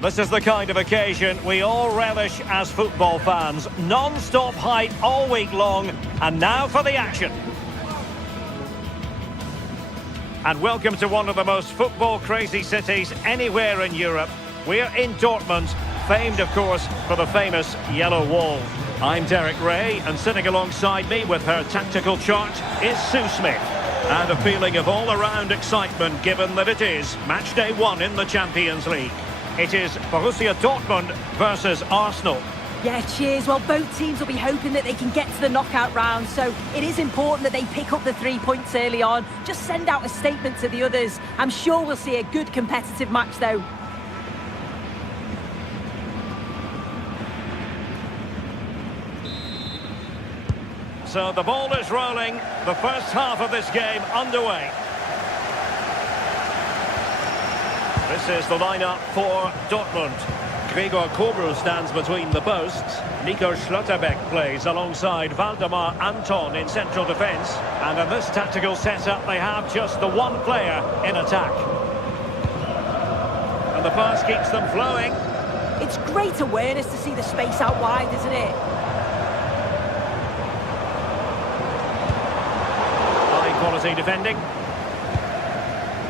This is the kind of occasion we all relish as football fans. Non-stop hype all week long, and now for the action. And welcome to one of the most football-crazy cities anywhere in Europe. We're in Dortmund, famed, of course, for the famous Yellow Wall. I'm Derek Ray, and sitting alongside me with her tactical chart is Sue Smith. And a feeling of all-around excitement, given that it is match day 1 in the Champions League. It is Borussia Dortmund versus Arsenal. Yeah, cheers. Well, both teams will be hoping that they can get to the knockout round, so it is important that they pick up the 3 points early on. Just send out a statement to the others. I'm sure we'll see a good competitive match, though. So the ball is rolling. The first half of this game underway. This is the lineup for Dortmund. Gregor Kobel stands between the posts. Nico Schlotterbeck plays alongside Waldemar Anton in central defence. And in this tactical setup, they have just the one player in attack. And the pass keeps them flowing. It's great awareness to see the space out wide, isn't it? High quality defending.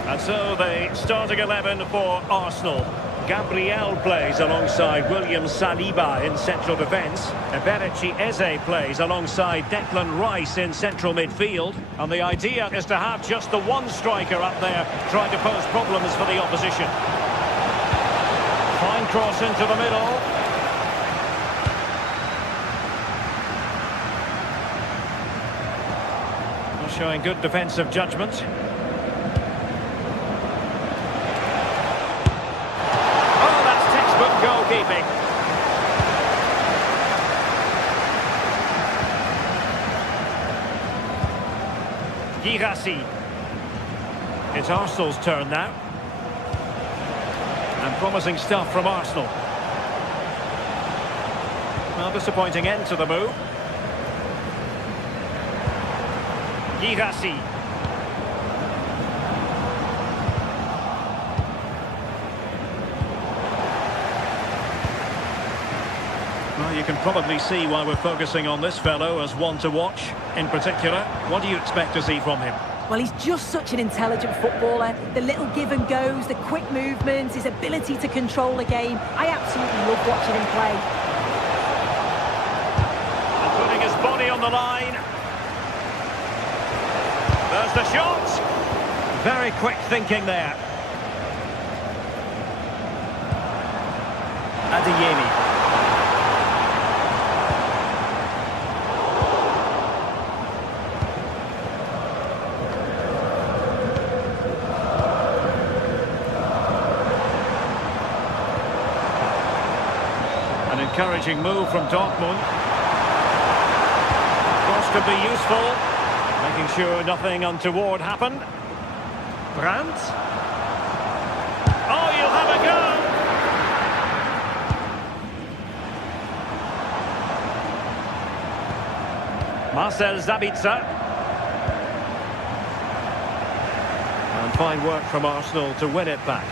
And so the starting 11 for Arsenal. Gabriel plays alongside William Saliba in central defence. Eberechi Eze plays alongside Declan Rice in central midfield. And the idea is to have just the one striker up there trying to pose problems for the opposition. Fine cross into the middle. Showing good defensive judgment. Goalkeeping. Girassi. It's Arsenal's turn now. And promising stuff from Arsenal. Well, disappointing end to the move. Girassi. Well, you can probably see why we're focusing on this fellow as one to watch. In particular, what do you expect to see from him? Well, he's just such an intelligent footballer. The little give and goes, the quick movements, his ability to control the game. I absolutely love watching him play. And putting his body on the line. There's the shot. Very quick thinking there. Adeyemi. An encouraging move from Dortmund. Cross could be useful. Making sure nothing untoward happened. Brandt. Oh, you'll have a go! Marcel Sabitzer. And fine work from Arsenal to win it back.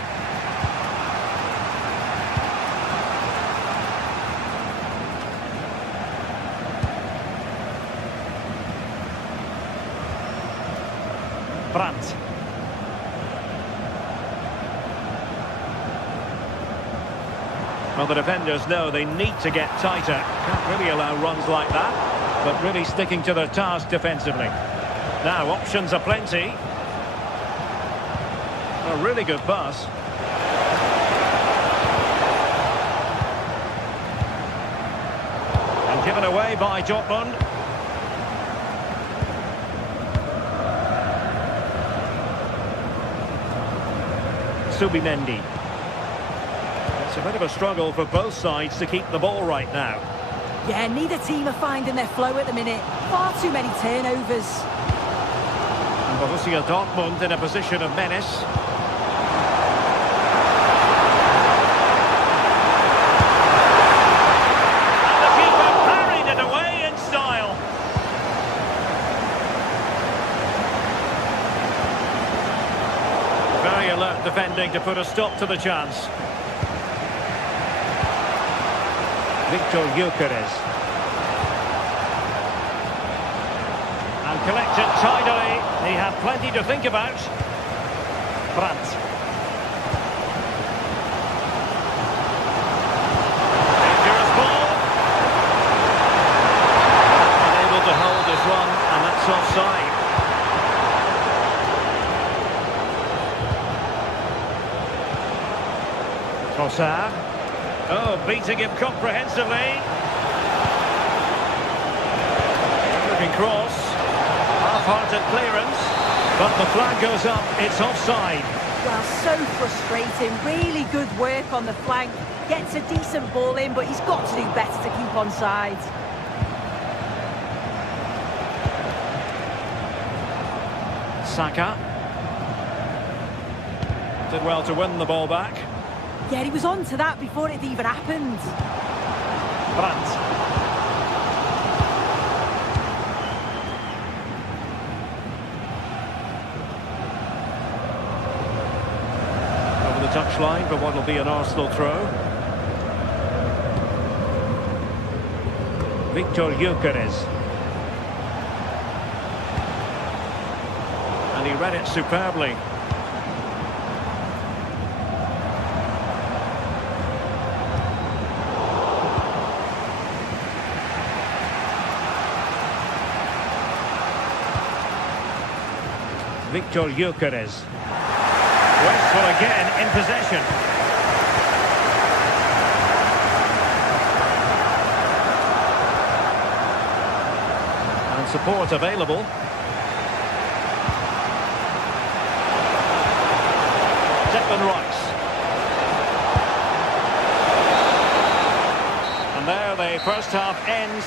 Brandt. Well, the defenders know they need to get tighter. Can't really allow runs like that, but really sticking to their task defensively. Now, options are plenty. A really good pass. And given away by Dortmund. Subimendi. It's a bit of a struggle for both sides to keep the ball right now. Yeah, neither team are finding their flow at the minute. Far too many turnovers. And Borussia Dortmund in a position of menace. And the keeper parried it away in style. Very alert defending to put a stop to the chance. Victor Gyökeres. And collected tidily. He had plenty to think about. Brandt. Dangerous ball. Unable to hold this one, and that's offside. Trossard. Oh, beating him comprehensively. Looking cross. Half-hearted clearance. But the flag goes up. It's offside. Well, so frustrating. Really good work on the flank. Gets a decent ball in, but he's got to do better to keep onside. Saka. Did well to win the ball back. Yeah, he was on to that before it even happened. Brandt. Over the touchline for what will be an Arsenal throw. Victor Gyökeres. And he read it superbly. Victor Gyökeres. Wasteful again in possession. And support available. Declan Rice. And there the first half ends.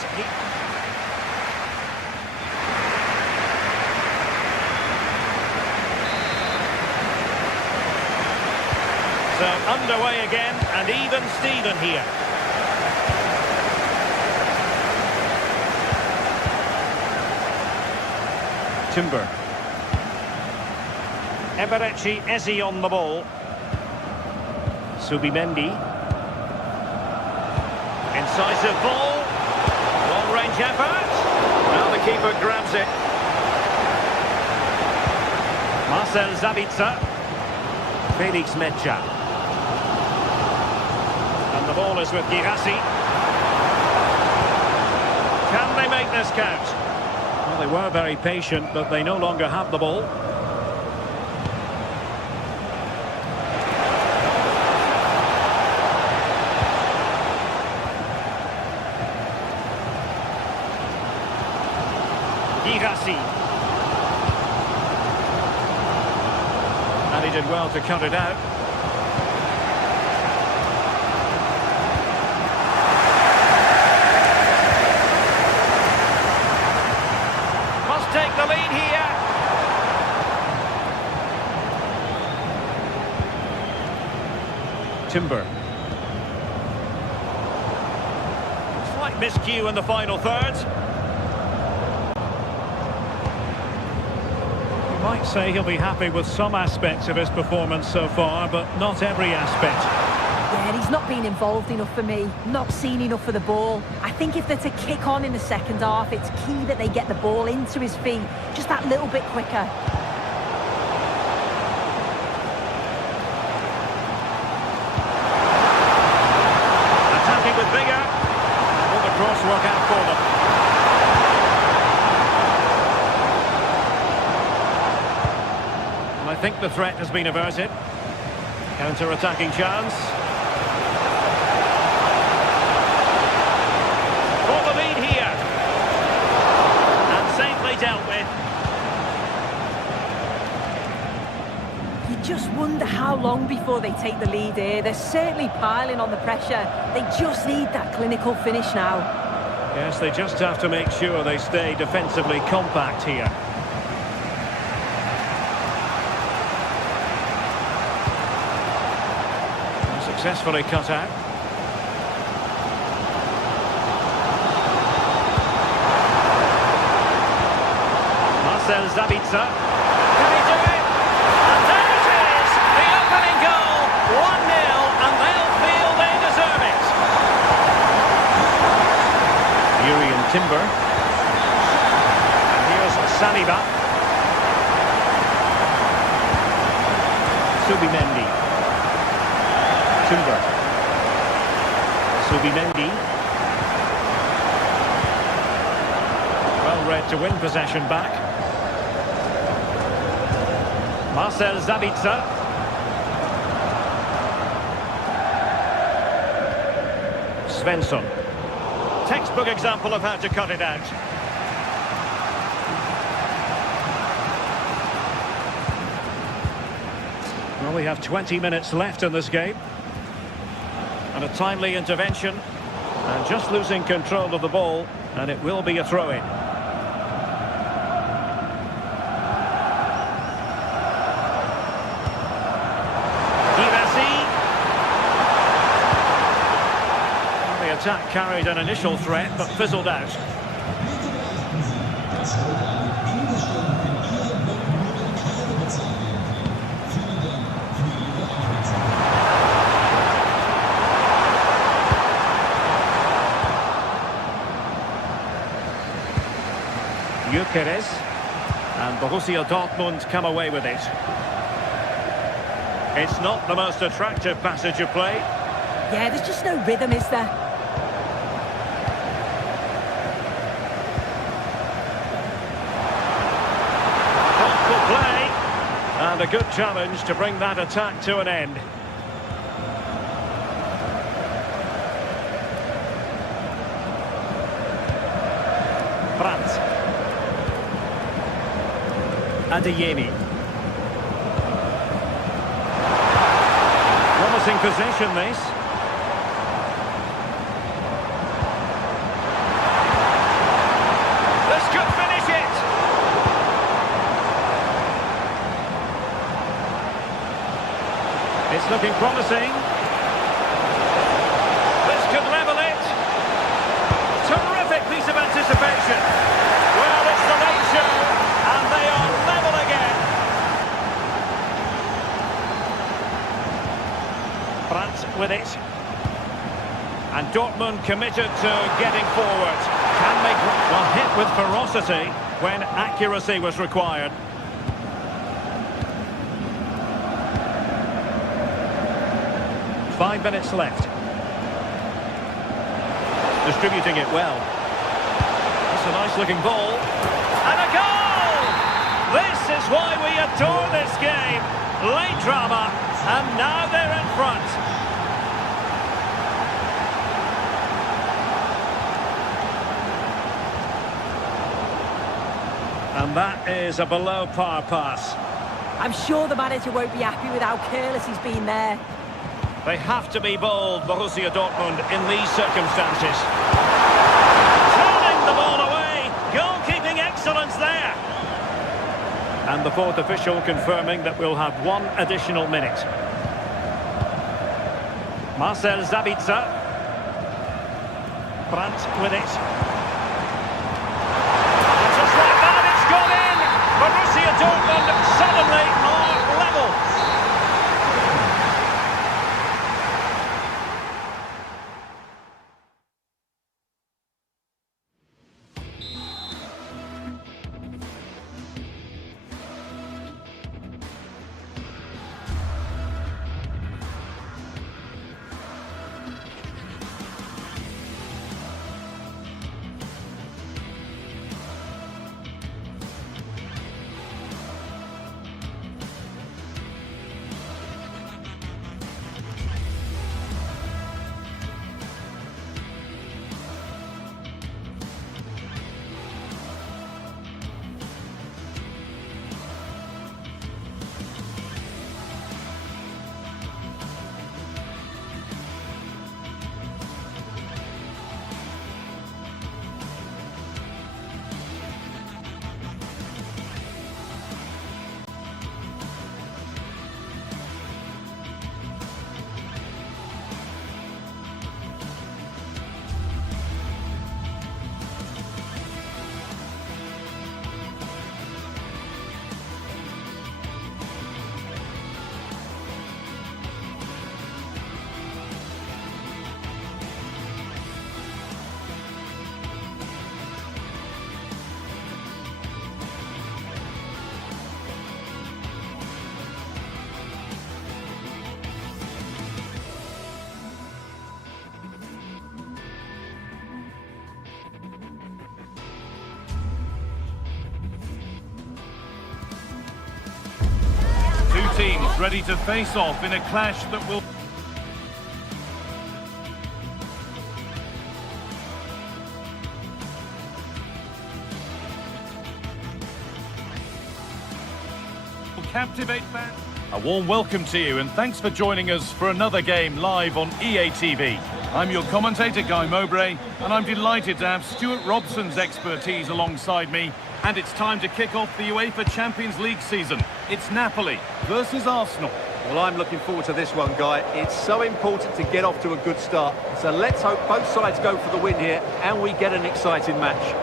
So underway again, and even Steven here. Timber. Eberechi Eze on the ball. Subimendi. Incisive ball. Long-range effort. Now the keeper grabs it. Marcel Sabitzer. Felix Mecha. And the ball is with Girassi. Can they make this count? Well, they were very patient, but they no longer have the ball. Girassi. And he did well to cut it out. Take the lead here. Timber. Slight miscue in the final third. You might say he'll be happy with some aspects of his performance so far, but not every aspect. Yeah, he's not been involved enough for me, not seen enough for the ball. I think if they're to kick on in the second half, it's key that they get the ball into his feet just that little bit quicker. Attacking with vigour. Will the cross work out for them? And I think the threat has been averted. Counter-attacking chance. For the lead here. And safely dealt with. You just wonder how long before they take the lead here. They're certainly piling on the pressure. They just need that clinical finish now. Yes, they just have to make sure they stay defensively compact here. Successfully cut out. Marcel Sabitzer. Can he do it? And there it is! The opening goal! 1-0, and they'll feel they deserve it. Subimendi. Timber. Subimendi. Well read to win possession back. Marcel Sabitzer. Svensson. Textbook example of how to cut it out. Well, we have 20 minutes left in this game. And a timely intervention. And just losing control of the ball. And it will be a throw-in. The attack carried an initial threat, but fizzled out. Gyökeres, and Borussia Dortmund come away with it. It's not the most attractive passage of play. Yeah, there's just no rhythm, is there? Thoughtful play, and a good challenge to bring that attack to an end. Brandt. Adeyemi. Promising possession, this. This could finish it. It's looking promising. This could level it. Terrific piece of anticipation. Well, it's the late show, and they are level again. Brandt with it. And Dortmund committed to getting forward. Can make, well, hit with ferocity when accuracy was required. Five minutes left. Distributing it well. That's a nice looking ball. And a goal! This is why we adore this game. Late drama, and now they're in front. And that is a below par pass. I'm sure the manager won't be happy with how careless he's been there. They have to be bold, Borussia Dortmund, in these circumstances. Turning the ball away. Goalkeeping excellence there. And the fourth official confirming that we'll have one additional minute. Marcel Sabitzer. Brandt with it. And just like that, it's gone in. Borussia Dortmund suddenly are level. teams ready to face off in a clash that will captivate fans. A warm welcome to you and thanks for joining us for another game live on EA TV. I'm your commentator, Guy Mowbray, and I'm delighted to have Stuart Robson's expertise alongside me. And it's time to kick off the UEFA Champions League season. It's Napoli versus Arsenal. Well, I'm looking forward to this one, Guy. It's so important to get off to a good start. So let's hope both sides go for the win here and we get an exciting match.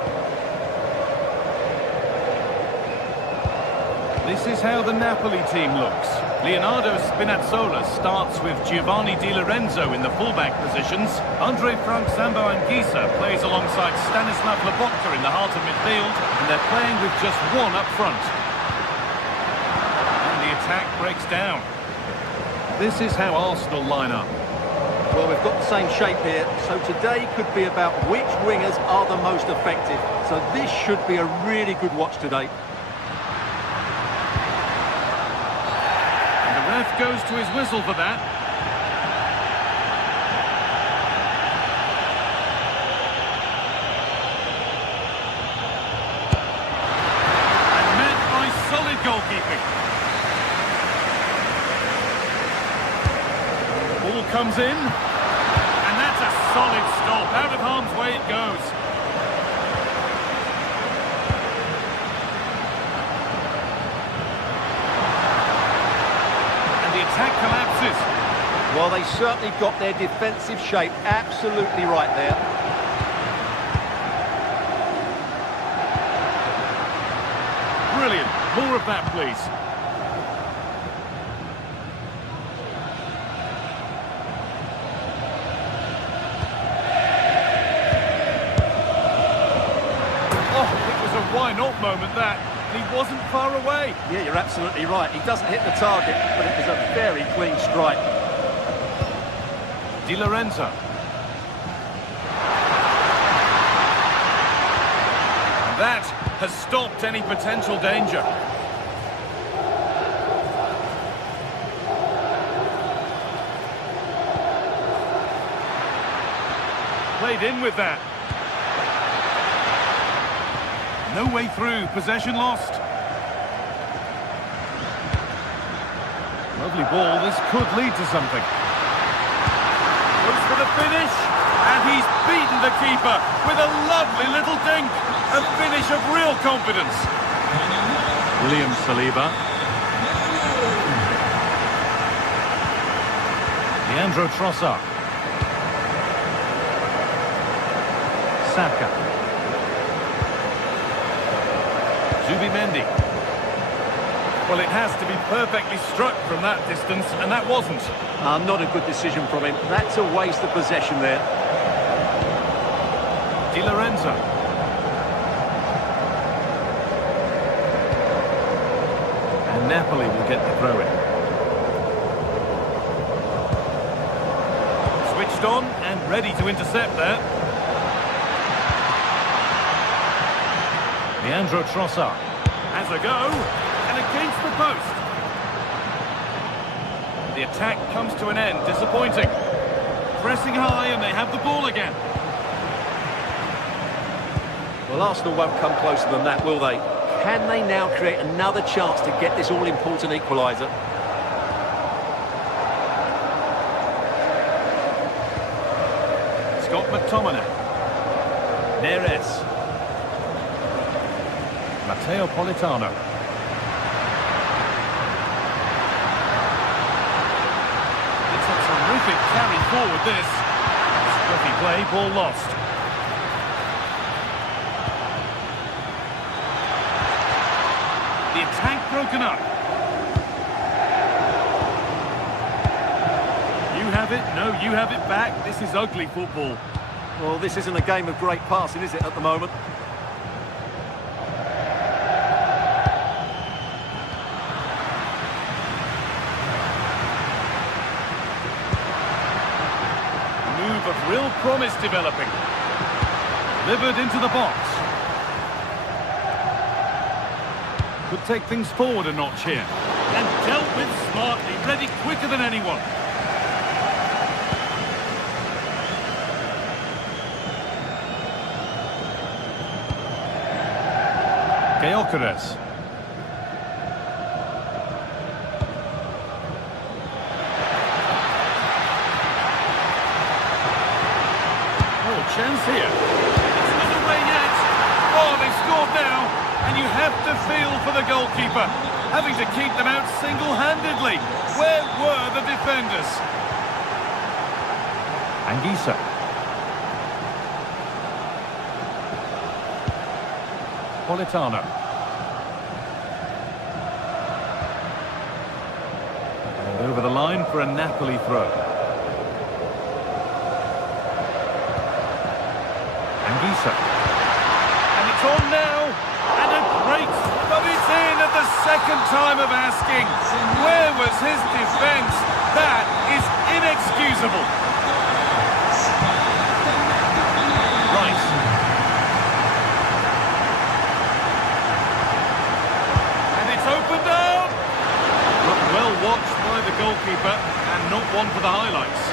This is how the Napoli team looks. Leonardo Spinazzola starts with Giovanni Di Lorenzo in the fullback positions. Andre Frank Zambo Anguissa plays alongside Stanislav Lobotka in the heart of midfield, and they're playing with just one up front. And the attack breaks down. This is how Arsenal line up. Well, we've got the same shape here, so today could be about which wingers are the most effective. So this should be a really good watch today. Ref goes to his whistle for that. And met by solid goalkeeping. Ball comes in. And that's a solid stop. Out of harm's way it goes. Attack collapses. Well, they certainly got their defensive shape absolutely right there. Brilliant. More of that, please. Oh, it was a why not moment, that. He wasn't far away. Yeah, you're absolutely right. He doesn't hit the target, but it was a very clean strike. Di Lorenzo. That has stopped any potential danger. Played in with that. No way through, possession lost. Lovely ball, this could lead to something. Goes for the finish, and he's beaten the keeper with a lovely little dink. A finish of real confidence. William Saliba. Leandro Trossard. Saka. Zubimendi. Well, it has to be perfectly struck from that distance, and that wasn't. Not a good decision from him. That's a waste of possession there. Di Lorenzo. And Napoli will get the throw-in. Switched on and ready to intercept there. Leandro Trossard has a go, and against the post. The attack comes to an end, disappointing. Pressing high, and they have the ball again. Well, Arsenal won't come closer than that, will they? Can they now create another chance to get this all-important equaliser? Scott McTominay. Neres. Matteo Politano. It's a terrific carry forward, this. Scruffy play, ball lost. The attack broken up. You have it, no, you have it back. This is ugly football. Well, this isn't a game of great passing, is it, at the moment? Of real promise developing. Delivered into the box. Could take things forward a notch here. And dealt with smartly, ready quicker than anyone. Gyökeres. Oh, chance here. It's not away yet. Oh, they've scored now. And you have to feel for the goalkeeper, having to keep them out single-handedly. Where were the defenders? Anguissa. Politano. And over the line for a Napoli throw. Anguissa. And it's on now. And a great, but it's in at the second time of asking. Where was his defence? That is inexcusable. Right. And it's opened up. But well watched by the goalkeeper and not one for the highlights.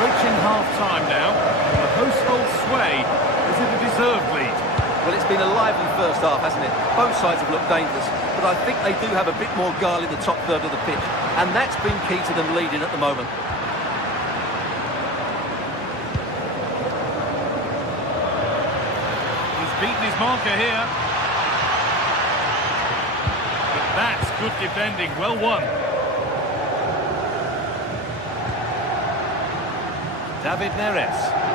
Approaching half-time now. The hosts hold sway. Is it a deserved lead? Well, it's been a lively first half, hasn't it? Both sides have looked dangerous, but I think they do have a bit more guile in the top third of the pitch, and that's been key to them leading at the moment. He's beaten his marker here. But that's good defending, well won. David Neres.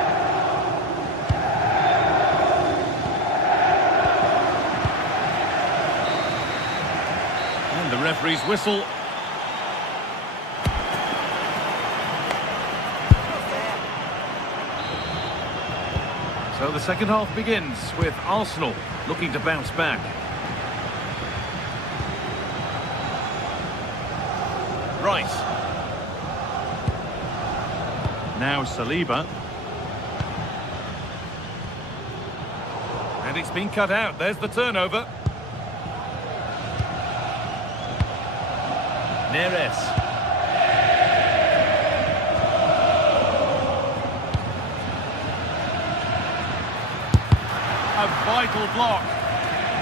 The referee's whistle. So the second half begins with Arsenal looking to bounce back. Right. Now Saliba. And it's been cut out. There's the turnover. Neres. A vital block.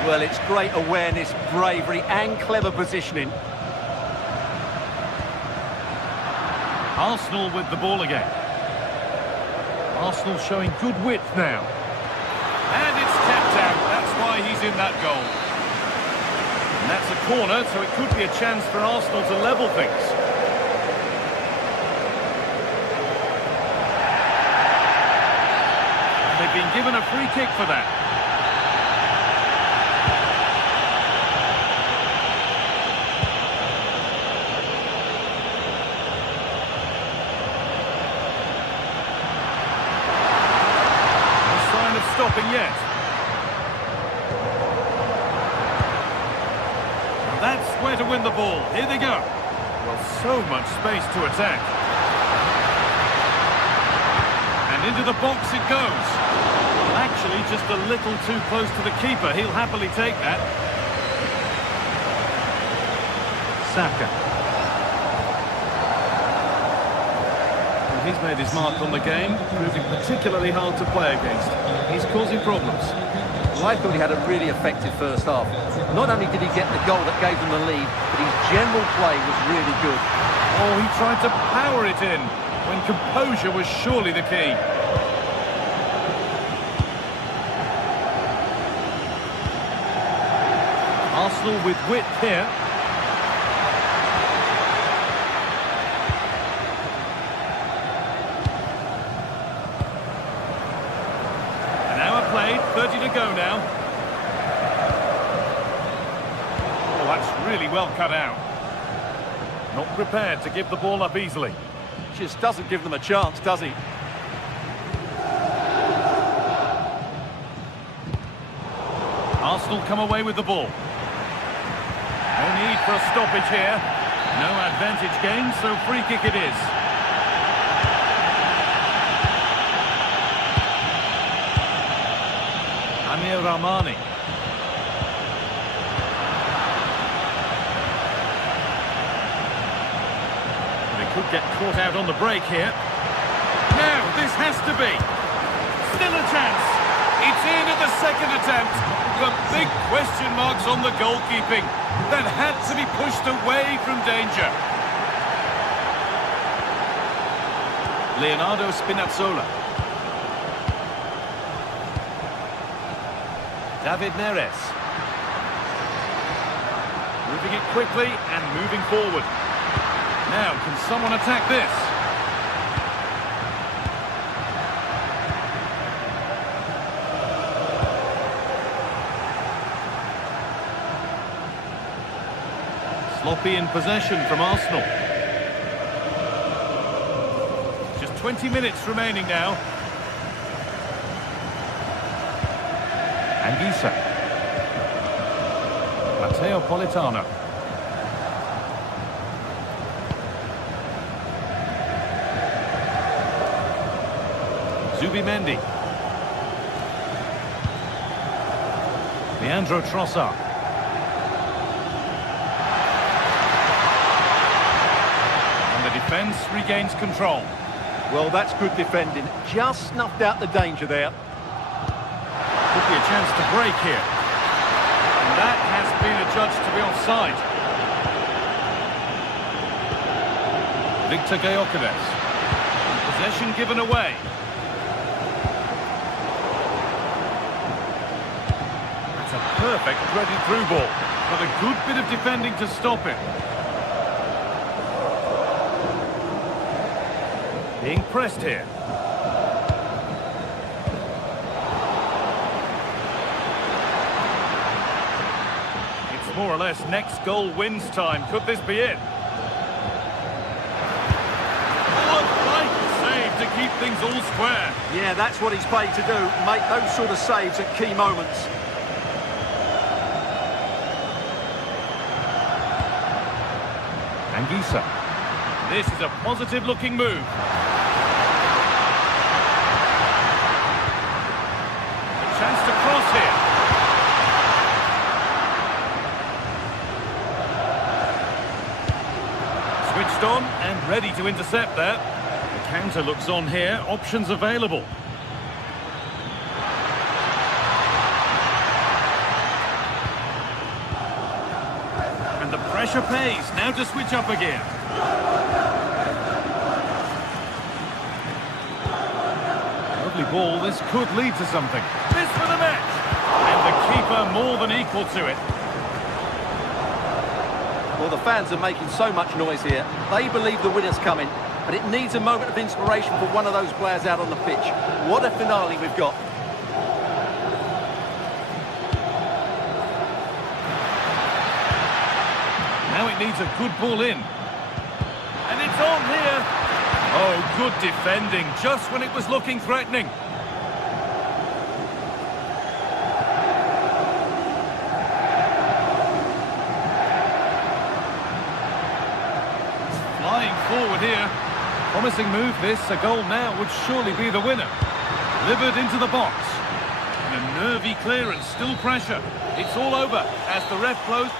Well, it's great awareness, bravery and clever positioning. Arsenal with the ball again. Arsenal showing good width now. And it's tapped out. That's why he's in that goal. And that's a corner, so it could be a chance for Arsenal to level things. And they've been given a free kick for that. No sign of stopping yet. That's where to win the ball. Here they go. Well, so much space to attack. And into the box it goes. Well, actually, just a little too close to the keeper. He'll happily take that. Saka. Well, he's made his mark on the game, proving particularly hard to play against. He's causing problems. Well, I thought he had a really effective first half. Not only did he get the goal that gave them the lead, but his general play was really good. Oh, he tried to power it in, when composure was surely the key. Arsenal with width here. An hour played, 30 to go now. Oh, that's really well cut out. Not prepared to give the ball up easily. Just doesn't give them a chance, does he? Arsenal come away with the ball. No need for a stoppage here. No advantage gained, so free kick it is. Amir Rahmani. Could get caught out on the break here. Now, this has to be. Still a chance. It's in at the second attempt. But big question marks on the goalkeeping. That had to be pushed away from danger. Leonardo Spinazzola. David Neres. Moving it quickly and moving forward. Now, can someone attack this? Sloppy in possession from Arsenal. Just 20 minutes remaining now. Anguissa. Matteo Politano. Zubimendi. Leandro Trossard. And the defence regains control. Well, that's good defending. Just snuffed out the danger there. Could be a chance to break here. And that has been adjudged to be offside. Victor Gyökeres. Possession given away. That's a perfect threaded through ball. But a good bit of defending to stop it. Being pressed here. It's more or less next goal wins time. Could this be it? What vital save to keep things all square. Yeah, that's what he's paid to do. Make those sort of saves at key moments. Anguissa. This is a positive-looking move. Chance to cross here. Switched on and ready to intercept there. The counter looks on here. Options available. And the pressure pays. Now to switch up again. Lovely ball. This could lead to something. This for the match. And the keeper more than equal to it. Well, the fans are making so much noise here. They believe the winner's coming, but it needs a moment of inspiration for one of those players out on the pitch. What a finale we've got. Now it needs a good ball in. And it's on here. Oh, good defending, just when it was looking threatening. Flying forward here. Promising move this. A goal now would surely be the winner. Delivered into the box. And a nervy clearance, still pressure. It's all over as the ref blows.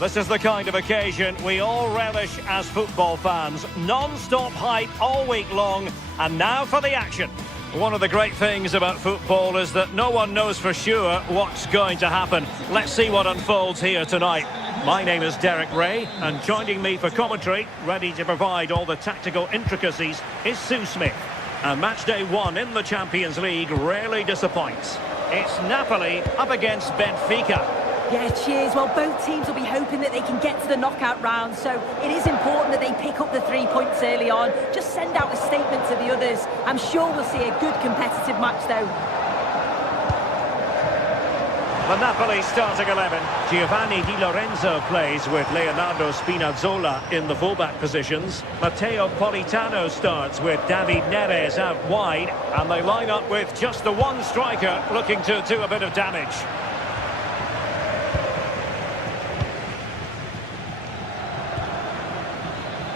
This is the kind of occasion we all relish as football fans. Non-stop hype all week long, and now for the action. One of the great things about football is that no one knows for sure what's going to happen. Let's see what unfolds here tonight. My name is Derek Ray, and joining me for commentary, ready to provide all the tactical intricacies, is Sue Smith. And match day one in the Champions League rarely disappoints. It's Napoli up against Benfica. Yeah, cheers. Well, both teams will be hoping that they can get to the knockout round, so it is important that they pick up the 3 points early on. Just send out a statement to the others. I'm sure we'll see a good competitive match, though. The Napoli starting 11. Giovanni Di Lorenzo plays with Leonardo Spinazzola in the fullback positions. Matteo Politano starts with David Neres out wide, and they line up with just the one striker looking to do a bit of damage.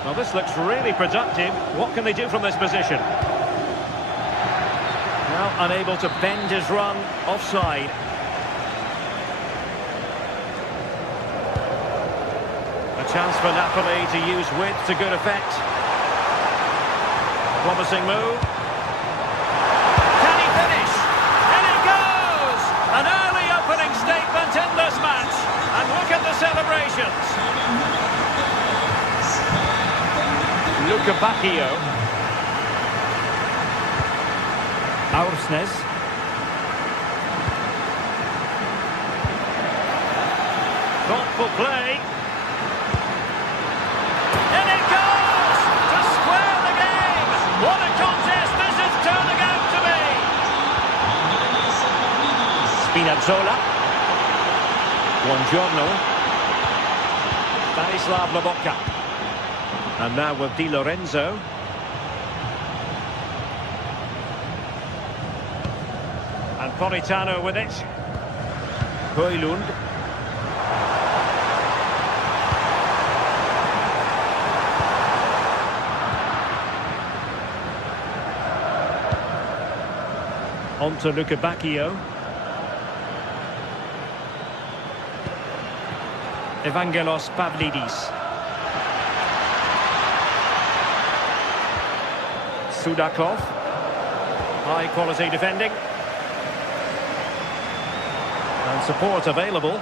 Well, this looks really productive. What can they do from this position? Now unable to bend his run, offside. A chance for Napoli to use width to good effect. Promising move. Can he finish? And it goes! An early opening statement in this match. And look at the celebrations. Luca Bacchio. Aursnes. Thoughtful play. And it goes! To square the game! What a contest this is turning out to be! Spinazzola. Buongiorno. Stanislav Lobotka. And now with Di Lorenzo. And Politano with it. Højlund. On to Luca Bacchio. Evangelos Pavlidis. Sudakov. High quality defending. And support available.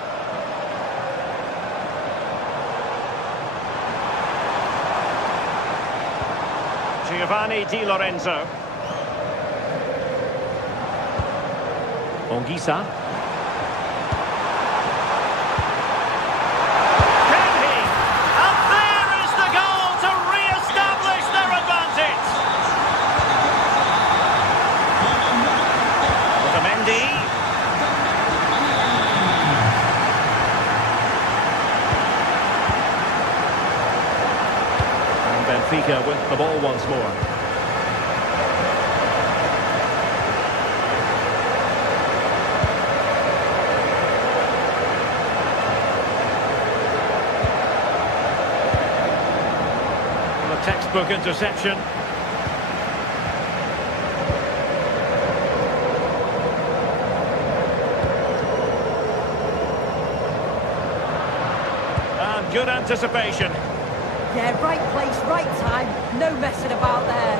Giovanni Di Lorenzo. Ongisa. Can he? And there is the goal to re-establish their advantage. Otamendi. And Benfica with the ball once more. Textbook interception. And good anticipation. Yeah, right place, right time. No messing about there.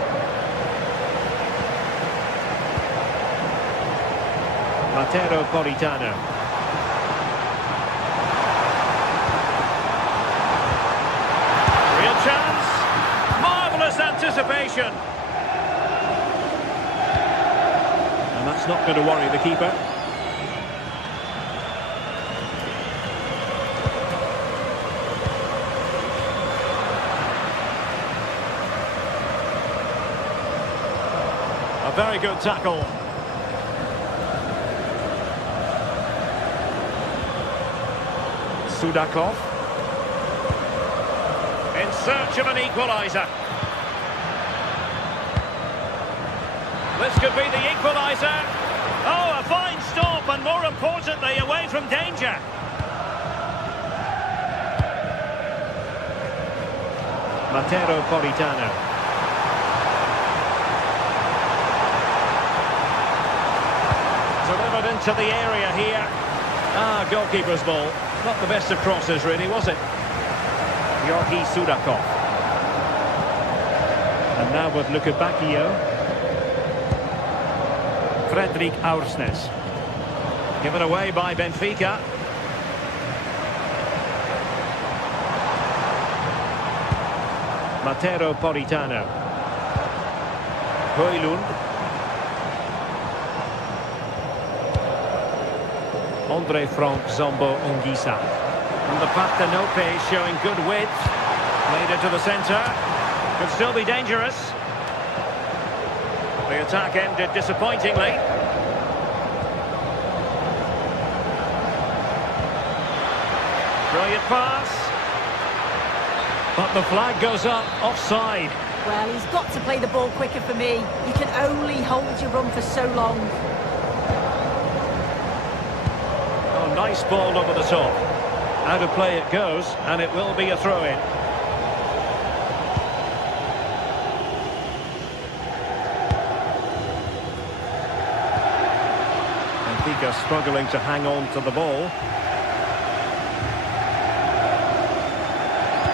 Matteo Politano. Real chance. Marvellous anticipation. And that's not going to worry the keeper. A very good tackle. Sudakov. In search of an equaliser. This could be the equaliser. Oh, a fine stop, and more importantly, away from danger. Matteo Politano. Delivered into the area here. Ah, goalkeeper's ball. Not the best of crosses, really, was it? Georgi Sudakov. And now with Luka Bacchio. Fredrik Aursnes. Given away by Benfica. Matteo Politano. Højlund. Andre Frank Zombo Ongisa. And the Partenope showing good width. Played it to the centre. Could still be dangerous. The attack ended disappointingly. Brilliant pass. But the flag goes up, offside. Well, he's got to play the ball quicker for me. You can only hold your run for so long. Oh, nice ball over the top. Out of play it goes, and it will be a throw-in. Benfica struggling to hang on to the ball.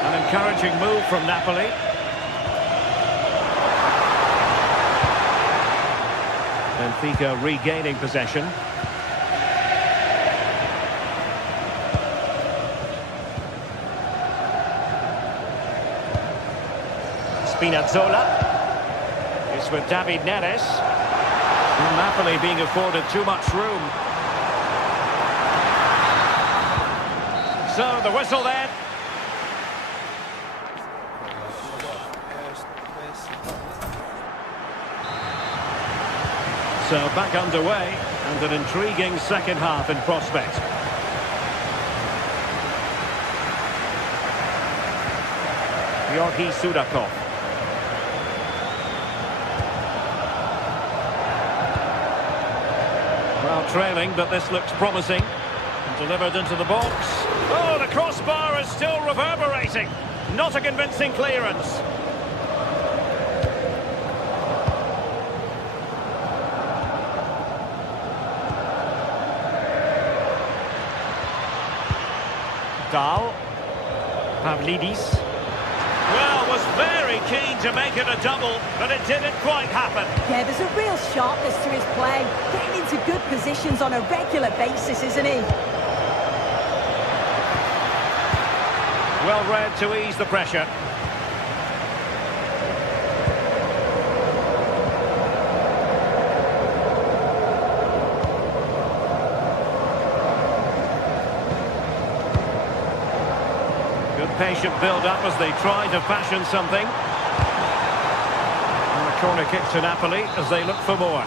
An encouraging move from Napoli. Benfica regaining possession. Spinazzola. It's with David Neres. Napoli being afforded too much room. So the whistle then. So back underway, and an intriguing second half in prospect. Georgi Sudakov. Well, trailing, but this looks promising. And delivered into the box. Oh, the crossbar is still reverberating. Not a convincing clearance. Dahl. Pavlidis. Well, was very keen to make it a double, but it didn't quite happen. Yeah, there's a real sharpness to his play. Getting into good positions on a regular basis, isn't he? Well read to ease the pressure. Patient build-up as they try to fashion something. And the corner kick to Napoli as they look for more.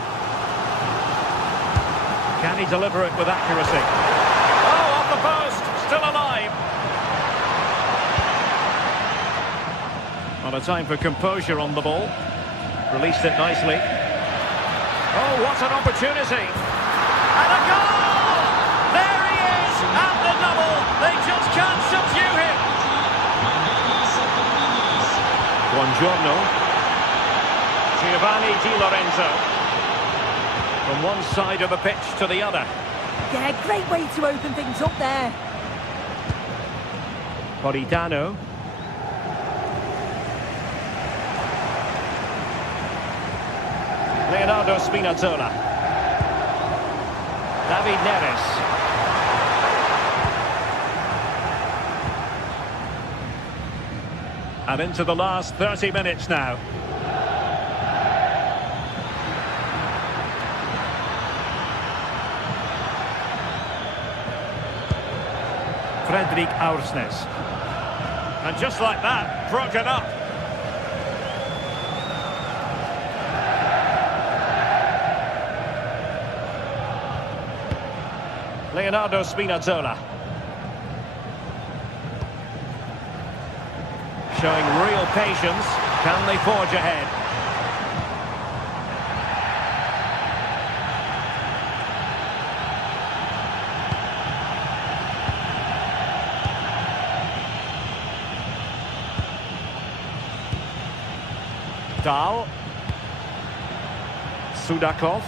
Can he deliver it with accuracy? Oh, off the post, still alive. Well, a time for composure on the ball. Released it nicely. Oh, what an opportunity. And a goal! There he is, at the double. They just can't subdue him. Buongiorno. Giovanni Di Lorenzo. From one side of the pitch to the other. Yeah, great way to open things up there. Politano. Leonardo Spinazzola. David Neres. And into the last 30 minutes now. Fredrik Aursnes. And just like that, broken up. Leonardo Spinazzola. Showing real patience. Can they forge ahead? Dahl. Sudakov.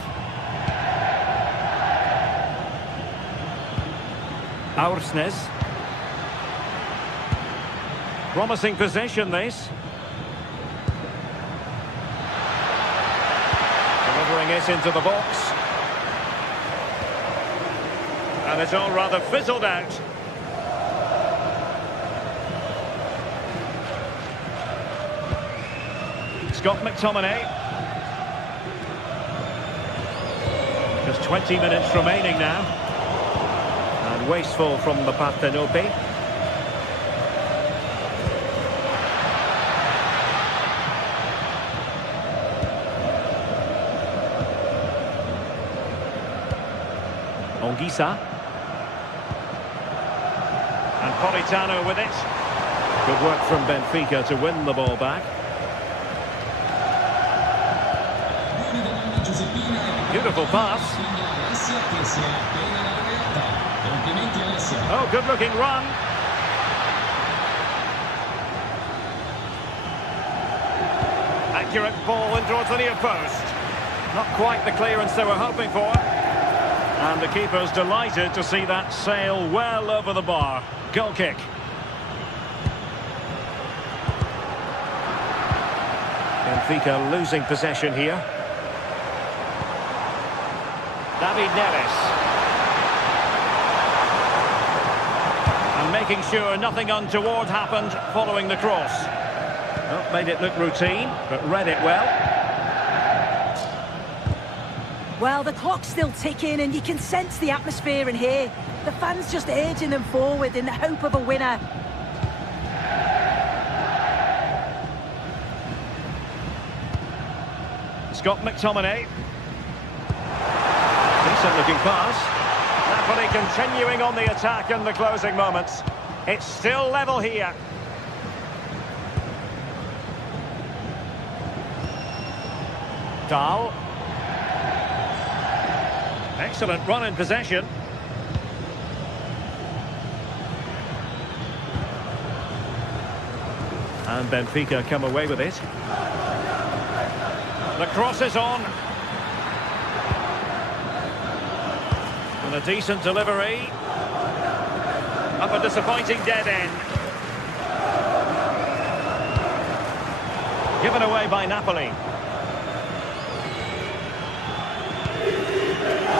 Aursnes. Promising possession, this. Delivering it into the box. And it's all rather fizzled out. Scott McTominay. Just 20 minutes remaining now. And wasteful from the Parthenope. Ongisa. And Politano with it. Good work from Benfica to win the ball back. Beautiful pass. Oh, good-looking run. Accurate ball in towards the near post. Not quite the clearance they were hoping for. And the keeper's delighted to see that sail well over the bar. Goal kick. Benfica losing possession here. David Neres. And making sure nothing untoward happened following the cross. Well, made it look routine, but read it well. Well, the clock's still ticking and you can sense the atmosphere in here. The fans just urging them forward in the hope of a winner. Scott McTominay. Decent looking pass. Napoli continuing on the attack in the closing moments. It's still level here. Dahl. Excellent run in possession. And Benfica come away with it. The cross is on. And a decent delivery. Up a disappointing dead end. Given away by Napoli.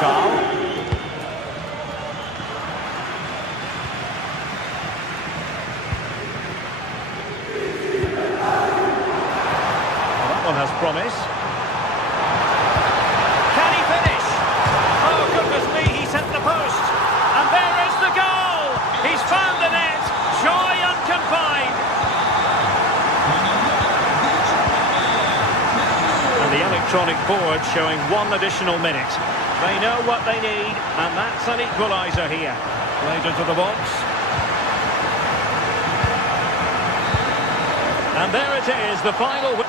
Dahl. Well, that one has promise. Can he finish? Oh, goodness me, he sent the post. And there is the goal. He's found the net. Joy unconfined. And the electronic board showing 1 additional minute. They know what they need, and that's an equaliser here. Played into the box. And there it is, the final...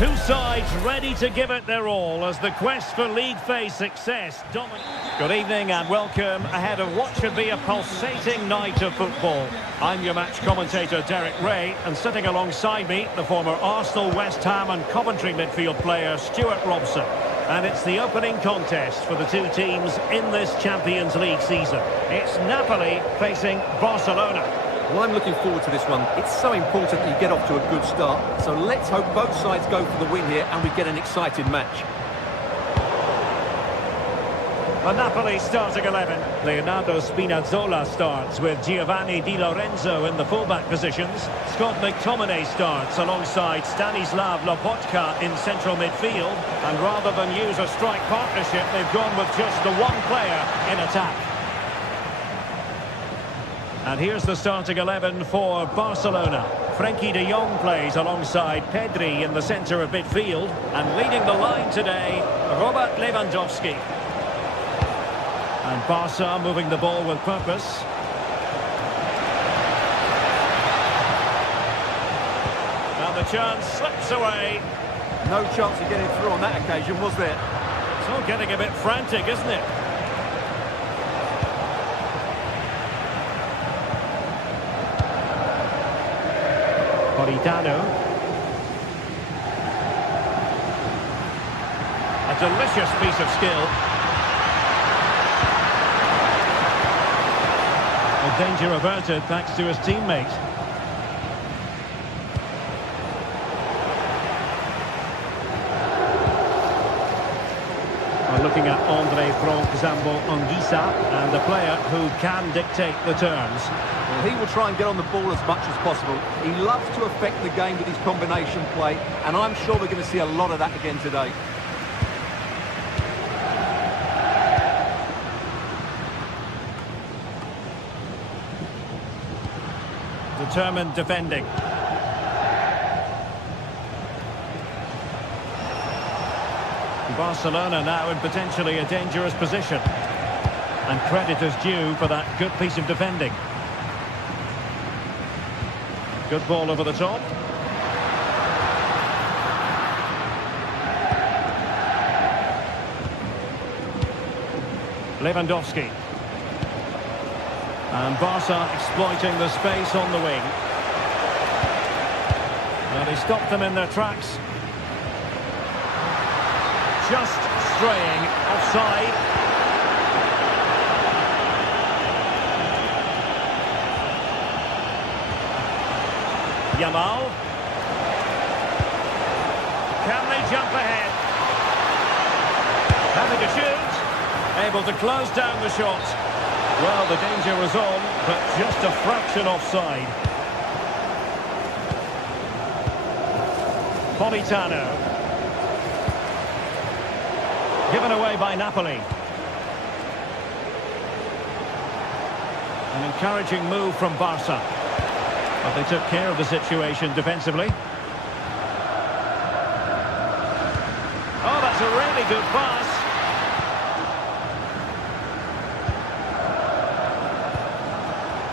Two sides ready to give it their all as the quest for league phase success dominates. Good evening and welcome ahead of what should be a pulsating night of football. I'm your match commentator Derek Ray, and sitting alongside me the former Arsenal, West Ham and Coventry midfield player Stuart Robson. And it's the opening contest for the two teams in this Champions League season. It's Napoli facing Barcelona. Well, I'm looking forward to this one. It's so important that you get off to a good start. So let's hope both sides go for the win here and we get an exciting match. The Napoli starting 11. Leonardo Spinazzola starts with Giovanni Di Lorenzo in the fullback positions. Scott McTominay starts alongside Stanislav Lobotka in central midfield. And rather than use a strike partnership, they've gone with just the one player in attack. And here's the starting 11 for Barcelona. Frenkie de Jong plays alongside Pedri in the centre of midfield. And leading the line today, Robert Lewandowski. And Barca moving the ball with purpose. Now the chance slips away. No chance of getting through on that occasion, was there? It's all getting a bit frantic, isn't it? Politano. A delicious piece of skill. A danger averted thanks to his teammate. We're looking at Andre Frank Zambo Anguissa, and the player who can dictate the terms. Well, he will try and get on the ball as much as possible. He loves to affect the game with his combination play, and I'm sure we're going to see a lot of that again today. Determined defending. Barcelona now in potentially a dangerous position. And credit is due for that good piece of defending. Good ball over the top. Lewandowski. And Barca exploiting the space on the wing. Well, he stopped them in their tracks. Just straying offside. Yamal. Can they jump ahead? Having to shoot. Able to close down the shot. Well, the danger was on, but just a fraction offside. Politano. Given away by Napoli. An encouraging move from Barca. But they took care of the situation defensively. Oh, that's a really good pass.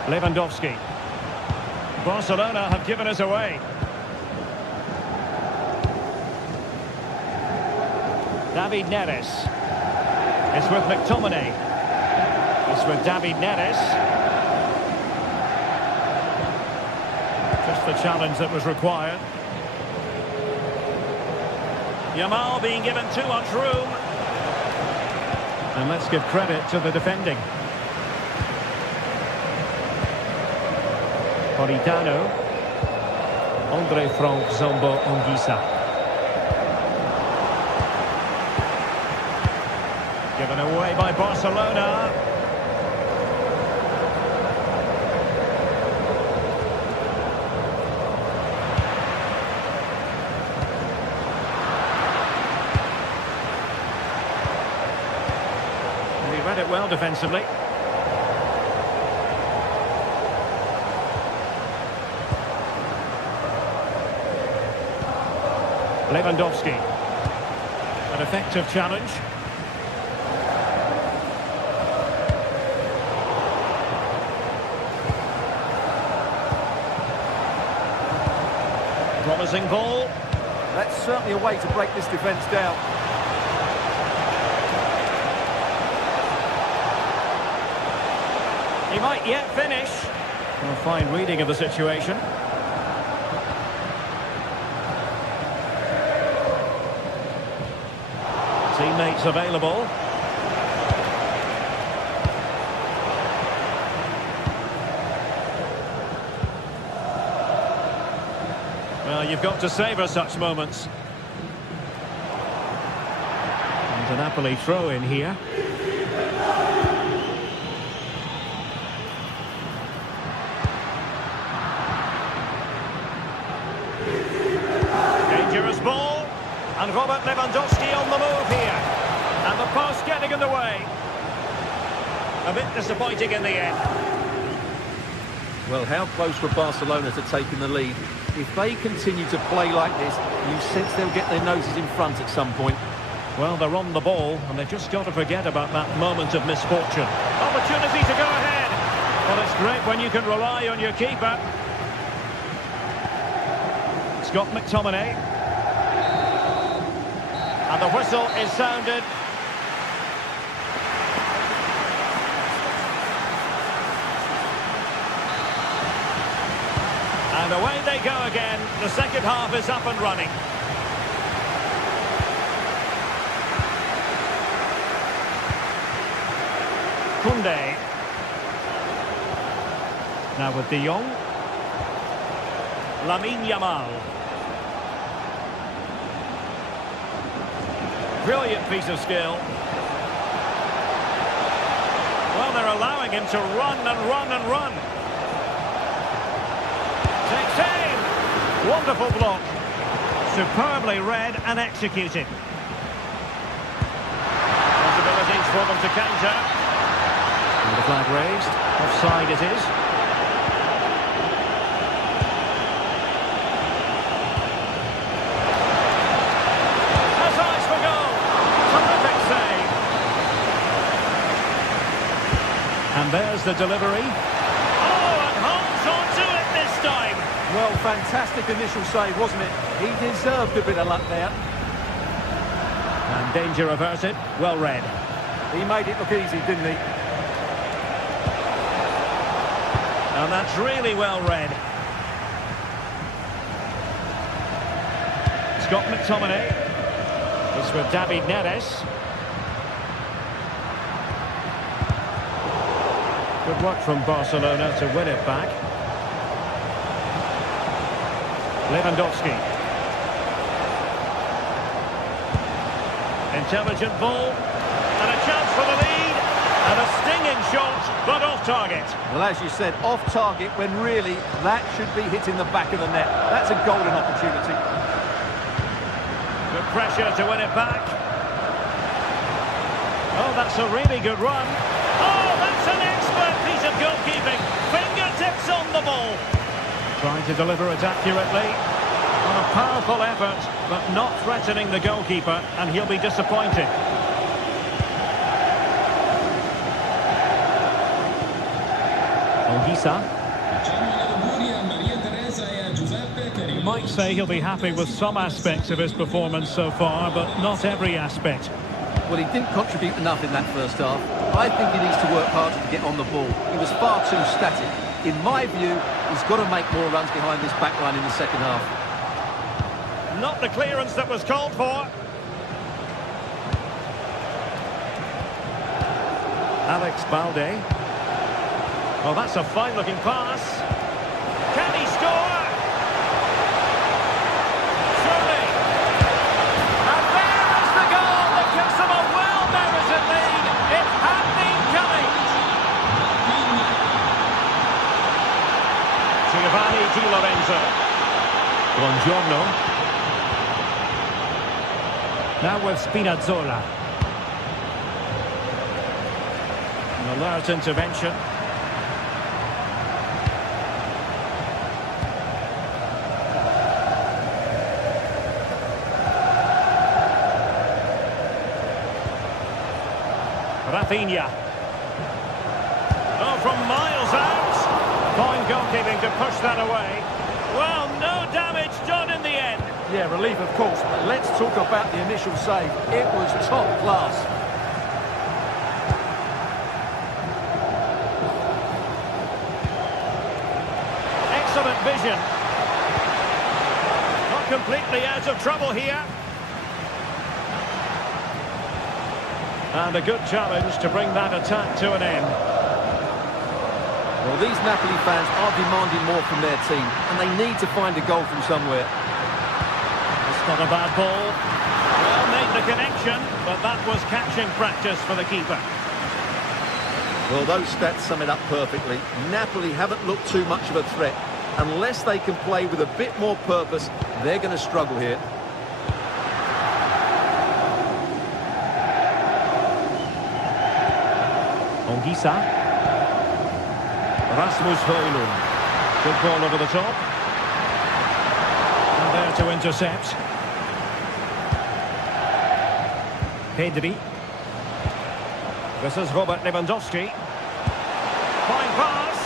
Lewandowski. Barcelona have given us away. David Neres. It's with McTominay. It's with David Neres. Just the challenge that was required. Yamal being given too much room. And let's give credit to the defending. Politano. Andre Frank Zambo Anguissa. Given away by Barcelona. And he read it well defensively. Lewandowski. An effective challenge. Promising ball. That's certainly a way to break this defence down. He might yet finish. A fine reading of the situation. Teammates available. Well, you've got to savour such moments. And an Napoli throw in here. Dangerous ball. And Robert Lewandowski on the move here. And the post getting in the way. A bit disappointing in the end. Well, how close were Barcelona to taking the lead? If they continue to play like this, you sense they'll get their noses in front at some point. Well, they're on the ball, and they've just got to forget about that moment of misfortune. Opportunity to go ahead. Well, it's great when you can rely on your keeper. Scott McTominay. And the whistle is sounded. And away they go again. The second half is up and running. Koundé. Now with De Jong. Lamine Yamal. Brilliant piece of skill. Well, they're allowing him to run and run and run. Takes aim. Wonderful block. Superbly read and executed. Possibilities for them to counter. And the flag raised. Offside it is. Has eyes for goal. Terrific save. And there's the delivery. Well, fantastic initial save, wasn't it? He deserved a bit of luck there. And danger averted. Well read. He made it look easy, didn't he? And that's really well read. Scott McTominay. It's with David Neres. Good work from Barcelona to win it back. Lewandowski. Intelligent ball. And a chance for the lead. And a stinging shot, but off target. Well, as you said, off target when really that should be hitting the back of the net. That's a golden opportunity. Good pressure to win it back. Oh, that's a really good run. Oh, that's an expert piece of goalkeeping. Fingertips on the ball. Trying to deliver it accurately. On a powerful effort, but not threatening the goalkeeper, and he'll be disappointed. Olgisa. You might say he'll be happy with some aspects of his performance so far, but not every aspect. Well, he didn't contribute enough in that first half. I think he needs to work harder to get on the ball. He was far too static. In my view, he's got to make more runs behind this back line in the second half. Not the clearance that was called for. Alex Balde. Well, that's a fine-looking pass. Can he score? Surely. And there is the goal that gives them a well-merited lead. It had been coming. Giovanni Di Lorenzo. Buongiorno. Now with Spinazzola. An alert intervention. Rafinha. Oh, from miles out. Fine goalkeeping to push that away. Well, no damage done in the end. Yeah, relief of course, but let's talk about the initial save. It was top class. Excellent vision. Not completely out of trouble here. And a good challenge to bring that attack to an end. Well, these Napoli fans are demanding more from their team, and they need to find a goal from somewhere. It's not a bad ball. Well, made the connection, but that was catching practice for the keeper. Well, those stats sum it up perfectly. Napoli haven't looked too much of a threat. Unless they can play with a bit more purpose, they're going to struggle here. Ongisa. Rasmus Højlund. Good ball over the top. And there to intercept. Pedri. This is Robert Lewandowski. Fine pass.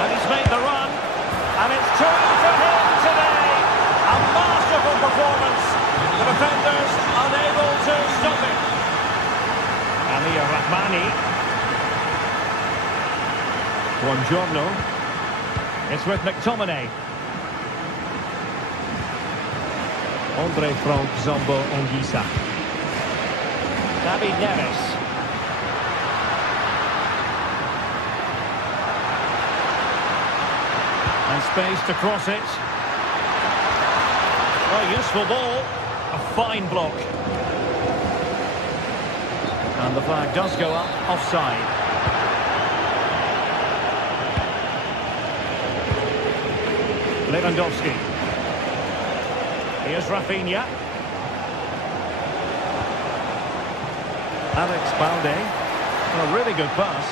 And he's made the run. And it's 2 for him today. A masterful performance. The defenders unable to stop it. Amir Rahmani. Buongiorno. It's with McTominay. Andre Frank Zambo Ongisa. David Neres. And space to cross it. A useful ball. A fine block. And the flag does go up offside. Lewandowski. Here's Rafinha. Alex Balde. A really good pass.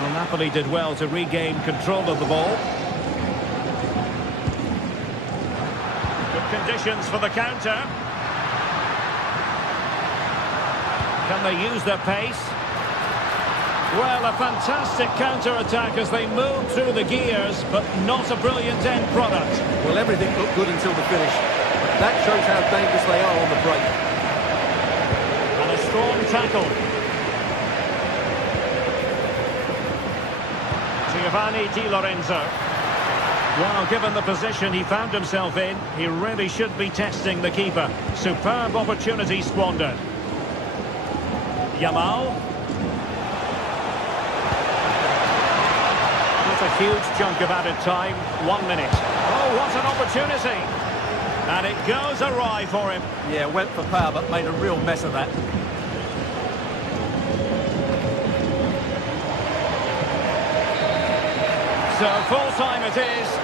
Well, Napoli did well to regain control of the ball. Good conditions for the counter. Can they use their pace? Well, a fantastic counter-attack as they move through the gears, but not a brilliant end product. Well, everything looked good until the finish. That shows how dangerous they are on the break. And a strong tackle. Giovanni Di Lorenzo. Well, given the position he found himself in, he really should be testing the keeper. Superb opportunity squandered. Yamal. A huge chunk of added time, 1 minute. Oh, what an opportunity! And it goes awry for him. Yeah, went for power, but made a real mess of that. So full time it is.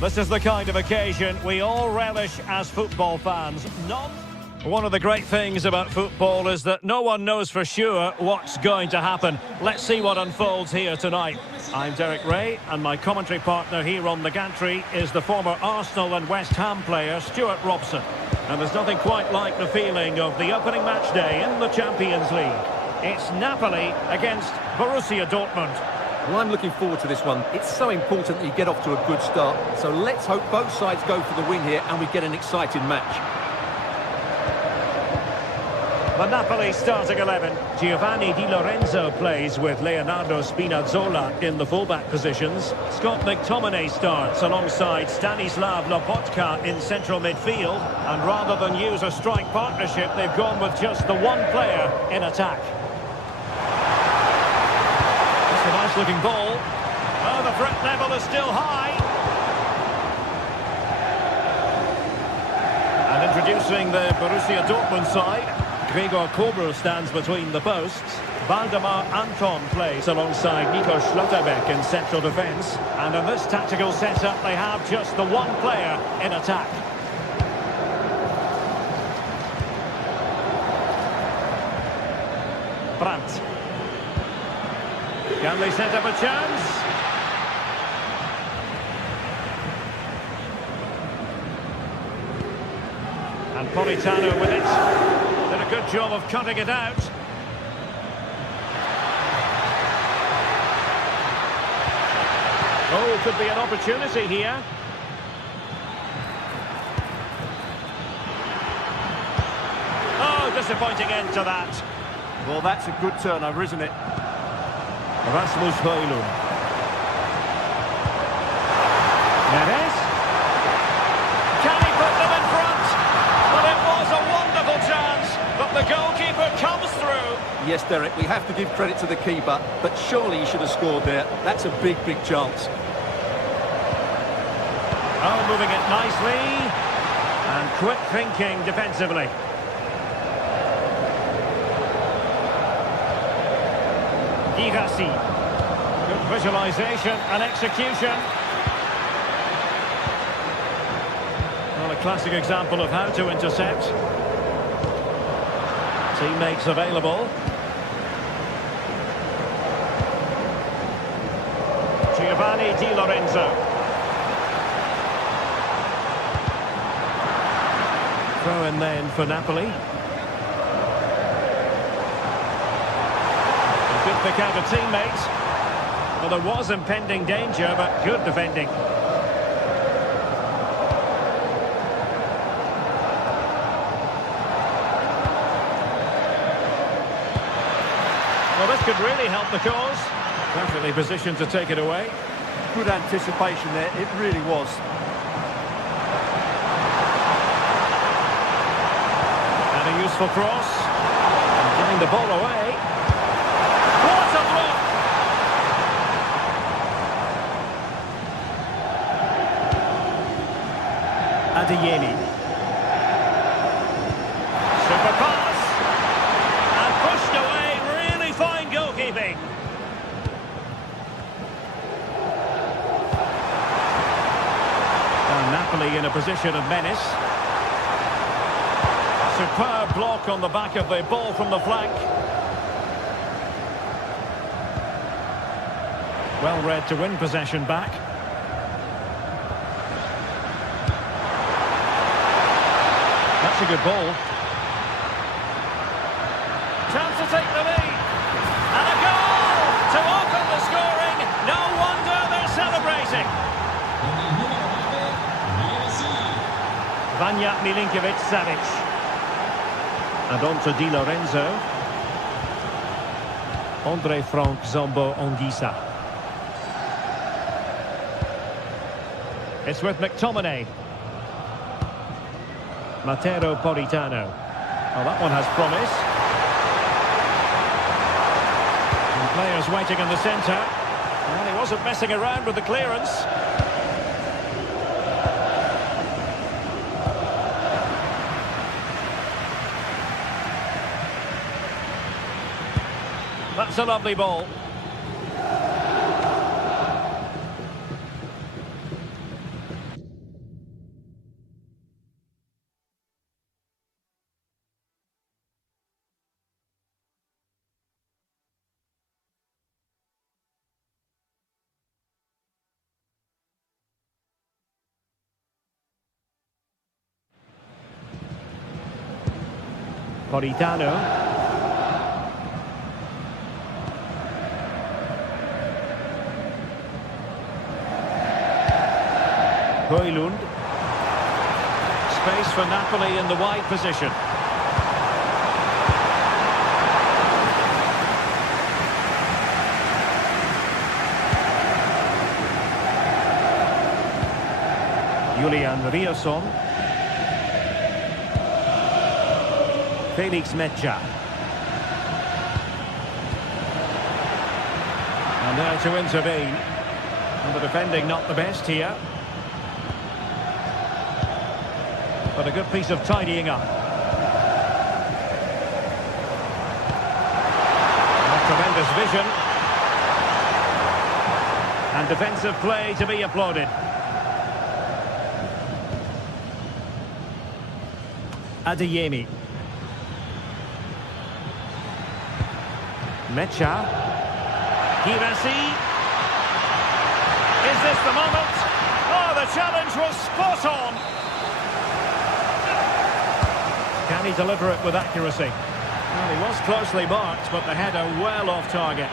This is the kind of occasion we all relish as football fans. Not One of the great things about football is that no one knows for sure what's going to happen. Let's see what unfolds here tonight. I'm Derek Ray, and my commentary partner here on the gantry is the former Arsenal and West Ham player Stuart Robson. And there's nothing quite like the feeling of the opening match day in the Champions League. It's Napoli against Borussia Dortmund. Well, I'm looking forward to this one. It's so important that you get off to a good start. So let's hope both sides go for the win here and we get an exciting match. The Napoli starting 11. Giovanni Di Lorenzo plays with Leonardo Spinazzola in the fullback positions. Scott McTominay starts alongside Stanislav Lobotka in central midfield. And rather than use a strike partnership, they've gone with just the one player in attack. It's a nice looking ball. Oh, the threat level is still high. And introducing the Borussia Dortmund side. Gregor Kobel stands between the posts. Valdemar Anton plays alongside Nico Schlotterbeck in central defence. And in this tactical setup, they have just the one player in attack. Brandt. Can they set up a chance? And Politano with it. Did a good job of cutting it out. Oh, could be an opportunity here. Oh, disappointing end to that. Well, that's a good turnover, isn't it? Rasmus Højlund. Neres. Can he put them in front? But it was a wonderful chance, but the goalkeeper comes through. Yes, Derek, we have to give credit to the keeper, but surely he should have scored there. That's a big, big chance. Oh, moving it nicely. And quick thinking defensively. Girassi. Good visualisation and execution. Well, a classic example of how to intercept. Teammates available. Giovanni Di Lorenzo. Throw in then for Napoli. Good pick out of teammates. Well, there was impending danger, but good defending. Well, this could really help the cause. Perfectly positioned to take it away. Good anticipation there, it really was. And a useful cross. And getting the ball away. What a block! Adeyemi. Super pass. And pushed away. Really fine goalkeeping. And Napoli in a position of menace. Superb block on the back of the ball from the flank. Well read to win possession back. That's a good ball. Chance to take the lead. And a goal to open the scoring. No wonder they're celebrating. Vanja Milinkovic-Savic. And on to Di Lorenzo. Andre Frank Zombo Anguissa. It's with McTominay. Matteo Politano. Oh, that one has promise. And players waiting in the centre. Well, he wasn't messing around with the clearance. That's a lovely ball. Politano. Højlund. Space for Napoli in the wide position. Julian Riasson. Felix Mecha. And now to intervene. And the defending not the best here. But a good piece of tidying up. A tremendous vision. And defensive play to be applauded. Adeyemi. Mecha. Girassi. Is this the moment? Oh, the challenge was spot on. Can he deliver it with accuracy? Well, he was closely marked, but the header well off target.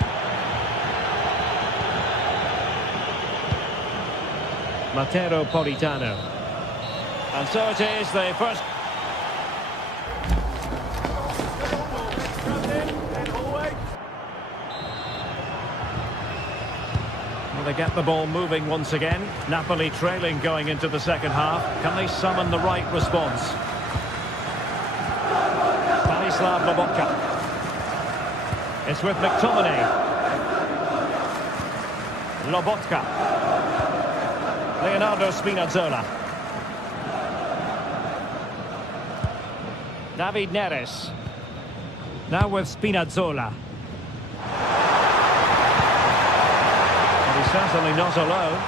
Matteo Politano. And so it is, the first... They get the ball moving once again. Napoli trailing going into the second half. Can they summon the right response? Stanislav Lobotka. It's with McTominay. Lobotka. Leonardo Spinazzola. David Neres. Now with Spinazzola. Certainly not alone.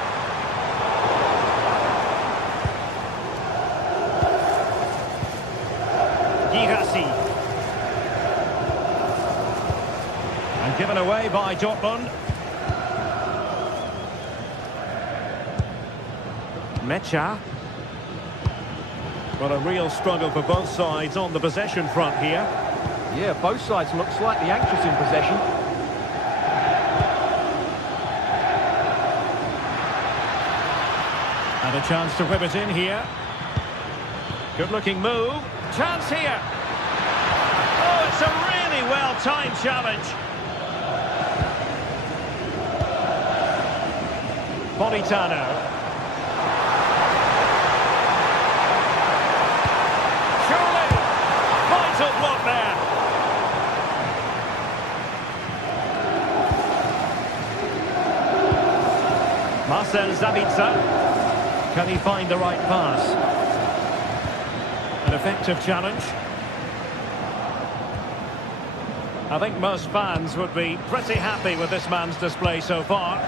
Girassi. And given away by Dortmund. Mecha. Well, a real struggle for both sides on the possession front here. Yeah, both sides look slightly anxious in possession. And a chance to whip it in here. Good-looking move. Chance here. Oh, it's a really well-timed challenge. Politano. Surely. Vital block there. Marcel Sabitzer. Can he find the right pass? An effective challenge. I think most fans would be pretty happy with this man's display so far.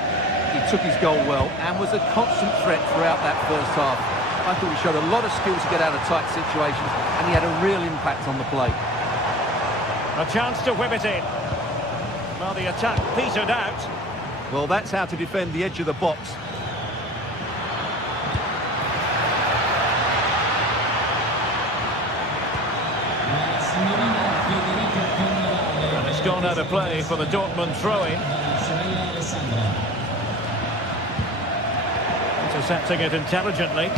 He took his goal well and was a constant threat throughout that first half. I thought he showed a lot of skill to get out of tight situations, and he had a real impact on the play. A chance to whip it in. Well, the attack petered out. Well, that's how to defend the edge of the box. And it's gone out of play for the Dortmund throw-in. Intercepting it intelligently.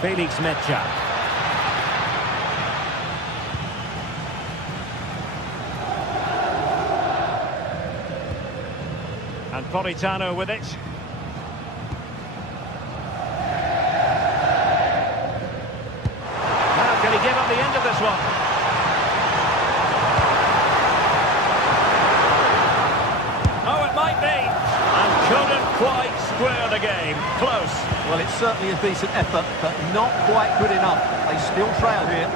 Felix Mecha. And Politano with it. Now, can he give up the end of this one? Oh, it might be. And couldn't quite square the game. Close. Well, it's certainly a decent effort, but not quite good enough. They still trail here.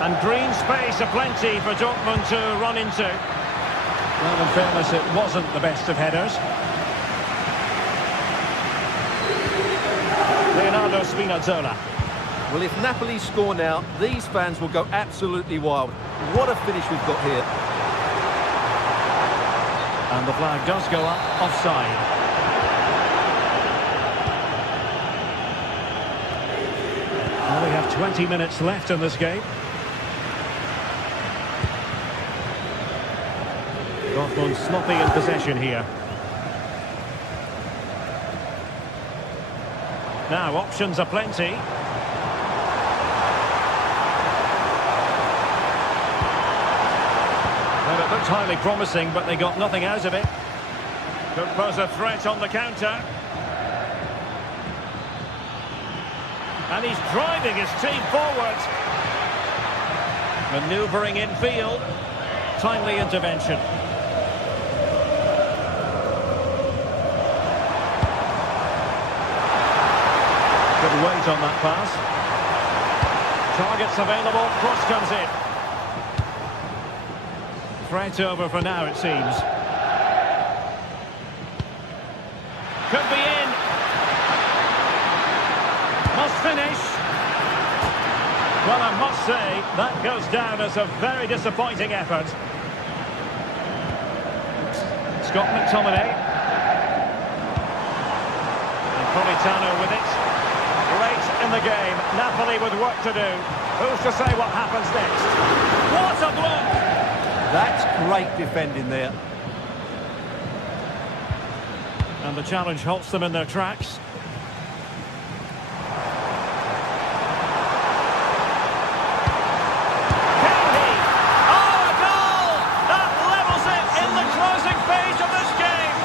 And green space aplenty for Dortmund to run into. Well, in fairness, it wasn't the best of headers. Leonardo Spinazzola. Well, if Napoli score now, these fans will go absolutely wild. What a finish we've got here. And the flag does go up, offside. Well, we have 20 minutes left in this game. Dortmund sloppy in possession here. Now, options are plenty. Well, it looked highly promising, but they got nothing out of it. Could pose a threat on the counter. And he's driving his team forward. Manoeuvring in field. Timely intervention. Good weight on that pass. Targets available, cross comes in. Threat over for now, it seems. Could be in. Must finish. Well, I must say, that goes down as a very disappointing effort. Scott McTominay. And Politano with it. Late in the game, Napoli with work to do. Who's to say what happens next? What a block! That's great defending there. And the challenge halts them in their tracks. Can he? Oh, a goal! That levels it in the closing phase of this game.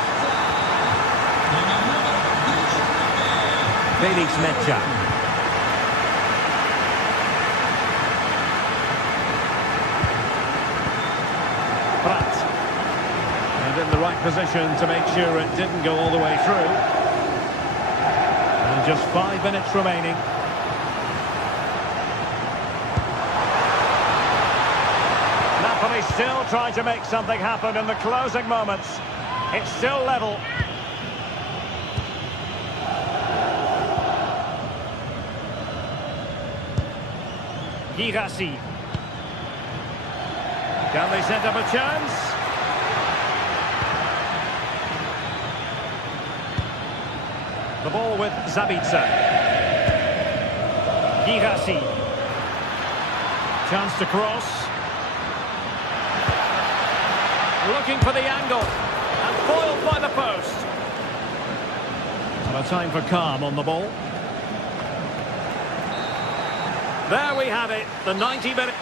Felix Mecha. And in the right position to make sure it didn't go all the way through. And just 5 minutes remaining. Napoli still trying to make something happen in the closing moments. It's still level. Girassi. Can they set up a chance? The ball with Zabitzer. Girassi. Chance to cross. Looking for the angle. And foiled by the post. And a time for calm on the ball. There we have it. The 90-minute...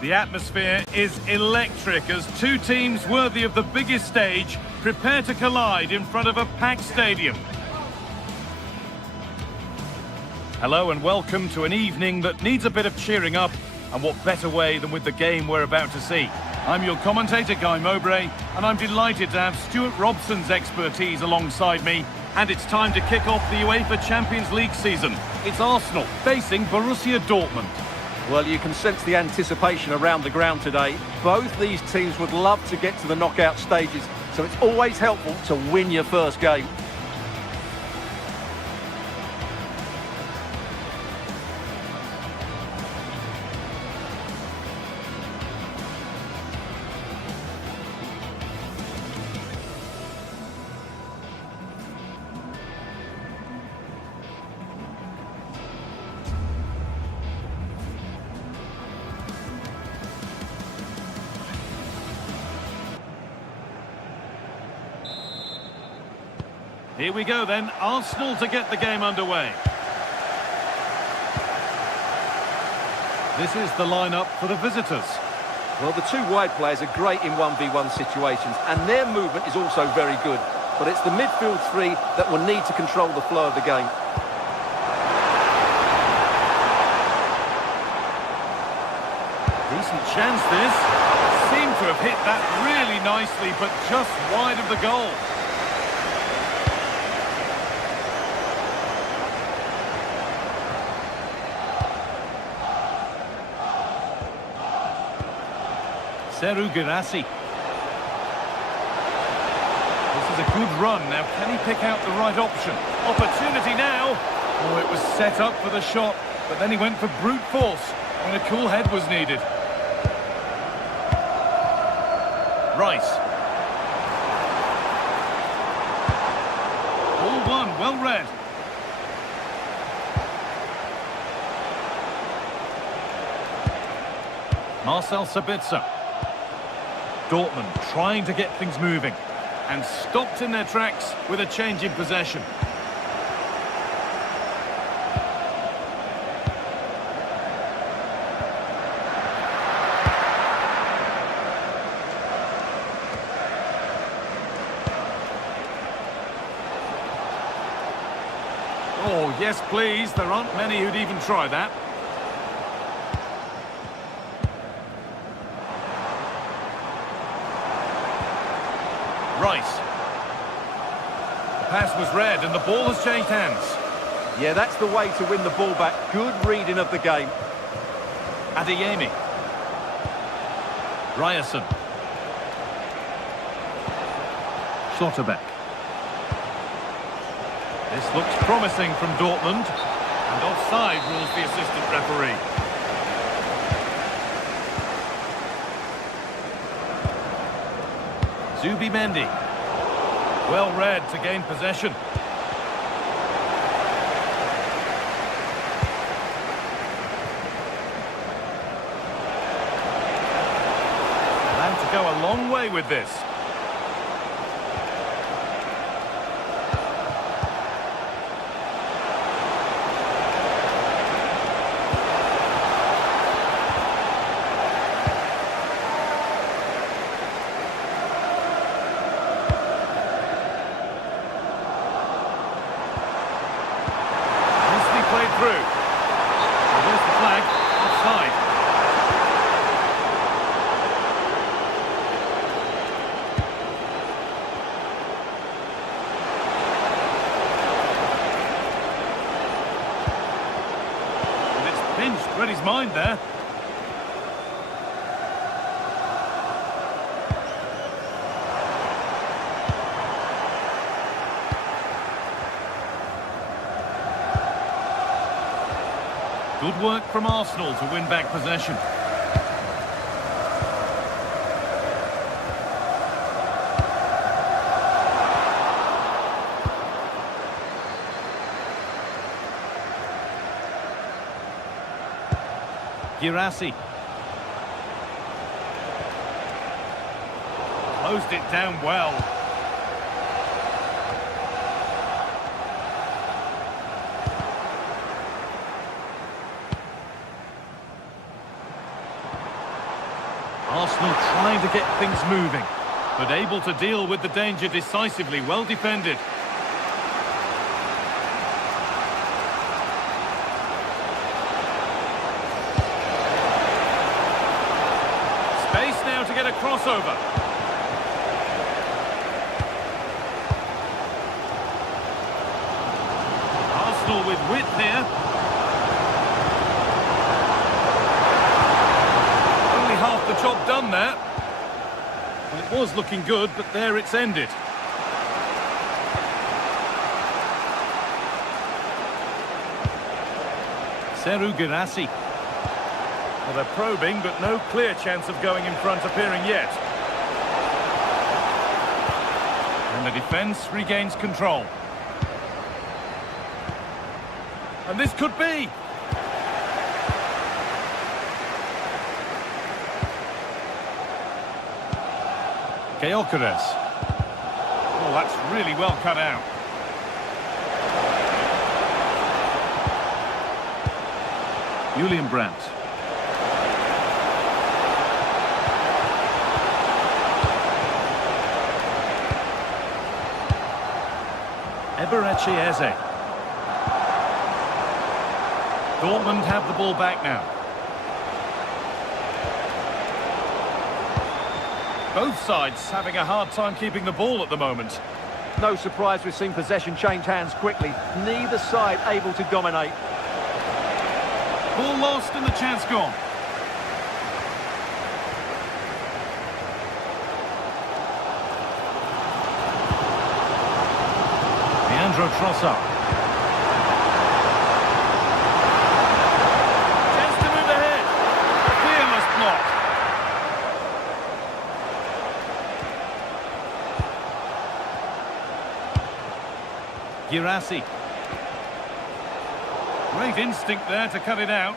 The atmosphere is electric as two teams worthy of the biggest stage prepare to collide in front of a packed stadium. Hello and welcome to an evening that needs a bit of cheering up, and what better way than with the game we're about to see. I'm your commentator, Guy Mowbray, and I'm delighted to have Stuart Robson's expertise alongside me, and it's time to kick off the UEFA Champions League season. It's Arsenal facing Borussia Dortmund. Well, you can sense the anticipation around the ground today. Both these teams would love to get to the knockout stages, so it's always helpful to win your first game. Here we go then, Arsenal to get the game underway. This is the lineup for the visitors. Well, the two wide players are great in 1v1 situations, and their movement is also very good. But it's the midfield three that will need to control the flow of the game. Decent chance this. Seemed to have hit that really nicely, but just wide of the goal. Seru Girassi. This is a good run. Now, can he pick out the right option? Opportunity now. Oh, it was set up for the shot, but then he went for brute force when a cool head was needed. Rice. Ball one, well read. Marcel Sabitzer. Dortmund trying to get things moving and stopped in their tracks with a change in possession. Oh, yes, please. There aren't many who'd even try that. Rice. The pass was read and the ball has changed hands. Yeah, that's the way to win the ball back. Good reading of the game. Adeyemi. Ryerson. Schlotterbeck. This looks promising from Dortmund. And offside rules the assistant referee. Zubimendi. Well read to gain possession. Allowed to go a long way with this. Through. And there's the flag, offside. And it's pinched, read his mind there. Good work from Arsenal to win back possession. Girassi. Closed it down well. Arsenal trying to get things moving, but able to deal with the danger decisively. Well defended. Space now to get a crossover. Arsenal with width here. Half the job done there. Well, it was looking good, but there it's ended. Seru Girassi. Well, they're probing, but no clear chance of going in front appearing yet. And the defence regains control. And this could be. Gyökeres. Oh, that's really well cut out. Julian Brandt. Eberechi Eze. Dortmund have the ball back now. Both sides having a hard time keeping the ball at the moment. No surprise we've seen possession change hands quickly. Neither side able to dominate. Ball lost and the chance gone. Leandro Trossard. Chance to move ahead. Fearless block. Girassi. Great instinct there to cut it out.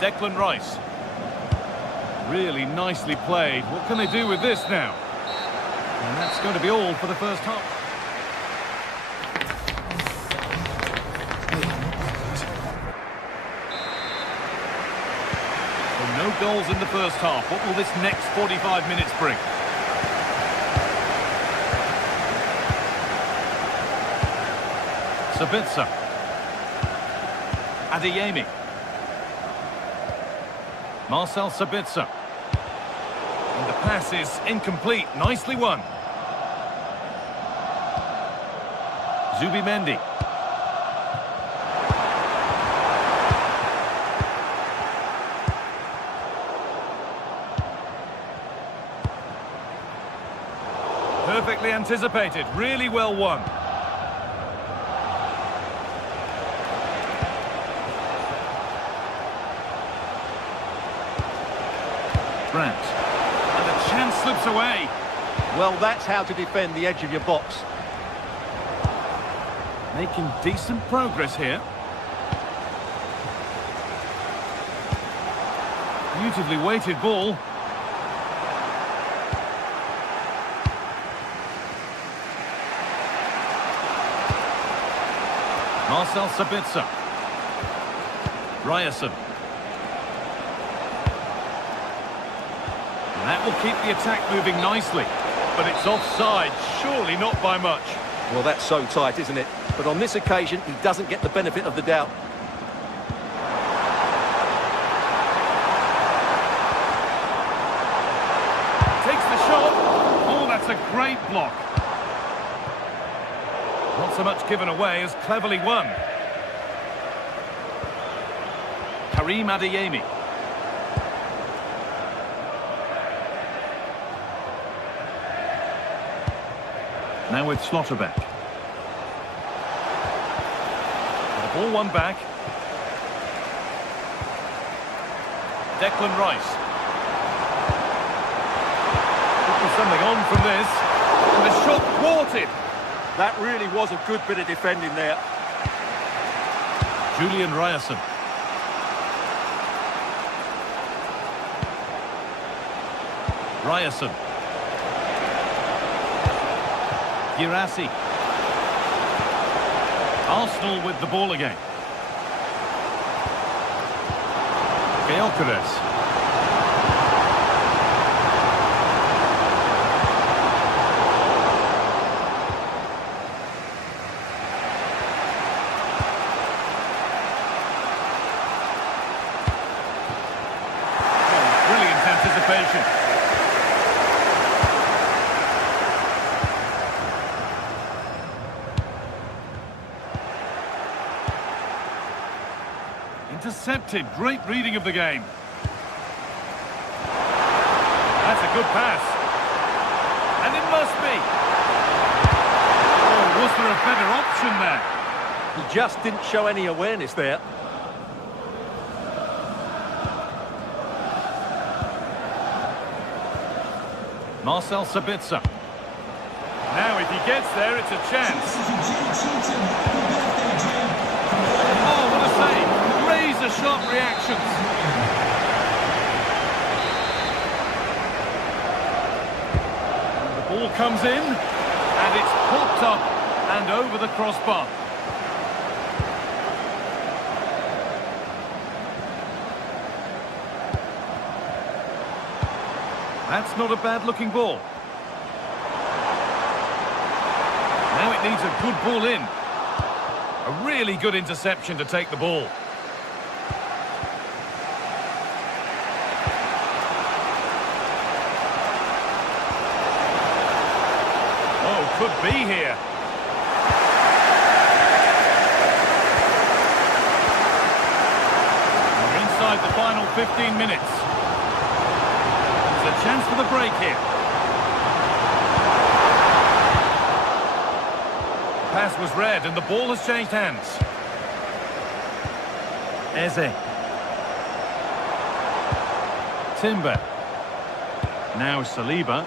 Declan Rice. Really nicely played. What can they do with this now? And that's going to be all for the first half. So no goals in the first half. What will this next 45 minutes bring? Sabitzer. Adeyemi. Marcel Sabitzer. And the pass is incomplete. Nicely won. Zubimendi. Perfectly anticipated. Really well won. Brandt. And the chance slips away. Well, that's how to defend the edge of your box. Making decent progress here. Beautifully weighted ball. Marcel Sabitzer. Ryerson. That will keep the attack moving nicely. But it's offside, surely not by much. Well, that's so tight, isn't it? But on this occasion, he doesn't get the benefit of the doubt. Takes the shot. Oh, that's a great block. Not so much given away as cleverly won. Karim Adeyemi. Now with Schlotterbeck. The ball won back. Declan Rice. Could be something on from this. And the shot thwarted. That really was a good bit of defending there. Julian Ryerson. Ryerson. Girassi. Arsenal with the ball again. Gyökeres. Oh, brilliant anticipation. Intercepted. Great reading of the game. That's a good pass. And it must be. Oh, was there a better option there? He just didn't show any awareness there. Marcel Sabitzer. Now if he gets there, it's a chance. Oh, what a save. Razor-sharp reactions. And the ball comes in, and it's popped up and over the crossbar. That's not a bad-looking ball. it needs a good ball in. A really good interception to take the ball. Oh, could be here. We're inside the final 15 minutes. There's a chance for the break here. Pass was read and the ball has changed hands. Eze. Timber. Now Saliba.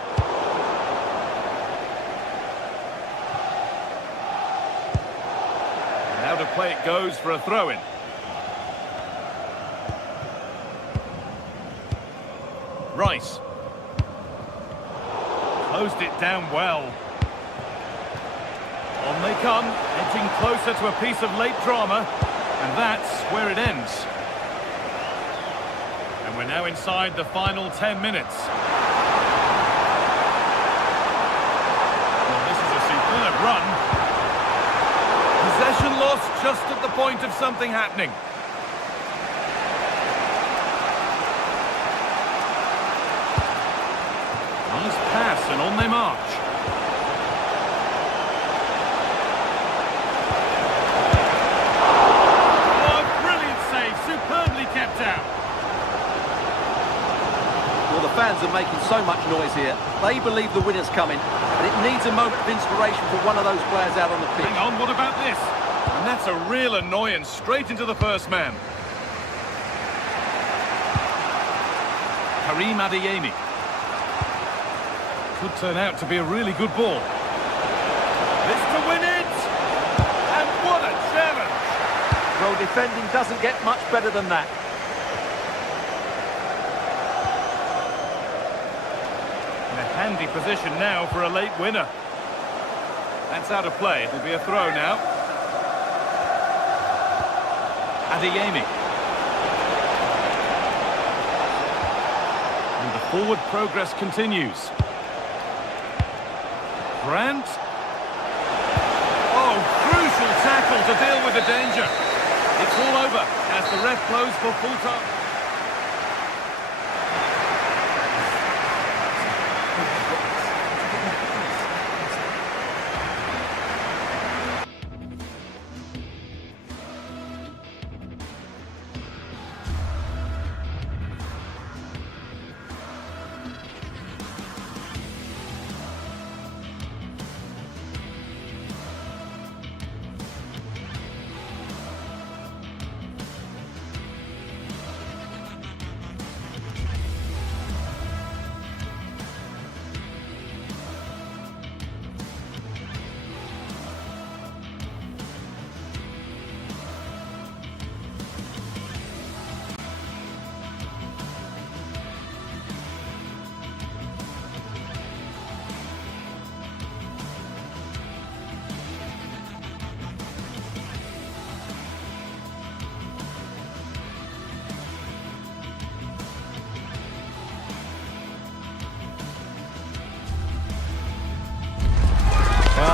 And out of play it goes for a throw-in. Rice. Closed it down well. On they come, edging closer to a piece of late drama, and that's where it ends. And we're now inside the final 10 minutes. Well, this is a superb run. Possession lost just at the point of something happening. Nice pass, and on they march. Kept out. Well, the fans are making so much noise here. They believe the winner's coming, but it needs a moment of inspiration for one of those players out on the pitch. Hang on, what about this? And that's a real annoyance, straight into the first man. Karim Adeyemi. Could turn out to be a really good ball. This to win it! And what a challenge! Well, defending doesn't get much better than that. In a handy position now for a late winner. That's out of play. It'll be a throw now. Adeyemi. And the forward progress continues. Grant. Oh, crucial tackle to deal with the danger. It's all over as the ref blows for full time.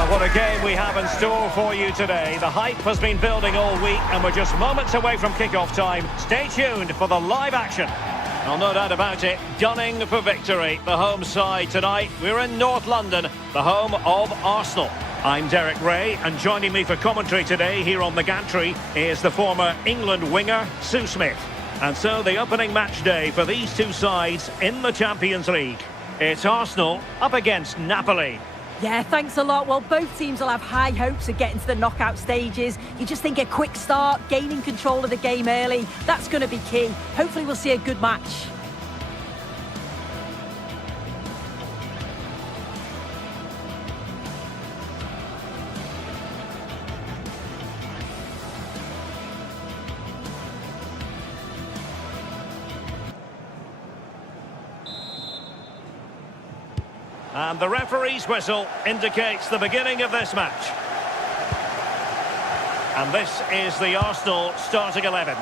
What a game we have in store for you today. The hype has been building all week and we're just moments away from kick-off time. Stay tuned for the live action. Well, no doubt about it, gunning for victory. The home side tonight, we're in North London, the home of Arsenal. I'm Derek Ray, and joining me for commentary today here on the gantry is the former England winger, Sue Smith. And so the opening match day for these two sides in the Champions League. It's Arsenal up against Napoli. Yeah, thanks a lot. Well, both teams will have high hopes of getting to the knockout stages. You just think a quick start, gaining control of the game early, that's going to be key. Hopefully we'll see a good match. And the referee's whistle indicates the beginning of this match. And this is the Arsenal starting 11.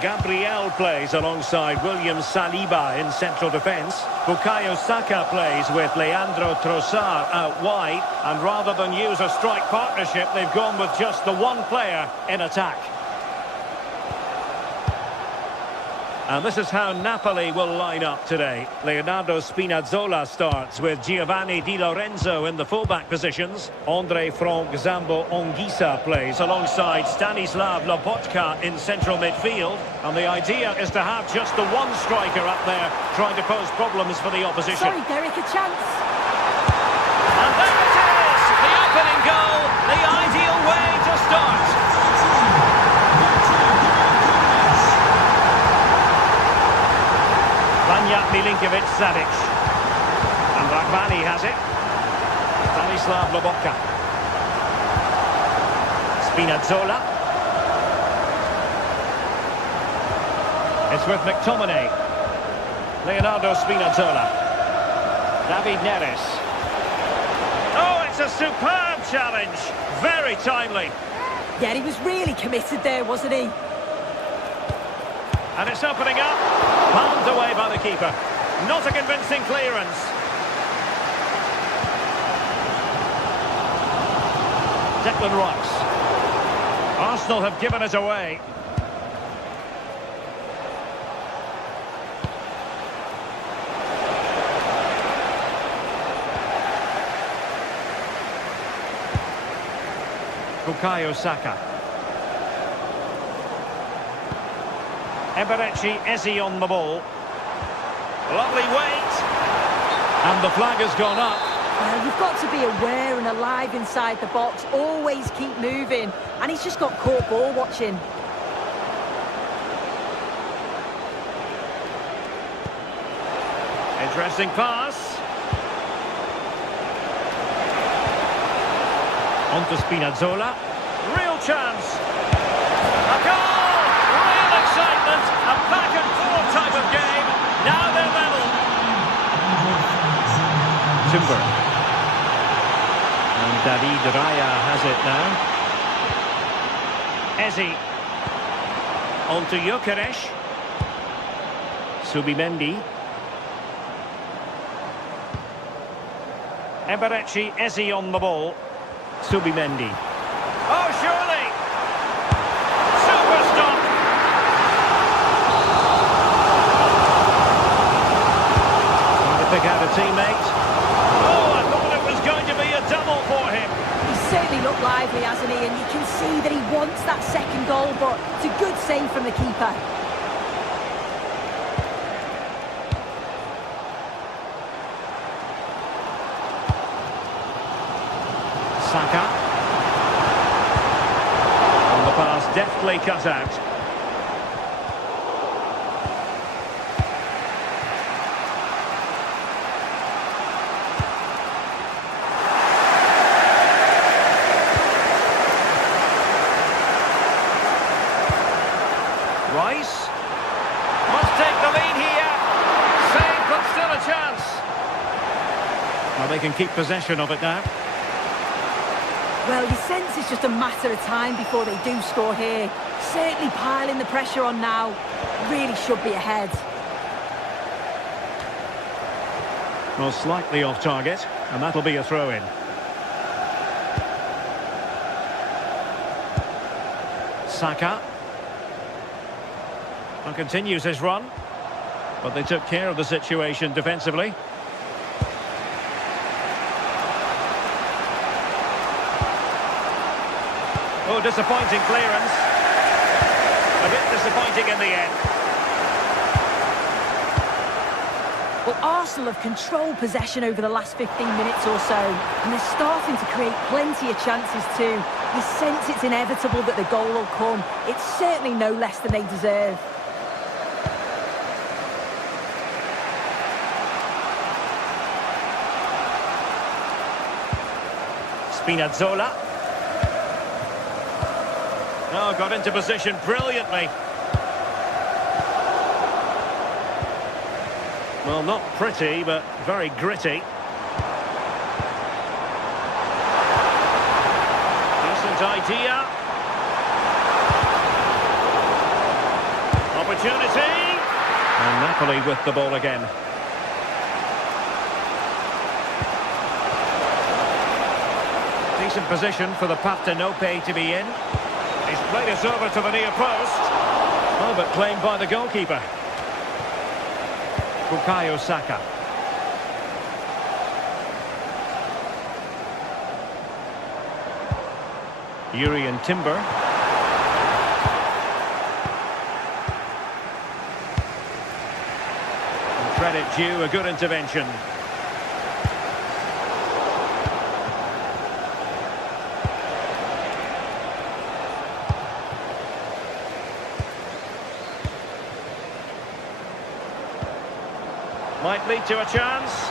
Gabriel plays alongside William Saliba in central defence. Bukayo Saka plays with Leandro Trossard out wide. And rather than use a strike partnership, they've gone with just the one player in attack. And this is how Napoli will line up today. Leonardo Spinazzola starts with Giovanni Di Lorenzo in the fullback positions. Andre Frank Zambo Anguissa plays alongside Stanislav Lobotka in central midfield. And the idea is to have just the one striker up there trying to pose problems for the opposition. Sorry, Derek, a chance. And there it is! The opening goal, the ideal way to start. Vanja Milinkovic-Savic. And Ragbani has it. Stanislav Lobotka. Spinazzola. It's with McTominay. Leonardo Spinazzola. David Neres. Oh, it's a superb challenge. Very timely. Yeah, he was really committed there, wasn't he? And it's opening up. Palmed away by the keeper. Not a convincing clearance. Declan Rice. Arsenal have given it away. Bukayo Saka. Eberechi Eze on the ball. Lovely weight. And the flag has gone up. Well, you've got to be aware and alive inside the box. Always keep moving. And he's just got caught ball watching. Interesting pass. On to Spinazzola. Real chance. A goal! Real excitement. A back and forth type of game. Now they're level. Timber. And David Raya has it now. Eze. On to Gyökeres. Subimendi. Eberechi Eze on the ball. Subimendi. Oh, surely! Super stop! Trying to pick out a teammate. Oh, I thought it was going to be a double for him. He's certainly looked lively, hasn't he? And you can see that he wants that second goal, but it's a good save from the keeper. Saka. And the pass deftly cut out. Rice. Must take the lead here. Save, but still a chance. Well, they can keep possession of it now. Well, you sense it's just a matter of time before they do score here. Certainly piling the pressure on now. Really should be ahead. Well, slightly off target, and that'll be a throw-in. Saka. And continues his run. But they took care of the situation defensively. Oh, disappointing clearance. A bit disappointing in the end. Well, Arsenal have controlled possession over the last 15 minutes or so, and they're starting to create plenty of chances too. You sense it's inevitable that the goal will come. It's certainly no less than they deserve. Spinazzola. Oh, got into position brilliantly. Well, not pretty, but very gritty. Decent idea. opportunity. And Napoli with the ball again. Decent position for the Partenope to be in. He's played it over to the near post. Oh, but claimed by the goalkeeper. Bukayo Saka. Urian Timber. And credit due, a good intervention. Might lead to a chance.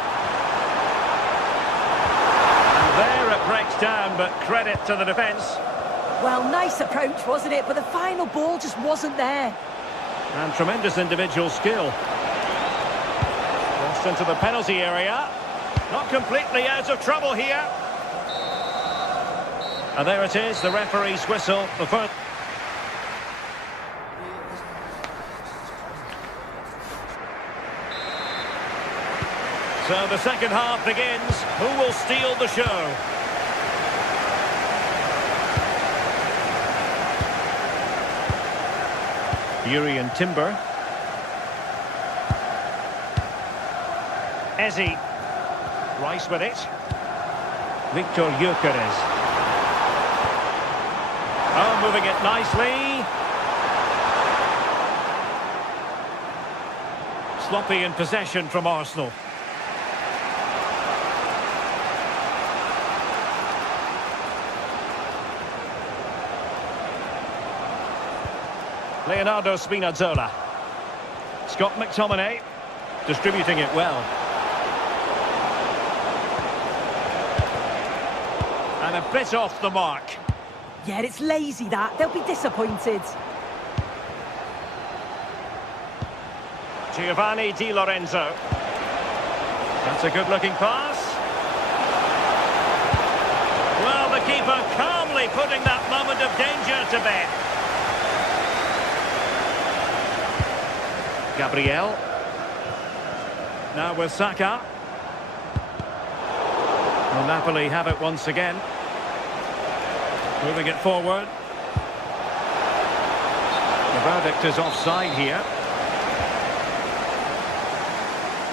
And there it breaks down, but credit to the defence. Well, nice approach, wasn't it? But the final ball just wasn't there. And tremendous individual skill. Crossed into the penalty area. Not completely out of trouble here. And there it is, the referee's whistle. The first. So the second half begins. Who will steal the show? Urian Timber. Ezi. Rice with it. Victor Gyökeres. Oh, moving it nicely. Sloppy in possession from Arsenal. Leonardo Spinazzola. Scott McTominay distributing it well. And a bit off the mark. Yeah, it's lazy that. They'll be disappointed. Giovanni Di Lorenzo. That's a good-looking pass. Well, the keeper calmly putting that moment of danger to bed. Gabriel. Now with Saka. Well, Napoli have it once again. Moving it forward. The verdict is offside here.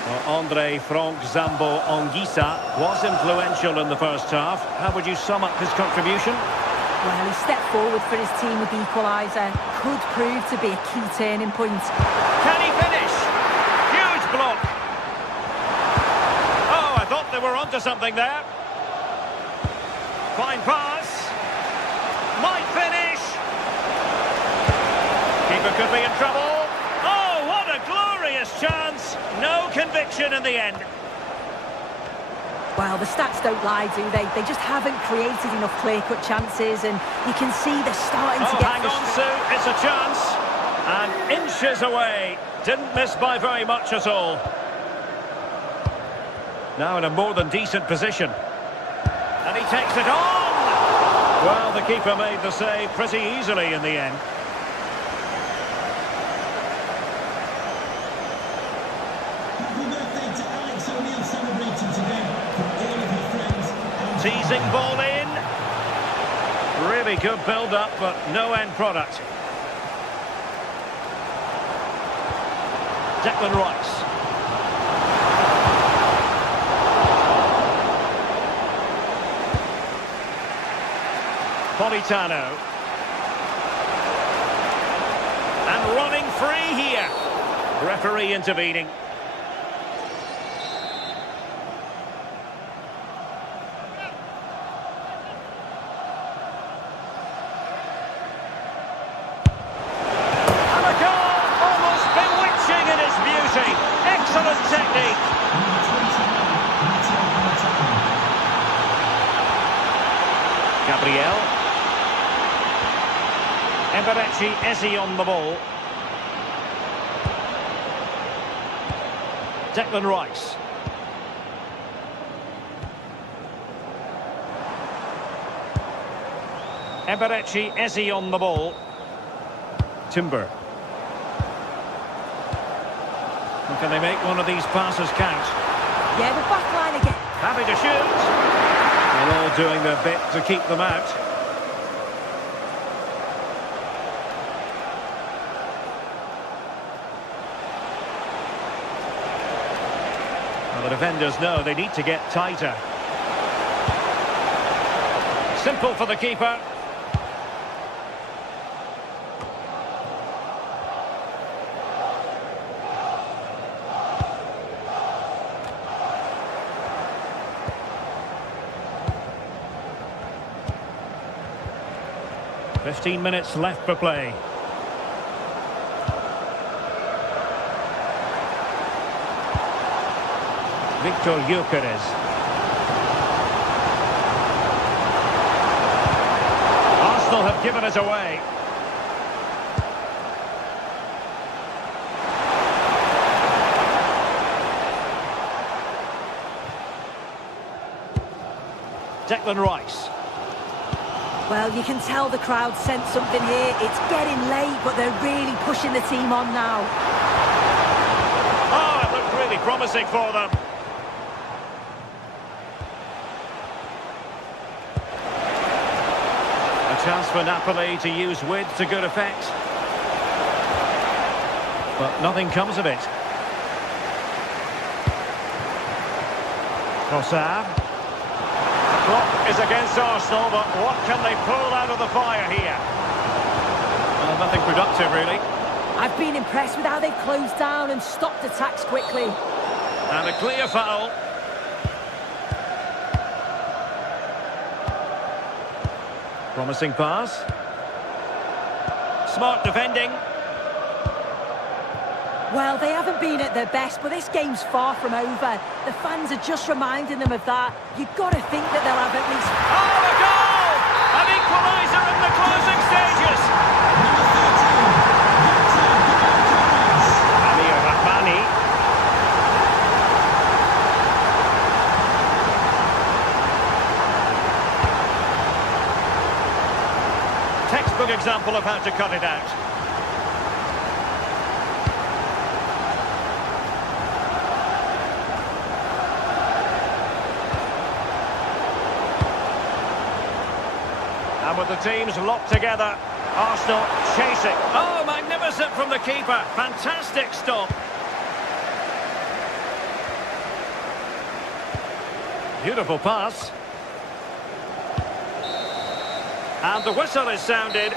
Well, Andre Frank Zambo Anguissa was influential in the first half. How would you sum up his contribution? Well, he stepped forward for his team with the equaliser. Could prove to be a key turning point. Can he finish? Huge block. Oh, I thought they were onto something there. Fine pass. Might finish. Keeper could be in trouble. Oh, what a glorious chance. No conviction in the end. Well, the stats don't lie, do they? They just haven't created enough clear-cut chances, and you can see they're starting to get... hang on, Sue. It's a chance. And inches away. Didn't miss by very much at all. Now in a more than decent position. And he takes it on! Well, the keeper made the save pretty easily in the end. Teasing ball in. Really good build-up, but no end product. Declan Rice. Politano. And running free here. Referee intervening. Excellent technique. Gabriel. Eberechi Ezi on the ball. Declan Rice. Eberechi Ezi on the ball. Timber. And can they make one of these passes count? Yeah, the back line again. Happy to shoot. They're all doing their bit to keep them out. Well, the defenders know they need to get tighter. Simple for the keeper. "15 minutes left for play." Victor Gyökeres. Arsenal have given it away. Declan Rice. Well, you can tell the crowd sensed something here. It's getting late, but they're really pushing the team on now. Oh, it looked really promising for them. A chance for Napoli to use width to good effect. But nothing comes of it. Trossard. The clock is against Arsenal, but what can they pull out of the fire here? Well, nothing productive, really. I've been impressed with how they've closed down and stopped attacks quickly. And a clear foul. Promising pass. Smart defending. Well, they haven't been at their best, but this game's far from over. The fans are just reminding them of that. You've got to think that they'll have at least... Oh, a goal! An equaliser in the closing stages! Amir Rahmani. Textbook example of how to cut it out. And with the teams locked together, Arsenal chasing. Oh, magnificent from the keeper. Fantastic stop. Beautiful pass. And the whistle is sounded.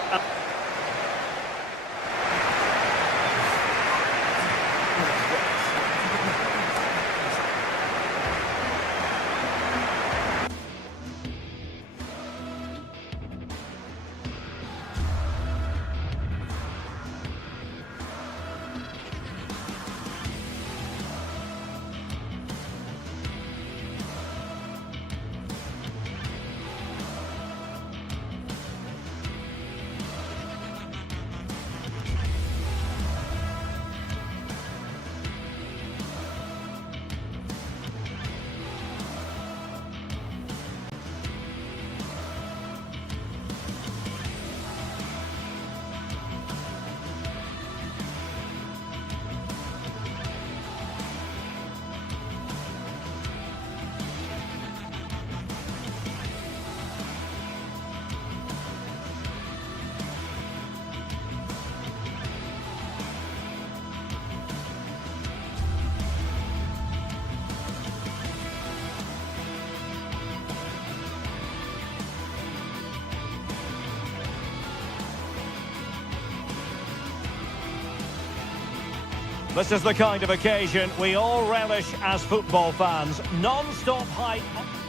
This is the kind of occasion we all relish as football fans. Non-stop hype.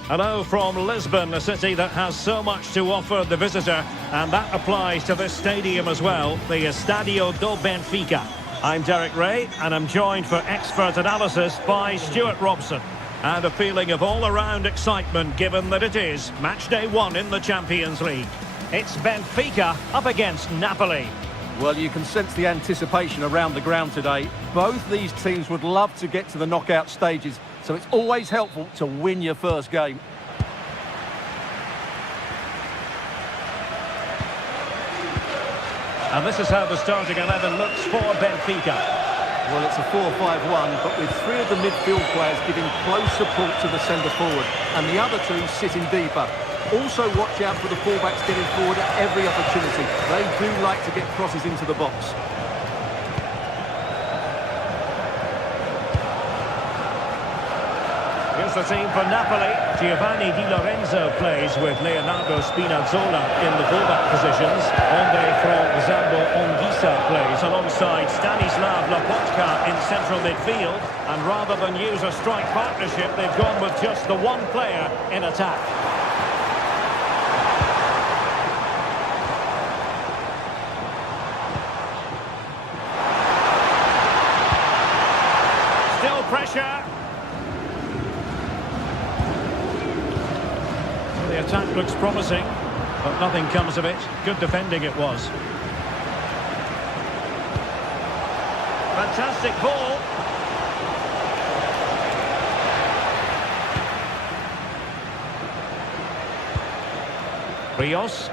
Hello from Lisbon, a city that has so much to offer the visitor, and that applies to this stadium as well, the Estadio do Benfica. I'm Derek Ray, and I'm joined for expert analysis by Stuart Robson. And a feeling of all-around excitement, given that it is match day 1 in the Champions League. It's Benfica up against Napoli. Well, you can sense the anticipation around the ground today. Both these teams would love to get to the knockout stages, so it's always helpful to win your first game. And this is how the starting 11 looks for Benfica. Well, it's a 4-5-1, but with three of the midfield players giving close support to the centre forward, and the other two sitting deeper. Also watch out for the fullbacks getting forward at every opportunity. They do like to get crosses into the box. Here's the team for Napoli. Giovanni Di Lorenzo plays with Leonardo Spinazzola in the fullback positions. Andre from Zambo Onguisa plays alongside Stanislav Lobotka in central midfield. And rather than use a strike partnership, they've gone with just the one player in attack. Still pressure. The attack looks promising, but nothing comes of it. Good defending it was. Fantastic ball. Rios.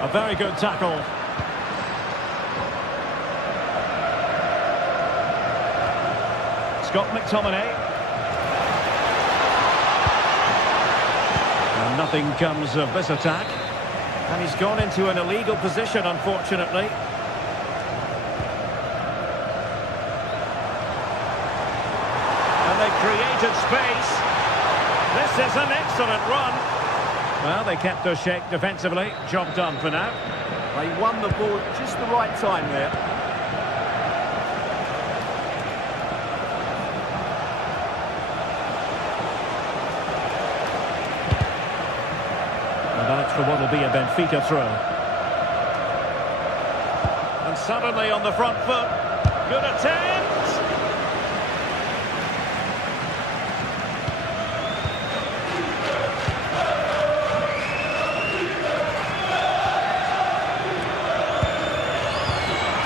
A very good tackle. Scott McTominay. And nothing comes of this attack. And he's gone into an illegal position, unfortunately. And they created space. This is an excellent run. Well, they kept their shape defensively. Job done for now. They won the ball at just the right time there. And that's for what will be a Benfica throw. And suddenly on the front foot. Good attempt.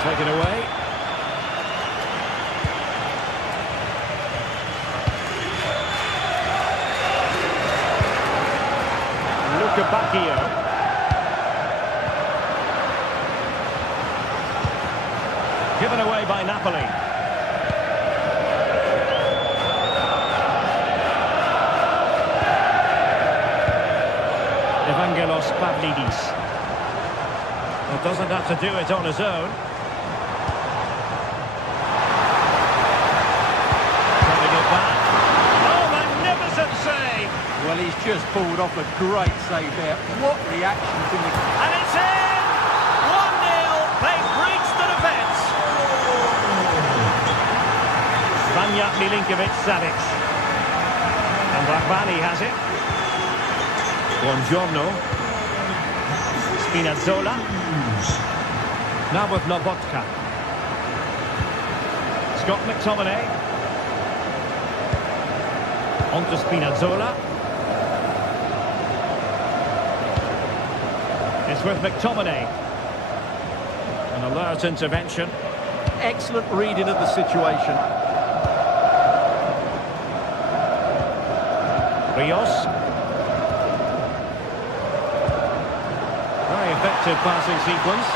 Taken away. Luca Bacchio. Given away by Napoli. Evangelos Pavlidis. Well, doesn't have to do it on his own. Well, he's just pulled off a great save there. What reaction from the... And it's in! 1-0. They breached the defence. Vanja Milinkovic-Savic. And Ragbani has it. Buongiorno. Spinazzola. Now with Lobotka. Scott McTominay. On to Spinazzola. It's with McTominay. An alert intervention. Excellent reading of the situation. Rios. Very effective passing sequence.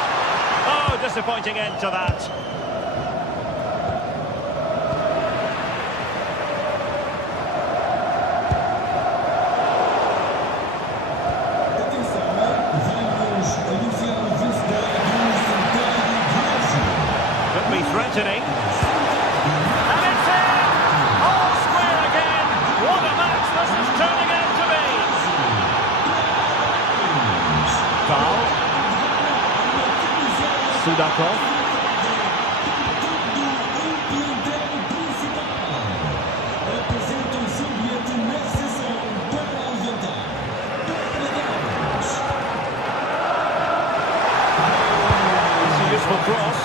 Oh, disappointing end to that. Threatening. And it's in! All square again! What a match this is turning out to be! Foul. Sudakov. It's a useful cross.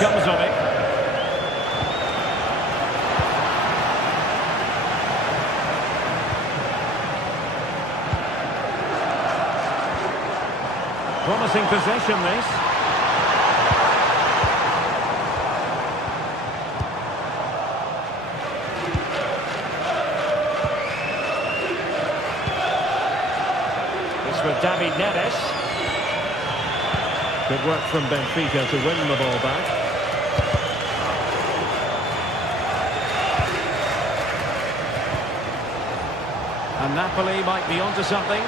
Comes of it. Promising possession, this. It's with David Neres. Good work from Benfica to win the ball back. And Napoli might be onto something.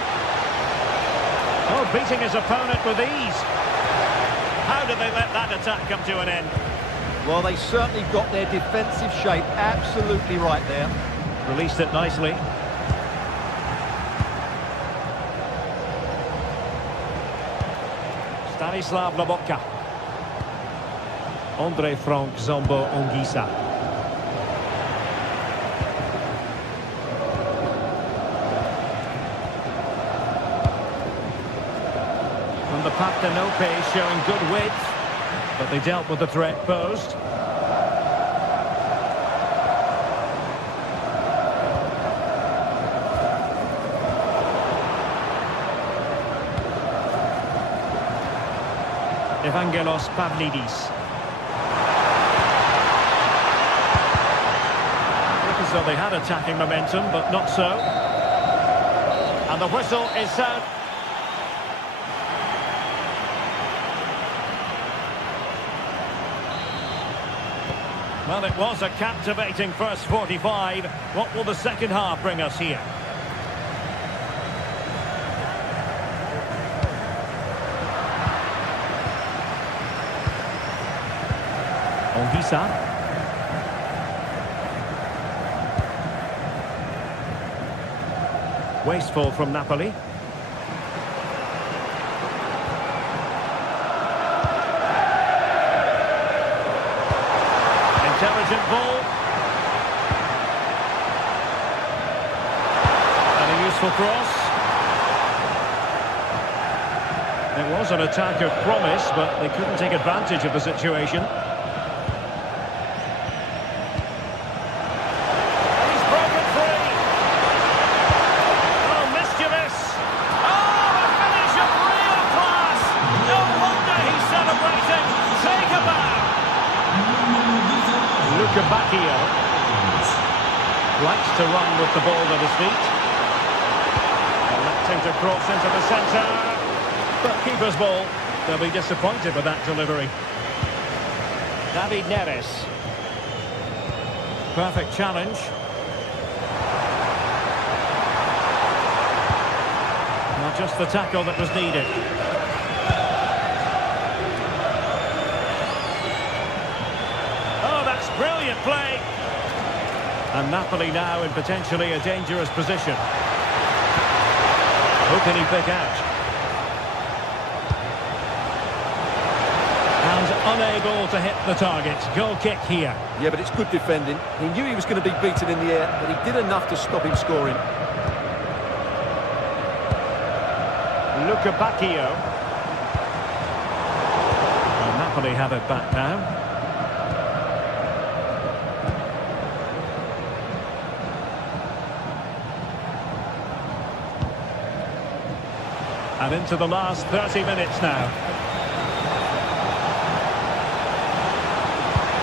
Oh, beating his opponent with ease. How did they let that attack come to an end? Well, they certainly got their defensive shape absolutely right there. Released it nicely. Stanislav Lobotka. Andre Frank Zombo Ongisa. From the Partenope showing good width, but they dealt with the threat posed. Evangelos Pavlidis. Look as though they had attacking momentum, but not so. And the whistle is sound. Well, it was a captivating first 45. What will the second half bring us here? Ongisa. Wasteful from Napoli. Intelligent ball. And a useful cross. It was an attack of promise, but they couldn't take advantage of the situation. Gabacchio likes to run with the ball at his feet. Electing to cross into the centre. But keeper's ball. They'll be disappointed with that delivery. David Neres. Perfect challenge. Not just the tackle that was needed. Brilliant play. And Napoli now in potentially a dangerous position. Who can he pick out? And unable to hit the target. Goal kick here. Yeah, but it's good defending. He knew he was going to be beaten in the air, but he did enough to stop him scoring. Luca Bacchio. And Napoli have it back now. And into the last 30 minutes now.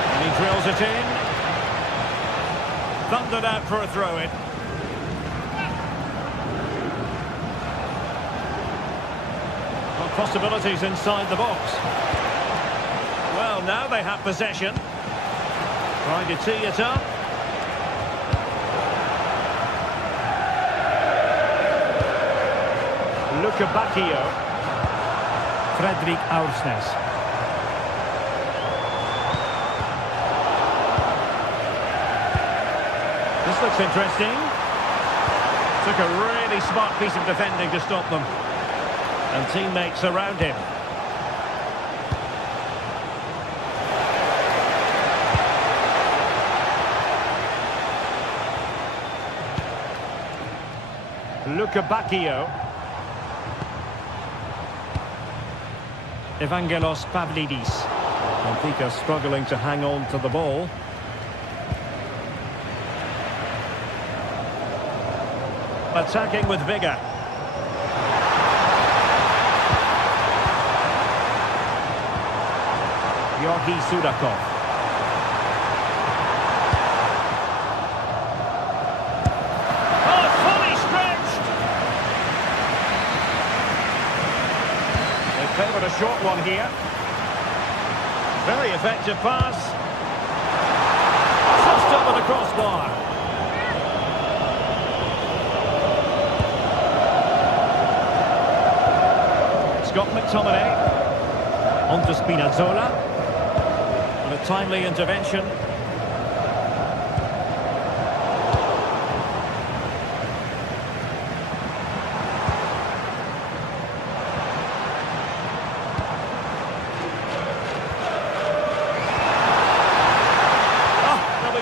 And he drills it in. Thundered out for a throw-in. Well, possibilities inside the box. Well, now they have possession. Trying to tee it up. Luca Bacchio. Fredrik Aursnes. This looks interesting. Took a really smart piece of defending to stop them. And teammates around him. Luca Bacchio. Evangelos Pavlidis. Benfica struggling to hang on to the ball. Attacking with vigour. Georgi Sudakov. Oh, fully stretched! They favoured a short one here. Very effective pass. Just over the crossbar. Scott McTominay. On to Spinazzola. And a timely intervention.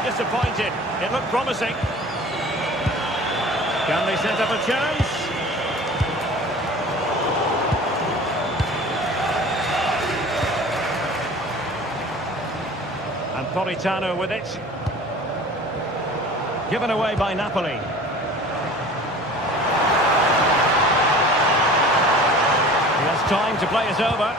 Disappointed. It looked promising. Can they set up a chance? And Politano with it. Given away by Napoli. He has time to play it over.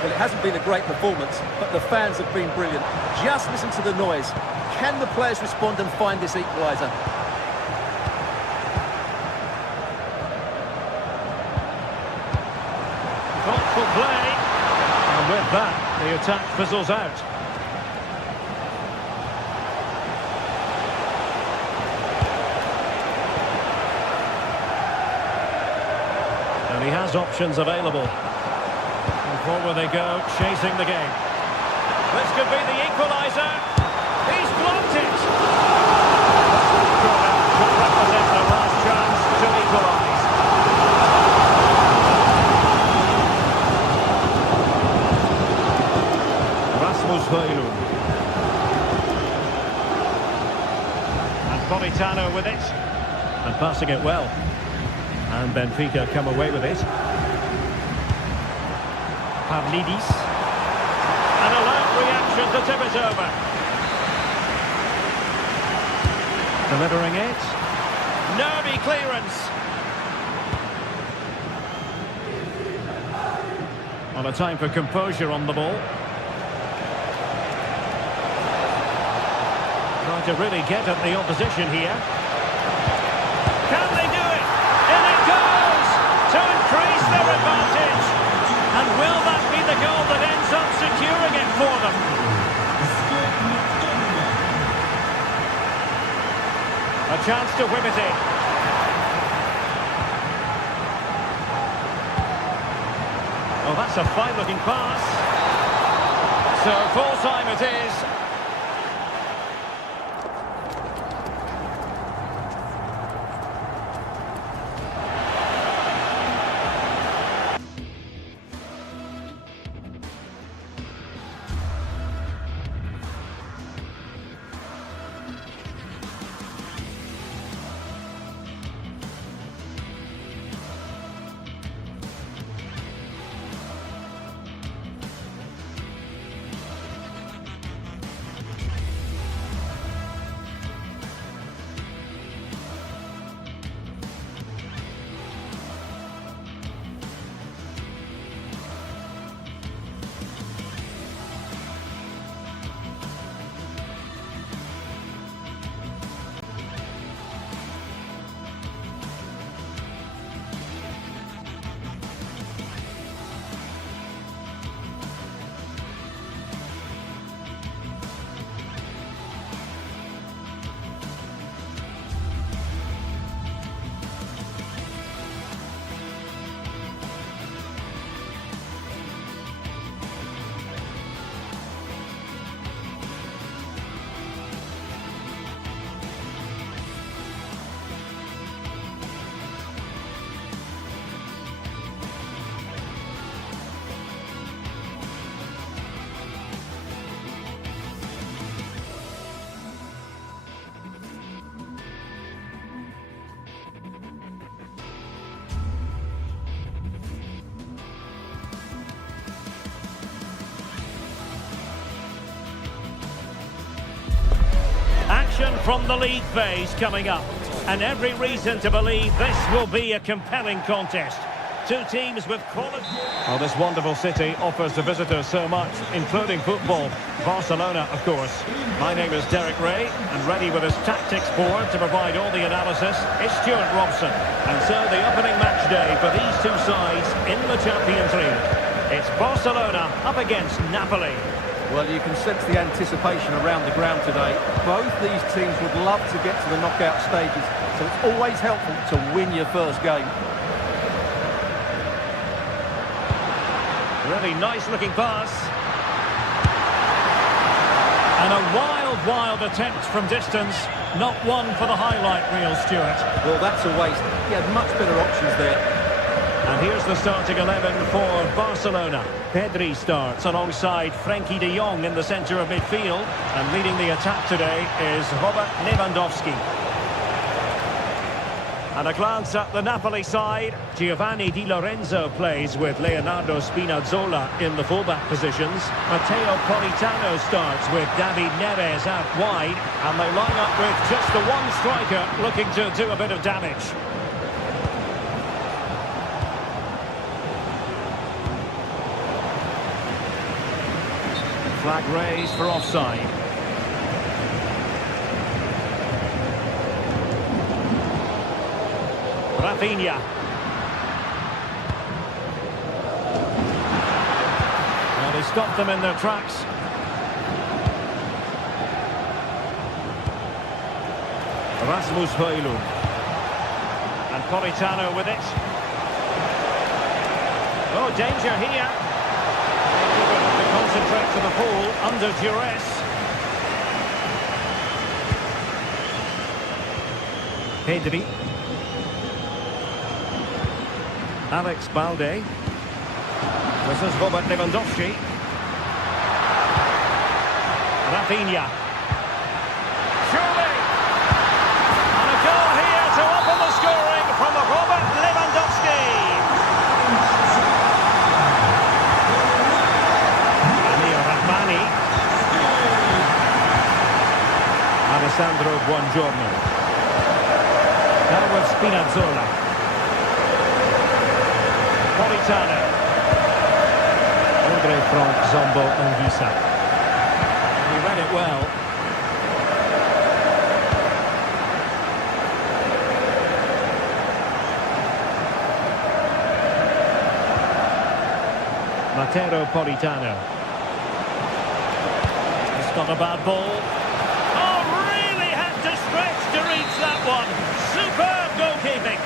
Well, it hasn't been a great performance, but the fans have been brilliant. Just listen to the noise. Can the players respond and find this equaliser? Thoughtful play. And with that, the attack fizzles out. And he has options available. Forward they go, chasing the game. This could be the equaliser. He's blocked it. Corner could represent the last chance to equalise. Rasmus Højlund. And Politano with it. And passing it well. And Benfica come away with it. Pavlidis. An alert reaction to tip it over. Delivering it. Nervy clearance. On a time for composure on the ball. Trying to really get at the opposition here. Can they do it? In it goes! To increase their advantage. And will that be the goal that ends up securing it for them? A chance to whip it in. Oh, that's a fine-looking pass. So full time it is. From the league phase coming up, and every reason to believe this will be a compelling contest. Two teams with quality. Well, this wonderful city offers the visitors so much, including football. Barcelona, of course. My name is Derek Ray, and ready with his tactics board to provide all the analysis is Stuart Robson. And so the opening match day for these two sides in the Champions League. It's Barcelona up against Napoli. Well, you can sense the anticipation around the ground today. Both these teams would love to get to the knockout stages, so it's always helpful to win your first game. Really nice-looking pass. And a wild attempt from distance. Not one for the highlight reel, Stuart. Well, that's a waste. He had much better options there. And here's the starting 11 for Barcelona. Pedri starts alongside Frenkie de Jong in the centre of midfield. And leading the attack today is Robert Lewandowski. And a glance at the Napoli side. Giovanni Di Lorenzo plays with Leonardo Spinazzola in the fullback positions. Matteo Politano starts with David Neres out wide. And they line up with just the one striker looking to do a bit of damage. Flag raised for offside. Rafinha. Well, they stopped them in their tracks. Rasmus Højlund. And Politano with it. Oh, danger here. To concentrate to the ball under duress. Pedri. Alex Balde. This is Robert Lewandowski. Rafinha. Surely. And a goal here to open the scoring from Robert Lewandowski. Alessandro Buongiorno. Now with Spinazzola. Politano. Andre Frank Zombo Anguissa. He read it well. Matteo Politano. It's not a bad ball. To reach that one. Superb goalkeeping.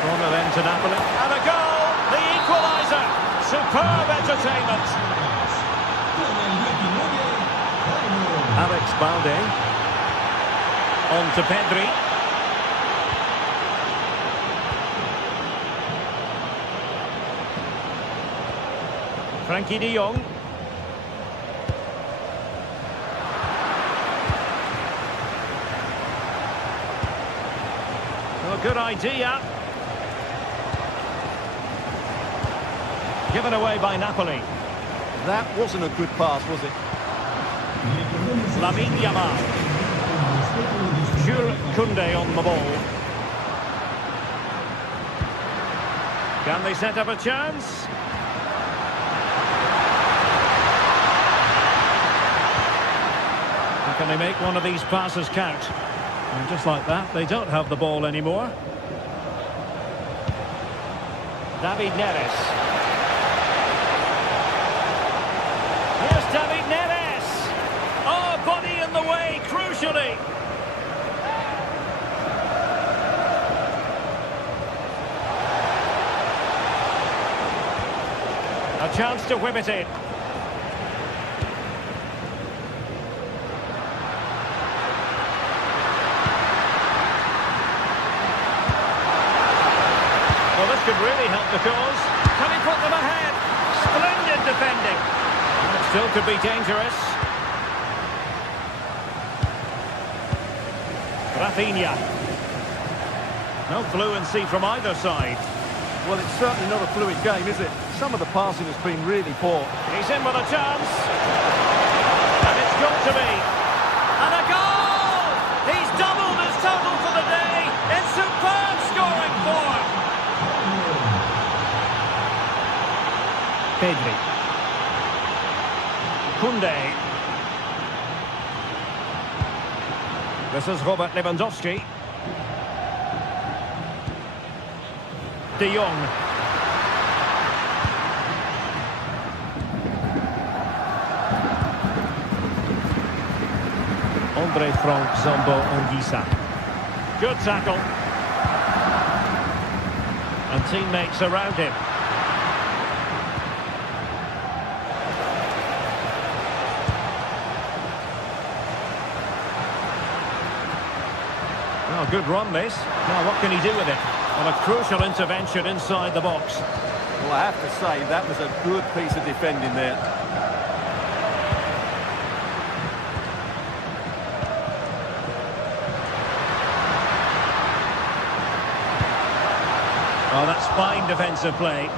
Corner then to Napoli. And a goal! The equaliser! Superb entertainment. Alex Balde. On to Pedri. Frenkie de Jong. Good idea. Given away by Napoli. That wasn't a good pass, was it? Lamine Yamal. Jules Koundé on the ball. Can they set up a chance? Or can they make one of these passes count? And just like that, they don't have the ball anymore. David Neres. Here's David Neres. Oh, body in the way, crucially. A chance to whip it in. Well, this could really help the cause. Can he put them ahead? Splendid defending. It still could be dangerous. Rafinha. No fluency from either side. Well, it's certainly not a fluid game, is it? Some of the passing has been really poor. He's in with a chance. And it's got to be. And a goal! He's doubled his total for the day in superb scoring form. Pedri. Koundé. This is Robert Lewandowski. De Jong. Frank Zambo Anguissa. Good tackle. And teammates around him. Oh, good run this. Now what can he do with it? And a crucial intervention inside the box. Well, I have to say, that was a good piece of defending there. Oh, that's fine defensive play.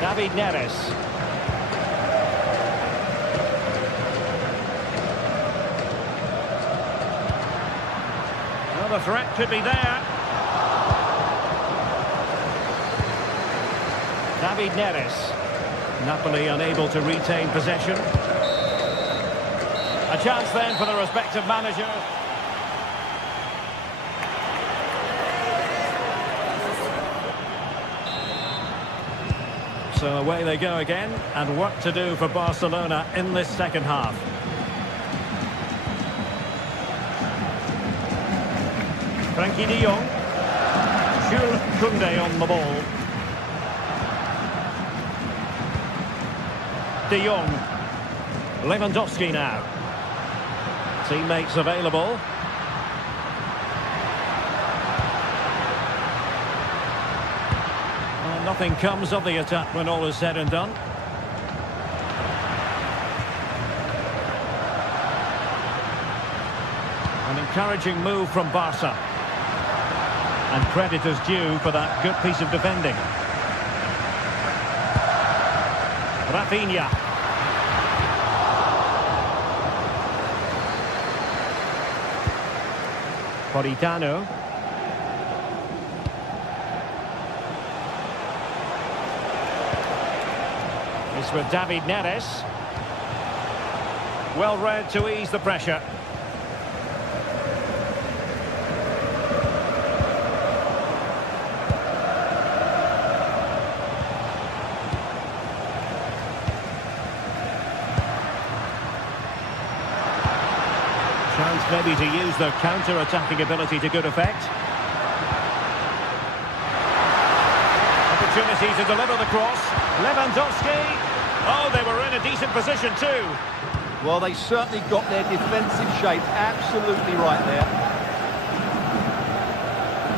David Neres. Well, the threat could be there. David Neres. Napoli unable to retain possession. A chance then for the respective manager. So away they go again, and work to do for Barcelona in this second half. Frankie de Jong. Jules Koundé on the ball. De Jong. Lewandowski now. Teammates available. Nothing comes of the attack when all is said and done. An encouraging move from Barca. And credit is due for that good piece of defending. Rafinha. Politano. It's with David Neres. Well read to ease the pressure. Chance maybe to use their counter-attacking ability to good effect. Opportunity to deliver the cross. Lewandowski. Oh, they were in a decent position too. Well, they certainly got their defensive shape absolutely right there.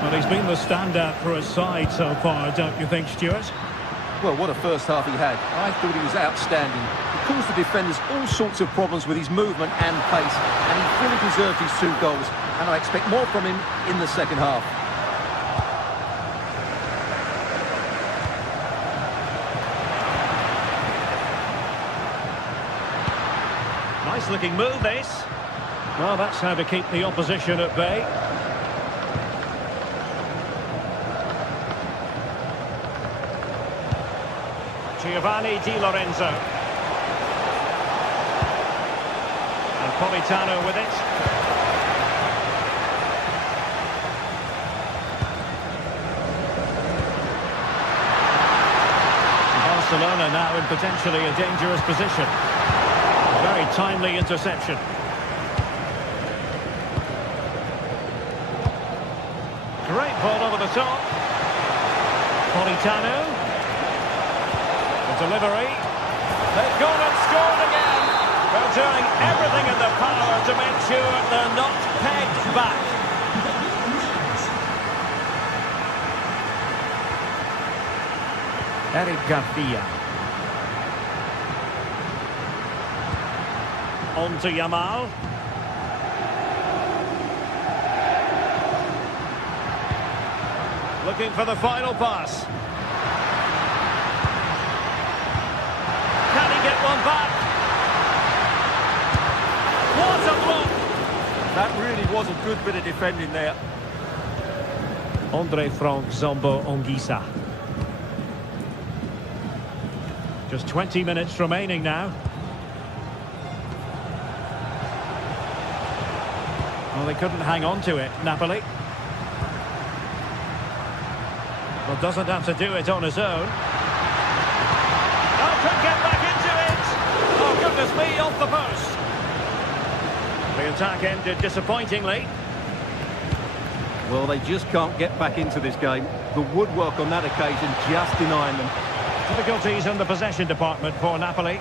Well, he's been the standout for his side so far, don't you think, Stuart? Well, what a first half he had. I thought he was outstanding. He caused the defenders all sorts of problems with his movement and pace, and he fully deserved his 2 goals, and I expect more from him in the second half. Nice looking move, this. Well, that's how to keep the opposition at bay. Giovanni Di Lorenzo. And Politano with it. Barcelona now in potentially a dangerous position. Very timely interception. Great ball over the top. Politano. The delivery. They've gone and scored again. They're doing everything in their power to make sure they're not pegged back. Eric Garcia. On to Yamal. Looking for the final pass. Can he get one back? What a block! That really was a good bit of defending there. Frank Zambo Anguissa. Just 20 minutes remaining now. Well, they couldn't hang on to it, Napoli. Well, doesn't have to do it on his own. Oh, could get back into it! Oh, goodness me, off the post. The attack ended disappointingly. Well, they just can't get back into this game. The woodwork on that occasion just denying them. Difficulties in the possession department for Napoli.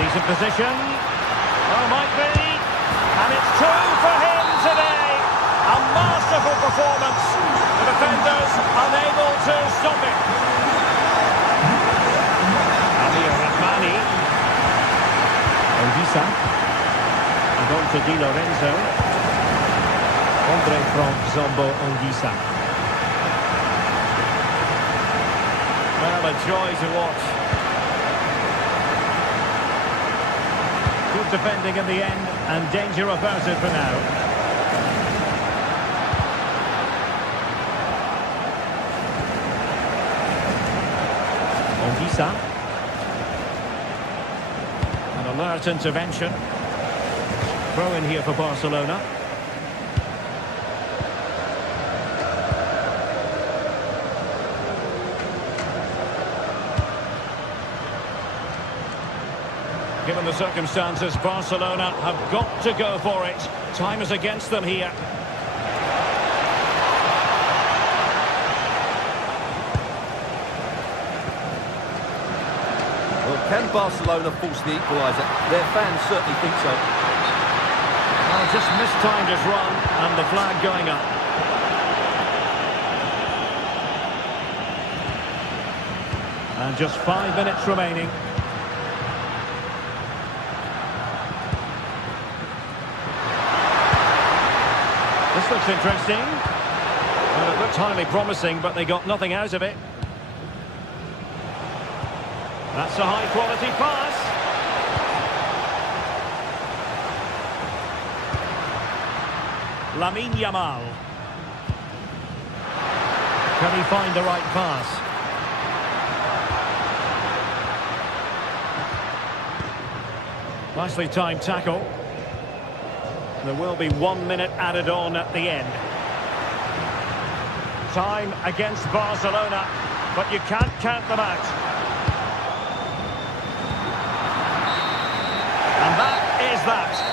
Decent position. Oh, might be. And it's two for him today. A masterful performance. The defenders unable to stop it. Amir Rahmani. Odisa. And on to Di Lorenzo. Andre from Zombo Odisa. Well, a joy to watch. Good defending in the end, and danger about it for now. Odisa. An alert intervention. Throw in here for Barcelona. Given the circumstances, Barcelona have got to go for it. Time is against them here. Well, can Barcelona force the equaliser? Their fans certainly think so. Well, just mistimed his run, and the flag going up. And just 5 minutes remaining. This looks interesting. Well, it looked highly promising, but they got nothing out of it. That's a high-quality pass. Lamine Yamal. Can he find the right pass? Nicely timed tackle. There will be 1 minute added on at the end. Time against Barcelona, but you can't count them out. And that is that.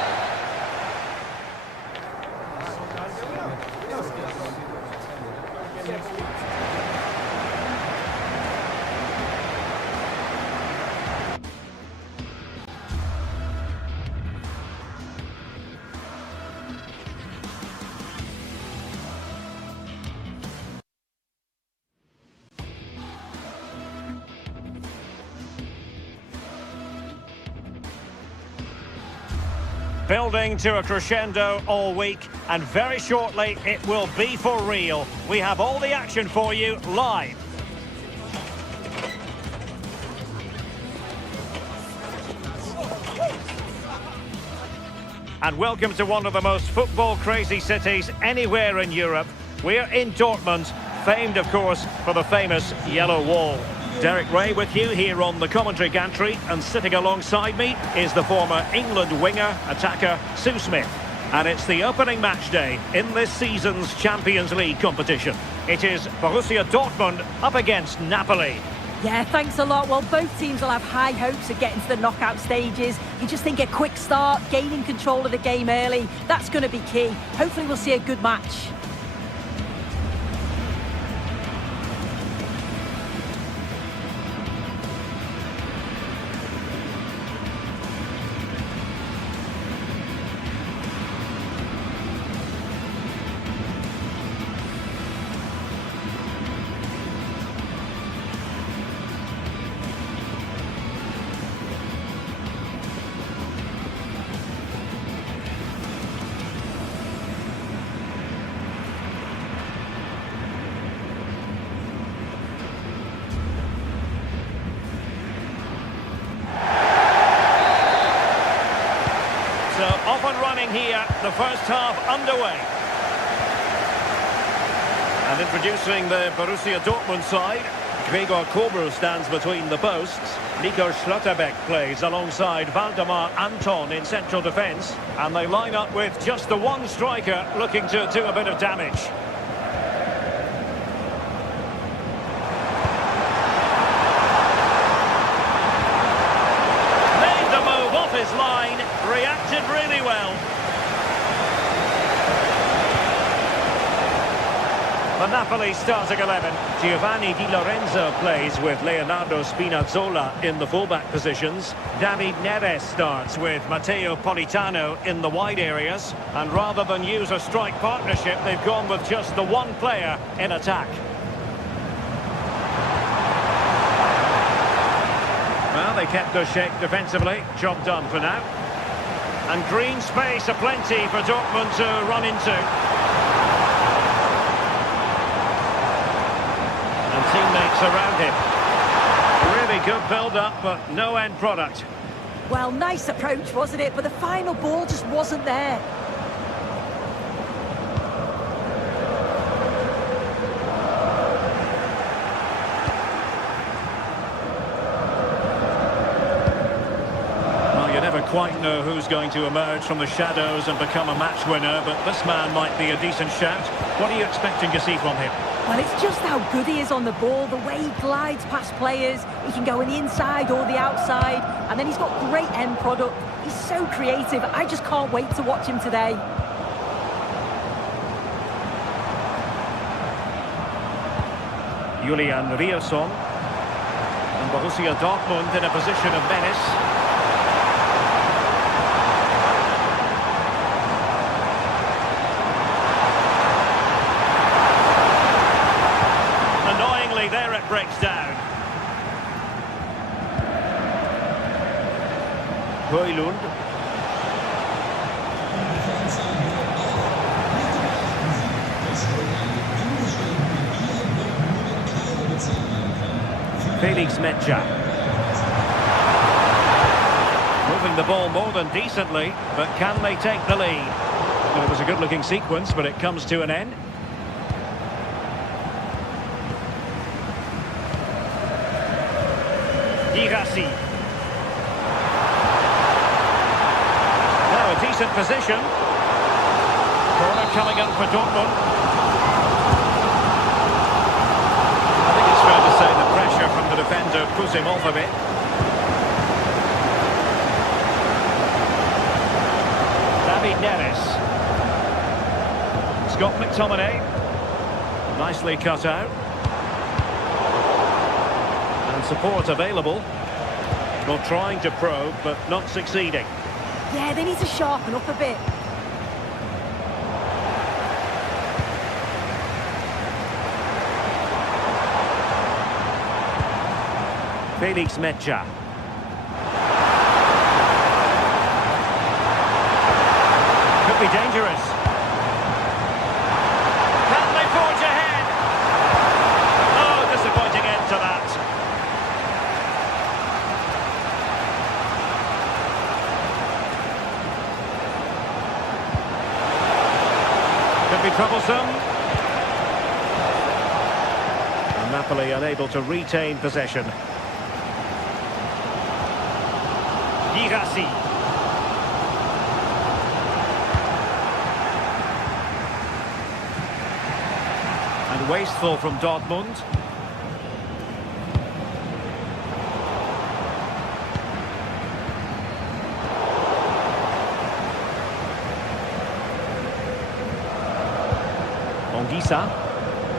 Building to a crescendo all week, and very shortly it will be for real. We have all the action for you live. And welcome to one of the most football-crazy cities anywhere in Europe. We're in Dortmund, famed, of course, for the famous Yellow Wall. Derek Ray with you here on the commentary gantry, and sitting alongside me is the former England winger, attacker, Sue Smith. And it's the opening match day in this season's Champions League competition. It is Borussia Dortmund up against Napoli. Yeah, thanks a lot. Well, both teams will have high hopes of getting to the knockout stages. You just think a quick start, gaining control of the game early, that's going to be key. Hopefully we'll see a good match. So off and running here, the first half underway. And introducing the Borussia Dortmund side, Gregor Kobel stands between the posts. Nico Schlotterbeck plays alongside Valdemar Anton in central defence. And they line up with just the one striker looking to do a bit of damage. Made the move off his line, reacted really well. The Napoli starting 11. Giovanni Di Lorenzo plays with Leonardo Spinazzola in the fullback positions. David Neres starts with Matteo Politano in the wide areas. And rather than use a strike partnership, they've gone with just the one player in attack. Well, they kept their shape defensively. Job done for now. And green space aplenty for Dortmund to run into. Teammates around him. Really good build-up, but no end product. Well, nice approach, wasn't it? But the final ball just wasn't there. Well, you never quite know who's going to emerge from the shadows and become a match winner, but this man might be a decent shout. What are you expecting to see from him? Well, it's just how good he is on the ball, the way he glides past players. He can go on the inside or the outside, and then he's got great end product. He's so creative. I just can't wait to watch him today. Julian Rierson. And Borussia Dortmund in a position of menace. There it breaks down. Højlund. Felix Metscher. Moving the ball more than decently, but can they take the lead? Well, it was a good-looking sequence, but it comes to an end. Girassi. Now a decent position. Corner coming up for Dortmund. I think it's fair to say the pressure from the defender puts him off a bit. David Neres. Scott McTominay. Nicely cut out. And support available. Well, trying to probe, but not succeeding. Yeah, they need to sharpen up a bit. Felix Metscher. Could be dangerous. Can they forge ahead? Oh, disappointing end to that. Could be troublesome. And Napoli unable to retain possession. Girassi. And wasteful from Dortmund. Ongisa.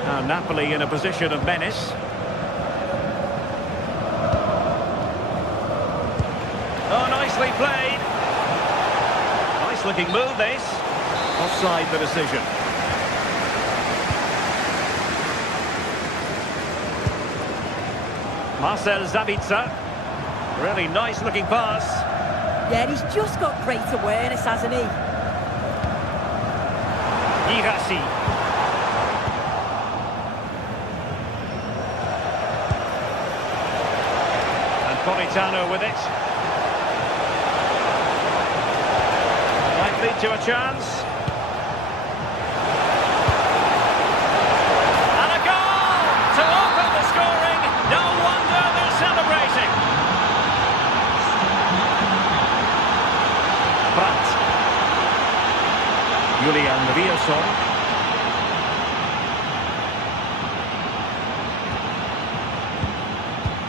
Now Napoli in a position of menace. Oh, nicely played. Nice looking move, this. Offside the decision. Marcel Sabitzer. Really nice looking pass. Yeah, and he's just got great awareness, hasn't he? Girassi. And Politano with it. Might lead to a chance. Julian Rierson.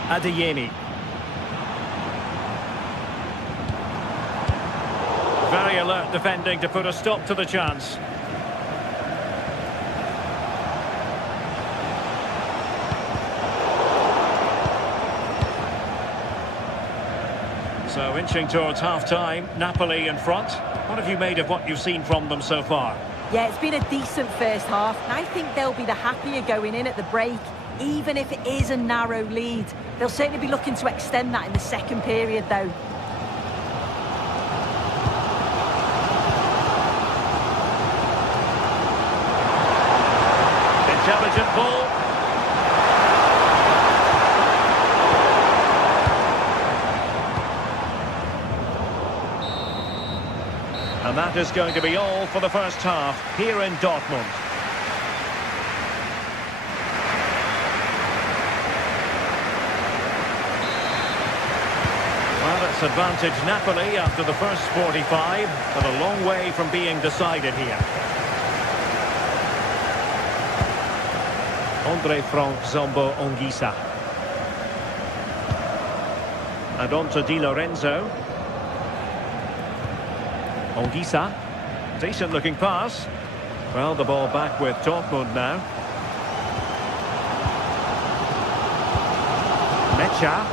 Adeyemi. Very alert defending to put a stop to the chance. So inching towards half-time, Napoli in front. What have you made of what you've seen from them so far? Yeah, it's been a decent first half, and I think they'll be the happier going in at the break, even if it is a narrow lead. They'll certainly be looking to extend that in the second period, though. Intelligent ball. And that is going to be all for the first half here in Dortmund. Well, it's advantage Napoli after the first 45, but a long way from being decided here. Andre Frank Zombo Ongisa. And on to Di Lorenzo. Ongisa, decent looking pass. Well, the ball back with Dortmund now. Mecha.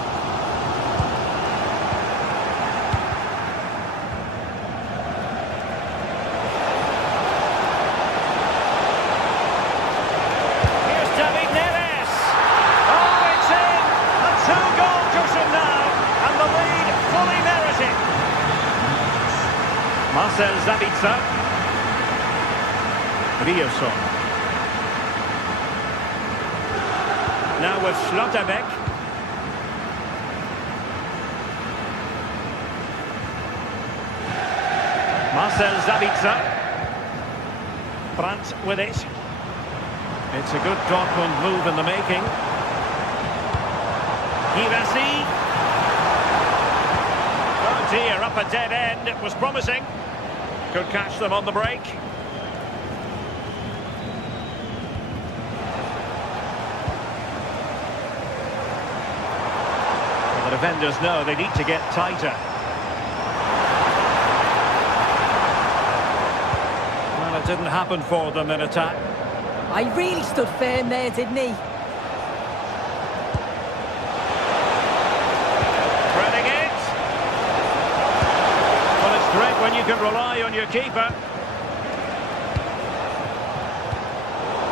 Here's David Neres. Oh, it's in! A two-goal cushion now, and the lead fully merited. Marcel Sabitzer. Rierson. Now with Schlotterbeck. Marcel Sabitzer. Brandt with it. It's a good Dortmund move in the making. Girassi. Oh dear, up a dead end. It was promising. Could catch them on the break. Well, the defenders know they need to get tighter. Well, it didn't happen for them in attack. I really stood firm there, didn't he? Threading it. Well, it's great when you can rely on your keeper.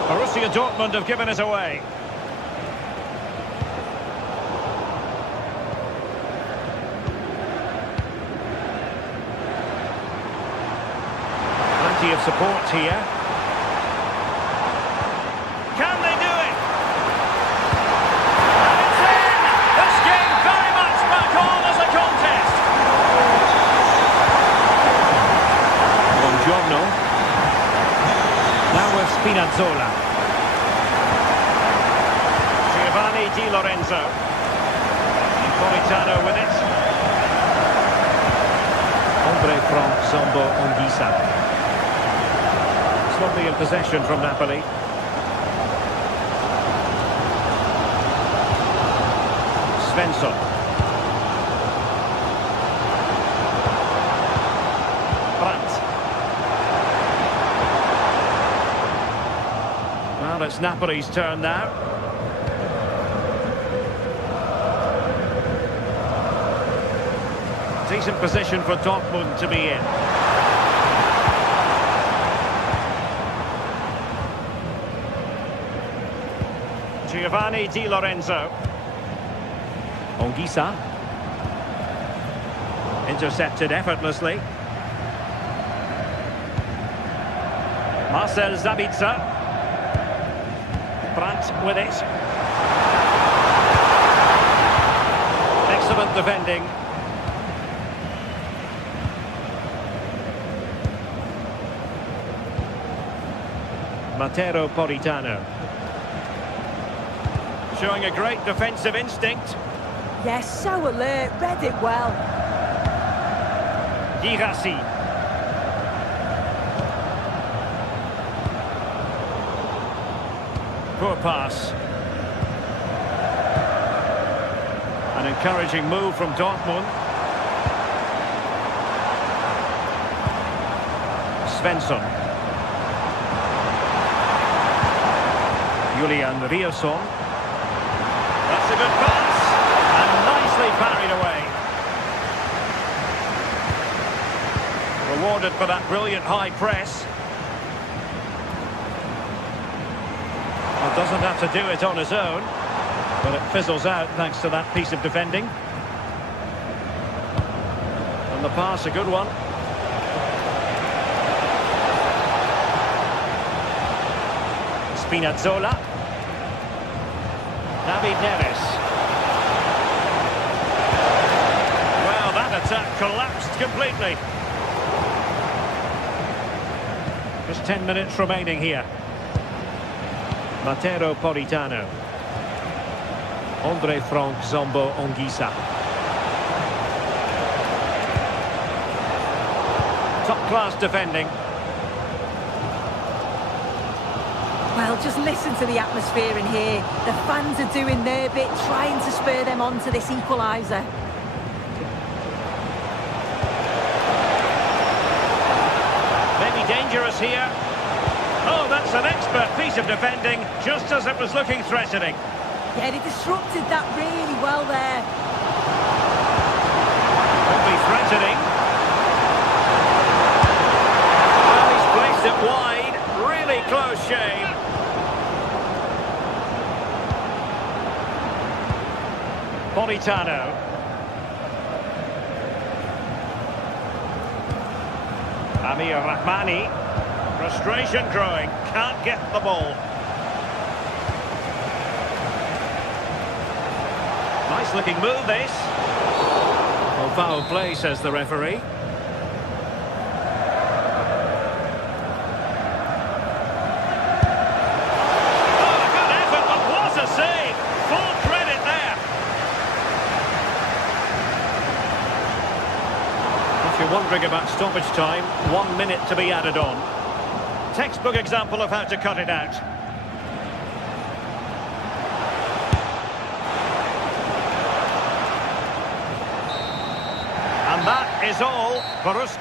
Borussia Dortmund have given it away. Plenty of support here. Can they do it? And it's in! This game very much back on as a contest. Buongiorno. Now with Spinazzola. Giovanni Di Lorenzo. Napolitano with it. Andre Frank Zombo Ongisa. Slowly in possession from Napoli. Svensson. Brandt. Well, it's Napoli's turn now. Decent position for Dortmund to be in. Giovanni Di Lorenzo. Ongisa. Intercepted effortlessly. Marcel Sabitzer. Brandt with it. Excellent defending. Matteo Politano. Showing a great defensive instinct. Yes, so alert, read it well. Girassi. poor pass. An encouraging move from Dortmund. Svensson. Julian Riosson. That's a good pass. And nicely parried away. Rewarded for that brilliant high press. Well, doesn't have to do it on his own, but it fizzles out thanks to that piece of defending. And the pass, a good one. Spinazzola. David Neres. Well, that attack collapsed completely. Just 10 minutes remaining here. Matteo Politano. Andre Frank Zombo Ongisa. Top-class defending. Well, just listen to the atmosphere in here. The fans are doing their bit, trying to spur them on to this equaliser. Maybe dangerous here. Oh, that's an expert piece of defending, just as it was looking threatening. Yeah, he disrupted that really well there. Could be threatening. Well, he's placed it wide. Really close shave. Politano. Amir Rahmani. Frustration growing. Can't get the ball. Nice looking move, this. Well, foul play, says the referee. Oh, good effort, but what a save! Full credit there. If you're wondering about stoppage time, 1 minute to be added on. Textbook example of how to cut it out. And that is all for us.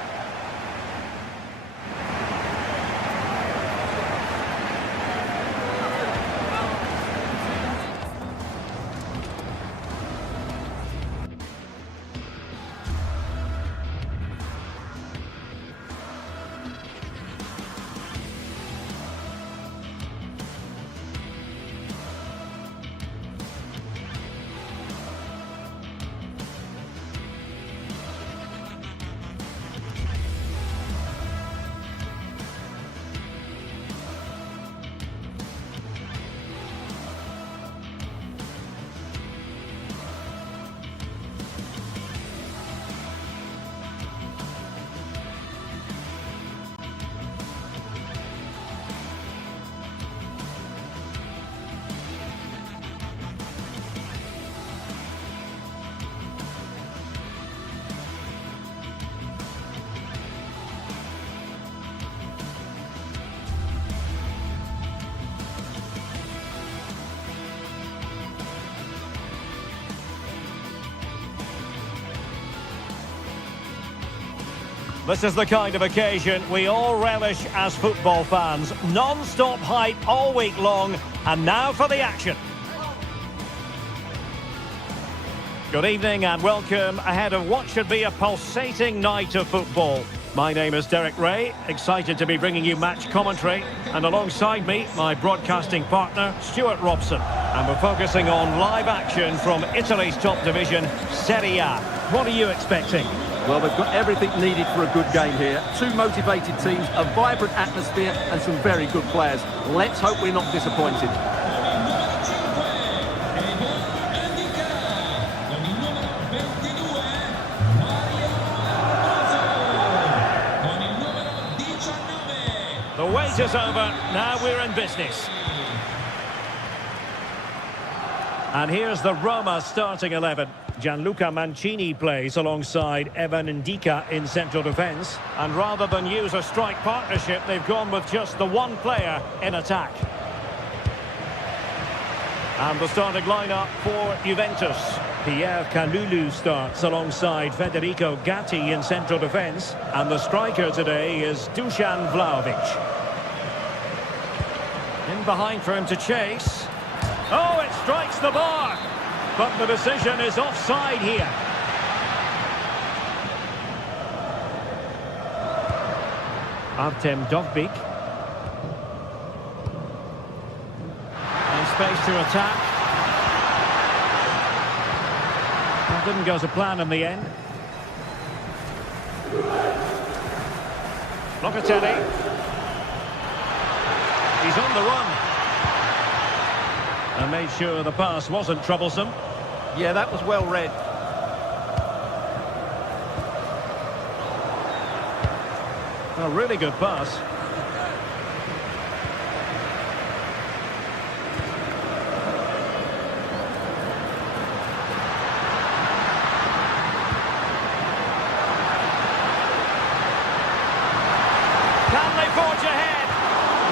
This is the kind of occasion we all relish as football fans. Non-stop hype all week long, and now for the action. Good evening and welcome ahead of what should be a pulsating night of football. My name is Derek Ray, excited to be bringing you match commentary, and alongside me, my broadcasting partner, Stuart Robson. And we're focusing on live action from Italy's top division, Serie A. What are you expecting? Well, they've got everything needed for a good game here. Two motivated teams, a vibrant atmosphere and some very good players. Let's hope we're not disappointed. The wait is over, now we're in business. And here's the Roma starting 11. Gianluca Mancini plays alongside Evan Ndika in central defence. And rather than use a strike partnership, they've gone with just the one player in attack. And the starting lineup for Juventus. Pierre Kalulu starts alongside Federico Gatti in central defence. And the striker today is Dusan Vlahovic. In behind for him to chase. Oh, it strikes the bar. But the decision is offside here. Artem Dovbyk. And space to attack. That didn't go to plan in the end. Locatelli. He's on the run. And made sure the pass wasn't troublesome. Yeah, that was well read. A really good pass. Can they forge ahead?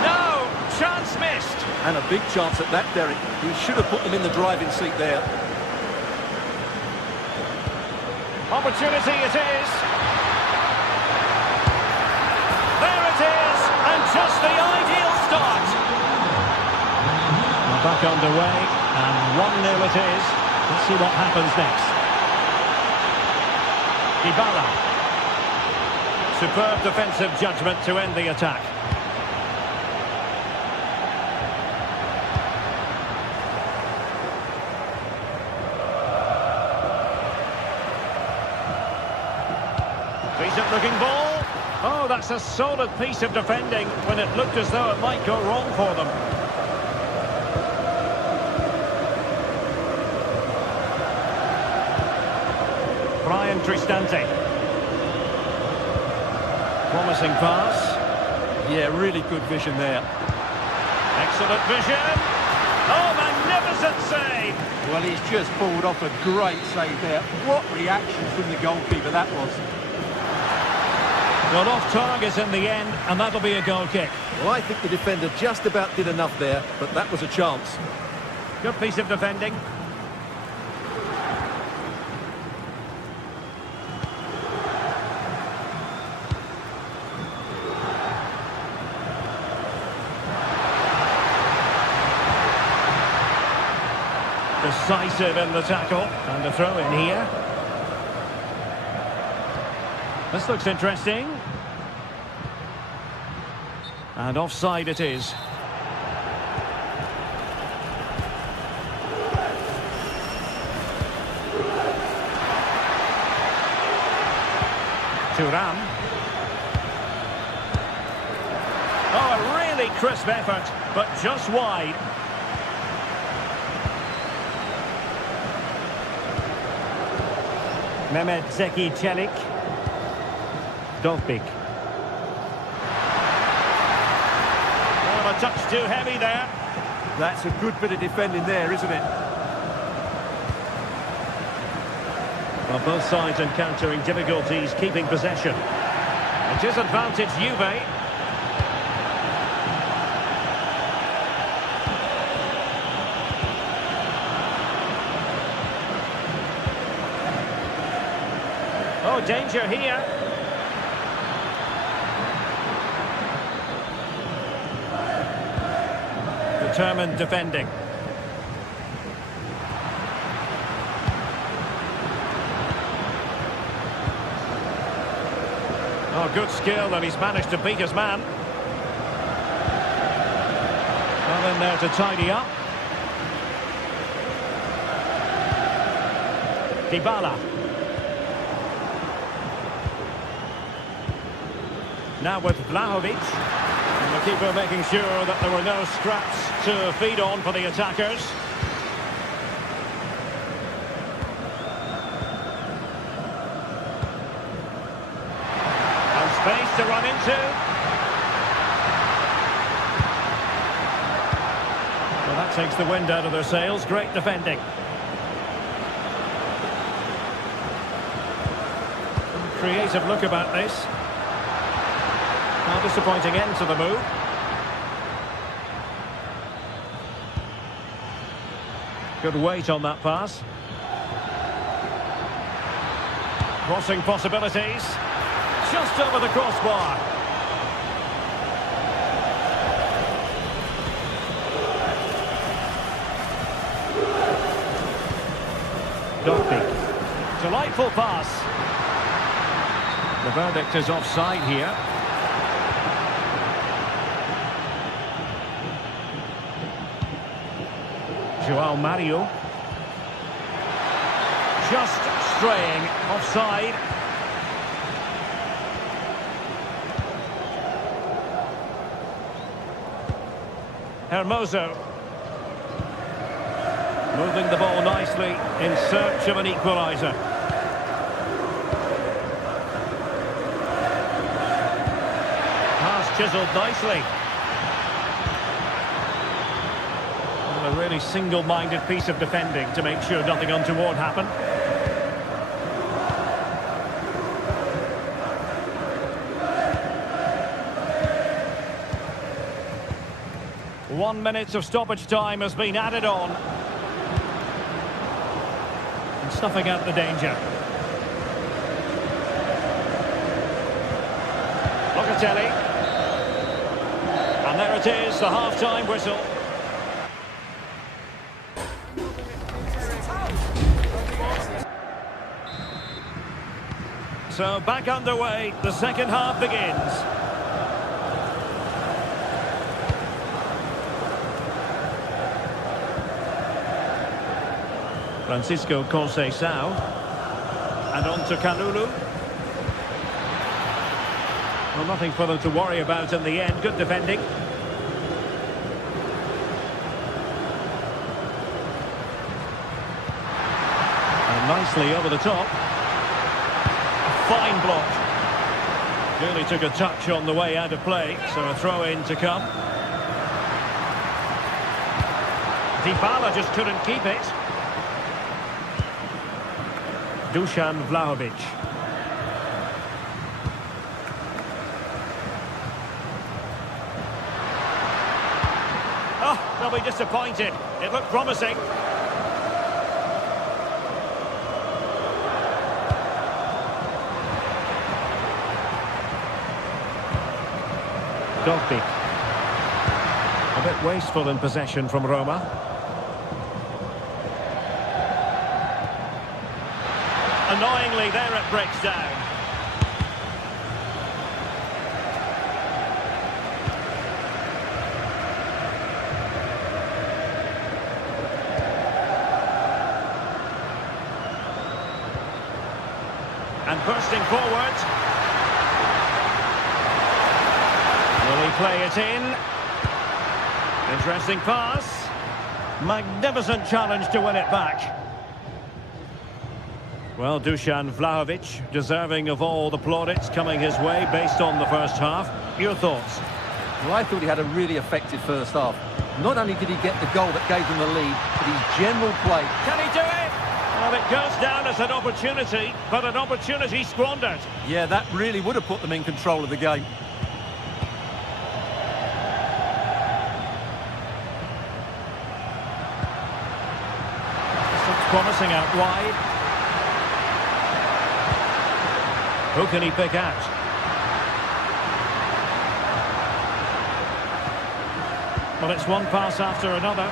No! Chance missed. And a big chance at that, Derek. He should have put them in the driving seat there. Opportunity it is. There it is, and just the ideal start. We're back underway, and 1-0 it is. Let's see what happens next. Dybala. Superb defensive judgment to end the attack. Decent looking ball. Oh, that's a solid piece of defending when it looked as though it might go wrong for them. Brian Cristante. Promising pass. Yeah, really good vision there. Excellent vision. Oh, magnificent save. Well, he's just pulled off a great save there. What reaction from the goalkeeper that was. Well, off target in the end, and that'll be a goal kick. Well, I think the defender just about did enough there, but that was a chance. Good piece of defending. Decisive in the tackle, and a throw in here. This looks interesting. And offside it is. Thuram. Oh, a really crisp effort, but just wide. Mehmet Zeki Çelik. Dovbyk. Oh, a touch too heavy there. That's a good bit of defending there, isn't it? Well, both sides encountering difficulties keeping possession. It is advantage Juve. Oh, danger here. Determined defending. Oh, good skill, and he's managed to beat his man. Well, in there to tidy up. Dybala. Now with Vlahovic. And the keeper making sure that there were no scraps to feed on for the attackers. And space to run into. Well, that takes the wind out of their sails. Great defending. Creative look about this. Now, disappointing end to the move. Good weight on that pass. Crossing possibilities. Just over the crossbar. Dogby. Delightful pass. The verdict is offside here. João Mario. Just straying offside. Hermoso. Moving the ball nicely in search of an equaliser. Pass chiselled nicely. A really single-minded piece of defending to make sure nothing untoward happened. One minute of stoppage time has been added on. And snuffing out the danger. Locatelli. And there it is, the half-time whistle. So back underway, the second half begins. Francisco Conceição. And on to Kalulu. Well, nothing for them to worry about in the end. Good defending. And nicely over the top. Fine block. Really took a touch on the way out of play, so a throw-in to come. Dybala just couldn't keep it. Dusan Vlahovic. Oh, they'll be disappointed. It looked promising. Dogby. A bit wasteful in possession from Roma. Annoyingly, there it breaks down. And bursting forward. Will he play it in? Interesting pass. Magnificent challenge to win it back. Well, Dusan Vlahovic, deserving of all the plaudits coming his way based on the first half. Your thoughts? Well, I thought he had a really effective first half. Not only did he get the goal that gave them the lead, but his general play. Can he do it? Well, it goes down as an opportunity, but an opportunity squandered. Yeah, that really would have put them in control of the game. This looks promising out wide. Who can he pick out? Well, it's one pass after another.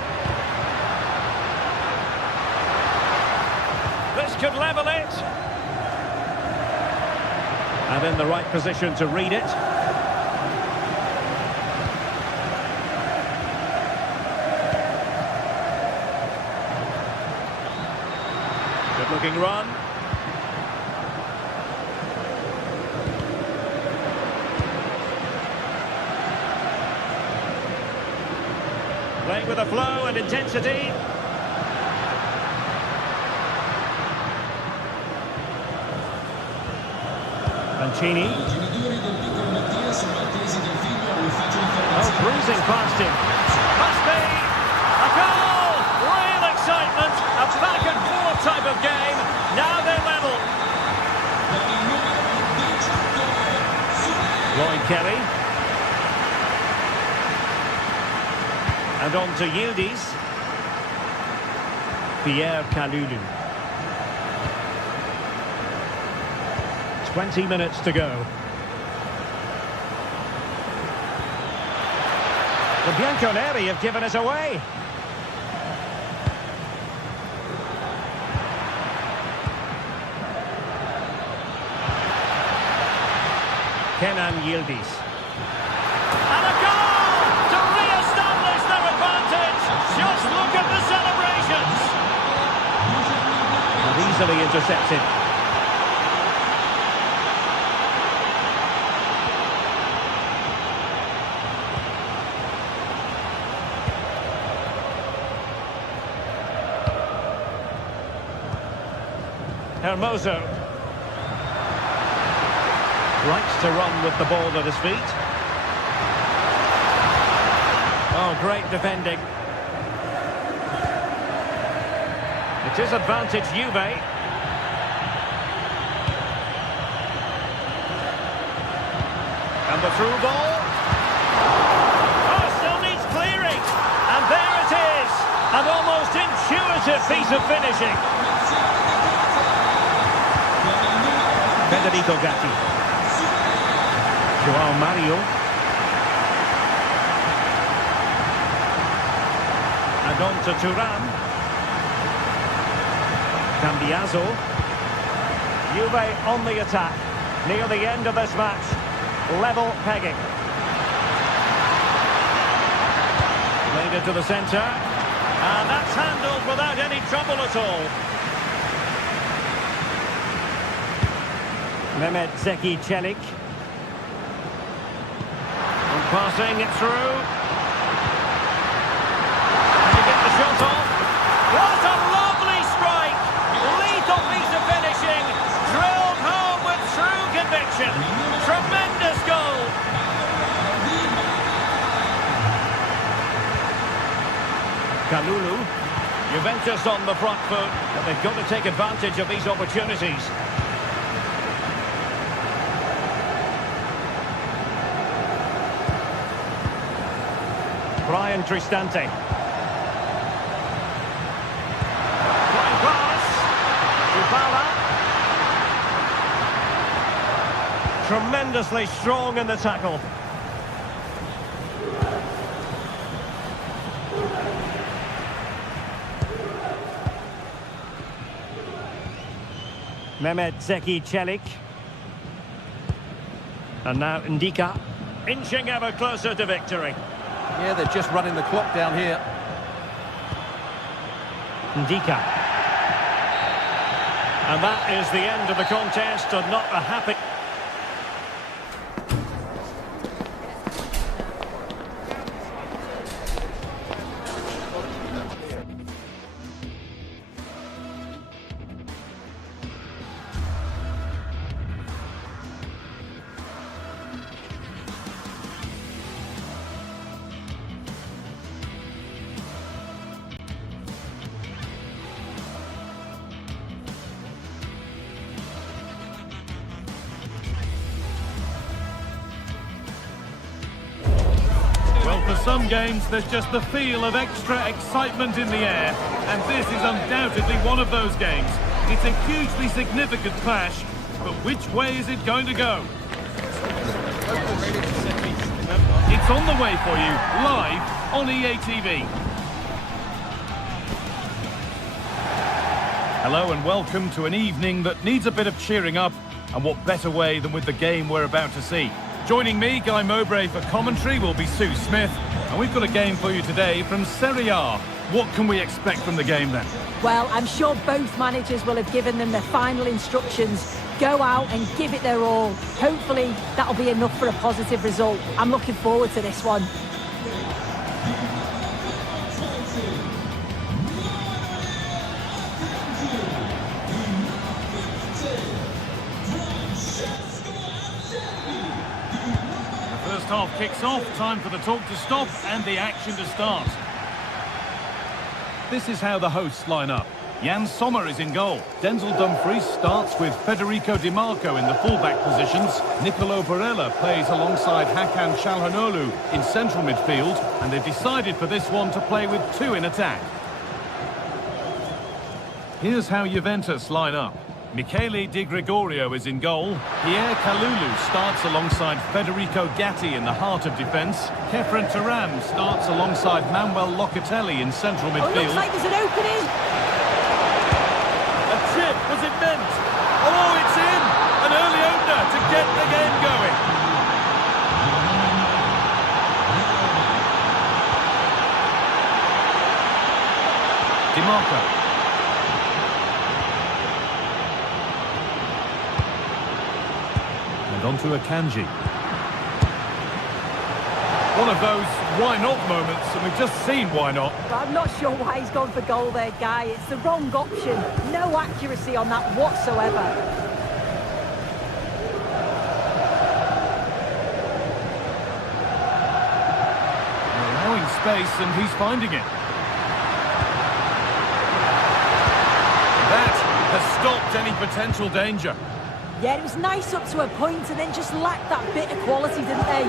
This could level it. And in the right position to read it. Good-looking run. Playing with a flow and intensity. Mancini. Oh, bruising past him. Must be a goal! Real excitement. A back and forth type of game. Now they're level. Lloyd Kelly. And on to Yildiz. Pierre Kalulu. 20 minutes to go. The Bianconeri have given us away. Kenan Yildiz. And a goal to re-establish their advantage. Just look at the celebrations. And easily intercepted. Hermoso. Likes to run with the ball at his feet. Oh, great defending. It is advantage Juve. And the through ball. Oh, still needs clearing. And there it is. An almost intuitive piece of finishing. Federico Gatti. João Mario. And on to Thuram. Cambiaso. Juve on the attack. Near the end of this match. Level pegging. Played it to the centre. And that's handled without any trouble at all. Mehmet Zeki Çelik. Passing it through. Can he get the shot off? What a lovely strike! Lethal piece of finishing. Drilled home with true conviction. Tremendous goal. Kalulu. Juventus on the front foot, but they've got to take advantage of these opportunities. Brian Cristante. Flying pass. Dybala. Tremendously strong in the tackle. Mehmet Zeki Çelik. And now Ndika. Inching ever closer to victory. Yeah, they're just running the clock down here. Ndika. And that is the end of the contest, and not a happy... For some games, there's just the feel of extra excitement in the air, and this is undoubtedly one of those games. It's a hugely significant clash, but which way is it going to go? It's on the way for you, live on EA TV. Hello and welcome to an evening that needs a bit of cheering up, and what better way than with the game we're about to see. Joining me, Guy Mowbray, for commentary will be Sue Smith. And we've got a game for you today from Serie A. What can we expect from the game then? Well, I'm sure both managers will have given them their final instructions. Go out and give it their all. Hopefully, that'll be enough for a positive result. I'm looking forward to this one. Half kicks off, time for the talk to stop and the action to start. This is how the hosts line up. Jan Sommer is in goal. Denzel Dumfries starts with Federico Di Marco in the fullback positions. Nicolo Barella plays alongside Hakan Çalhanoğlu in central midfield, and they've decided for this one to play with two in attack. Here's how Juventus line up. Michele Di Gregorio is in goal. Pierre Kalulu starts alongside Federico Gatti in the heart of defence. Kefren Turam starts alongside Manuel Locatelli in central Oh, midfield. looks like there's an opening. A chip, was it meant? Oh, it's in! An early opener to get the game going. Di Marco. And on to Akanji. One of those why not moments, and we've just seen why not. But I'm not sure why he's gone for goal there, Guy. It's the wrong option. No accuracy on that whatsoever. Allowing space, and he's finding it. That has stopped any potential danger. Yeah, it was nice up to a point and then just lacked that bit of quality, didn't they?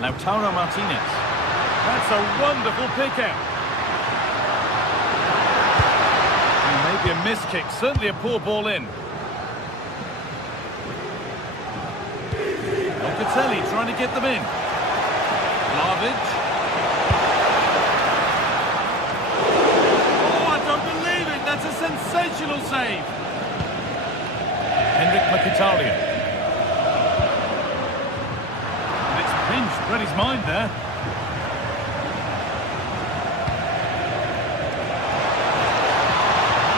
Lautaro Martinez. That's a wonderful pick out. Maybe a miss kick, certainly a poor ball in. Locatelli trying to get them in. Vlahovic. Oh, I don't believe it. That's a sensational save. Henrik Mkhitaryan. And it's pinched, read his mind there.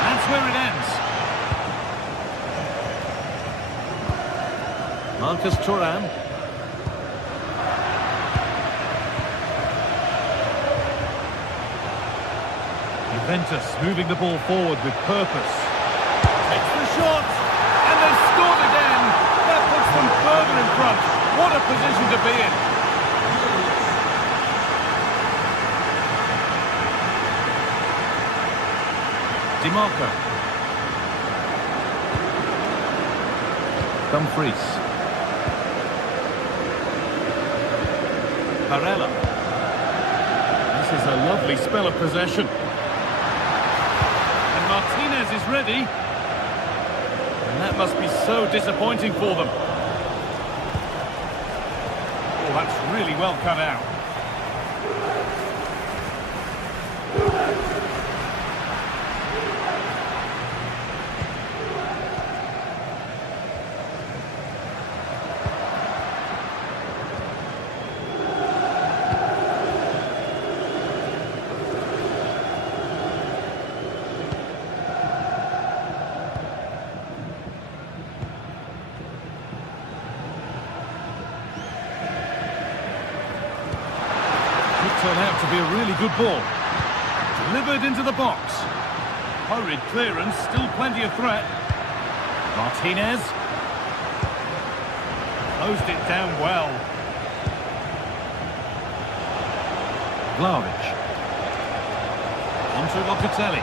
That's where it ends. Marcus Thuram. Juventus moving the ball forward with purpose. Takes the shot, and they've scored again. That puts them further in front. What a position to be in. Di Marco. Dumfries. Barella. This is a lovely spell of possession. Martinez is ready, and that must be so disappointing for them. Oh, that's really well cut out. Turned out to be a really good ball. Delivered into the box. Hurried clearance, still plenty of threat. Martinez. Closed it down well. Vlahovic. On to Locatelli.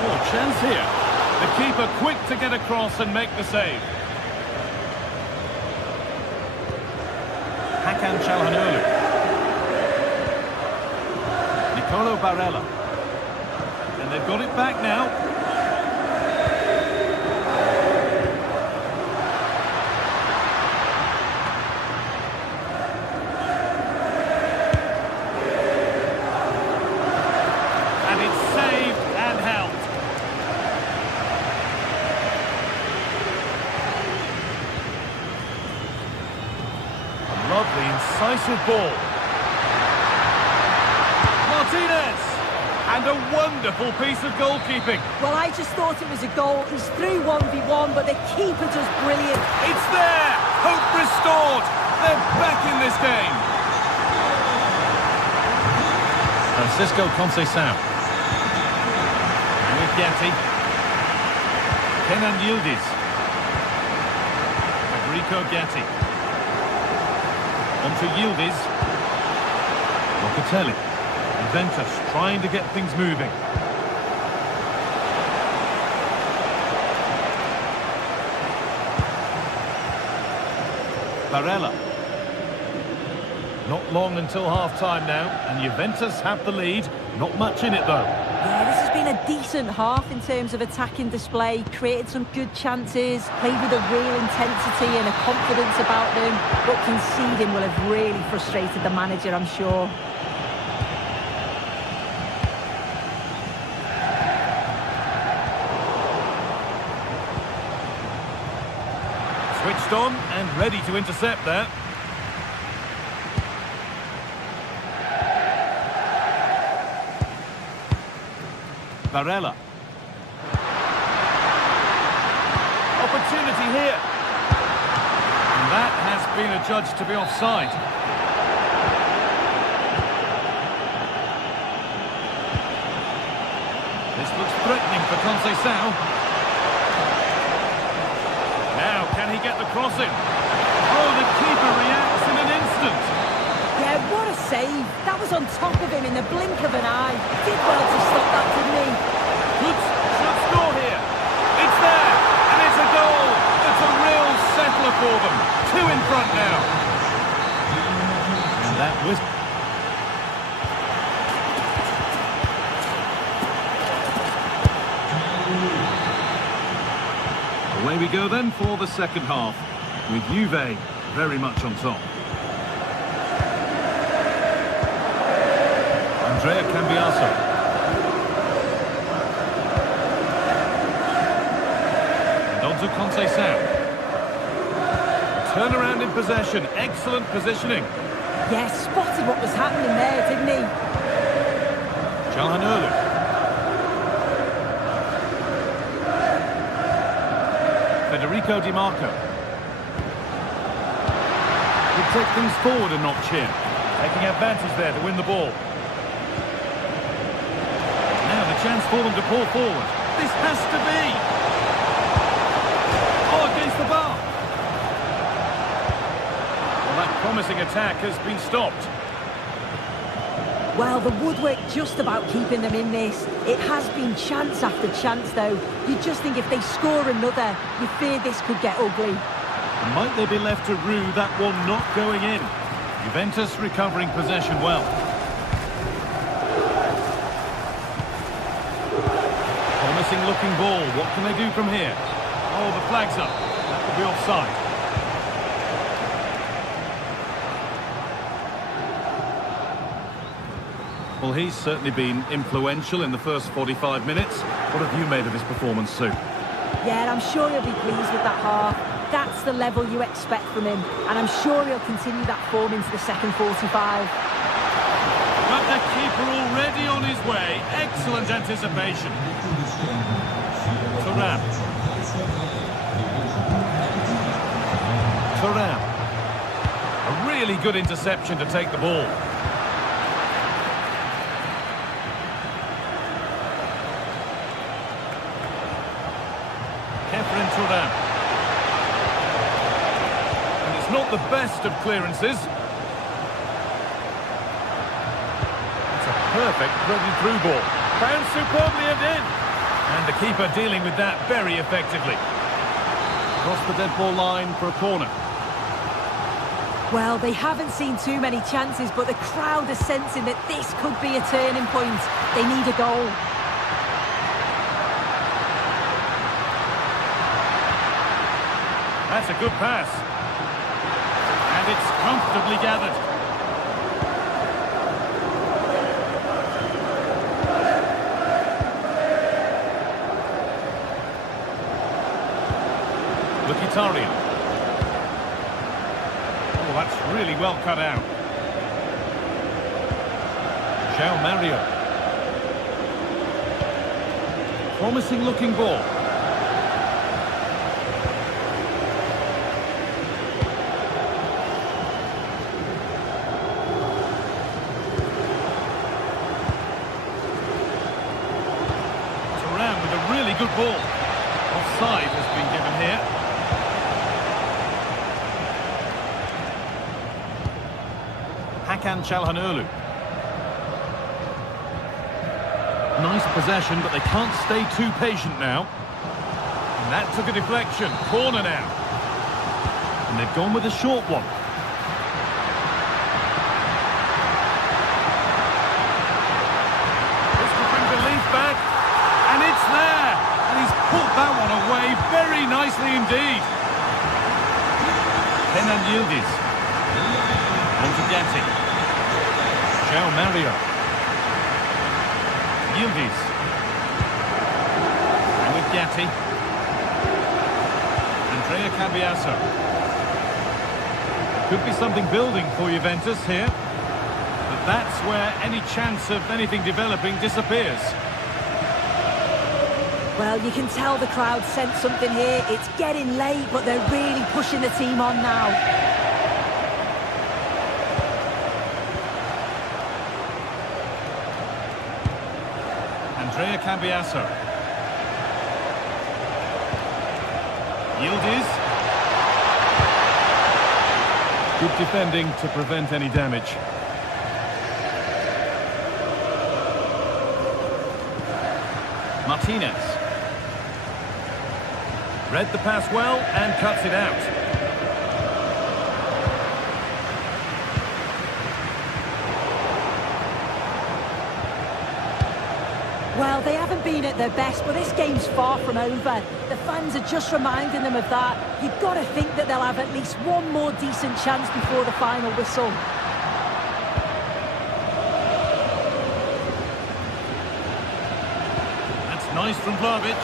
Oh, chance here. The keeper quick to get across and make the save. Hakan Çalhanoğlu. Nicolo Barella. And they've got it back now. And it's saved and held. Lovely, incisive ball. Martinez! And a wonderful piece of goalkeeping. Well, I just thought it was a goal. He's through 1v1, but the keeper does brilliant. It's there! Hope restored! They're back in this game. Francisco Conceição. With Gatti. Kenan Yildiz. Federico Gatti. On to Yildiz. Locatelli. Juventus trying to get things moving. Barella. Not long until half-time now, and Juventus have the lead. Not much in it, though. Yeah, this has been a decent half in terms of attacking display, created some good chances, played with a real intensity and a confidence about them, but conceding will have really frustrated the manager, I'm sure. Switched on and ready to intercept there. Barella. Opportunity here. And that has been adjudged to be offside. This looks threatening for Conceição. Now, can he get the cross in? Oh, the keeper reacts in an instant. Yeah, what a save. That was on top of him in the blink of an eye. Did well to stop that, didn't he? Should score here. It's there, and it's a goal. It's a real settler for them. 2 in front now. And that was... Away we go then for the second half, with Juve very much on top. Andrea Cambiaso. And on to Conceição. Turnaround in possession, excellent positioning. Yeah, spotted what was happening there, didn't he? Calhanoglu. Federico Di Marco. Could take things forward a notch here. Taking advantage there to win the ball. Now the chance for them to pull forward. This has to be. Oh, against the bar. Well, that promising attack has been stopped. Well, the woodwork just about keeping them in this. It has been chance after chance, though. You just think if they score another, you fear this could get ugly. And might they be left to rue that one not going in? Juventus recovering possession well. Promising looking ball. What can they do from here? Oh, the flag's up. That could be offside. Well, he's certainly been influential in the first 45 minutes. What have you made of his performance, Sue? Yeah, and I'm sure he'll be pleased with that half. That's the level you expect from him. And I'm sure he'll continue that form into the second 45. But the keeper already on his way. Excellent anticipation. Thuram. Thuram. A really good interception to take the ball. Thuram. And it's not the best of clearances. It's a perfect threaded through ball. Found superbly and in. And the keeper dealing with that very effectively. Across the dead ball line for a corner. Well, they haven't seen too many chances, but the crowd are sensing that this could be a turning point. They need a goal. That's a good pass. And it's comfortably gathered. Mkhitaryan. Oh, that's really well cut out. João Mario. Promising looking ball. With a really good ball. Offside has been given here. Hakan Çalhanoğlu. Nice possession, but they can't stay too patient now. And that took a deflection. Corner now. And they've gone with a short one. This could bring relief back. And it's there. And he's put that one away very nicely indeed. Kenan Yildiz. On to Gatti. João Mario. Yildiz. And with Gatti. Andrea Cambiasso. Could be something building for Juventus here. But that's where any chance of anything developing disappears. Well, you can tell the crowd sense something here. It's getting late, but they're really pushing the team on now. Andrea Cambiasso. Yildiz. Good defending to prevent any damage. Martinez. Read the pass well and cuts it out. Well, they haven't been at their best, but this game's far from over. The fans are just reminding them of that. You've got to think that they'll have at least one more decent chance before the final whistle. That's nice from Vlahovic.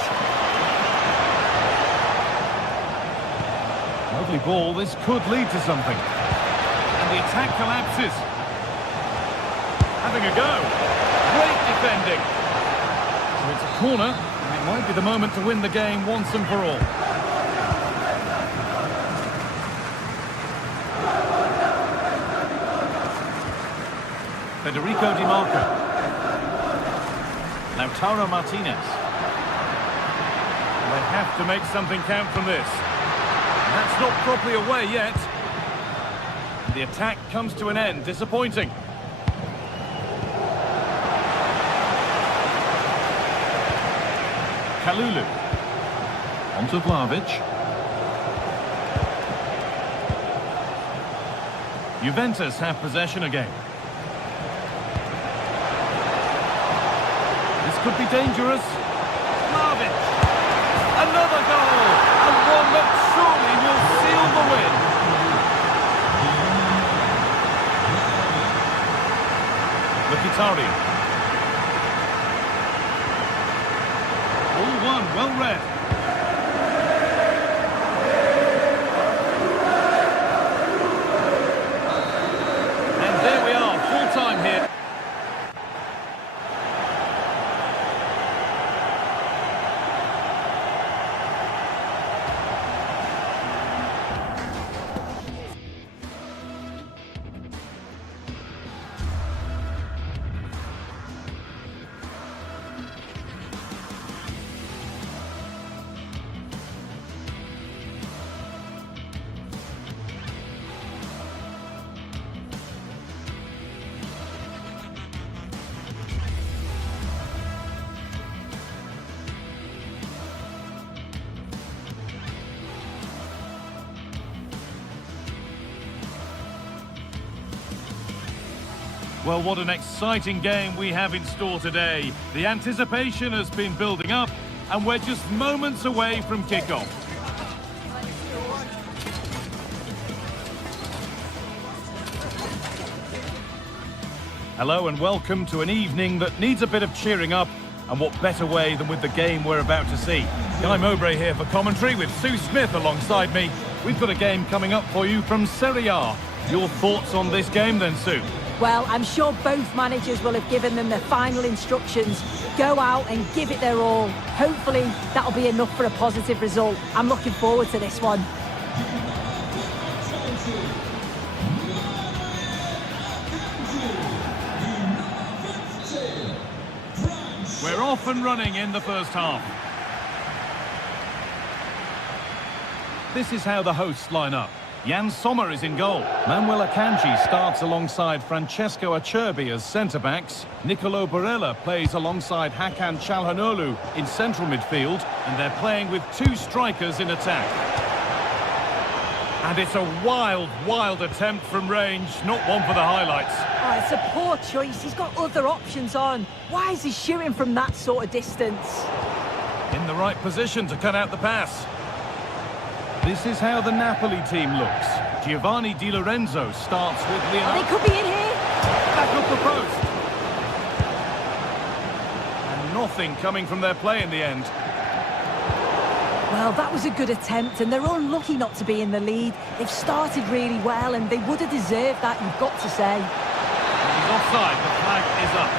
Lovely ball. This could lead to something. And the attack collapses. Having a go. Great defending. So it's a corner, and it might be the moment to win the game once and for all. Federico Di Marco. Lautaro Martinez. They have to make something count from this. That's not properly away yet. The attack comes to an end. Disappointing. Kalulu. On to Vlahovic. Juventus have possession again. This could be dangerous. Vlahovic. Another goal. And one that surely will seal the win. Mkhitaryan. All one, well read. And there we are, full time here. Well, what an exciting game we have in store today. The anticipation has been building up, and we're just moments away from kickoff. Hello and welcome to an evening that needs a bit of cheering up, and what better way than with the game we're about to see. Guy Mowbray here for commentary with Sue Smith alongside me. We've got a game coming up for you from Serie A. Your thoughts on this game then, Sue? Well, I'm sure both managers will have given them their final instructions. Go out and give it their all. Hopefully, that'll be enough for a positive result. I'm looking forward to this one. We're off and running in the first half. This is how the hosts line up. Jan Sommer is in goal. Manuel Akanji starts alongside Francesco Acerbi as centre-backs. Nicolo Barella plays alongside Hakan Çalhanoğlu in central midfield, and they're playing with two strikers in attack. And it's a wild, wild attempt from range, not one for the highlights. Oh, it's a poor choice. He's got other options on. Why is he shooting from that sort of distance? In the right position to cut out the pass. This is how the Napoli team looks. Giovanni Di Lorenzo starts with Oh, Leonardo. they could be in here. Back up the post. And nothing coming from their play in the end. Well, that was a good attempt, and they're unlucky not to be in the lead. They've started really well, and they would have deserved that, you've got to say. He's offside, the flag is up.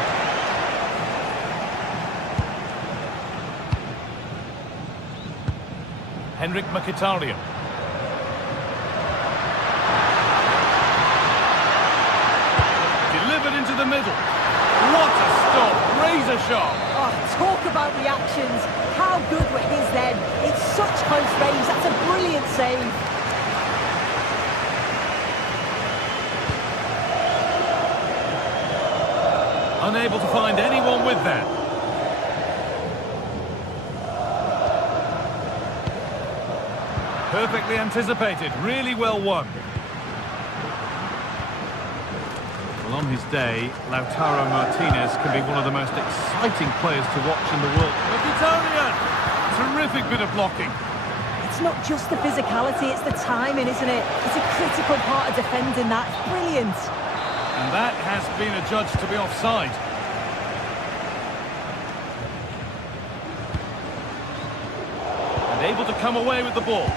Henrik Mkhitaryan. Delivered into the middle. What a stop, razor sharp. Oh, talk about reactions. How good were his then? It's such close range. That's a brilliant save. Unable to find anyone with that. Perfectly anticipated, really well won. Well, on his day, Lautaro Martinez can be one of the most exciting players to watch in the world. Mkhitaryan! Terrific bit of blocking. It's not just the physicality, it's the timing, isn't it? It's a critical part of defending that. It's brilliant. And that has been adjudged to be offside. And able to come away with the ball.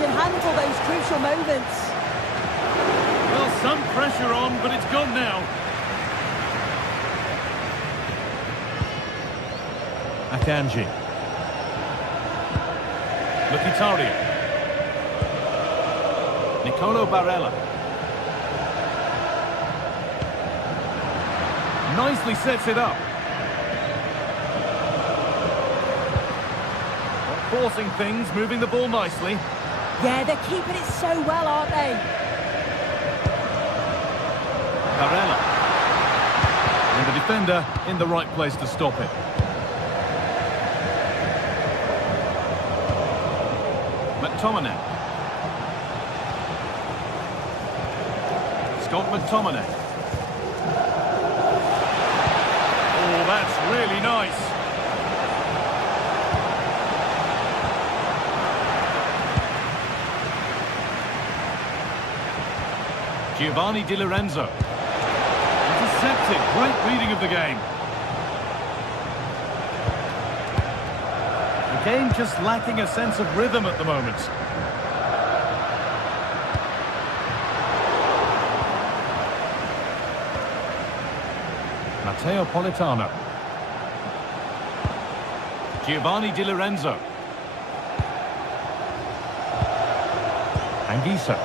Handle those crucial moments. Well, some pressure on, but it's gone now. Akanji. Mkhitaryan. Nicolo Barella. Nicely sets it up. Forcing things, moving the ball nicely. Yeah, they're keeping it so well, aren't they? Barella. And the defender in the right place to stop it. McTominay. Scott McTominay. Oh, that's really nice. Giovanni Di Lorenzo. Intercepted. Great reading of the game. The game just lacking a sense of rhythm at the moment. Matteo Politano. Giovanni Di Lorenzo. Anguissa.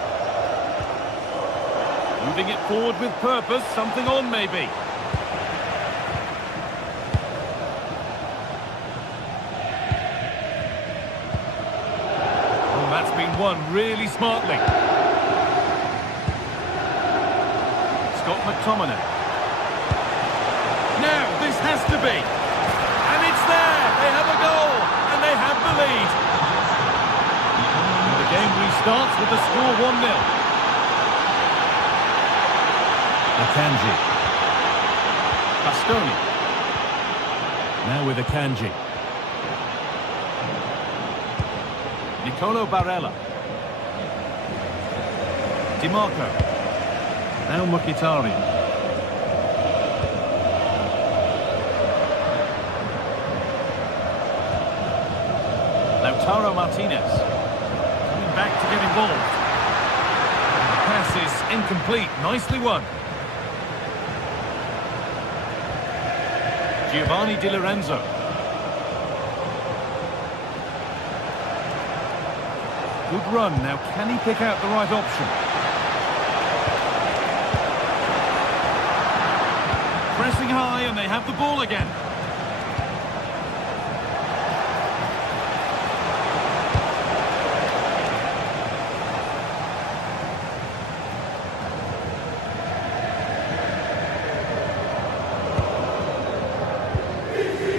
Moving it forward with purpose, something on maybe. Oh, that's been won really smartly. Scott McTominay. Now, this has to be. And it's there! They have a goal! And they have the lead! And the game restarts with the score 1-0. Akanji. Bastoni. Now with Akanji. Nicolo Barella. Di Marco. Now Mkhitaryan. Lautaro Martinez. Coming back to get involved. The pass is incomplete. Nicely won. Giovanni Di Lorenzo. Good run. Now, can he pick out the right option? Pressing high, and they have the ball again.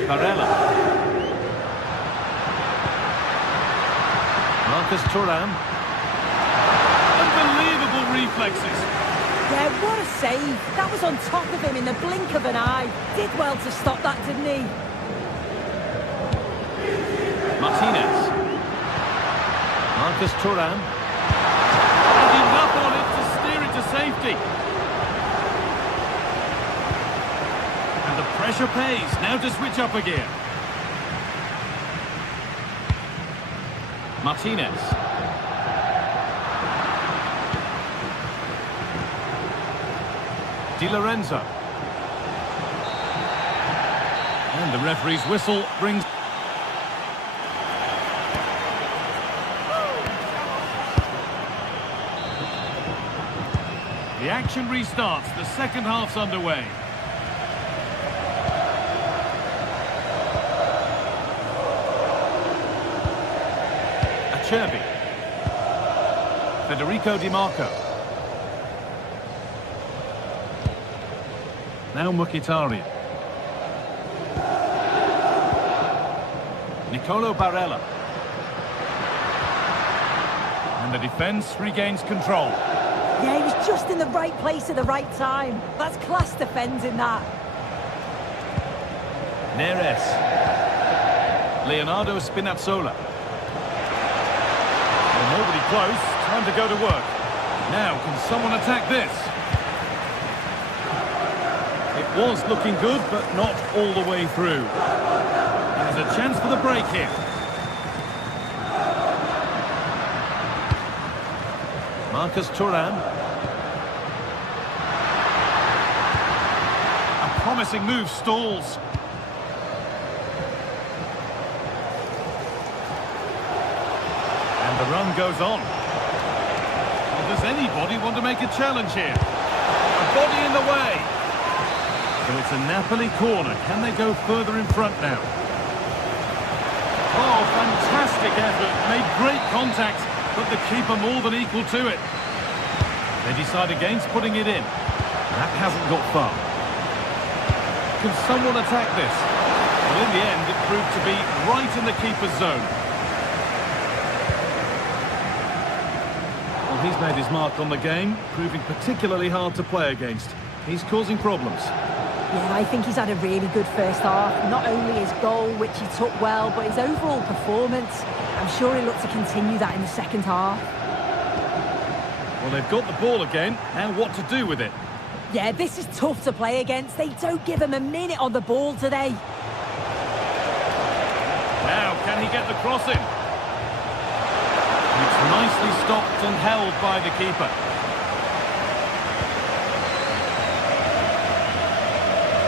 Barella. Marcus Thuram. Unbelievable reflexes. Yeah, what a save. That was on top of him in the blink of an eye. Did well to stop that, didn't he? Martinez. Marcus Thuram. And enough on it to steer it to safety. And the pressure pays. Now to switch up again. Martinez. Di Lorenzo. And the referee's whistle brings... The action restarts. The second half's underway. Acerbi. Federico Di Marco. Now Mkhitaryan. Nicolo Barella. And the defence regains control. Yeah, he was just in the right place at the right time. That's class defending, that. Neres. Leonardo Spinazzola. Well, nobody close. Time to go to work. Now, can someone attack this? It was looking good, but not all the way through. There's a chance for the break here. Marcus Thuram. A promising move stalls. And the run goes on. Well, does anybody want to make a challenge here? A body in the way. So it's a Napoli corner. Can they go further in front now? Oh, fantastic effort. Made great contact, but the keeper more than equal to it. They decide against putting it in. That hasn't got far. Can someone attack this? Well, in the end, it proved to be right in the keeper's zone. Well, he's made his mark on the game, proving particularly hard to play against. He's causing problems. Yeah, I think he's had a really good first half. Not only his goal, which he took well, but his overall performance. I'm sure he'll look to continue that in the second half. Well, they've got the ball again. Now what to do with it? Yeah, this is tough to play against. They don't give him a minute on the ball today. Now, can he get the cross in? It's nicely stopped and held by the keeper.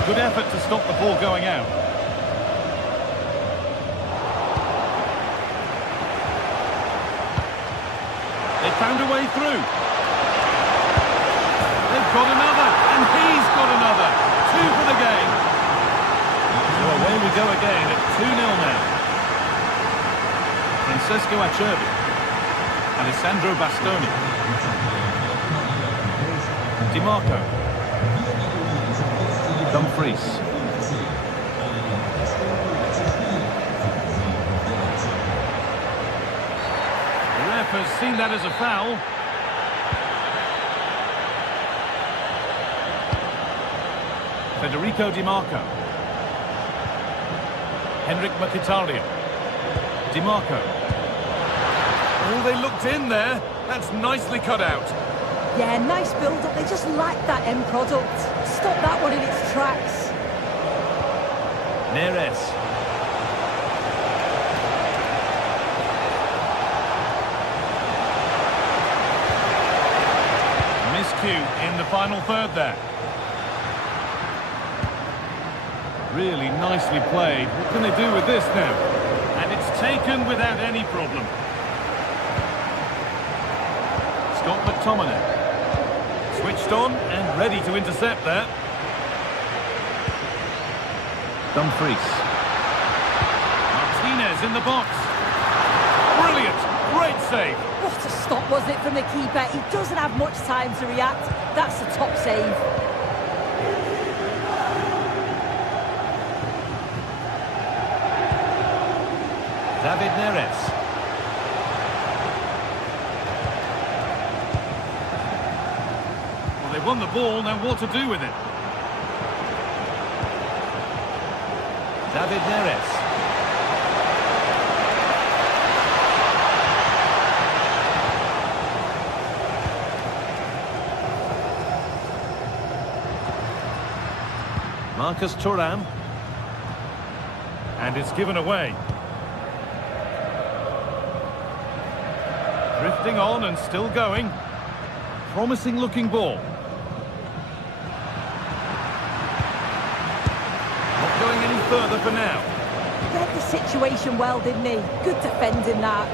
Good effort to stop the ball going out. They found a way through. They've got another, and he's got another. 2 for the game. So away we go again at 2-0 now. Francesco Acerbi. Alessandro Bastoni. Di Marco. Dumfries. The ref has seen that as a foul. Federico Di Marco. Henrik Mkhitaryan. Di Marco. Oh, they looked in there. That's nicely cut out. Yeah, nice build-up. They just lack that end product. Stop that one in its tracks. Neres. Miscue in the final third there. Really nicely played. What can they do with this now? And it's taken without any problem. Scott McTominay. Switched on and ready to intercept there. Dumfries. Martinez in the box. Brilliant. Great save. What a stop, wasn't it, from the keeper? He doesn't have much time to react. That's a top save. 1 David Neres. Well, they've won the ball, now what to do with it? David Neres. Marcus Thuram. And it's given away. Drifting on and still going. Promising looking ball. Not going any further for now. Read the situation well, didn't he? Good defending that.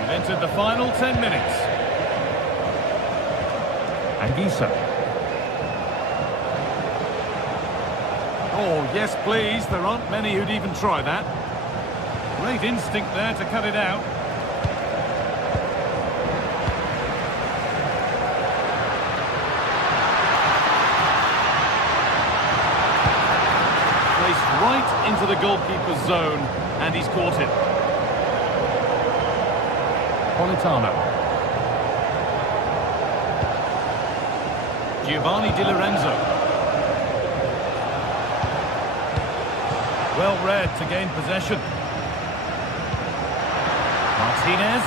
We've entered the final 10 minutes. Anguissa. Oh, yes, please. There aren't many who'd even try that. Great instinct there to cut it out. Placed right into the goalkeeper's zone, and he's caught it. Politano. Giovanni Di Lorenzo. Well read to gain possession. Martinez.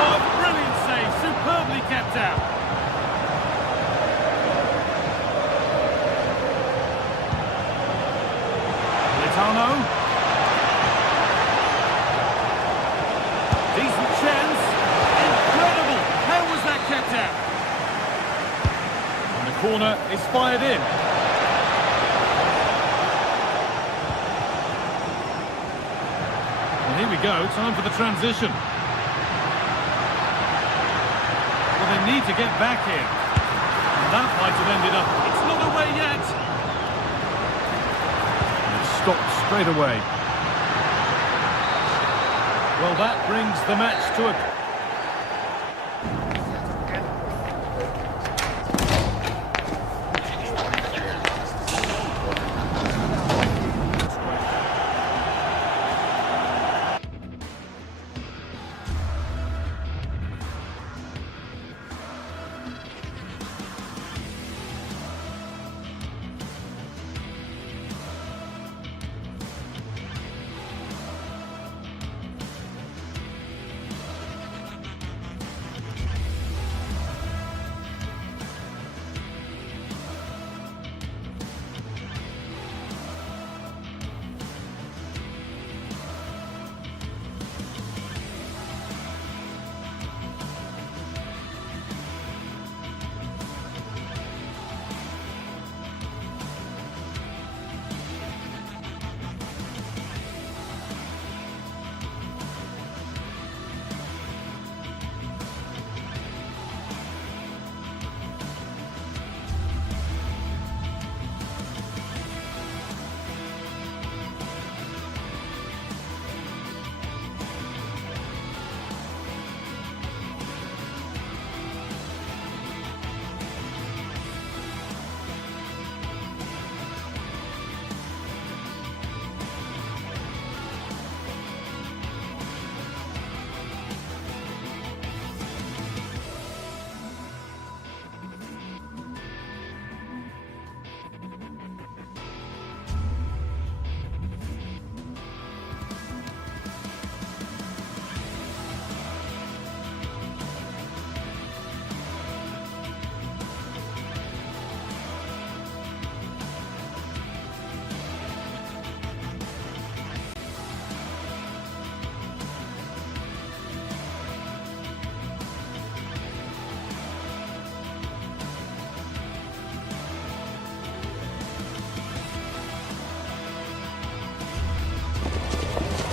Oh, brilliant save. Superbly kept out. Politano. Decent chance. Incredible. How was that kept out? And the corner is fired in. Here we go, time for the transition. Well, they need to get back here. And that might have ended up. It's not away yet. And it's stopped straight away. Well, that brings the match to a...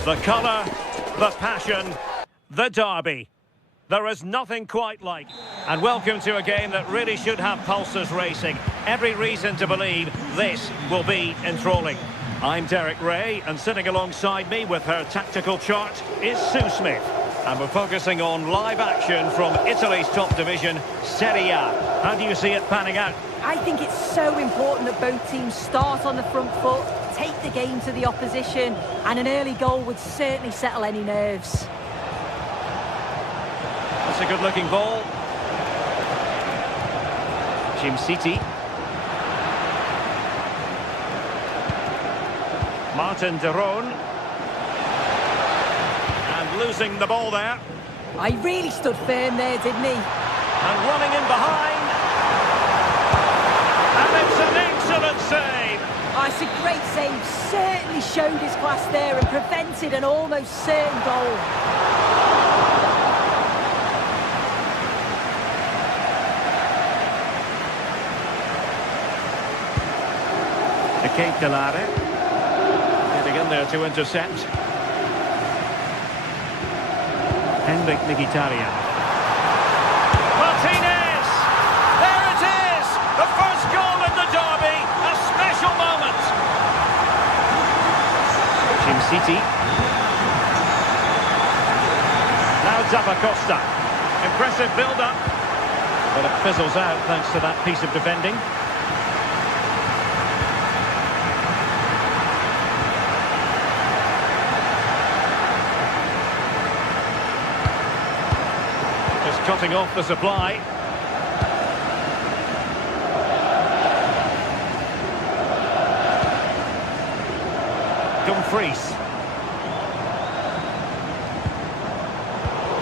The colour, the passion, the derby. There is nothing quite like. And welcome to a game that really should have pulses racing. Every reason to believe this will be enthralling. I'm Derek Ray, and sitting alongside me with her tactical chart is Sue Smith. And we're focusing on live action from Italy's top division, Serie A. How do you see it panning out? I think it's so important that both teams start on the front foot, take the game to the opposition, and an early goal would certainly settle any nerves. That's a good-looking ball. Jim City. Martin de Roon. And losing the ball there. I really stood firm there, didn't he? And running in behind. And it's an excellent save. Oh, it's a great save. Certainly showed his class there and prevented an almost certain goal. Ketelare getting in there to intercept. Henrik Mkhitaryan. Martinez! There it is! The first goal in the derby! A special moment! Jim City. Now Zappacosta. Impressive build-up. But it fizzles out thanks to that piece of defending. Cutting off the supply. Dumfries.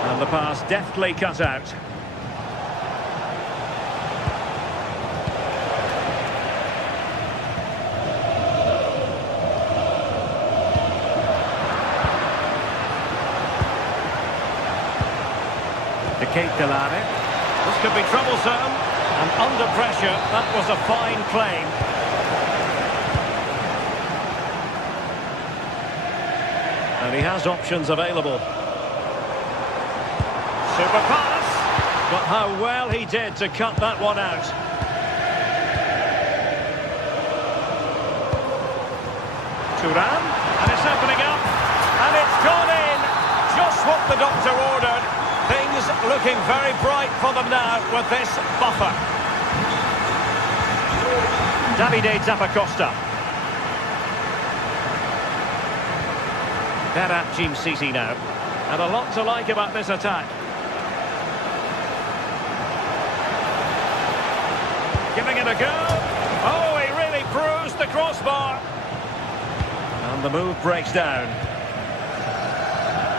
And the pass deftly cut out. Ketelare. This could be troublesome. And under pressure, that was a fine claim. And he has options available. Super pass. But how well he did to cut that one out. Thuram. And it's opening up. And it's gone in. Just what the doctor ordered. Things looking very bright for them now with this buffer. Davide Zappacosta. Berat Jim City now. And a lot to like about this attack. Giving it a go. Oh, he really bruised the crossbar. And the move breaks down.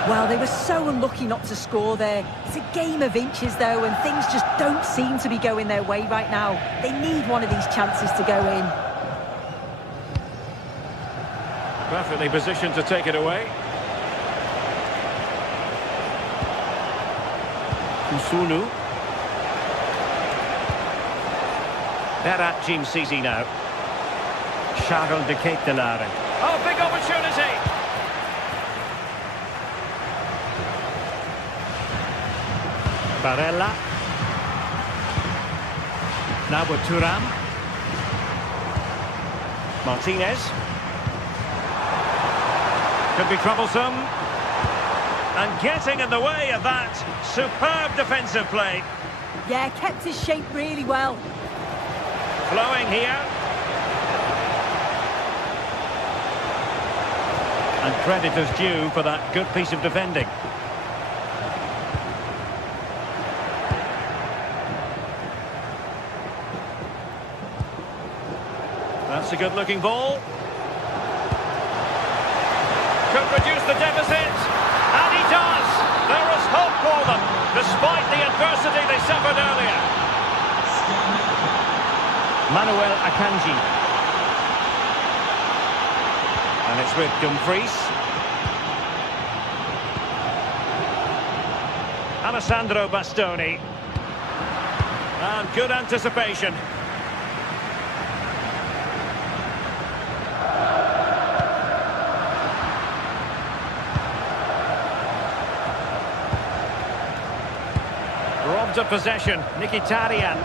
Well, they were so unlucky not to score there. It's a game of inches, though, and things just don't seem to be going their way right now. They need one of these chances to go in. Perfectly positioned to take it away. Kusunu. Berat Jim City now. Charles de Ketelare. Oh, big opportunity! Barella. Now with Thuram. Martinez. Could be troublesome. And getting in the way of that. Superb defensive play. Yeah, kept his shape really well. Flowing here. And credit is due for that good piece of defending. That's a good-looking ball. Could reduce the deficit. And he does. There is hope for them, despite the adversity they suffered earlier. Manuel Akanji. And it's with Dumfries. Alessandro Bastoni. And good anticipation. Robbed of possession, Mkhitaryan.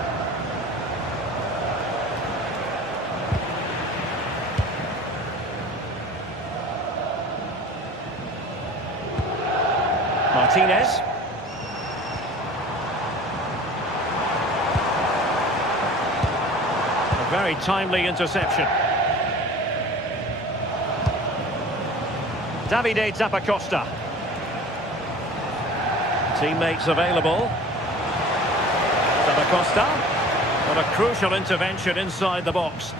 Martinez. A very timely interception. Davide Zappacosta. Teammates available. Zappacosta. What a crucial intervention inside the box.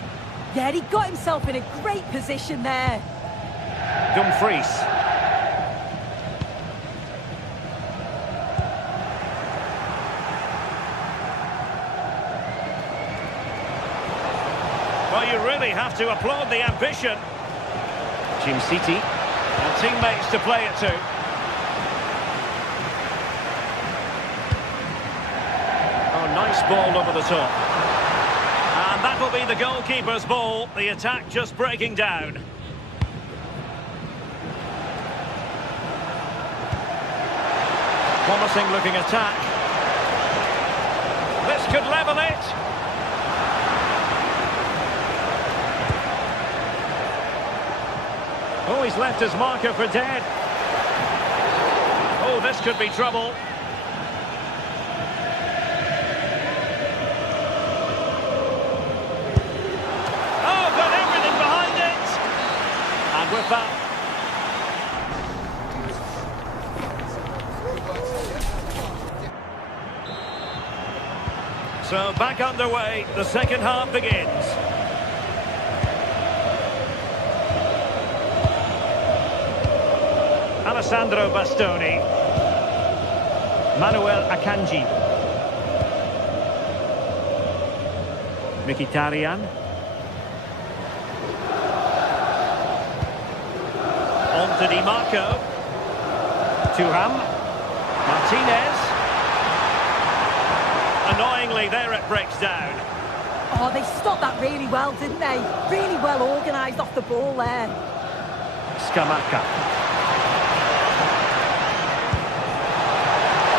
Yeah, he got himself in a great position there. Dumfries. Well, you really have to applaud the ambition. Jim City. And teammates to play it to. Oh, nice ball over the top. And that'll be the goalkeeper's ball. The attack just breaking down. Promising looking attack. This could level it. Oh, he's left his marker for dead. Oh, this could be trouble. Oh, got everything behind it. And with that... So back underway, the second half begins. Alessandro Bastoni. Manuel Akanji. Mkhitaryan. On to Di Marco. Thuram. Martinez. Annoyingly, there it breaks down. Oh, they stopped that really well, didn't they? Really well organised off the ball there. Scamacca.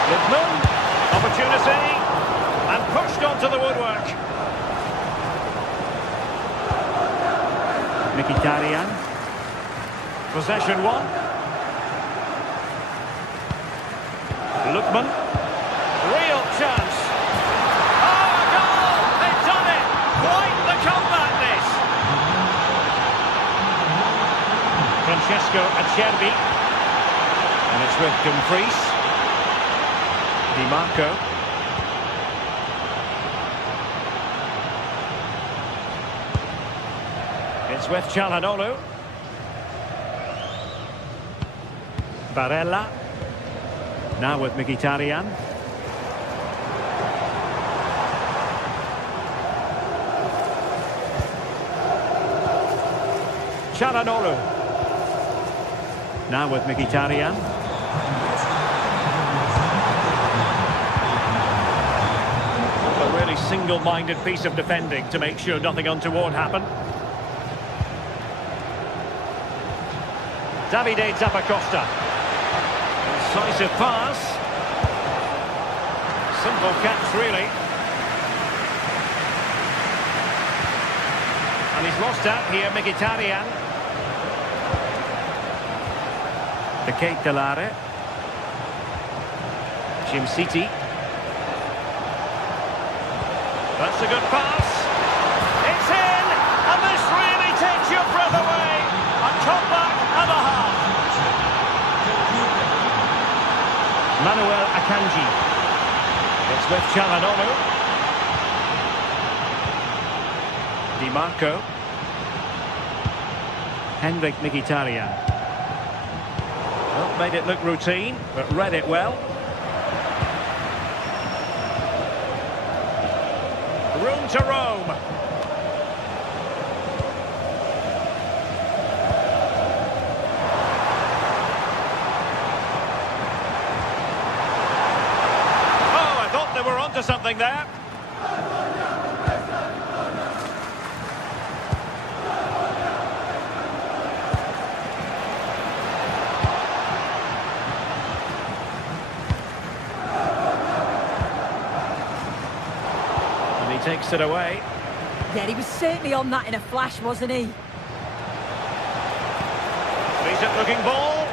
Lippmann. Opportunity. And pushed onto the woodwork. Mkhitaryan. Possession one. Lippmann. Real chance. Francesco Acerbi. And it's with Dumfries. Di Marco. It's with Çalhanoğlu. Barella. Now with Mkhitaryan. Çalhanoğlu. Now with Mkhitaryan. A really single-minded piece of defending to make sure nothing untoward happened. Davide Zappacosta. Incisive pass. Simple catch, really. And he's lost out here, Mkhitaryan. The Kate Delare. Jim City. That's a good pass. It's in! And this really takes your breath away. A comeback and a half. Manuel Akanji. It's with Çalhanoğlu. Di Marco. Henrik Mkhitaryan. Well, made it look routine, but read it well. Room to roam. Oh, I thought they were onto something there. Takes it away. Yeah, he was certainly on that in a flash, wasn't he? Decent looking ball.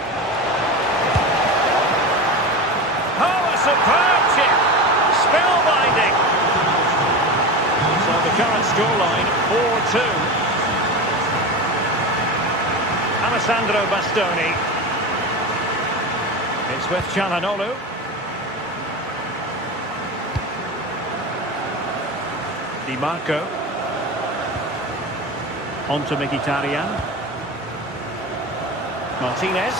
Superb chip! Spellbinding! So the current scoreline, 4-2. Alessandro Bastoni. It's with Çalhanoğlu. Di Marco. On to Mkhitaryan. Martinez.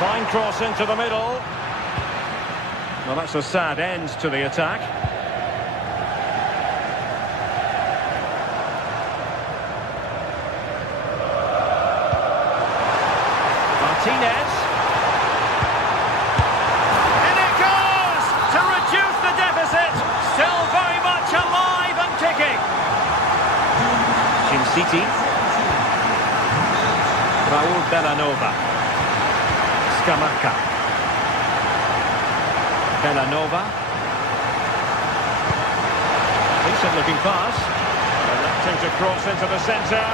Fine cross into the middle. Well, that's a sad end to the attack. Martinez. And it goes to reduce the deficit. Still very much alive and kicking. City. Raul Bellanova. Scamacca. Bellanova. Decent looking pass. Electing to cross into the centre.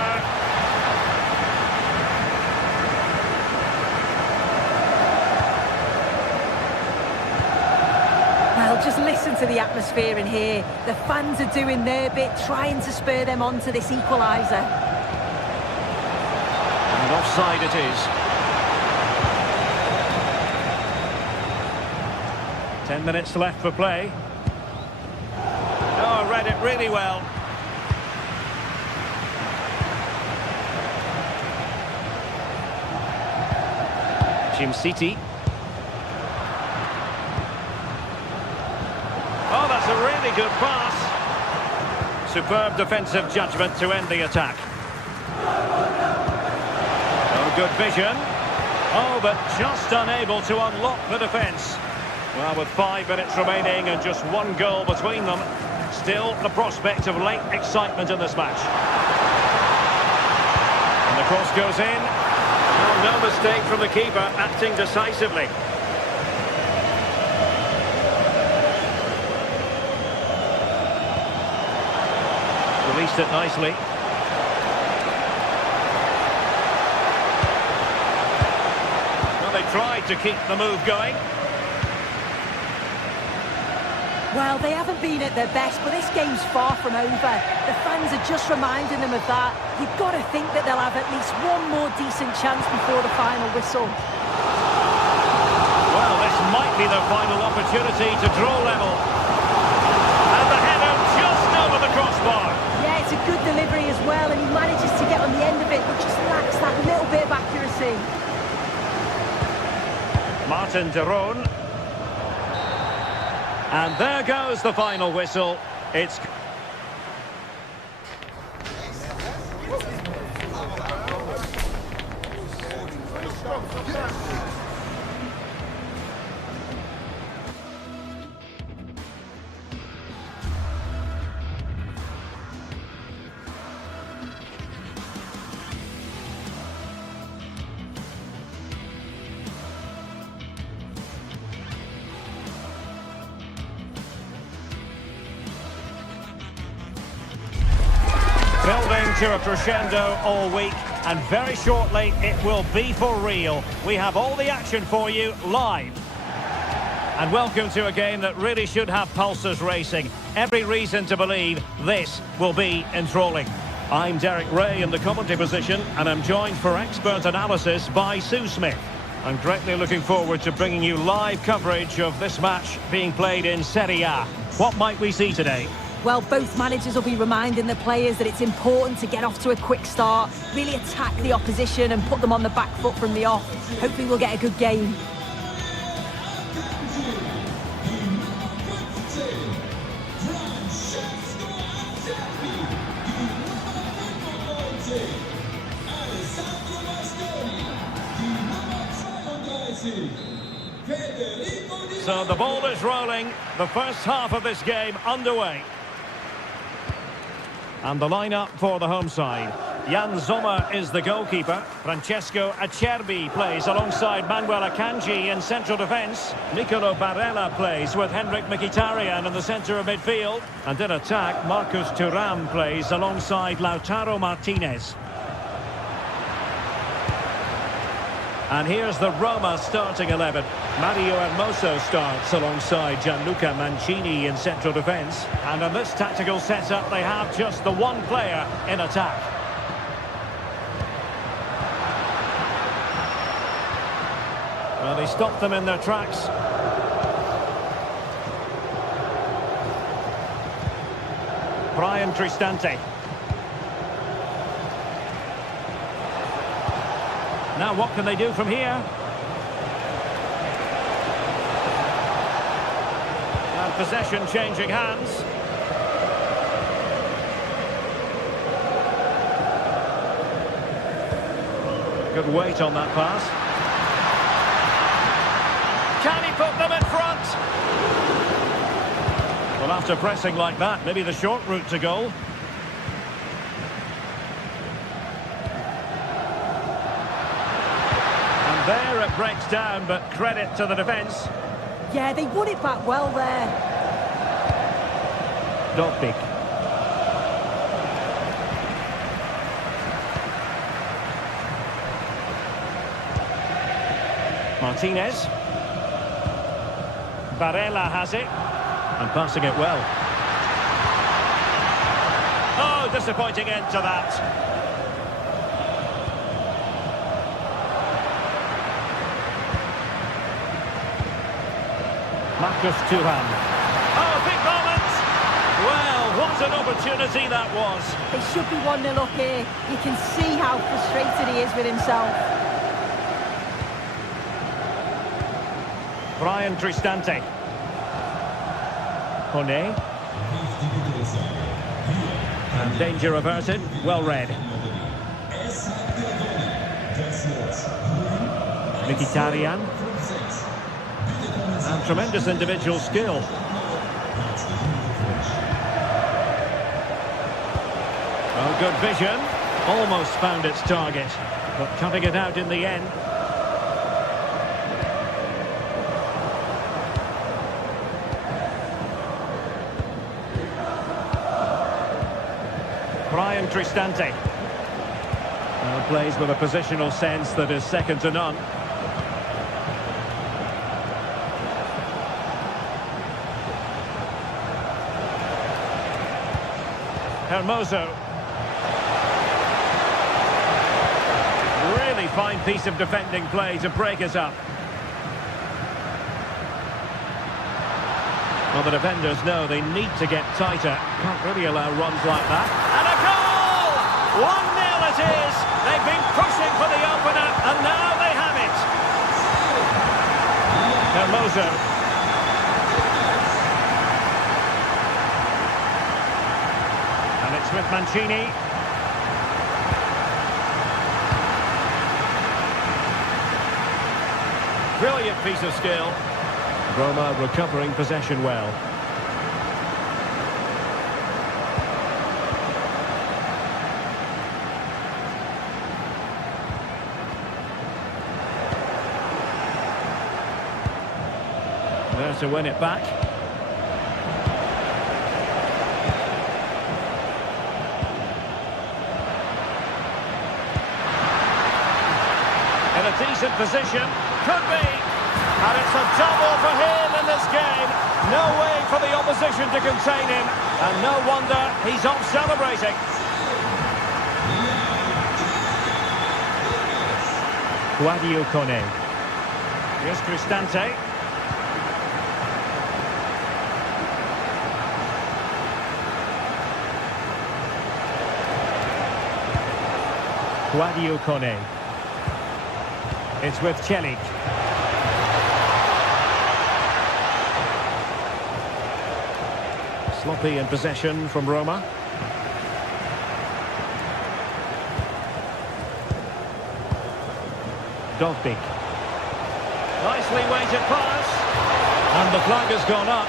Well, just listen to the atmosphere in here. The fans are doing their bit, trying to spur them on to this equaliser. And offside it is. 10 minutes left for play. Oh, read it really well. City. Oh, that's a really good pass. Superb defensive judgment to end the attack. Oh, good vision. Oh, but just unable to unlock the defence. Well, with 5 minutes remaining and just one goal between them, still the prospect of late excitement in this match. And the cross goes in. Oh, no mistake from the keeper, acting decisively. Released it nicely. Well, they tried to keep the move going. Well, they haven't been at their best, but this game's far from over. The fans are just reminding them of that. You've got to think that they'll have at least one more decent chance before the final whistle. Well, this might be their final opportunity to draw level. And the header just over the crossbar. Yeah, it's a good delivery as well, and he manages to get on the end of it, but just lacks that little bit of accuracy. Martin de Roon. And there goes the final whistle. It's... building to a crescendo all week, and very shortly it will be for real. We have all the action for you live. And welcome to a game that really should have pulses racing. Every reason to believe this will be enthralling. I'm Derek Ray in the commentary position, and I'm joined for expert analysis by Sue Smith. I'm greatly looking forward to bringing you live coverage of this match being played in Serie A. What might we see today? Well, both managers will be reminding the players that it's important to get off to a quick start, really attack the opposition and put them on the back foot from the off. Hopefully we'll get a good game. So the ball is rolling, the first half of this game underway. And the lineup for the home side. Jan Sommer is the goalkeeper. Francesco Acerbi plays alongside Manuel Akanji in central defence. Nicolo Barella plays with Henrik Mkhitaryan in the centre of midfield. And in attack, Marcus Thuram plays alongside Lautaro Martinez. And here's the Roma starting 11. Mario Hermoso starts alongside Gianluca Mancini in central defence. And in this tactical setup, they have just the one player in attack. Well, they stopped them in their tracks. Brian Cristante. Now what can they do from here? And possession changing hands. Good weight on that pass. Can he put them in front? Well, after pressing like that, maybe the short route to goal. There it breaks down, but credit to the defence. Yeah, they won it back well there. Dogbik. Martinez. Barella has it. And passing it well. Oh, disappointing end to that. Marcus Thuram. Oh, big moment! Well, what an opportunity that was. They should be 1-0 up here. You can see how frustrated he is with himself. Brian Cristante. Kone. And danger averted. Well read. Mkhitaryan. And tremendous individual skill. Oh, good vision. Almost found its target, but cutting it out in the end. Brian Cristante. Well, plays with a positional sense that is second to none. Hermoso. Really fine piece of defending play to break us up. Well, the defenders know they need to get tighter. Can't really allow runs like that. And a goal! 1-0 it is! They've been pushing for the opener, and now they have it. Hermoso. With Mancini. Brilliant piece of skill. Roma recovering possession well. There to win it back. In a decent position, could be, and it's a double for him in this game. No way for the opposition to contain him, and no wonder he's off celebrating. Guadio Kone. Here's Cristante. Guadio Kone. It's with Celik. Sloppy in possession from Roma. Dogbik. Nicely weighted pass. And the flag has gone up.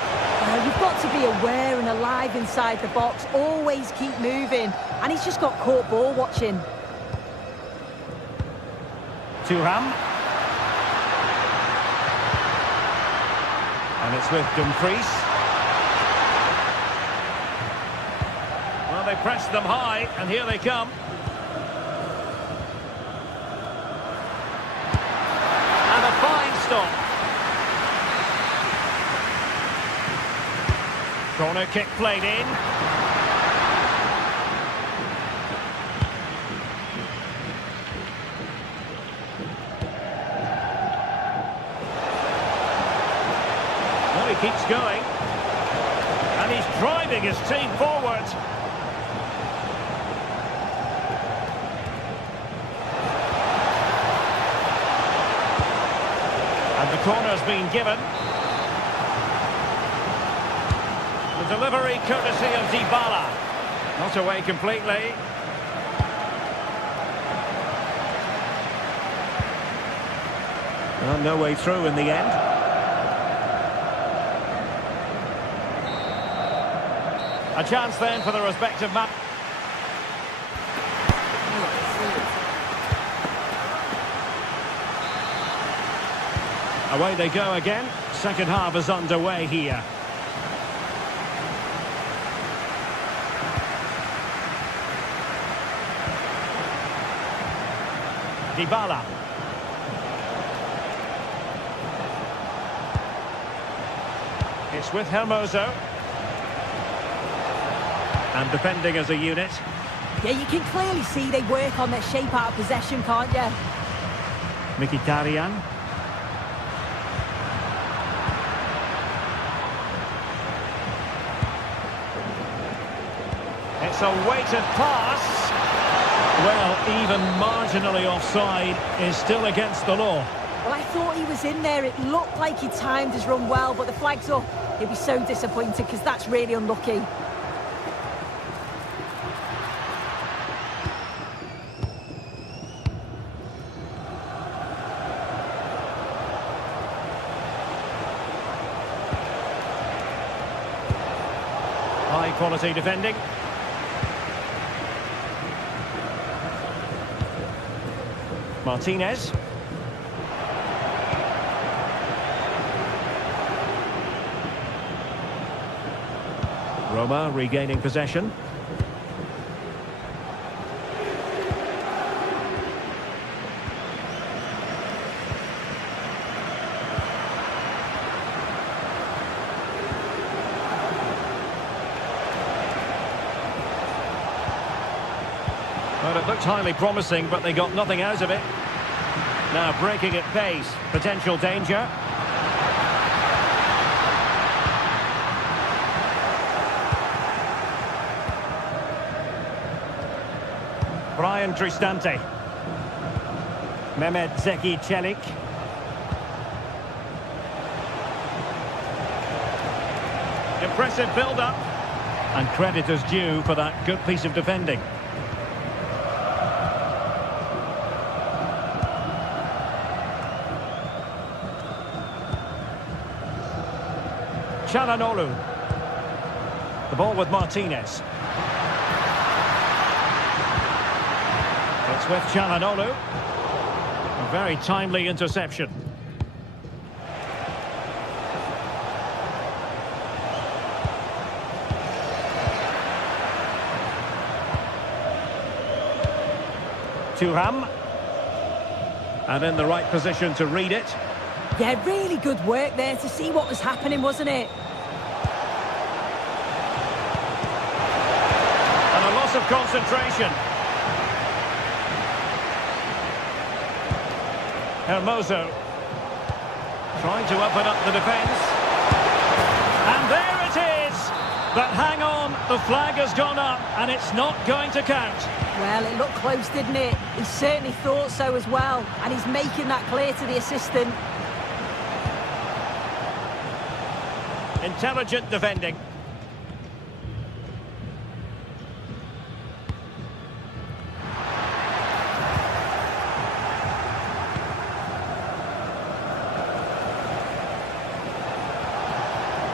You've got to be aware and alive inside the box. Always keep moving. And he's just got caught ball watching. Thuram. And it's with Dumfries. Well, they pressed them high, and here they come. stop. Corner kick played in. Well, he keeps going. And he's driving his team forward. And the corner's been given. The delivery courtesy of Dybala. Not away completely. Well, no way through in the end. A chance then for the respective man. Away they go again. Second half is underway here. Dybala. It's with Hermoso. And defending as a unit. Yeah, you can clearly see they work on their shape out of possession, can't you? Mkhitaryan. It's a weighted pass. Well, even marginally offside is still against the law. Well, I thought he was in there. It looked like he timed his run well, but the flag's up. He'll be so disappointed because that's really unlucky. High quality defending. Martinez. Roma regaining possession. Well, it looked highly promising, but they got nothing out of it. Now breaking at pace, potential danger. Brian Cristante. Mehmet Zeki Çelik. Impressive build-up. And credit is due for that good piece of defending. Çalhanoğlu. The ball with Martinez. It's with Çalhanoğlu. A very timely interception. Thuram. And in the right position to read it. Yeah, really good work there to see what was happening, wasn't it? And a loss of concentration. Hermoso trying to open up the defence. And there it is! But hang on, the flag has gone up and it's not going to count. Well, it looked close, didn't it? He certainly thought so as well. And he's making that clear to the assistant. Intelligent defending.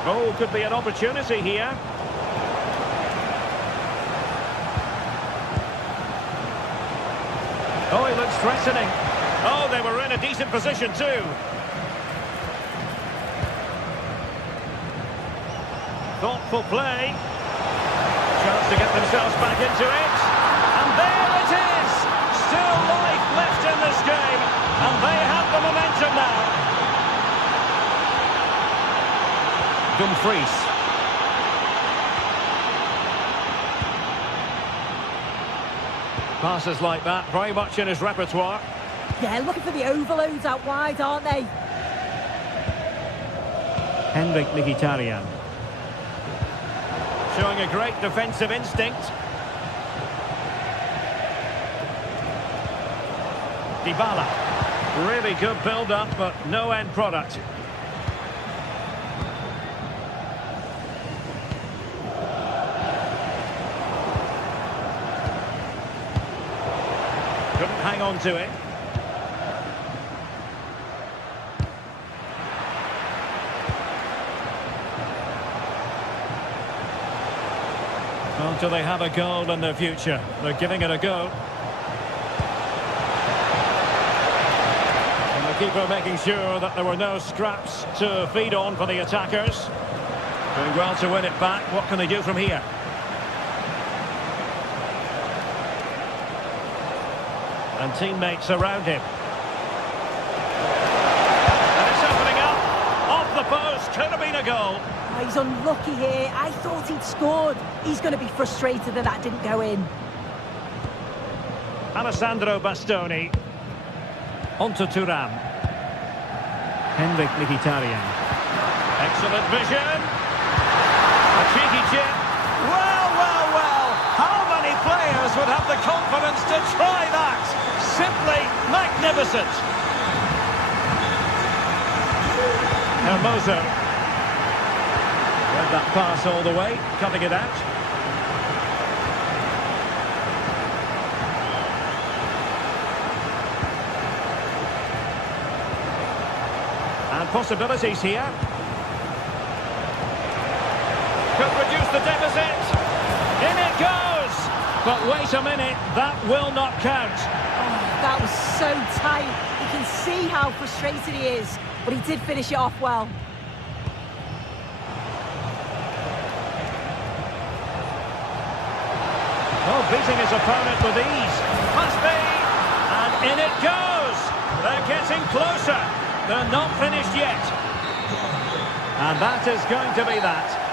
Oh, could be an opportunity here. Oh, he looks threatening. Oh, they were in a decent position too. Thoughtful play. Chance to get themselves back into it. And there it is! Still life left in this game. And they have the momentum now. Dumfries. Passes like that, very much in his repertoire. Yeah, looking for the overloads out wide, aren't they? Henrik Mkhitaryan. Showing a great defensive instinct. Dybala. Really good build-up, but no end product. Couldn't hang on to it. Well, do they have a goal in their future? They're giving it a go. And the keeper making sure that there were no scraps to feed on for the attackers. Doing well to win it back. What can they do from here? And teammates around him. And it's opening up. Off the post. Could have been a goal. Oh, he's unlucky here. I thought he'd scored. He's going to be frustrated that that didn't go in. Alessandro Bastoni. On to Thuram. Henrik Mkhitaryan. Excellent vision. A cheeky chip. Well, well, well. How many players would have the confidence to try that? Simply magnificent. Hermoso. Read that pass all the way, cutting it out. And possibilities here. Could reduce the deficit. In it goes! But wait a minute, that will not count. Oh, that was so tight. You can see how frustrated he is, but he did finish it off well. Oh, beating his opponent with ease. Must be! And in it goes! They're getting closer. They're not finished yet. And that is going to be that.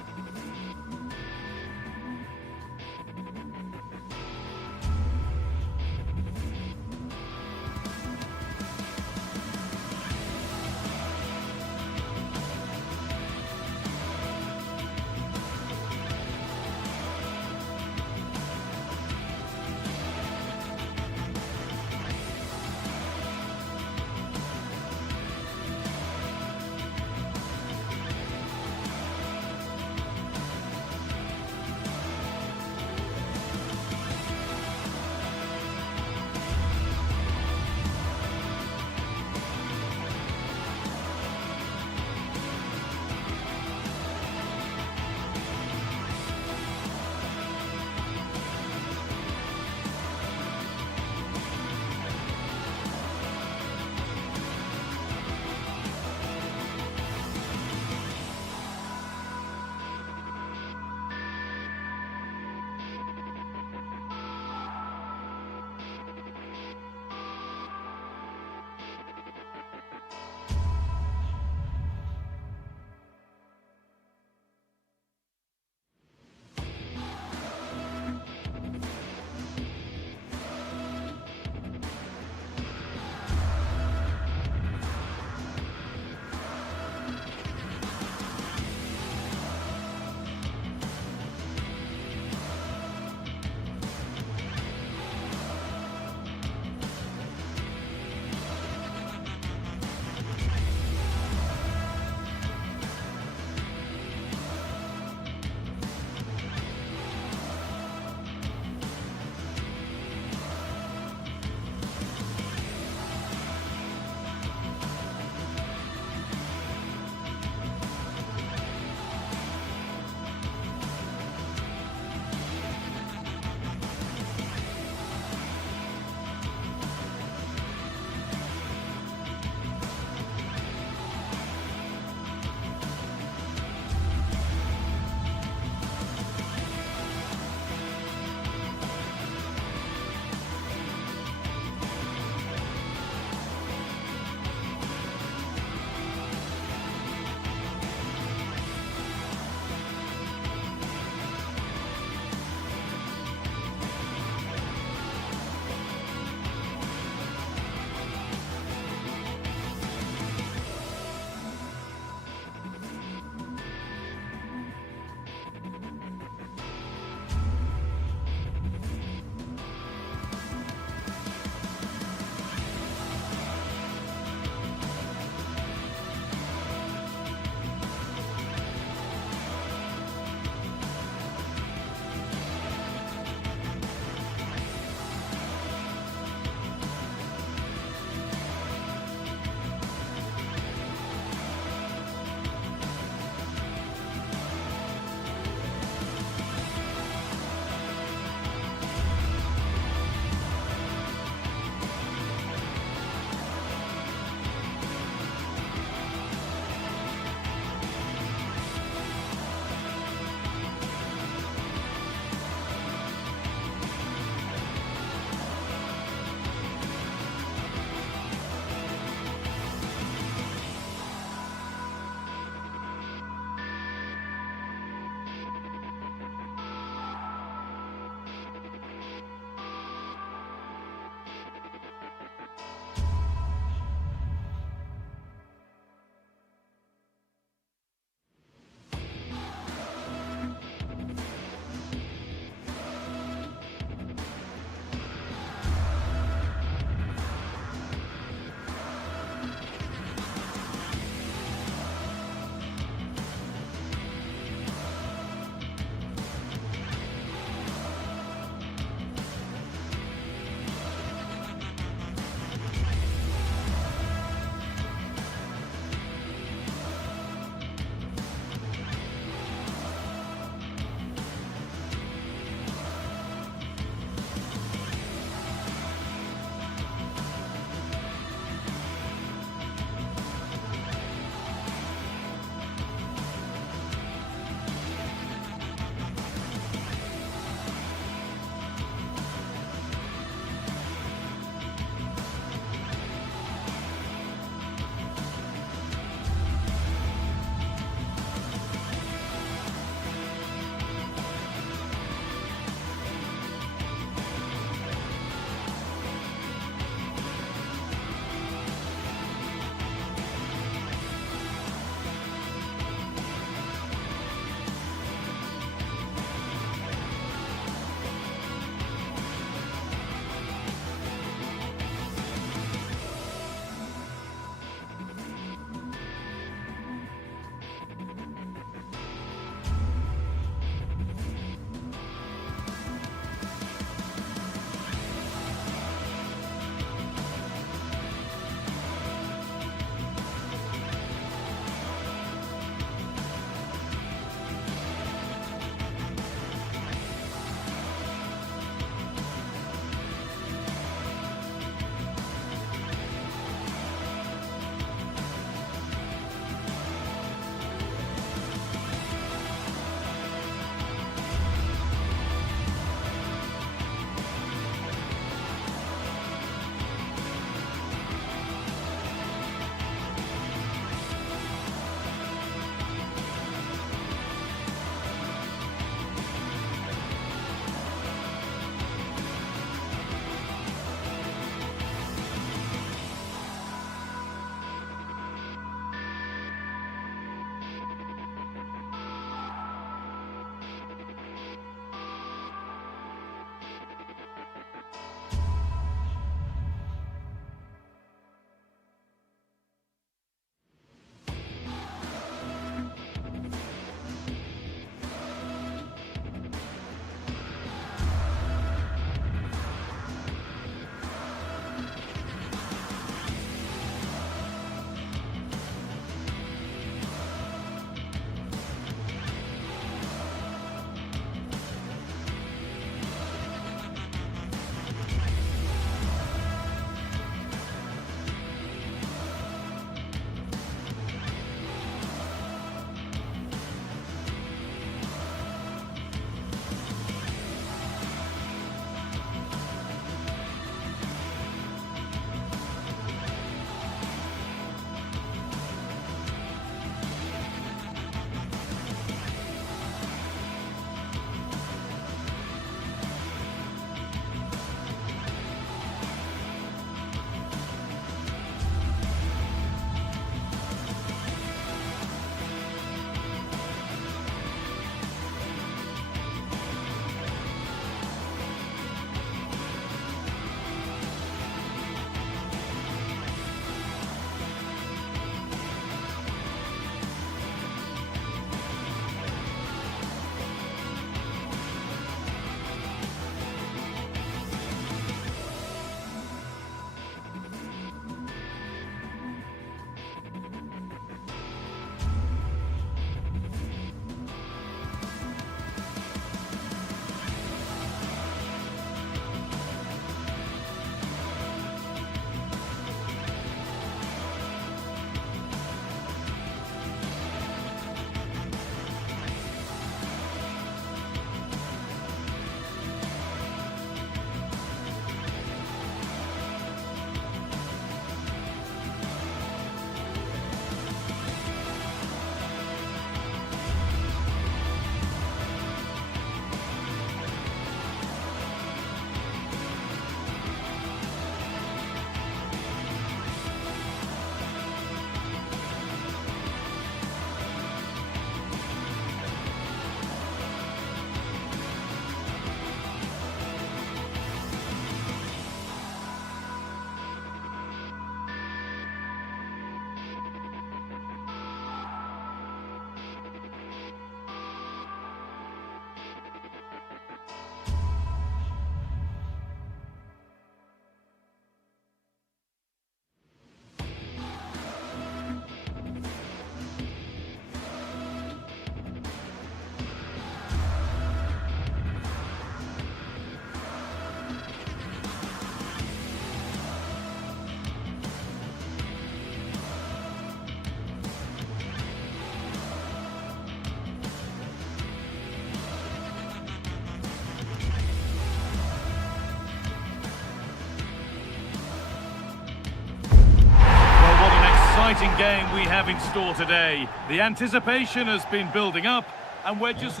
exciting game we have in store today. The anticipation has been building up, and we're just...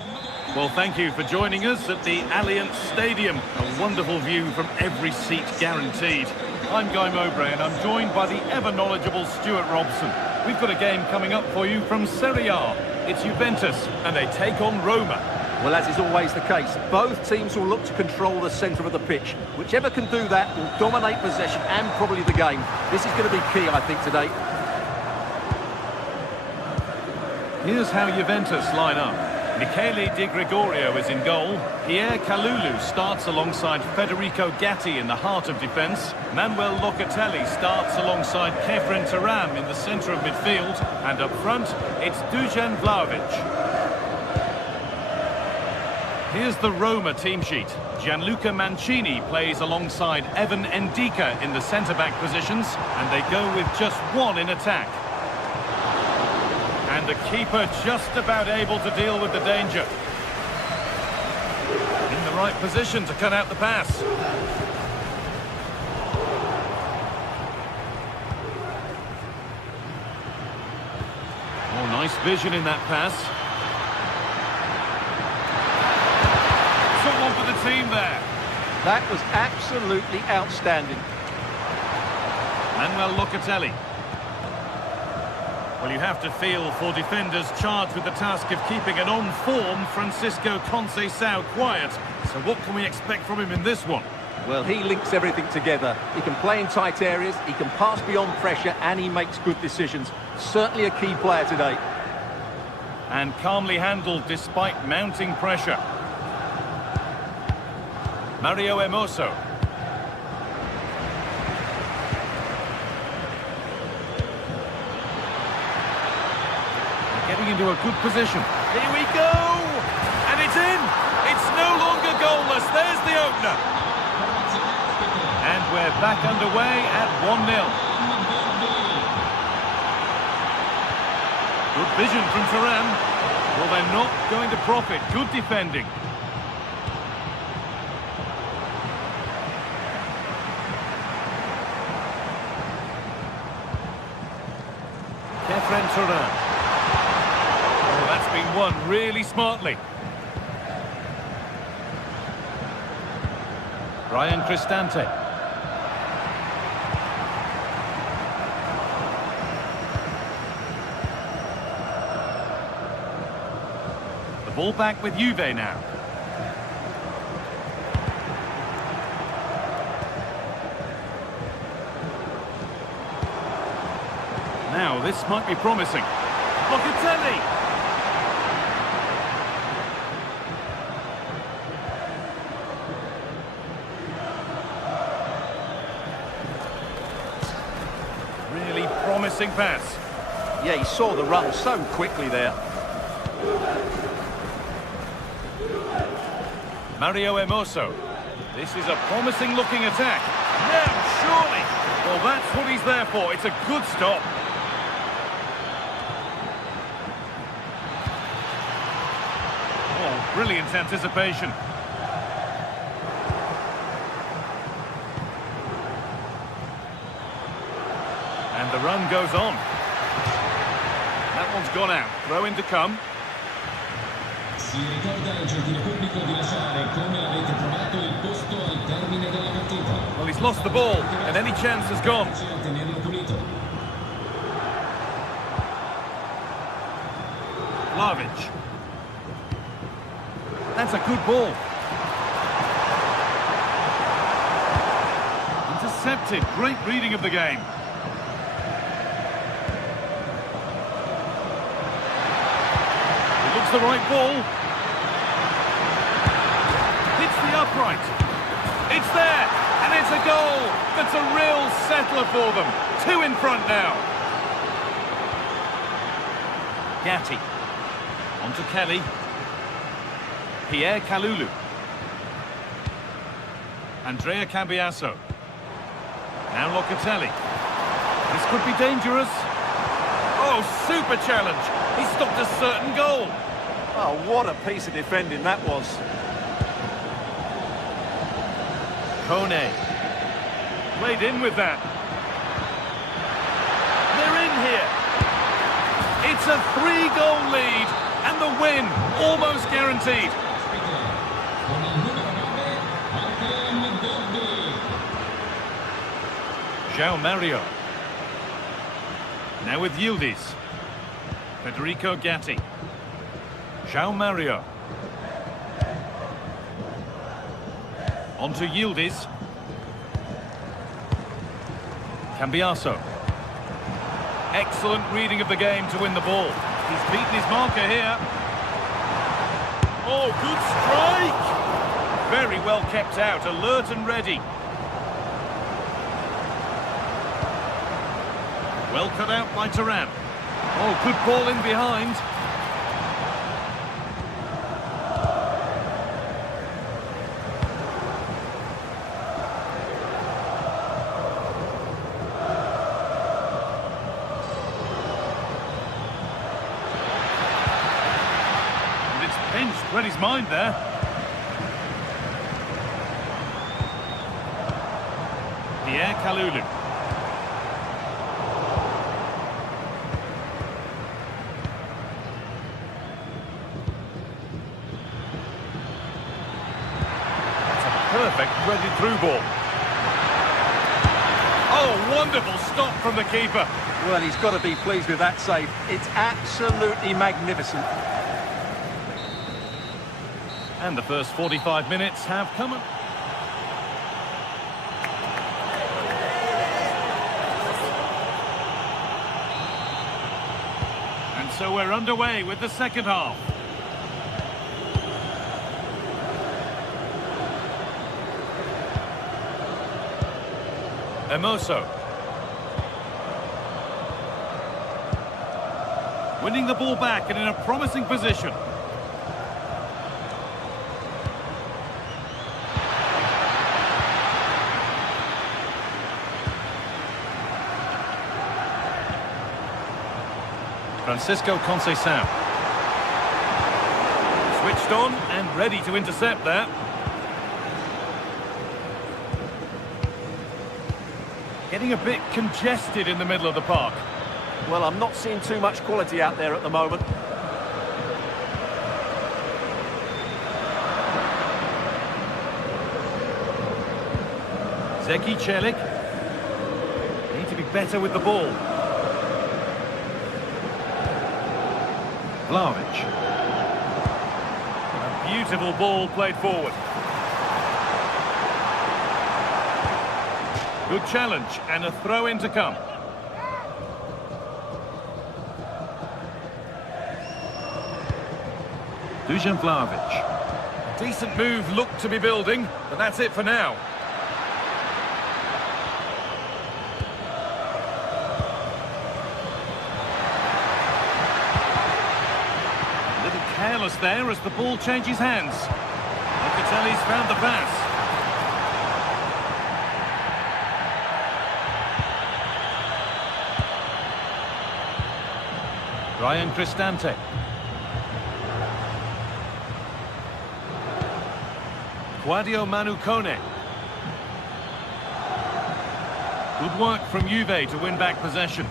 Well, thank you for joining us at the Allianz Stadium. A wonderful view from every seat guaranteed. I'm Guy Mowbray, and I'm joined by the ever-knowledgeable Stuart Robson. We've got a game coming up for you from Serie A. It's Juventus, and they take on Roma. Well, as is always the case, both teams will look to control the centre of the pitch. Whichever can do that will dominate possession and probably the game. This is going to be key, I think, today. Here's how Juventus line up. Michele Di Gregorio is in goal. Pierre Kalulu starts alongside Federico Gatti in the heart of defence. Manuel Locatelli starts alongside Kefren Turam in the centre of midfield. And up front, it's Dusan Vlahovic. Here's the Roma team sheet. Gianluca Mancini plays alongside Evan Ndika in the centre-back positions, and they go with just one in attack. And the keeper just about able to deal with the danger. In the right position to cut out the pass. Oh, nice vision in that pass. Someone for the team there. That was absolutely outstanding. Manuel Locatelli. Well, you have to feel for defenders charged with the task of keeping an on-form Francisco Conceição quiet. So what can we expect from him in this one? Well, he links everything together. He can play in tight areas, he can pass beyond pressure, and he makes good decisions. Certainly a key player today. And calmly handled despite mounting pressure. Mario Hermoso. Getting into a good position. Here we go! And it's in! It's no longer goalless. There's the opener. And we're back underway at 1-0. Good vision from Turam. Well, they're not going to profit. Good defending. Kefren Turam. Oh, that's been won really smartly. Brian Cristante. The ball back with Juve now. Now, this might be promising. Locatelli! Really promising pass. Yeah, he saw the run so quickly there. Mario Hermoso. This is a promising looking attack. Now, surely! Well, that's what he's there for. It's a good stop. Oh, brilliant anticipation. And the run goes on. That one's gone out. Throw in to come. Si ricorda al gentile pubblico di lasciare, come l'avete provato, il posto al termine della partita. Well, he's lost the ball, and any chance has gone. Tenerlo pulito. Vlahovic. That's a good ball. Intercepted. Great reading of the game. It looks the right ball. Hits the upright. It's there, and it's a goal. That's a real settler for them. 2 in front now. Gatti. On to Kelly. Pierre Kalulu. Andrea Cambiasso. Now Locatelli. This could be dangerous. Oh, super challenge. He stopped a certain goal. Oh, what a piece of defending that was. Kone. Played in with that. They're in here. It's a 3-goal lead, and the win almost guaranteed. João Mario. Now with Yildiz. Federico Gatti. João Mario. On to Yildiz. Cambiaso. Excellent reading of the game to win the ball. He's beaten his marker here. Oh, good strike! Very well kept out, alert and ready. Well cut out by Thuram. Oh, good ball in behind. And it's pinched, read his mind there. Pierre Kalulu. Perfect threaded through ball. Oh, wonderful stop from the keeper. Well, he's got to be pleased with that save. It's absolutely magnificent. And the first 45 minutes have come. And so we're underway with the second half. Hermoso. Winning the ball back and in a promising position. Francisco Conceição. Switched on and ready to intercept there. Getting a bit congested in the middle of the park. Well, I'm not seeing too much quality out there at the moment. Zeki Celik. Need to be better with the ball. Vlahovic. A beautiful ball played forward. Good challenge and a throw-in to come. Dusan Vlahovic. Decent move looked to be building, but that's it for now. A little careless there as the ball changes hands. Locatelli's found the pass. Ryan Cristante. Guadio Manu Kone. Good work from Juve to win back possession.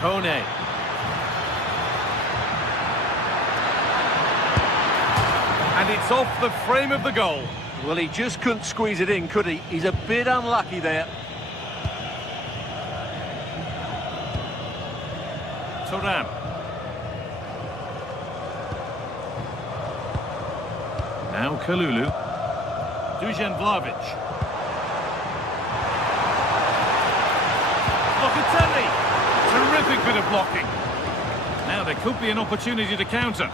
Kone. And it's off the frame of the goal. Well, he just couldn't squeeze it in, could he? He's a bit unlucky there. Thuram. Now Kalulu. Dusan Vlahovic. Locatelli. Terrific bit of blocking. Now there could be an opportunity to counter.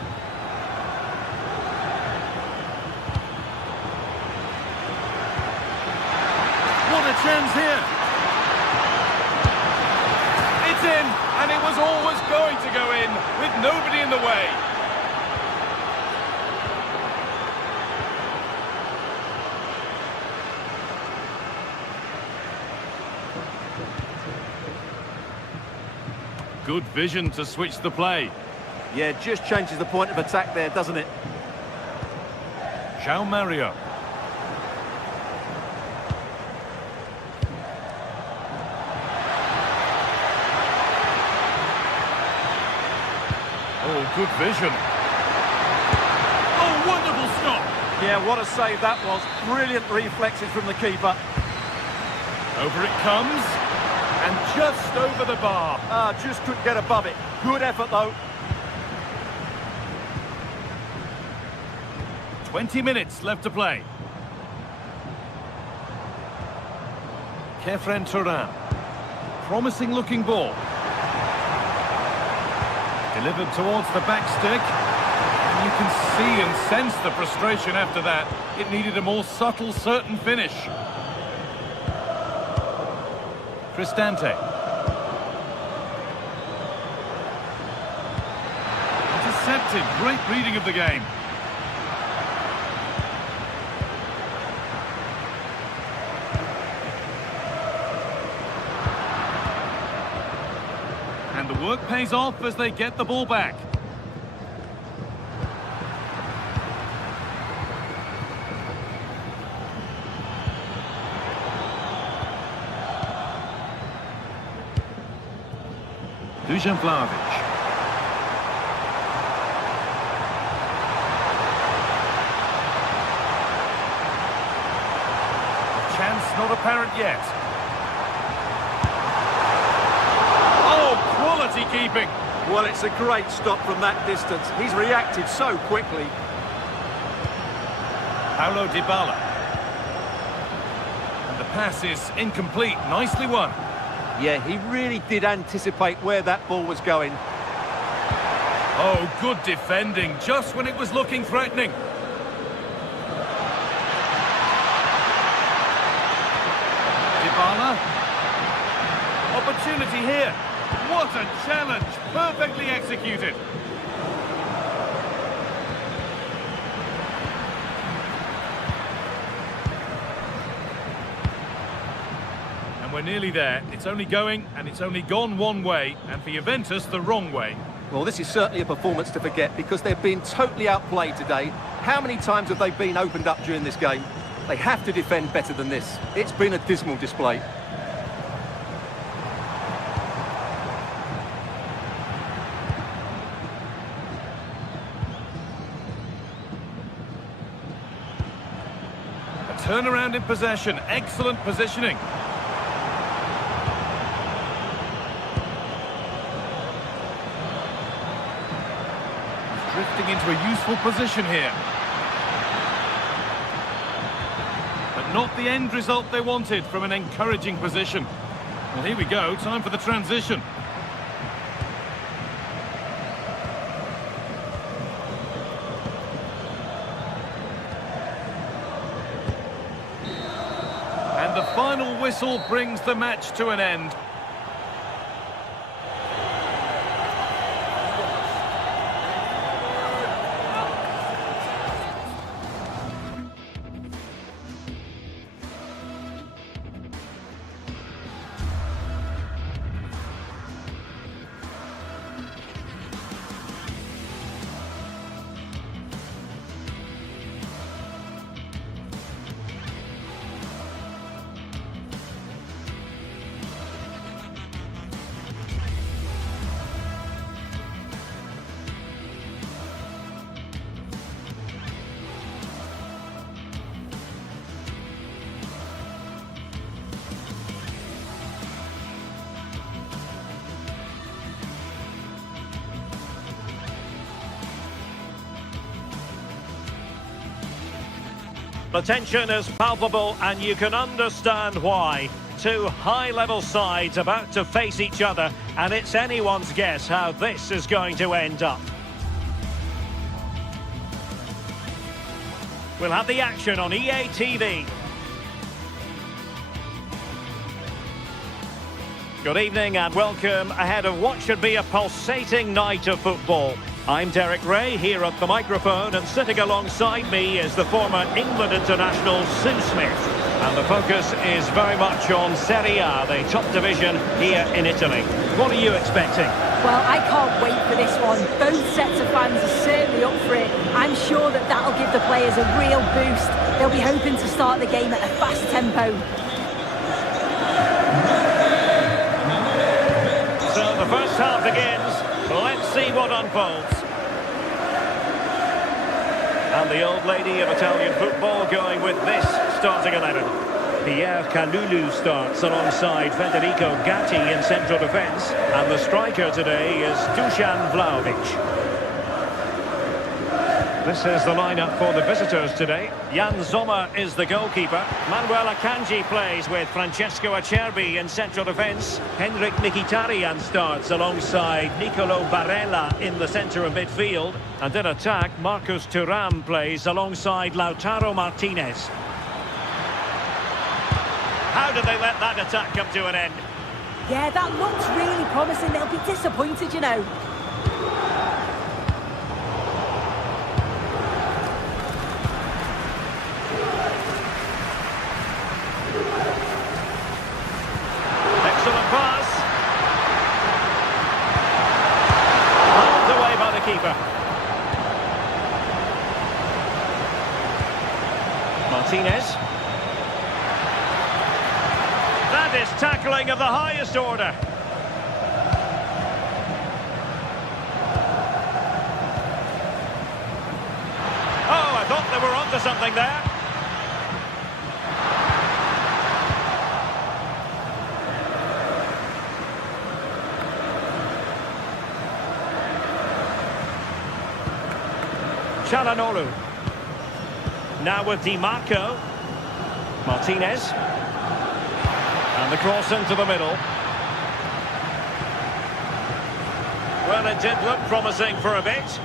Chance here. It's in, and it was always going to go in with nobody in the way. Good vision to switch the play. Yeah, just changes the point of attack there, doesn't it? João Mario. good vision. Oh, wonderful stop. Yeah, what a save that was. Brilliant reflexes from the keeper. Over it comes. And just over the bar. Just couldn't get above it. Good effort, though. 20 minutes left to play. Kefren Turan. Promising looking ball. Delivered towards the back stick. And you can see and sense the frustration after that. It needed a more subtle, certain finish. Cristante. Intercepted. Great reading of the game. And the work pays off as they get the ball back. Dusan Vlahovic. Chance not apparent yet. Quality keeping. Well, it's a great stop from that distance. He's reacted so quickly. Paulo Dybala. And the pass is incomplete. Nicely won. Yeah, he really did anticipate where that ball was going. Oh, good defending, just when it was looking threatening. Dybala. Opportunity here. What a challenge! Perfectly executed. And we're nearly there. It's only going and it's only gone one way, and for Juventus the wrong way. Well, this is certainly a performance to forget because they've been totally outplayed today. How many times have they been opened up during this game? They have to defend better than this. It's been a dismal display. Turnaround in possession, excellent positioning. He's drifting into a useful position here. But not the end result they wanted from an encouraging position. Well, here we go, time for the transition. The final whistle brings the match to an end. The tension is palpable and you can understand why. Two high-level sides about to face each other, and it's anyone's guess how this is going to end up. We'll have the action on EA TV. Good evening and welcome ahead of what should be a pulsating night of football. I'm Derek Ray here at the microphone, and sitting alongside me is the former England international Sue Smith. And the focus is very much on Serie A, the top division here in Italy. What are you expecting? Well, I can't wait for this one. Both sets of fans are certainly up for it. I'm sure that that'll give the players a real boost. They'll be hoping to start the game at a fast tempo. So the first half begins. Let's see what unfolds. And the old lady of Italian football going with this starting 11. Pierre Kalulu starts alongside Federico Gatti in central defence. And the striker today is Dusan Vlahovic. This is the lineup for the visitors today. Jan Sommer is the goalkeeper. Manuel Akanji plays with Francesco Acerbi in central defence. Henrik Mkhitaryan starts alongside Nicolo Barella in the centre of midfield. And in attack, Marcus Thuram plays alongside Lautaro Martinez. How did they let that attack come to an end? Yeah, that looks really promising. They'll be disappointed, you know. Excellent pass. Pulled away by the keeper. Martinez. That is tackling of the highest order. Oh, I thought they were onto something there. Çalhanoğlu. Now with Di Marco. Martinez. And the cross into the middle. Well, it did look promising for a bit.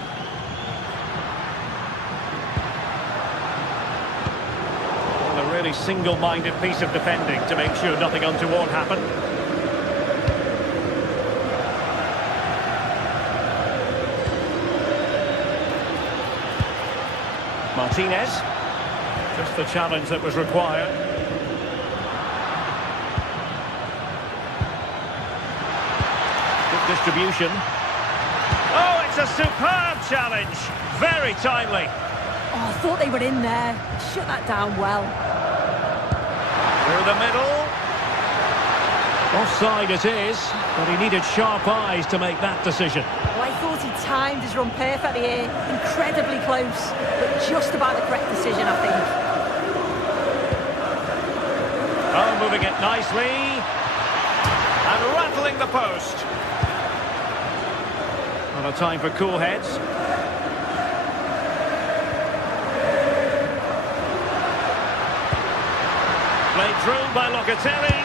Well, a really single-minded piece of defending to make sure nothing untoward happened. Martinez. Just the challenge that was required. Distribution. Oh, it's a superb challenge. Very timely. Oh, I thought they were in there. Shut that down well. Through the middle. Offside it is, but he needed sharp eyes to make that decision. Well, I thought he timed his run perfectly here. Incredibly close, but just about the correct decision, I think. Oh, moving it nicely. And rattling the post. Not a time for cool heads. Played through by Locatelli.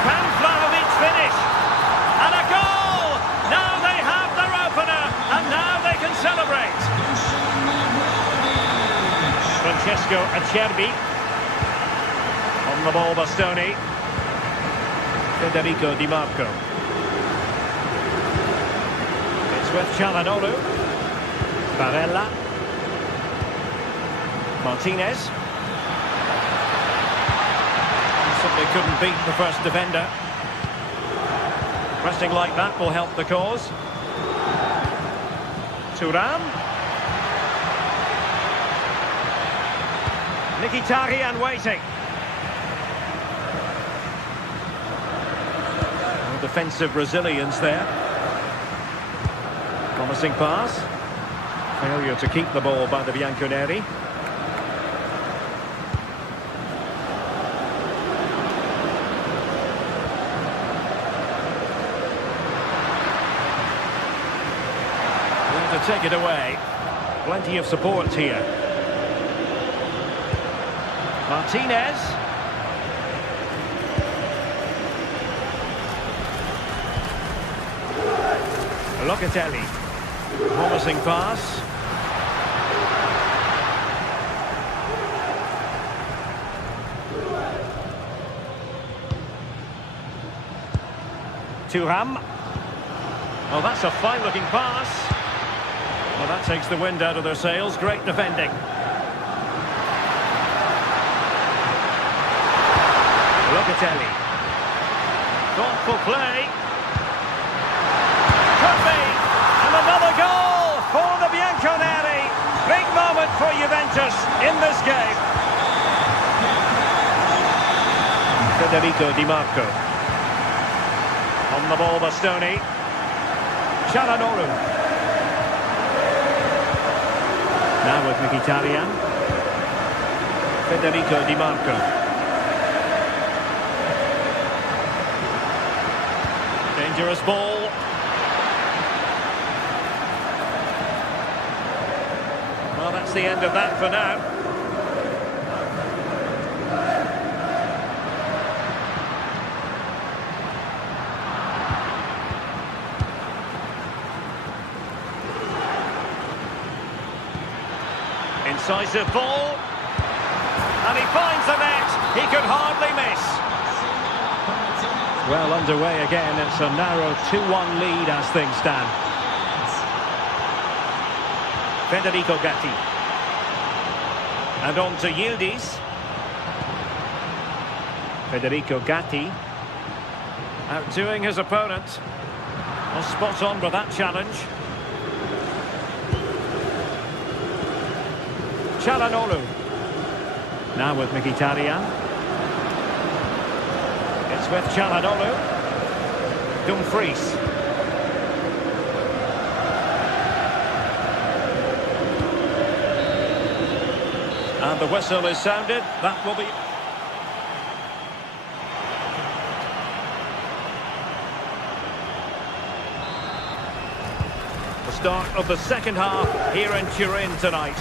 Can Vlahovic finish? And a goal! Now they have their opener, and now they can celebrate. Francesco Acerbi. On the ball, Bastoni. Federico Di Marco. With Çalhanoğlu. Barella. Martinez. Simply couldn't beat the first defender. Pressing like that will help the cause. Thuram. Mkhitaryan waiting. Defensive resilience there. Promising pass. Failure to keep the ball by the Bianconeri. Going to take it away. Plenty of support here. Martinez. Locatelli. Promising pass. Thuram. Oh, that's a fine-looking pass. Well, that takes the wind out of their sails. Great defending. Locatelli. Thoughtful play. Could be. And another goal for the Bianconeri. Big moment for Juventus in this game. Federico Di Marco. On the ball, Bastoni. Çalhanoğlu. Now with Mkhitaryan. Federico Di Marco. Dangerous ball. Well, that's the end of that for now. Incisive ball, and he finds the net. He could hardly miss. Well, underway again. It's a narrow 2-1 lead as things stand. Federico Gatti, and on to Yildiz. Federico Gatti outdoing his opponent. Well, spot on with that challenge. Çalhanoğlu. Now with Mkhitaryan. It's with Çalhanoğlu. Dumfries. And the whistle is sounded. That will be... the start of the second half here in Turin tonight.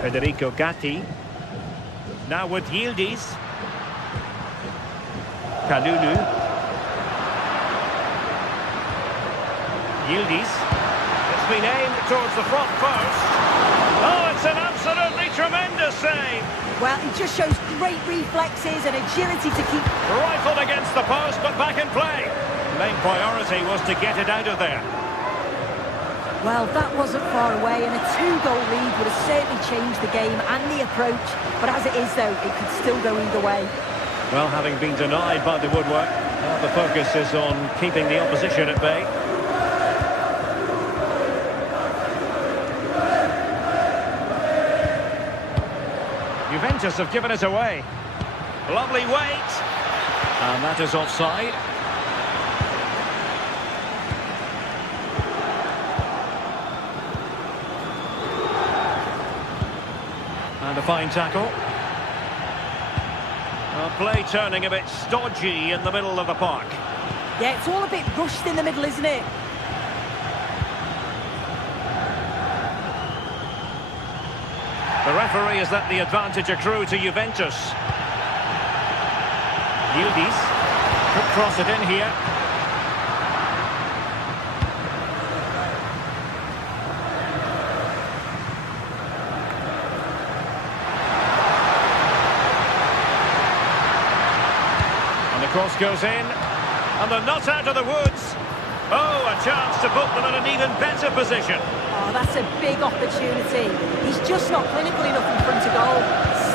Federico Gatti. Now with Yildiz. Kalulu. Yildiz. It's been aimed towards the front post. Oh, it's an absolutely tremendous save. Well, it just shows great reflexes and agility to keep... Rifled against the post, but back in play. Main priority was to get it out of there. Well, that wasn't far away, and a 2-goal lead would have certainly changed the game and the approach. But as it is, though, it could still go either way. Well, having been denied by the woodwork, the focus is on keeping the opposition at bay. Juventus have given it away. Lovely weight. And that is offside. And a fine tackle. Play turning a bit stodgy in the middle of the park. Yeah, it's all a bit rushed in the middle, isn't it? The referee has let the advantage accrue to Juventus. Yildiz could cross it in here. And the cross goes in. And they're not out of the woods. Oh, a chance to put them in an even better position. Oh, that's a big opportunity. He's just not clinical enough in front of goal.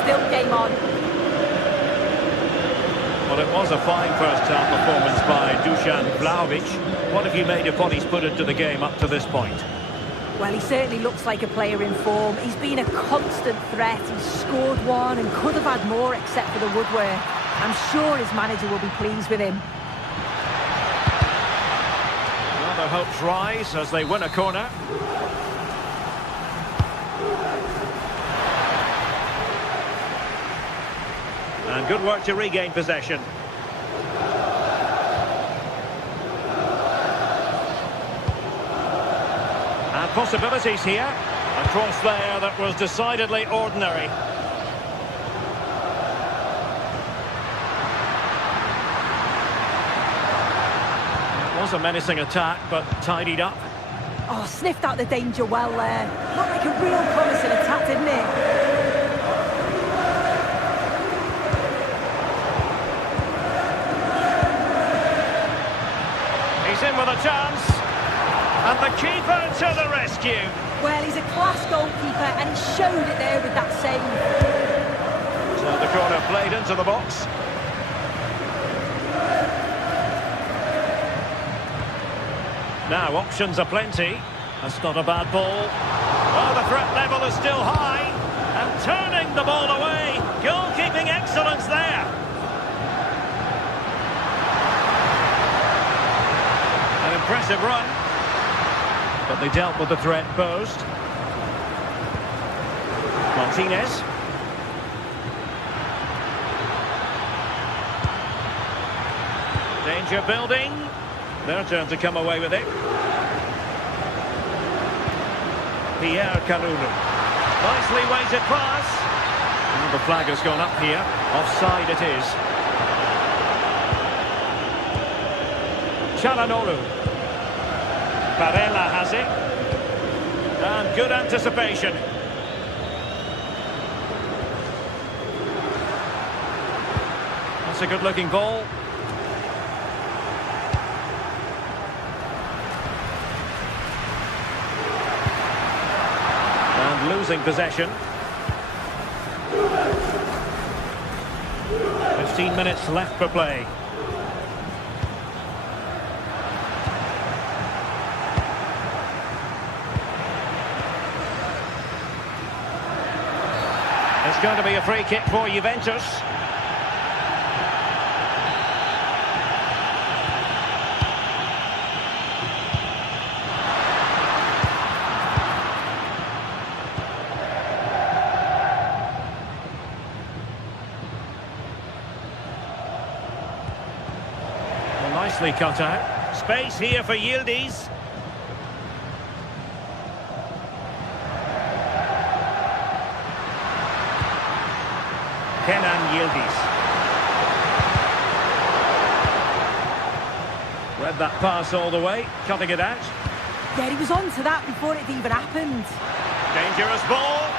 Still game on. Well, it was a fine first-half performance by Dusan Vlahovic. What have you made of what he's put into the game up to this point? Well, he certainly looks like a player in form. He's been a constant threat. He's scored one and could have had more except for the woodwork. I'm sure his manager will be pleased with him. Well, their hopes rise as they win a corner. And good work to regain possession. And possibilities here. A cross there that was decidedly ordinary. It was a menacing attack, but tidied up. Oh, sniffed out the danger well there. Looked like a real promising attack, didn't it? In with a chance, and the keeper to the rescue. Well, he's a class goalkeeper, and he showed it there with that save. So the corner played into the box. Now options are plenty. That's not a bad ball. Oh, the threat level is still high, and turning the ball away. Goalkeeping excellence there. impressive run. But they dealt with the threat posed. Martinez. Danger building. Their turn to come away with it. Pierre Kalulu. Nicely weighted pass. And the flag has gone up here. Offside it is. Chalanolu. Barella has it. And good anticipation. That's a good-looking ball. And losing possession. 15 minutes left for play. It's going to be a free kick for Juventus. Well, nicely cut out. Space here for Yildiz. Kenan Yildiz. Read that pass all the way, cutting it out. Yeah, he was on to that before it even happened. Dangerous ball.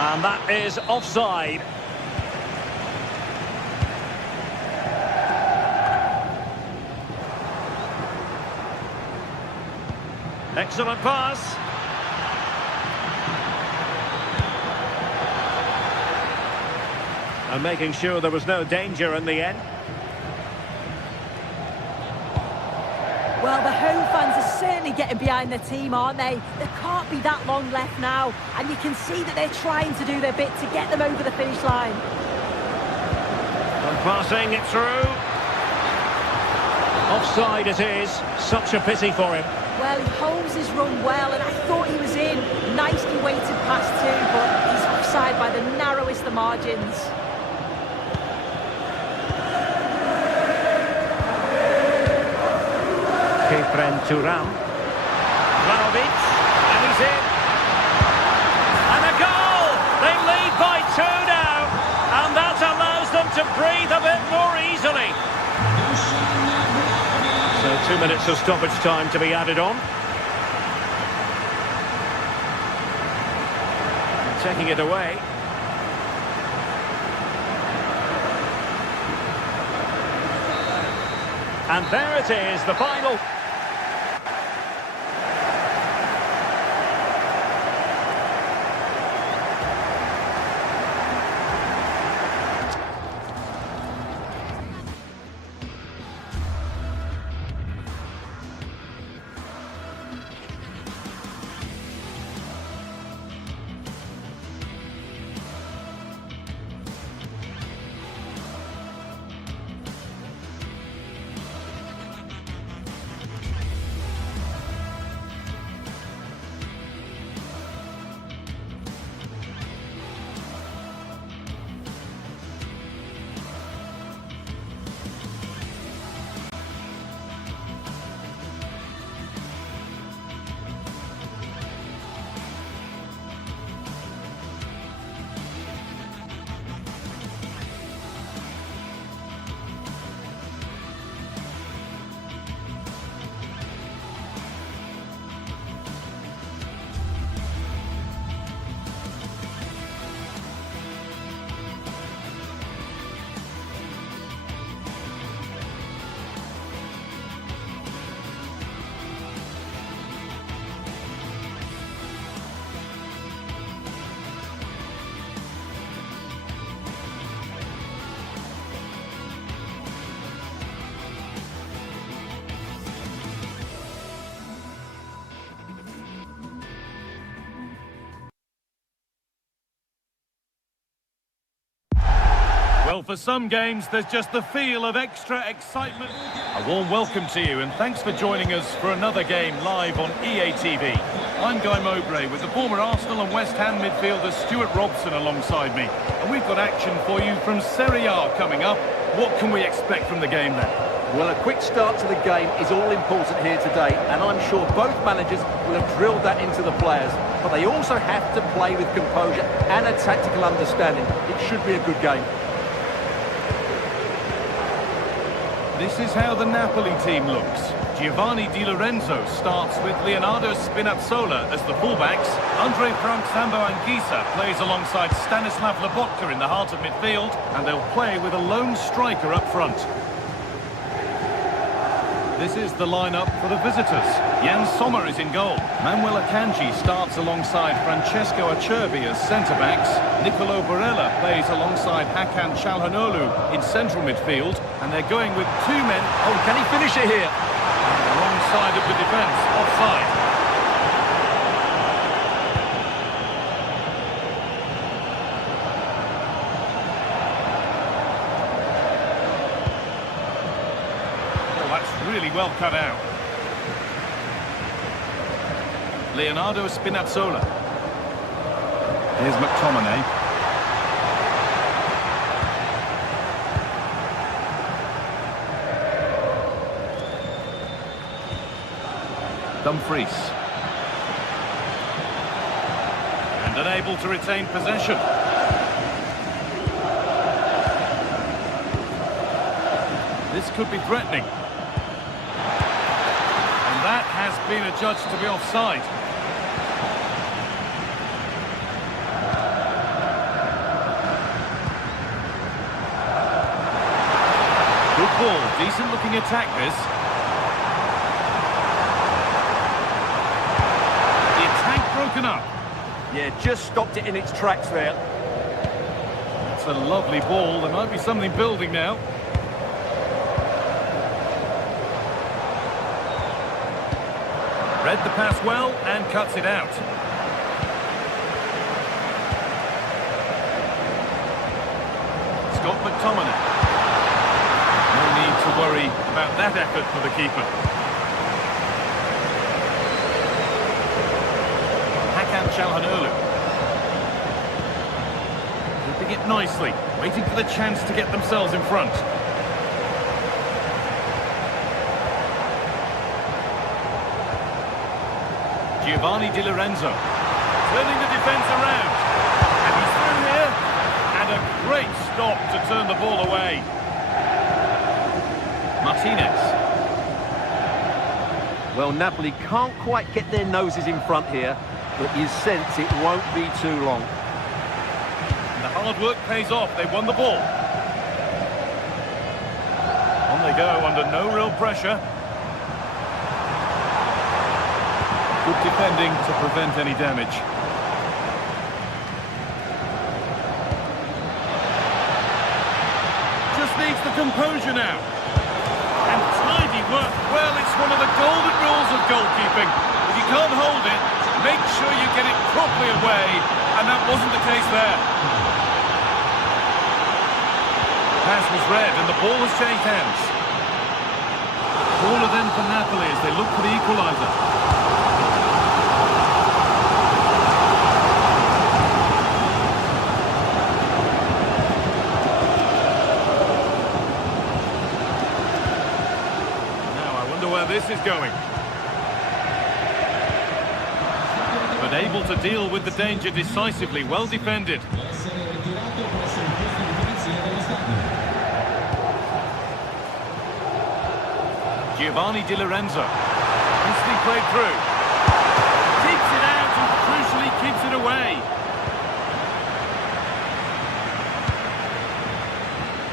And that is offside. Excellent pass. And making sure there was no danger in the end. Well, the home fans are certainly getting behind their team, aren't they? There can't be that long left now. And you can see that they're trying to do their bit to get them over the finish line. And passing it through. Offside it is. Such a pity for him. Well, he holds his run well, and I thought he was in. Nicely weighted pass too, but he's offside by the narrowest of margins. Kefren Turam. Vlahovic, and he's in. And a goal! They lead by 2 now, and that allows them to breathe a bit more easily. So 2 minutes of stoppage time to be added on. And taking it away. And there it is, the final. Well, for some games, there's just the feel of extra excitement. A warm welcome to you, and thanks for joining us for another game live on EA TV. I'm Guy Mowbray with the former Arsenal and West Ham midfielder Stuart Robson alongside me. And we've got action for you from Serie A coming up. What can we expect from the game then? Well, a quick start to the game is all important here today, and I'm sure both managers will have drilled that into the players. But they also have to play with composure and a tactical understanding. It should be a good game. This is how the Napoli team looks. Giovanni Di Lorenzo starts with Leonardo Spinazzola as the fullbacks. Andre Frank Sambo Anguissa plays alongside Stanislav Lobotka in the heart of midfield, and they'll play with a lone striker up front. This is the lineup for the visitors. Jan Sommer is in goal. Manuel Akanji starts alongside Francesco Acerbi as centre-backs. Nicolo Barella plays alongside Hakan Çalhanoğlu in central midfield. And they're going with two men. Oh, can he finish it here? On the wrong side of the defence, offside. Really well cut out. Leonardo Spinazzola. Here's McTominay. Dumfries. And unable to retain possession. This could be threatening. That has been adjudged to be offside. Good ball, decent looking attack this. The attack broken up. Yeah, just stopped it in its tracks there. That's a lovely ball, there might be something building now. Read the pass well and cuts it out. Scott McTominay. No need to worry about that effort for the keeper. Hakan Çalhanoğlu. Keeping it nicely, waiting for the chance to get themselves in front. Giovanni Di Lorenzo, turning the defence around, and he's through here, and a great stop to turn the ball away. Martinez. Well, Napoli can't quite get their noses in front here, but you sense it won't be too long. And the hard work pays off, they won the ball. On they go under no real pressure. Good defending to prevent any damage. Just needs the composure now. And tidy work. Well, it's one of the golden rules of goalkeeping. If you can't hold it, make sure you get it properly away. And that wasn't the case there. The pass was read and the ball has changed hands. Corner then for Napoli as they look for the equaliser. This is going. But able to deal with the danger decisively, well defended. Giovanni Di Lorenzo. Nicely played through. Keeps it out and crucially keeps it away.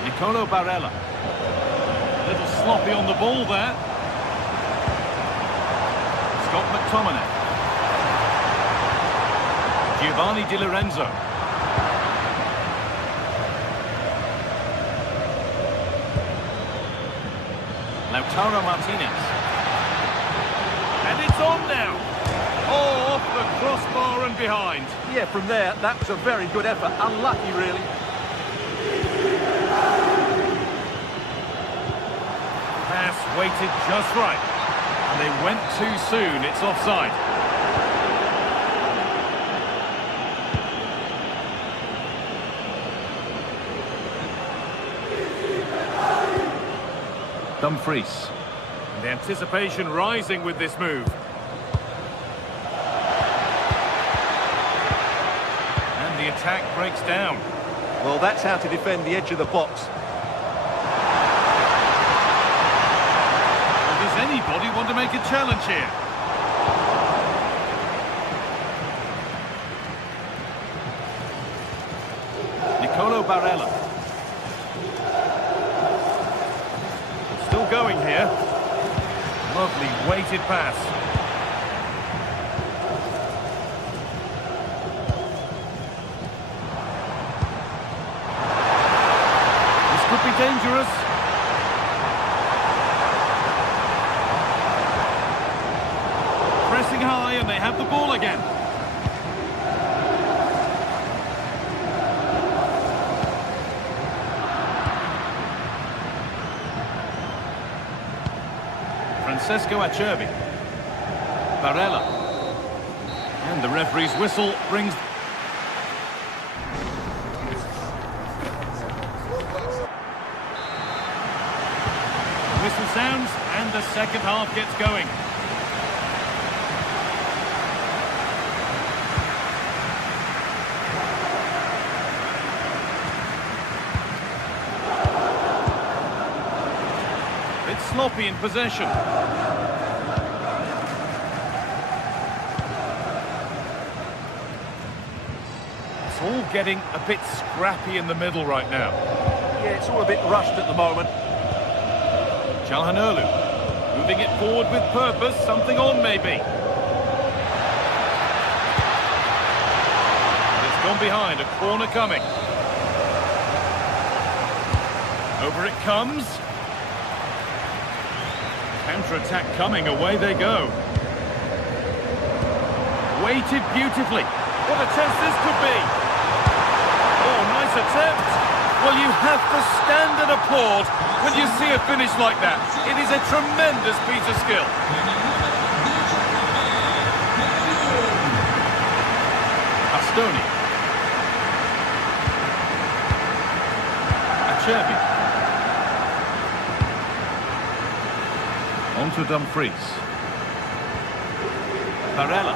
Nicolo Barella. A little sloppy on the ball there. Scott McTominay. Giovanni Di Lorenzo. Lautaro Martinez. And it's on now. Oh, off the crossbar and behind. Yeah, from there, that was a very good effort. Unlucky, really. pass weighted just right. And they went too soon. It's offside. Dumfries. And the anticipation rising with this move. And the attack breaks down. Well, that's how to defend the edge of the box. Does anybody want to make a challenge here? Nicolo Barella. Still going here. Lovely weighted pass. This could be dangerous. Pressing high and they have the ball again. Francesco Acerbi. Barella. And the referee's whistle brings... Whistle sounds and the second half gets going. It's sloppy in possession. It's all getting a bit scrappy in the middle right now. Yeah, it's all a bit rushed at the moment. Çalhanoğlu moving it forward with purpose, something on maybe. And it's gone behind, a corner coming. Over it comes. Counter-attack coming, away they go. Weighted beautifully. What a chance this could be. Oh, nice attempt. Well, you have to stand and applaud when you see a finish like that. It is a tremendous piece of skill. Bastoni. Acerbi. On to Dumfries. Barella.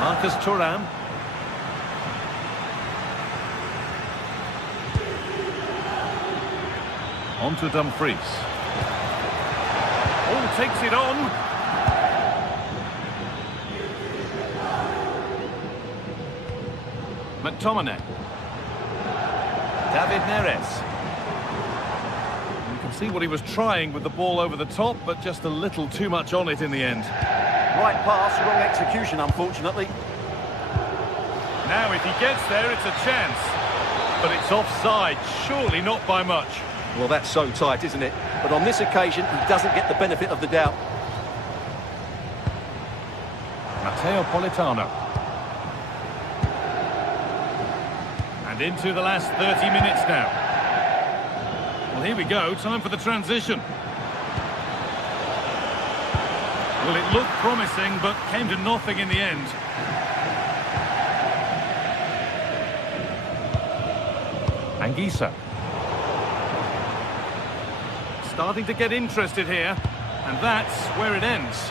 Marcus Thuram. On to Dumfries. Oh, takes it on. McTominay. David Neres. You can see what he was trying with the ball over the top, but just a little too much on it in the end. Right pass, wrong execution, unfortunately. Now, if he gets there, it's a chance. But it's offside, surely not by much. Well, that's so tight, isn't it? But on this occasion, he doesn't get the benefit of the doubt. Matteo Politano. And into the last 30 minutes now. Well, here we go, time for the transition. Well, it looked promising, but came to nothing in the end. Anguissa. Starting to get interested here, and that's where it ends.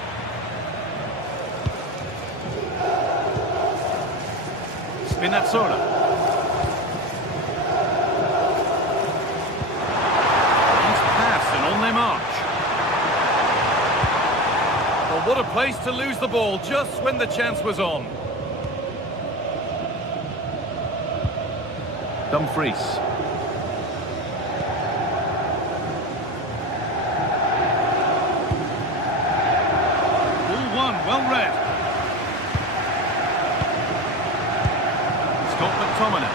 Spinazzola. Nice pass and on their march. Well, what a place to lose the ball just when the chance was on. Dumfries. Well read. Scott McTominay.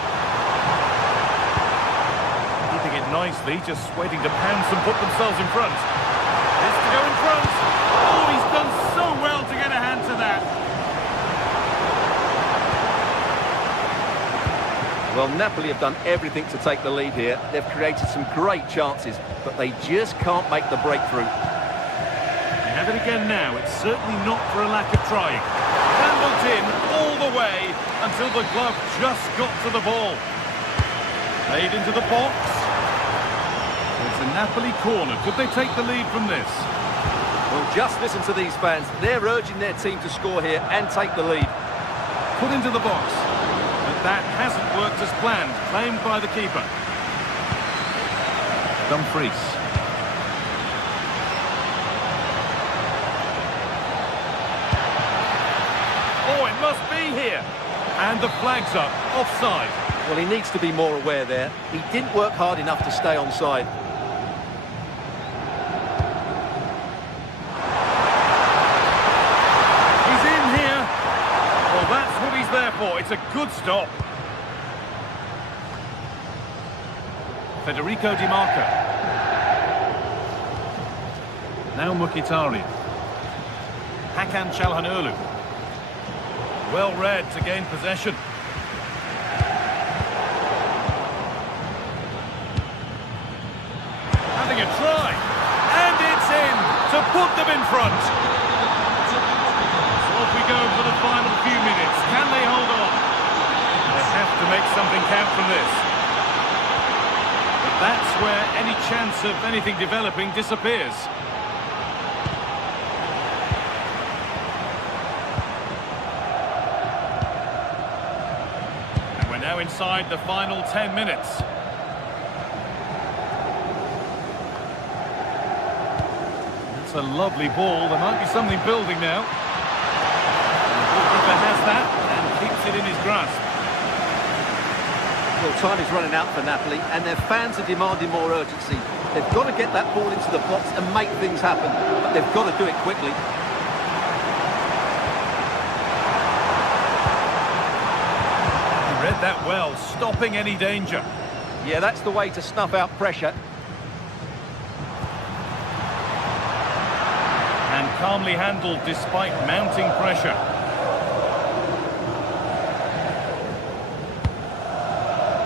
Keeping it nicely, just waiting to pounce and put themselves in front. This to go in front. Oh, he's done so well to get a hand to that. Well, Napoli have done everything to take the lead here. They've created some great chances, but they just can't make the breakthrough. They have it again now. It's certainly not for a lack of trying. Handled in all the way until the glove just got to the ball. Played into the box. It's a Napoli corner. Could they take the lead from this? Well, just listen to these fans. They're urging their team to score here and take the lead. Put into the box. But that hasn't worked as planned. Claimed by the keeper. Dumfries. Oh, it must be here. And the flag's up. Offside. Well, he needs to be more aware there. He didn't work hard enough to stay onside. He's in here. Well, that's what he's there for. It's a good stop. Federico Di Marco. Now Mkhitaryan. Hakan Çalhanoğlu. Well read to gain possession. Having a try. And it's in to put them in front. So off we go for the final few minutes. Can they hold on? They have to make something count from this. But that's where any chance of anything developing disappears. And we're now inside the final 10 minutes. It's a lovely ball. There might be something building now. And the goalkeeper has that and keeps it in his grasp. Well, time is running out for Napoli, and their fans are demanding more urgency. They've got to get that ball into the box and make things happen, but they've got to do it quickly. He read that well, stopping any danger. Yeah, that's the way to snuff out pressure. And calmly handled despite mounting pressure.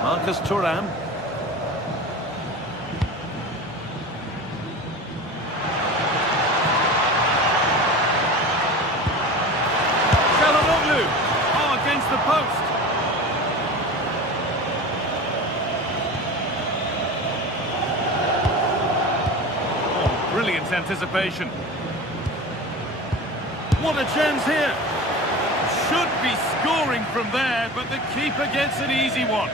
Marcus Thuram. Çalhanoğlu. Oh, against the post. Oh, brilliant anticipation. What a chance here. Should be scoring from there, but the keeper gets an easy one.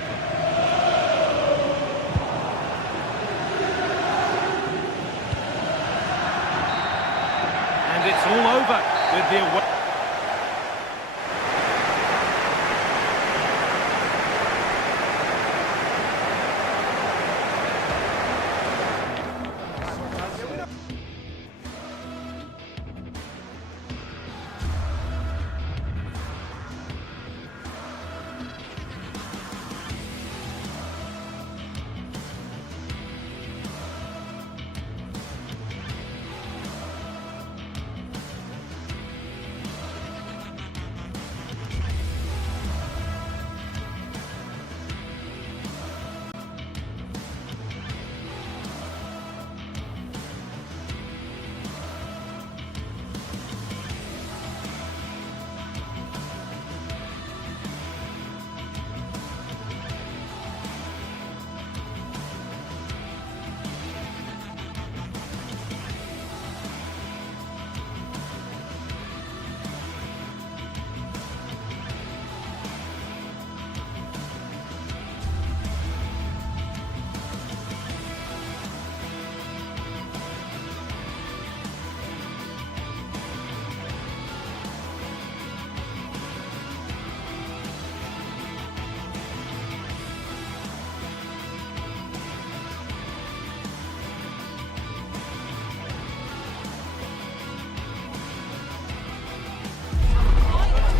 And it's all over with the away.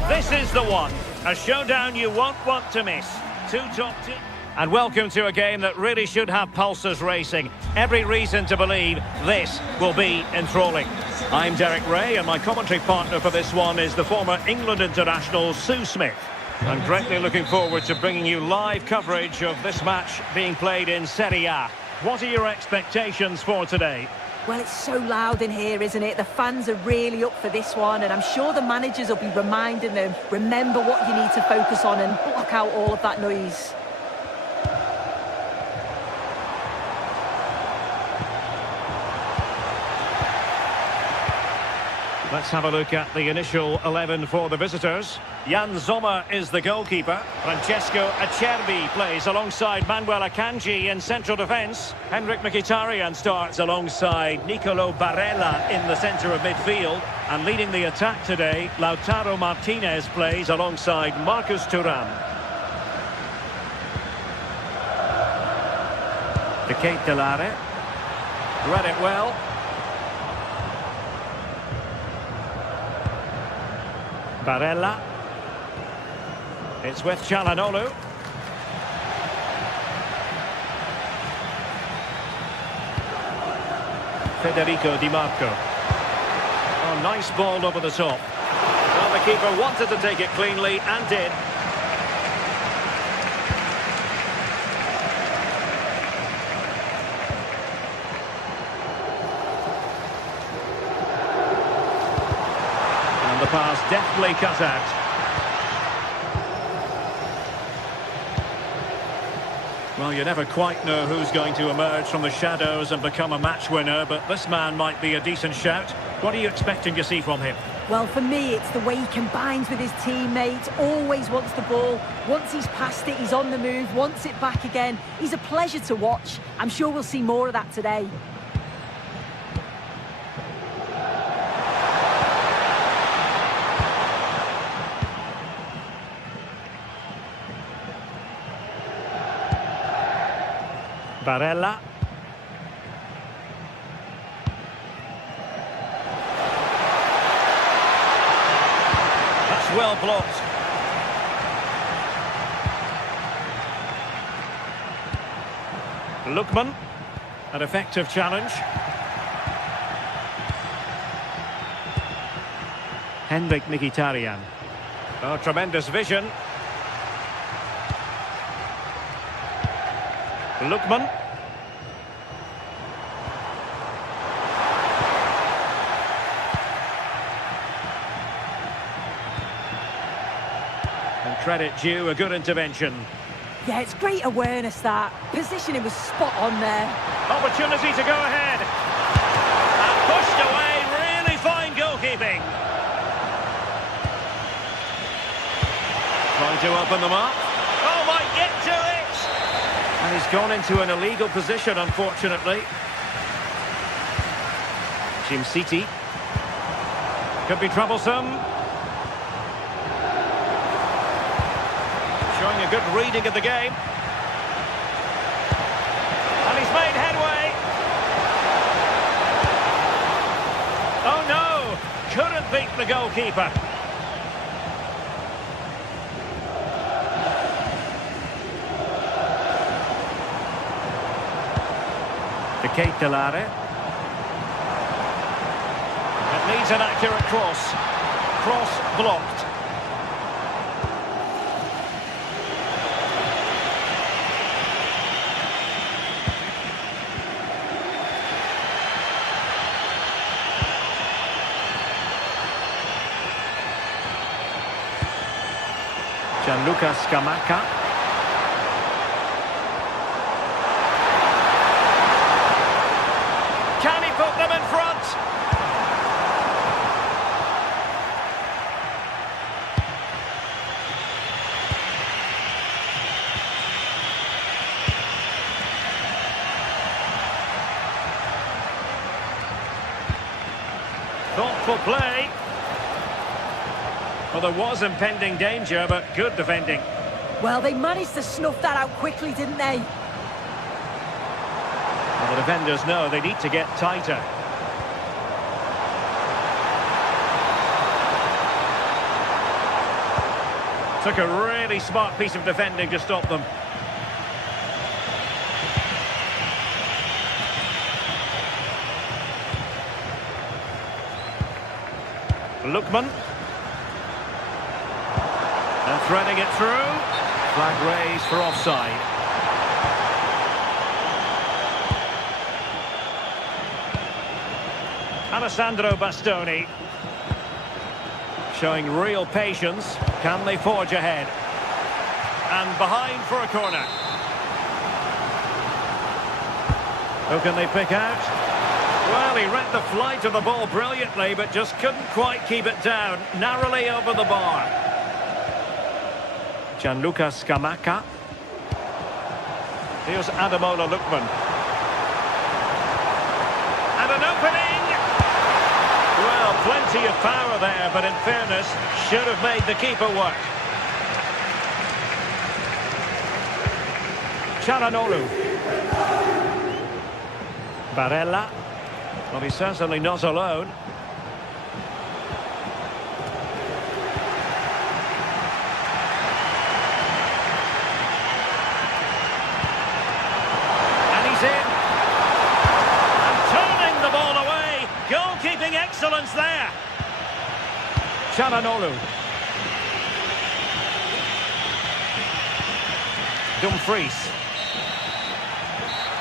This is the one, a showdown you won't want to miss. Two top teams. And welcome to a game that really should have pulses racing. Every reason to believe this will be enthralling. I'm Derek Ray, and my commentary partner for this one is the former England international Sue Smith. I'm greatly looking forward to bringing you live coverage of this match being played in Serie A. What are your expectations for today? Well, it's so loud in here, isn't it? The fans are really up for this one, and I'm sure the managers will be reminding them, remember what you need to focus on and block out all of that noise. Let's have a look at the initial 11 for the visitors. Jan Sommer is the goalkeeper. Francesco Acerbi plays alongside Manuel Akanji in central defence. Henrik Mkhitaryan starts alongside Nicolo Barella in the centre of midfield. And leading the attack today, Lautaro Martinez plays alongside Marcus Thuram. De Ketelare. Read it well. Barella. It's with Çalhanoğlu. Federico Di Marco. Oh, nice ball over the top. Well, the keeper wanted to take it cleanly and did. The pass deftly cut out. Well, you never quite know who's going to emerge from the shadows and become a match winner, but this man might be a decent shout. What are you expecting to see from him? Well, for me, it's the way he combines with his teammates, always wants the ball. Once he's passed it, he's on the move, wants it back again. He's a pleasure to watch. I'm sure we'll see more of that today. Barella. That's well blocked. Lookman. An effective challenge. Henrik Mkhitaryan. Oh, tremendous vision. Lookman. And credit due, a good intervention. Yeah, it's great awareness, that. Positioning was spot on there. Opportunity to go ahead. And pushed away, really fine goalkeeping. Trying to open them up. Oh, might get to it. And he's gone into an illegal position, unfortunately. Jim City. Could be troublesome. Showing a good reading of the game. And he's made headway. Oh no! Couldn't beat the goalkeeper. De Ketelare. It needs an accurate cross. Cross blocked. Gianluca Scamacca. Can he put them in front? Thoughtful play. Well, there was impending danger, but good defending. Well, they managed to snuff that out quickly, didn't they? Well, the defenders know they need to get tighter. Took a really smart piece of defending to stop them. Lookman. And Threading it through. Flag raised for offside. Alessandro Bastoni. Showing real patience. Can they forge ahead? And behind for a corner. Who can they pick out? Well, he read the flight of the ball brilliantly, but just couldn't quite keep it down. Narrowly over the bar. Gianluca Scamacca. Here's Ademola Lookman. And an opening! Well, plenty of power there, but in fairness, should have made the keeper work. Çalhanoğlu. Barella. Well, he's certainly not alone. And he's in. And turning the ball away. Goalkeeping excellence there. Çalhanoğlu. Dumfries.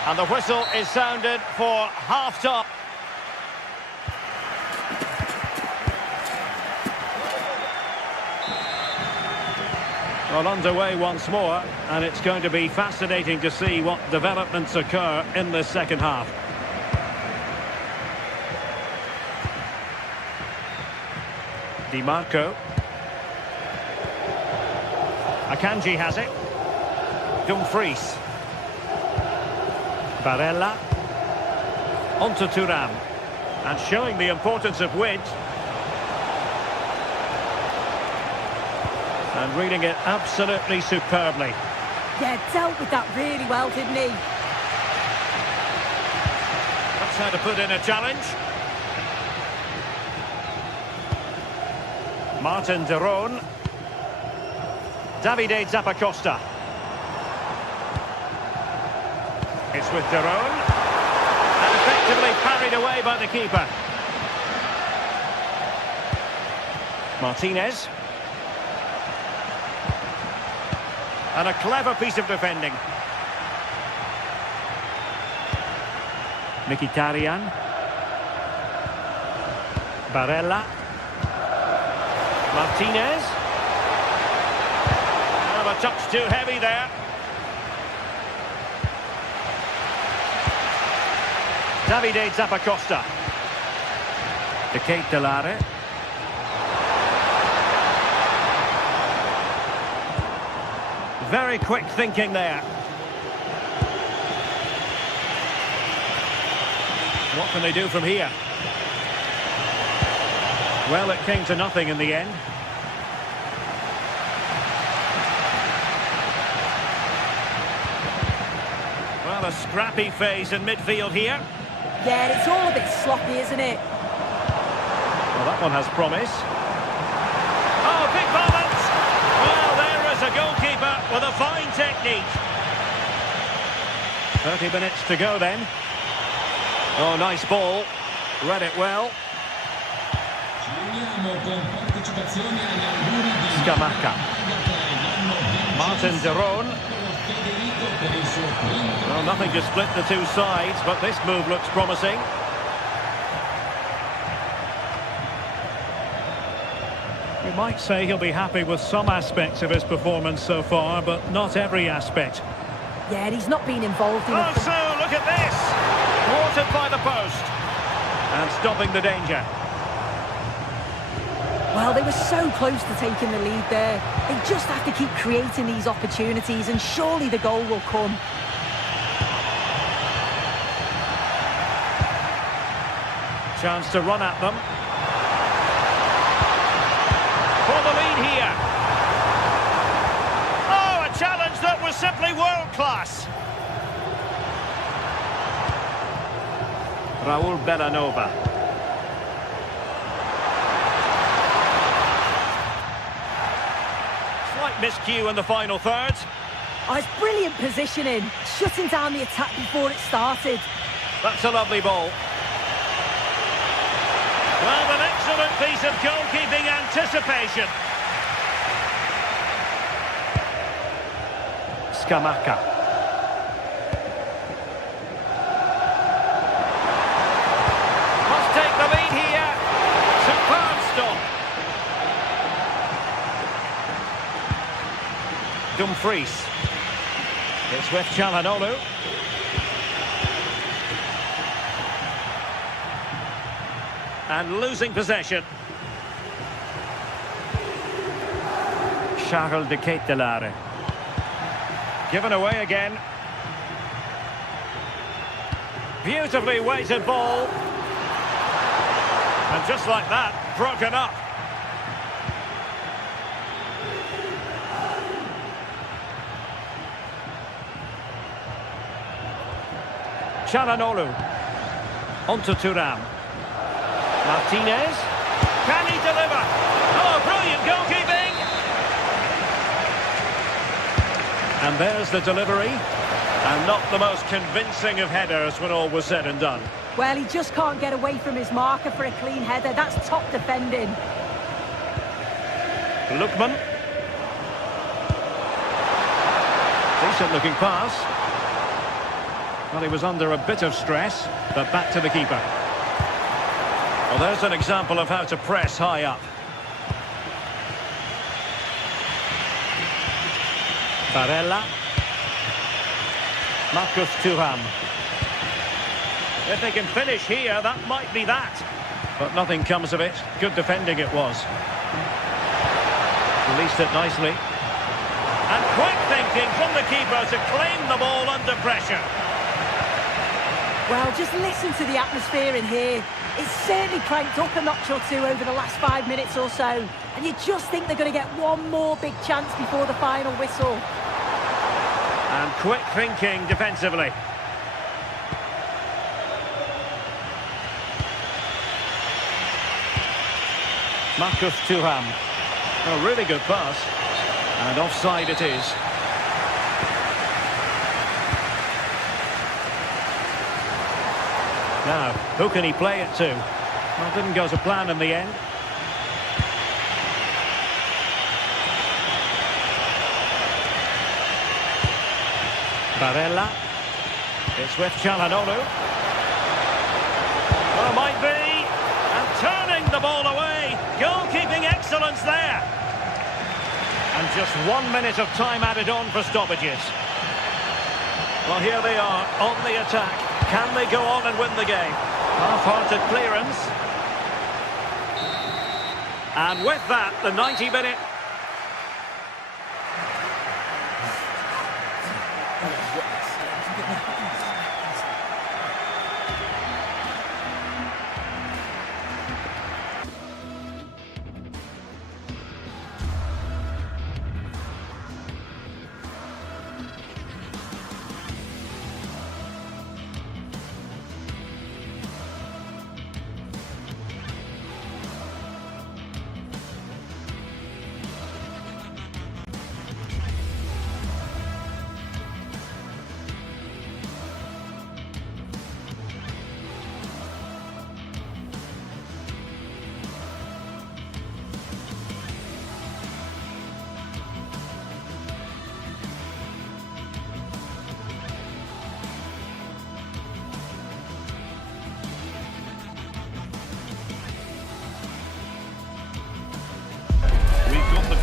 And the whistle is sounded for half-time. Well, underway once more, and it's going to be fascinating to see what developments occur in the second half. Di Marco. Akanji has it. Dumfries. Barella. Onto Thuram. And showing the importance of width. And reading it absolutely superbly. Yeah, dealt with that really well, didn't he? That's how to put in a challenge. Martin de Roon. Davide Zappacosta. It's with de Roon. And effectively parried away by the keeper. Martinez. And a clever piece of defending. Mkhitaryan. Barella. Martinez. Oh, a touch too heavy there. Davide Zappacosta. De Ketelare. Very quick thinking there. What can they do from here? Well, it came to nothing in the end. Well, a scrappy phase in midfield here. Yeah, it's all a bit sloppy, isn't it? Well, that one has promise. Oh, big moment! Well, there is a goalkeeper with a fine technique. 30 minutes to go then. Oh, nice ball. Read it well. Scamacca. Martin de Roon. Well, nothing to split the two sides, but this move looks promising. We might say he'll be happy with some aspects of his performance so far, but not every aspect. Yeah, he's not been involved in Oh, so look at this! Thwarted by the post. And stopping the danger. Well, they were so close to taking the lead there. They just have to keep creating these opportunities, and surely the goal will come. Chance to run at them. For the lead here. Oh, a challenge that was simply world-class. Raul Bellanova. Slight miscue in the final third. Oh, it's brilliant positioning, shutting down the attack before it started. That's a lovely ball. Well, an excellent piece of goalkeeping anticipation. Scamacca. Must take the lead here. Superb stop. Dumfries. It's with Çalhanoğlu. And losing possession. Charles de Ketelaere. Given away again. Beautifully weighted ball. And just like that, broken up. Çalhanoğlu. Onto Thuram. Martinez. Can he deliver? Oh, brilliant goalkeeping! And there's the delivery. And not the most convincing of headers when all was said and done. Well, he just can't get away from his marker for a clean header. That's top defending. Lookman. Decent looking pass. Well, he was under a bit of stress, but back to the keeper. Well, there's an example of how to press high up. Barella. Marcus Thuram. If they can finish here, that might be that. But nothing comes of it. Good defending it was. Released it nicely. And quick thinking from the keeper to claim the ball under pressure. Well, just listen to the atmosphere in here. It's certainly cranked up a notch or two over the last 5 minutes or so. And you just think they're going to get one more big chance before the final whistle. And quick thinking defensively. Marcus Thuram. A really good pass. And offside it is. Now, who can he play it to? Well, it didn't go to plan in the end. Barella. It's with Çalhanoğlu. Well, might be. And turning the ball away. Goalkeeping excellence there. And just 1 minute of time added on for stoppages. Well, here they are on the attack. Can they go on and win the game? Half-hearted clearance. And with that, the 90-minute...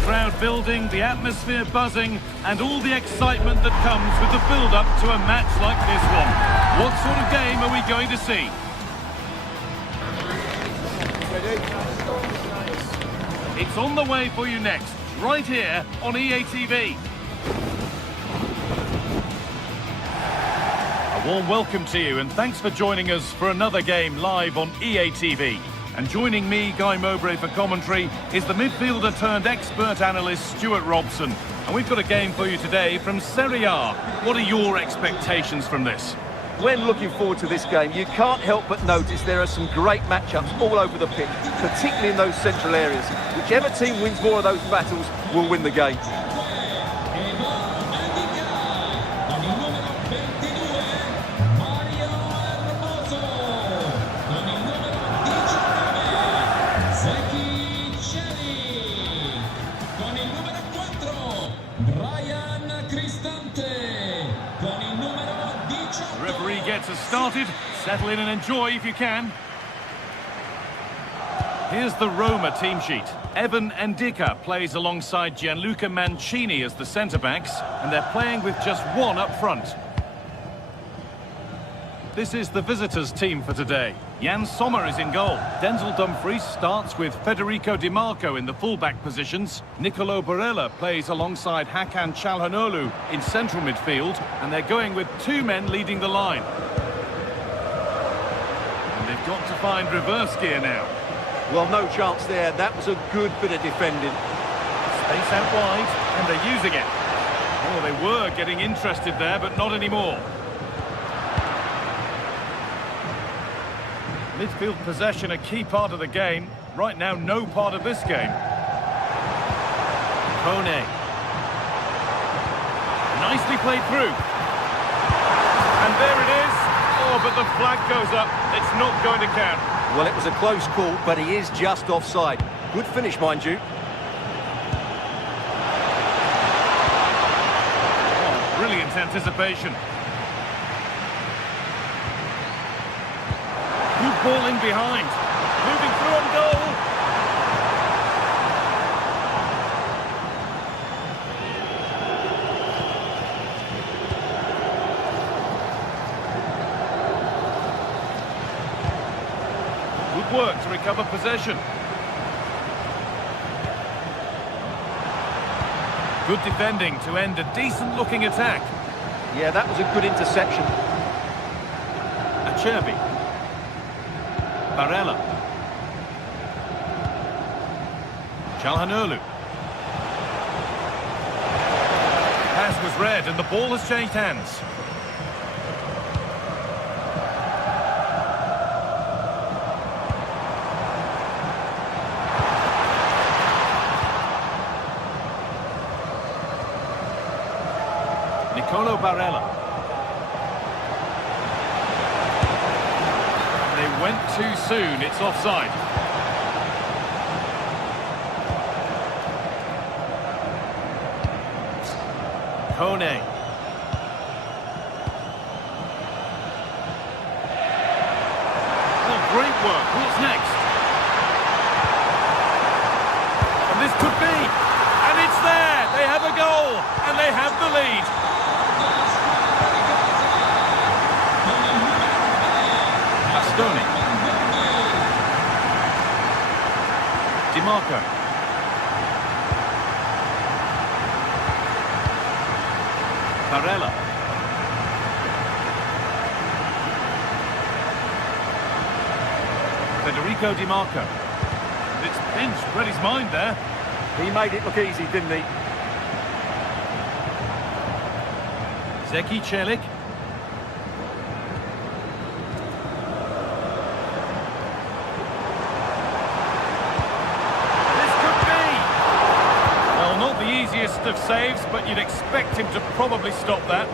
Crowd building, the atmosphere buzzing, and all the excitement that comes with the build-up to a match like this one. What sort of game are we going to see? It's on the way for you next, right here on EA TV. A warm welcome to you, and thanks for joining us for another game live on EA TV. And joining me, Guy Mowbray, for commentary is the midfielder turned expert analyst Stuart Robson. And we've got a game for you today from Serie A. What are your expectations from this? When looking forward to this game, you can't help but notice there are some great matchups all over the pitch, particularly in those central areas. Whichever team wins more of those battles will win the game. Cristante con il numero 18. The referee gets us started. Settle in and enjoy if you can. Here's the Roma team sheet. Evan Ndika plays alongside Gianluca Mancini as the centre-backs, and they're playing with just one up front. This is the visitors' team for today. Jan Sommer is in goal. Denzel Dumfries starts with Federico Di Marco in the full-back positions. Nicolo Barella plays alongside Hakan Çalhanoğlu in central midfield, and they're going with two men leading the line. And they've got to find reverse gear now. Well, no chance there. That was a good bit of defending. Space out wide, and they're using it. Oh, they were getting interested there, but not anymore. Midfield possession, a key part of the game. Right now, no part of this game. Kone. Nicely played through. And there it is. Oh, but the flag goes up. It's not going to count. Well, it was a close call, but he is just offside. Good finish, mind you. Oh, brilliant anticipation. Good ball in behind. Moving through on goal. Good work to recover possession. Good defending to end a decent-looking attack. Yeah, that was a good interception. Acerbi. Barella. Çalhanoğlu. Pass was read and the ball has changed hands. Nicolo Barella. They went too soon, it's offside. Kone. Oh, great work. What's next? And this could be. And it's there. They have a goal. And they have the lead. Bastoni. Di Marco. Barella. Federico Di Marco. It's pinched, read his mind there. He made it look easy, didn't he? Zeki Çelik. Of saves, but you'd expect him to probably stop that.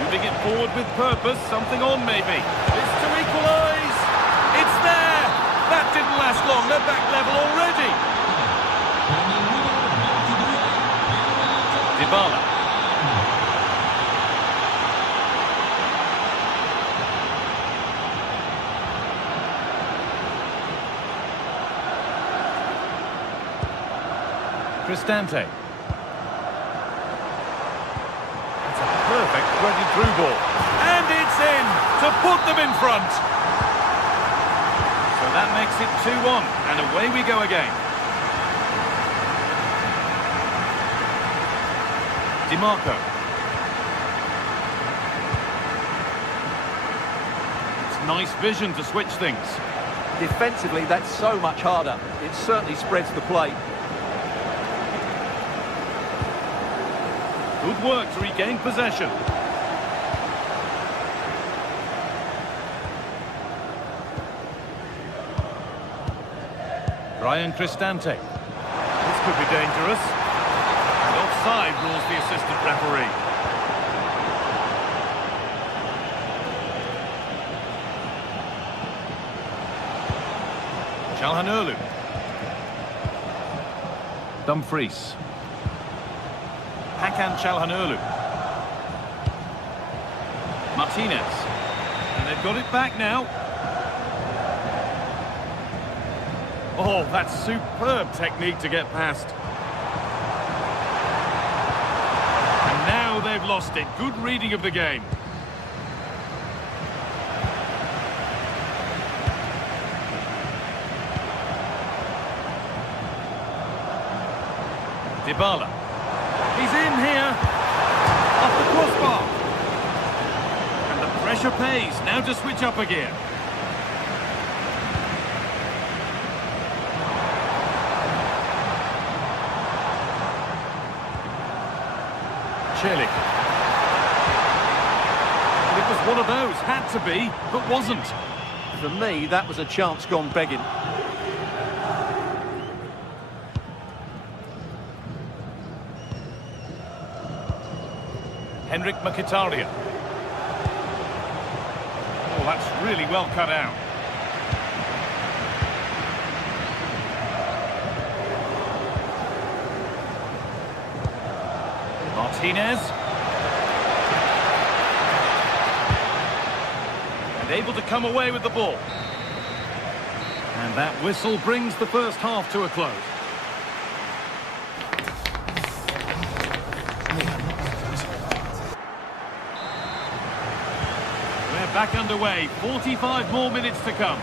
Moving it forward with purpose, something on maybe. It's to equalise. It's there. That didn't last long. They're back level already. Dybala. Cristante. It's a perfect threaded through ball. And it's in to put them in front. So that makes it 2-1 and away we go again. Di Marco. It's nice vision to switch things. Defensively, that's so much harder. It certainly spreads the play. Good work to regain possession. Brian Cristante. This could be dangerous. And offside rules the assistant referee. Çalhanoğlu. Dumfries. Hakan Çalhanoğlu. Martinez. And they've got it back now. Oh, that's superb technique to get past. And now they've lost it. Good reading of the game. Dybala. He's in here. Off the crossbar. And the pressure pays. Now to switch up a gear. Chelik. It was one of those. Had to be, but wasn't. For me, that was a chance gone begging. Henrik Mkhitaryan. Oh, that's really well cut out. Martinez. And able to come away with the ball. And that whistle brings the first half to a close. Back underway, 45 more minutes to come.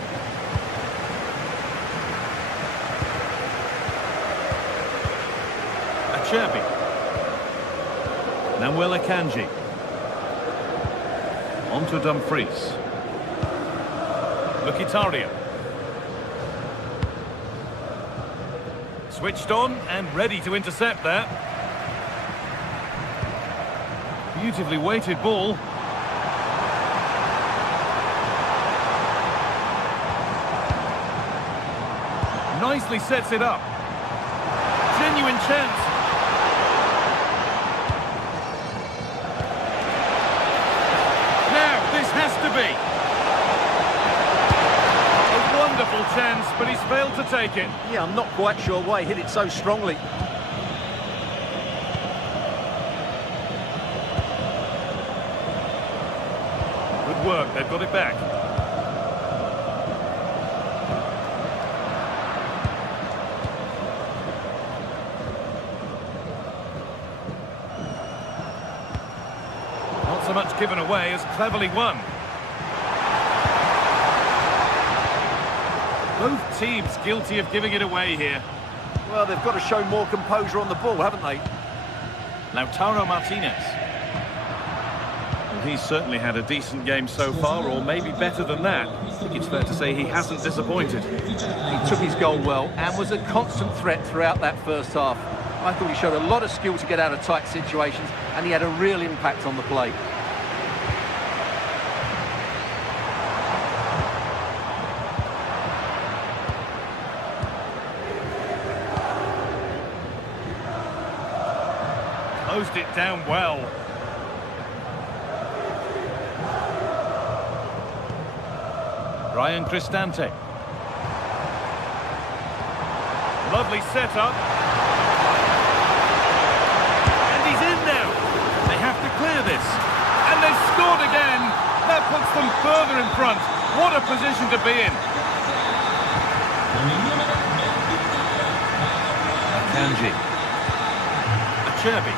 Acerbi. Namuel Akanji. On to Dumfries. Mkhitaryan. Switched on and ready to intercept that. Beautifully weighted ball. Nicely sets it up. Genuine chance. Now, this has to be. A wonderful chance, but he's failed to take it. Yeah, I'm not quite sure why he hit it so strongly. Good work, they've got it back. So much given away as cleverly won. Both teams guilty of giving it away here. Well, they've got to show more composure on the ball, haven't they? Lautaro Martinez. Well, he's certainly had a decent game so far, or maybe better than that. I think it's fair to say he hasn't disappointed. He took his goal well and was a constant threat throughout that first half. I thought he showed a lot of skill to get out of tight situations, and he had a real impact on the play. Closed it down well. Ryan Cristante. Lovely setup. And he's in now. They have to clear this. And they've scored again. That puts them further in front. What a position to be in. Akanji. Acerbi.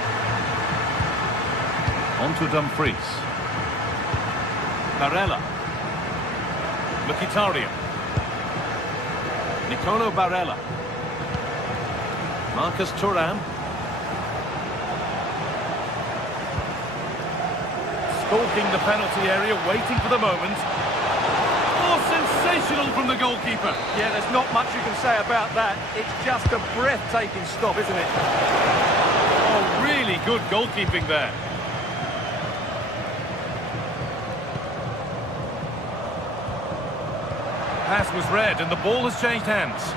On to Dumfries. Barella. Mkhitaryan. Nicolo Barella. Marcus Thuram. Stalking the penalty area, waiting for the moment. Oh, sensational from the goalkeeper. Yeah, there's not much you can say about that. It's just a breathtaking stop, isn't it? Oh, really good goalkeeping there. Pass was read and the ball has changed hands.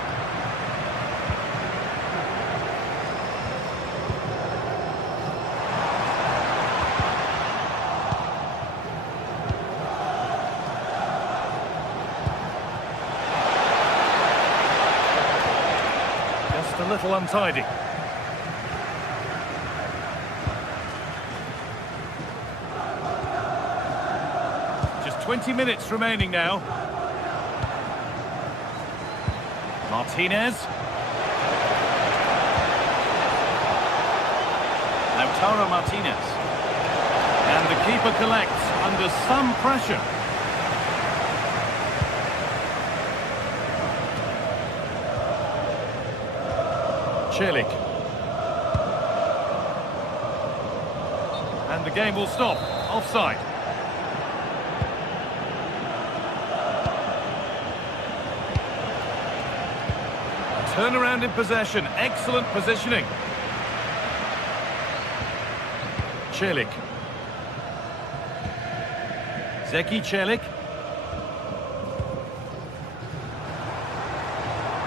Just a little untidy. Just 20 minutes remaining now. Martinez. Lautaro Martinez. And the keeper collects under some pressure. Celik. And the game will stop. Offside. Turnaround in possession. Excellent positioning. Celik. Zeki Celik.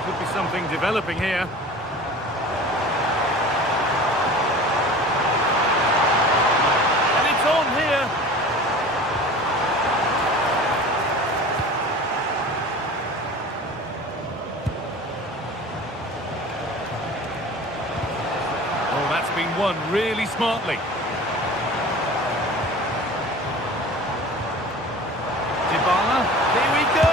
Could be something developing here. And it's on here. Oh, that's been won really smartly. Here we go!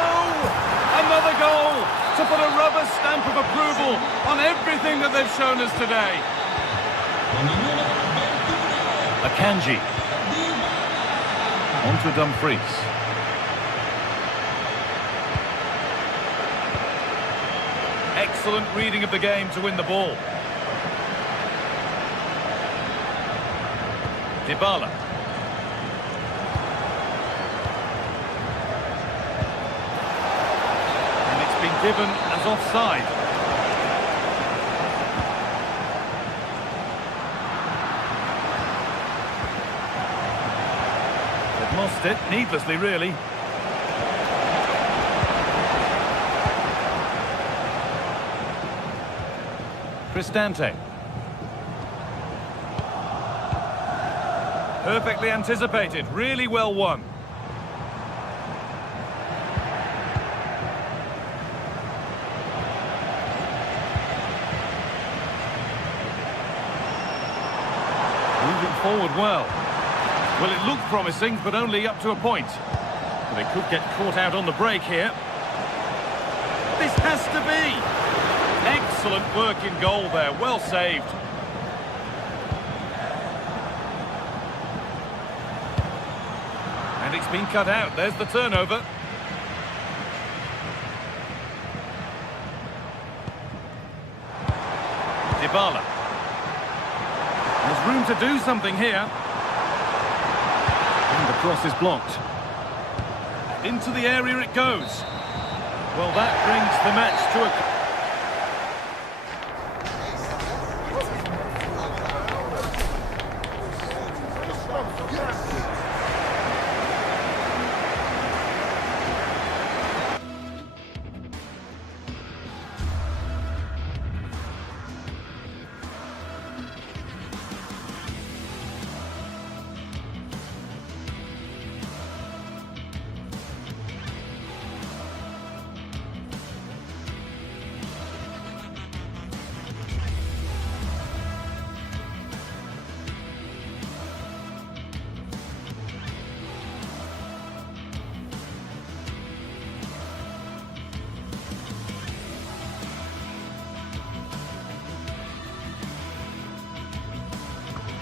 Another goal to put a rubber stamp of approval on everything that they've shown us today. Akanji. On to Dumfries. Excellent reading of the game to win the ball. Dybala. Given as offside. They've lost it, needlessly really. Cristante. Perfectly anticipated, really well won. Forward well. Well, it looked promising, but only up to a point. They could get caught out on the break here. This has to be! Excellent work in goal there, well saved. And it's been cut out, there's the turnover. Dybala. There's room to do something here. And the cross is blocked. Into the area it goes. Well, that brings the match to a...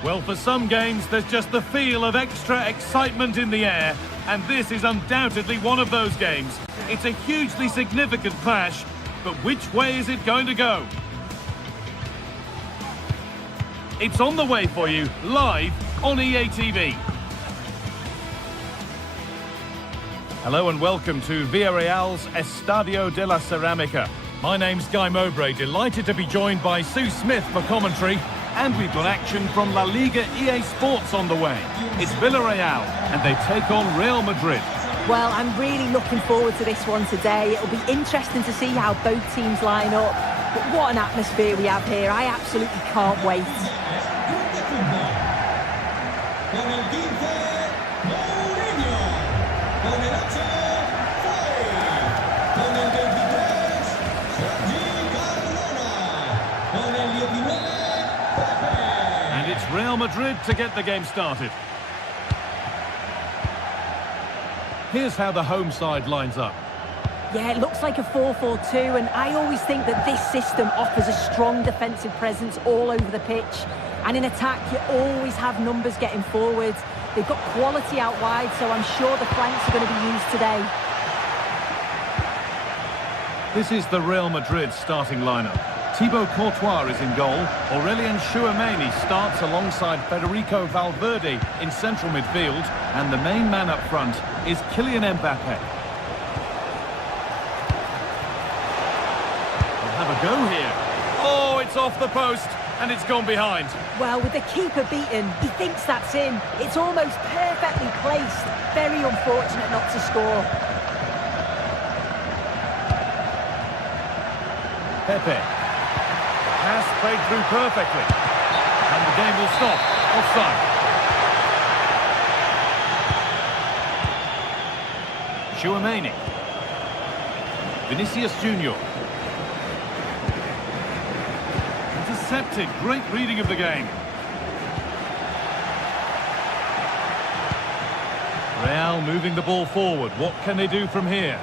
Well, for some games, there's just the feel of extra excitement in the air, and this is undoubtedly one of those games. It's a hugely significant clash, but which way is it going to go? It's on the way for you, live on EA TV. Hello and welcome to Villarreal's Estadio de la Ceramica. My name's Guy Mowbray, delighted to be joined by Sue Smith for commentary. And we've got action from La Liga EA Sports on the way. It's Villarreal, and they take on Real Madrid. Well, I'm really looking forward to this one today. It'll be interesting to see how both teams line up. But what an atmosphere we have here. I absolutely can't wait. Real Madrid to get the game started. Here's how the home side lines up. Yeah, it looks like a 4-4-2, and I always think that this system offers a strong defensive presence all over the pitch. And in attack, you always have numbers getting forward. They've got quality out wide, so I'm sure the flanks are going to be used today. This is the Real Madrid starting lineup. Thibaut Courtois is in goal. Aurelien Tchouameni starts alongside Federico Valverde in central midfield. And the main man up front is Kylian Mbappe. We'll have a go here. Oh, it's off the post, and it's gone behind. Well, with the keeper beaten, he thinks that's in. It's almost perfectly placed. Very unfortunate not to score. Pepe. Pass played through perfectly. And the game will stop. Offside. Tchouameni. Vinicius Junior. Intercepted. Great reading of the game. Real moving the ball forward. What can they do from here?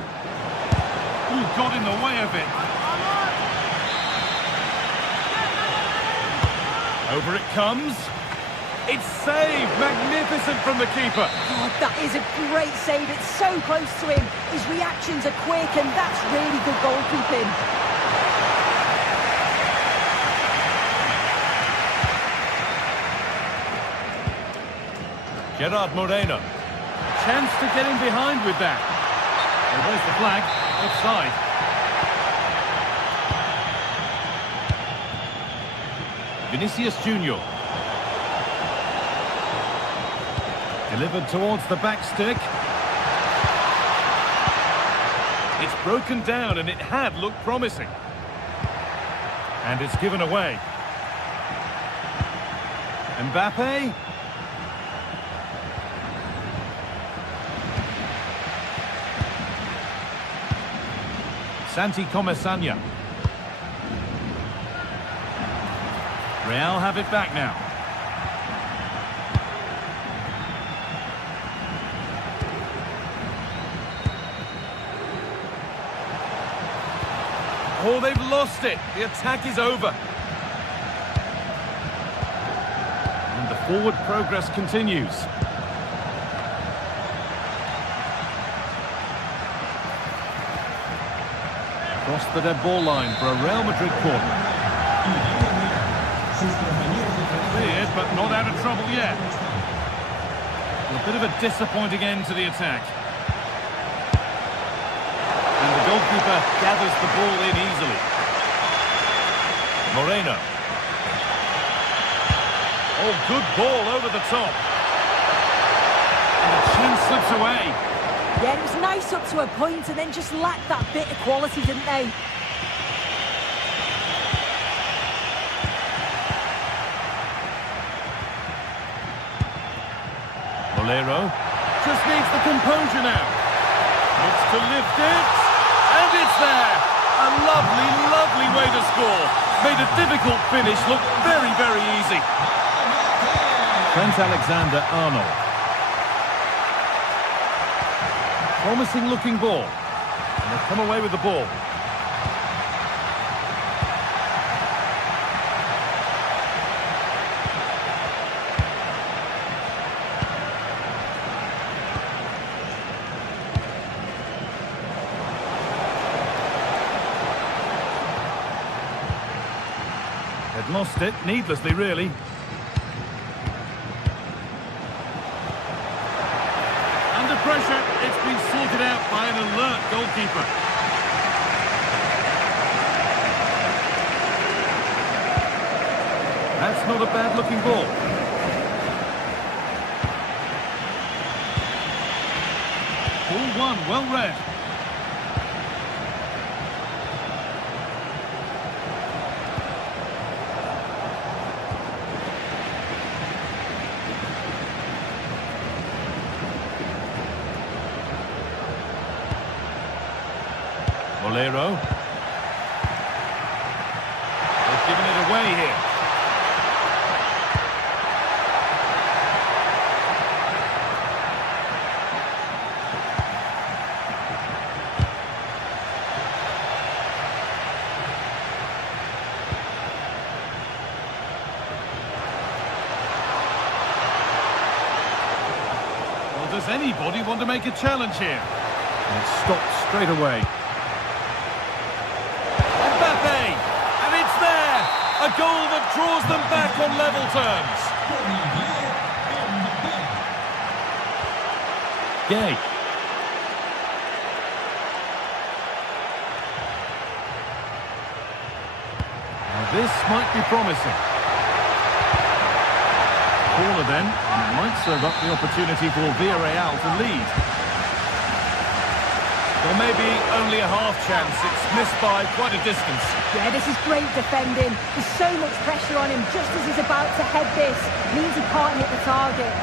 Ooh, got in the way of it. Over it comes. It's saved. Magnificent from the keeper. God, that is a great save. It's so close to him. His reactions are quick, and that's really good goalkeeping. Gerard Moreno. Chance to get in behind with that. Oh, there's the flag. Offside. Vinicius Junior. Delivered towards the back stick. It's broken down, and it had looked promising. And it's given away. Mbappe. Santi Comesaña. Real have it back now. Oh, they've lost it. The attack is over. And the forward progress continues. Across the dead ball line for a Real Madrid corner. Cleared, but not out of trouble yet. A bit of a disappointing end to the attack. And the goalkeeper gathers the ball in easily. Moreno. Oh, good ball over the top. And the chance slips away. Yeah, it was nice up to a point, and then just lacked that bit of quality, didn't they? Bolero just needs the composure now. Looks to lift it, and it's there. A lovely, lovely way to score. Made a difficult finish look very, very easy. Trent Alexander-Arnold. Promising looking ball. And they come away with the ball. They'd lost it, needlessly really. Under pressure, it's been sorted out by an alert goalkeeper. That's not a bad looking ball. Ball one, well read. Bolero. They've given it away here. Does anybody want to make a challenge here? And it's stopped straight away. Mbappe! And it's there! A goal that draws them back on level terms. Gay. Now this might be promising. Corner then, and it might serve up the opportunity for Villarreal to lead. Or maybe only a half chance. It's missed by quite a distance. Yeah, this is great defending. There's so much pressure on him just as he's about to head this. Means he can't hit the target.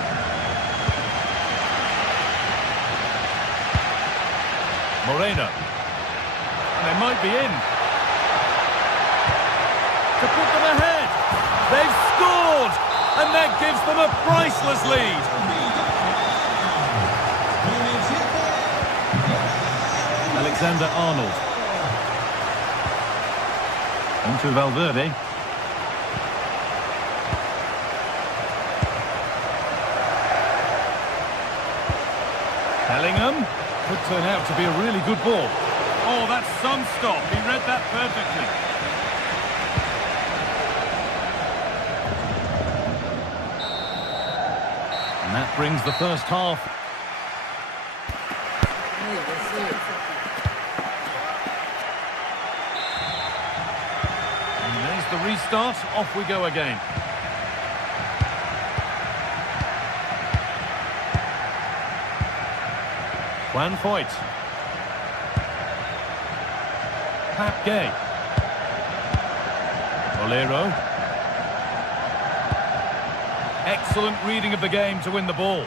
Moreno. And they might be in. To put them ahead. They've scored! And that gives them a priceless lead. Alexander-Arnold. Into Valverde. Bellingham. Could turn out to be a really good ball. Oh, that's some stop. He read that perfectly. And that brings the first half. And there's the restart. Off we go again. Juan Foyt. Pat Gay. Bolero. Excellent reading of the game to win the ball.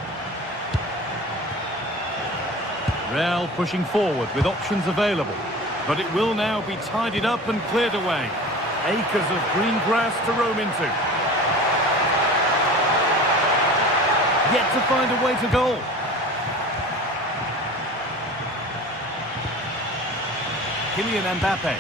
Real pushing forward with options available, but it will now be tidied up and cleared away. Acres of green grass to roam into. Yet to find a way to goal. Kylian Mbappe.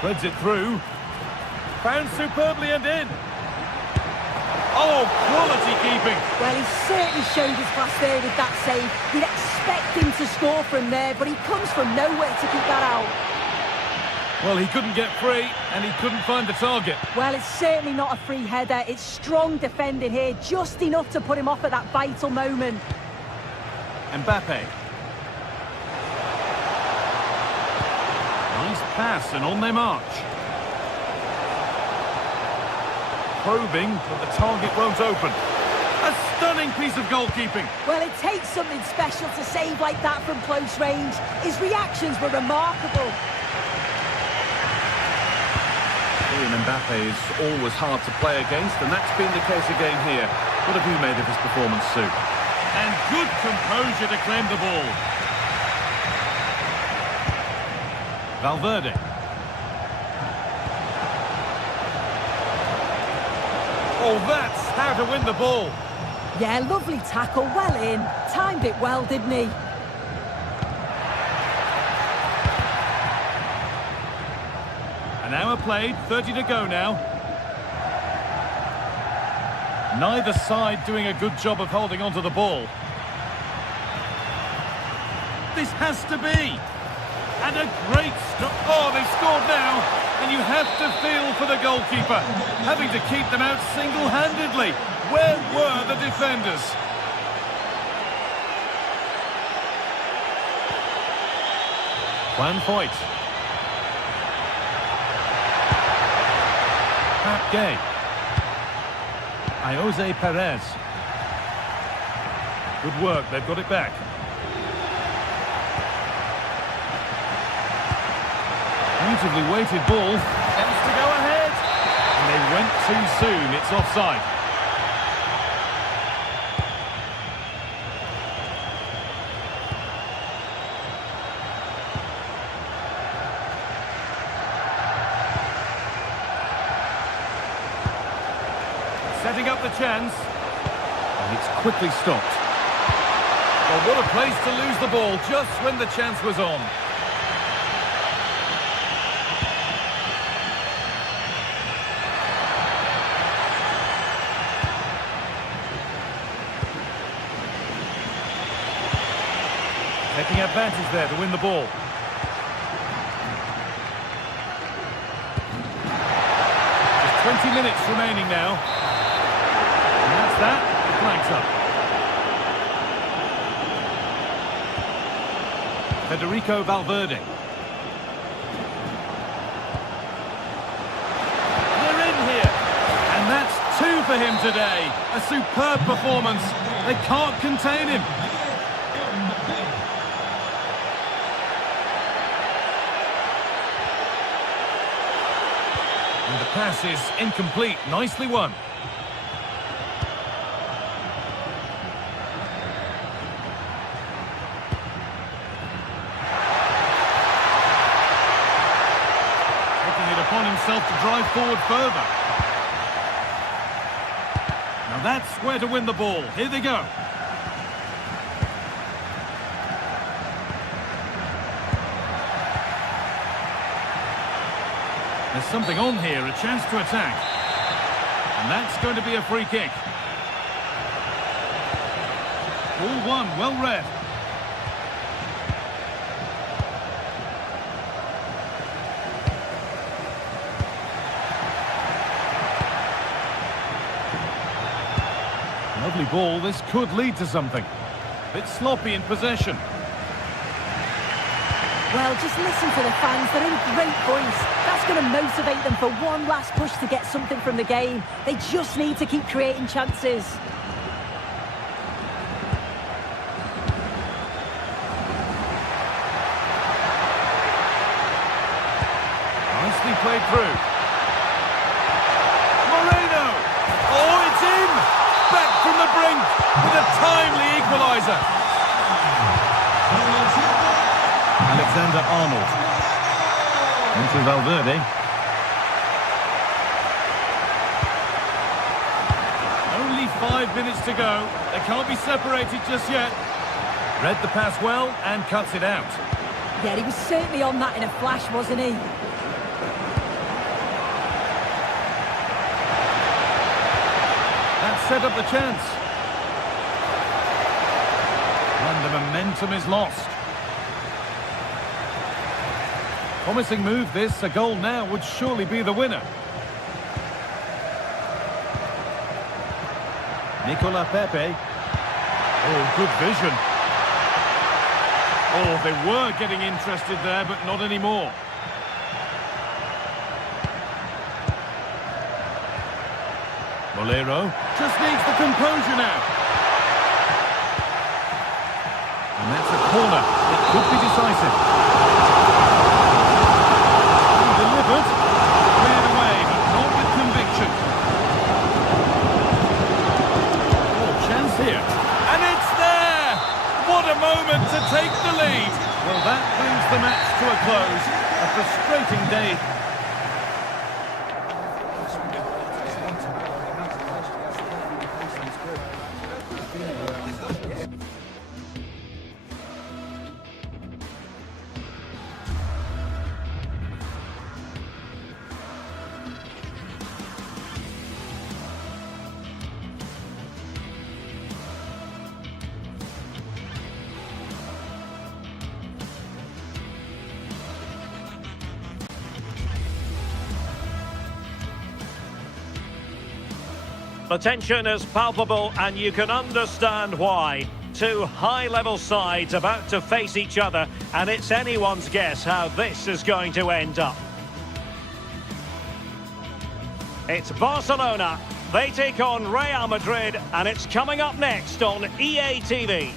Threads it through. Found superbly and in. Oh, quality keeping. Well, he certainly showed his class there with that save. You'd expect him to score from there, but he comes from nowhere to keep that out. Well, he couldn't get free, and he couldn't find the target. Well, it's certainly not a free header. It's strong defending here, just enough to put him off at that vital moment. Mbappe. Nice pass, and on they march. Probing, but the target won't open. A stunning piece of goalkeeping. Well, it takes something special to save like that from close range. His reactions were remarkable. Mbappe is always hard to play against, and that's been the case again here. What have you made of his performance, Sue? And good composure to claim the ball. Valverde. Oh, that's how to win the ball. Yeah, lovely tackle, well in. Timed it well, didn't he? An hour played, 30 to go now. Neither side doing a good job of holding onto the ball. This has to be. And a great stop. Oh, they've scored now. And you have to feel for the goalkeeper, having to keep them out single-handedly. Where were the defenders? Juan Foyt. Pat Gay. Jose Perez. Good work, they've got it back. Beautifully weighted ball. Tends to go ahead. And they went too soon, it's offside. Setting up the chance. And it's quickly stopped. Well, what a place to lose the ball just when the chance was on. Taking advantage there to win the ball. Just 20 minutes remaining now. And that's that. The flag's up. Federico Valverde. They're in here. And that's 2 for him today. A superb performance. They can't contain him. And the pass is incomplete. Nicely won. Upon himself to drive forward further. Now that's where to win the ball. Here they go. There's something on here, a chance to attack. And that's going to be a free kick. Ball one, well read. Lovely ball, this could lead to something. Bit sloppy in possession. Well, just listen to the fans, they're in great voice. That's going to motivate them for one last push to get something from the game. They just need to keep creating chances. Nicely played through. Oh, it's in! Back from the brink with a timely equaliser. Alexander-Arnold. Into Valverde. Only 5 minutes to go. They can't be separated just yet. Read the pass well and cuts it out. Yeah, he was certainly on that in a flash, wasn't he? Set up the chance. And the momentum is lost. Promising move this. A goal now would surely be the winner. Nicola Pepe. Oh, good vision. Oh, they were getting interested there, but not anymore. Bolero just needs the composure now. And that's a corner. It could be decisive. Delivered. Cleared away, but not with conviction. Oh, chance here. And it's there! What a moment to take the lead. Well, that brings the match to a close. A frustrating day. The tension is palpable and you can understand why. Two high-level sides about to face each other, and it's anyone's guess how this is going to end up. It's Barcelona. They take on Real Madrid, and it's coming up next on EA TV.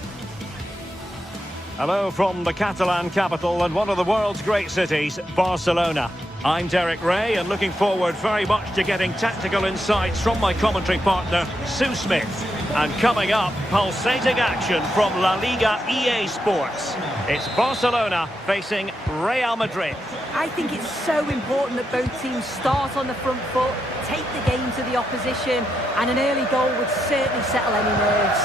Hello from the Catalan capital and one of the world's great cities, Barcelona. I'm Derek Ray, and looking forward very much to getting tactical insights from my commentary partner, Sue Smith. And coming up, pulsating action from La Liga EA Sports. It's Barcelona facing Real Madrid. I think it's so important that both teams start on the front foot, take the game to the opposition, and an early goal would certainly settle any nerves.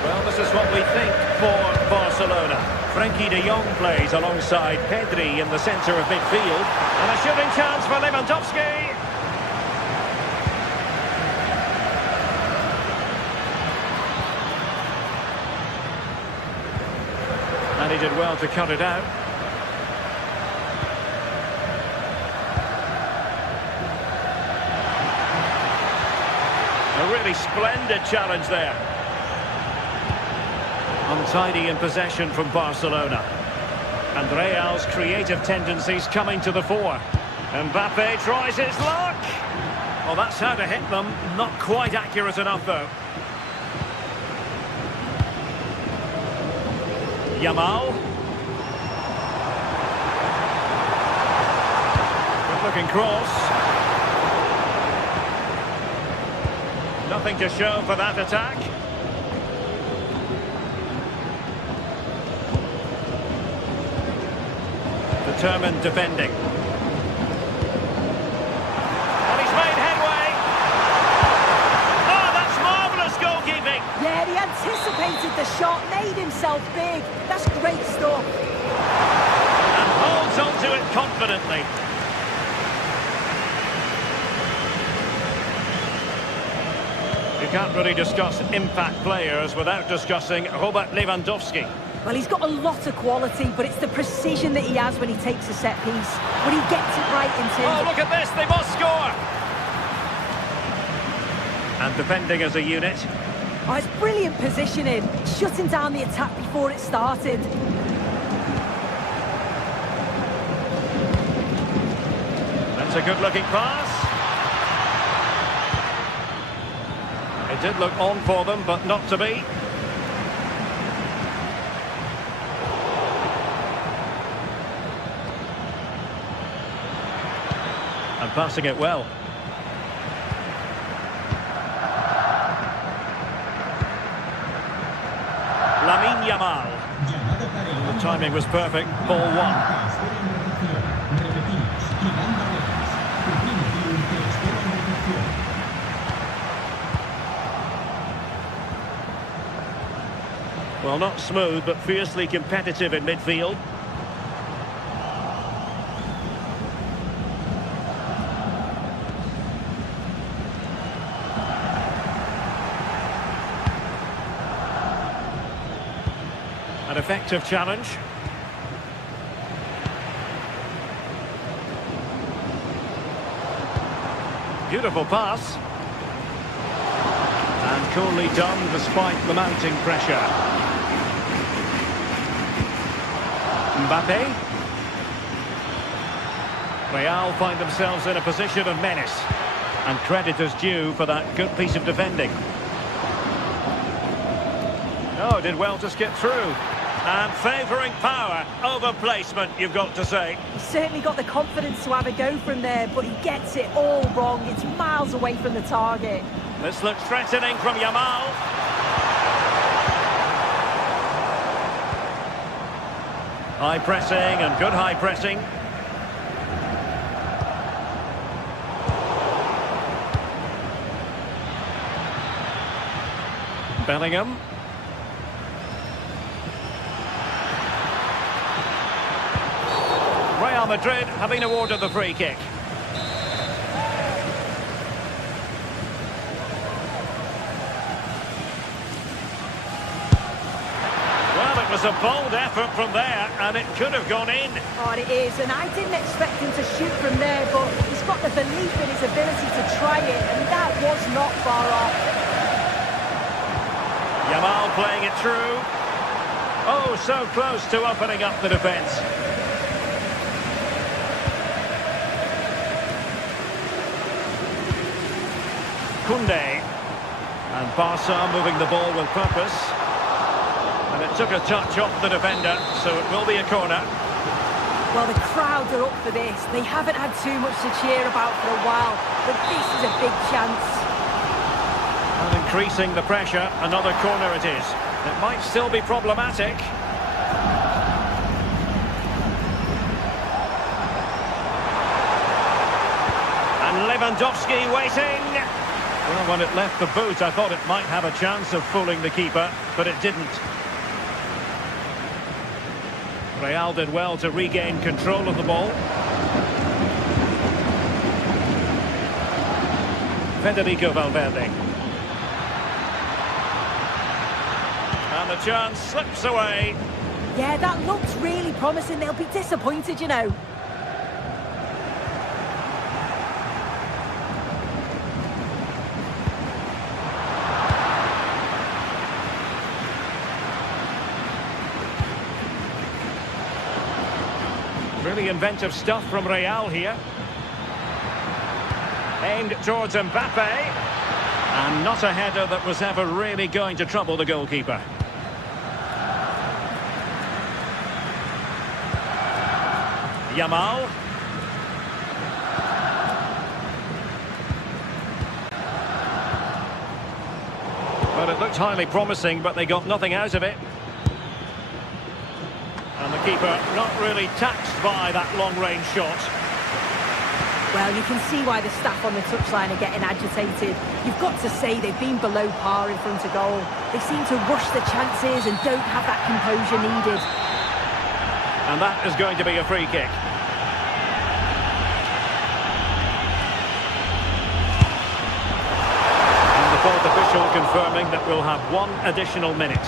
Well, this is what we think for Barcelona. Frenkie de Jong plays alongside Pedri in the centre of midfield. And a shooting chance for Lewandowski. he did well to cut it out. A really splendid challenge there. Untidy in possession from Barcelona. And Real's creative tendencies coming to the fore. Mbappe tries his luck. Well, that's how to hit them. Not quite accurate enough, though. Yamal. Good-looking cross. Nothing to show for that attack. Determined defending. And he's made headway. Oh, that's marvellous goalkeeping. Yeah, he anticipated the shot, made himself big. That's great stuff. And holds on to it confidently. You can't really discuss impact players without discussing Robert Lewandowski. Well, he's got a lot of quality, but it's the precision that he has when he takes a set piece. When he gets it right in terms Oh, look at this, they must score! And defending as a unit. Oh, it's brilliant positioning, shutting down the attack before it started. That's a good-looking pass. It did look on for them, but not to be. And passing it well. Lamine Yamal. The timing was perfect. Ball one. Well, not smooth, but fiercely competitive in midfield. An effective challenge. Beautiful pass. And coolly done despite the mounting pressure. Mbappe. Real find themselves in a position of menace. And credit is due for that good piece of defending. Oh, did well to skip through. And favouring power over placement, you've got to say. He's certainly got the confidence to have a go from there, but he gets it all wrong. It's miles away from the target. This looks threatening from Yamal. High pressing and good high pressing. Bellingham. Real Madrid have been awarded the free kick. Well, it was a bold effort from there, and it could have gone in. Oh, and it is, and I didn't expect him to shoot from there, but he's got the belief in his ability to try it, and that was not far off. Yamal playing it through. Oh, so close to opening up the defence. Koundé. And Barca moving the ball with purpose. And it took a touch off the defender, so it will be a corner. Well, the crowd are up for this. They haven't had too much to cheer about for a while, but this is a big chance. And increasing the pressure, another corner it is. It might still be problematic. And Lewandowski waiting. Well, when it left the boot, I thought it might have a chance of fooling the keeper, but it didn't. Real did well to regain control of the ball. Federico Valverde. And the chance slips away. Yeah, that looks really promising. They'll be disappointed, you know. Really inventive stuff from Real here. Aimed towards Mbappe. And not a header that was ever really going to trouble the goalkeeper. Yamal. Well, it looked highly promising, but they got nothing out of it. And the keeper not really taxed by that long-range shot. Well, you can see why the staff on the touchline are getting agitated. You've got to say they've been below par in front of goal. They seem to rush the chances and don't have that composure needed. And that is going to be a free kick. And the fourth official confirming that we'll have one additional minute.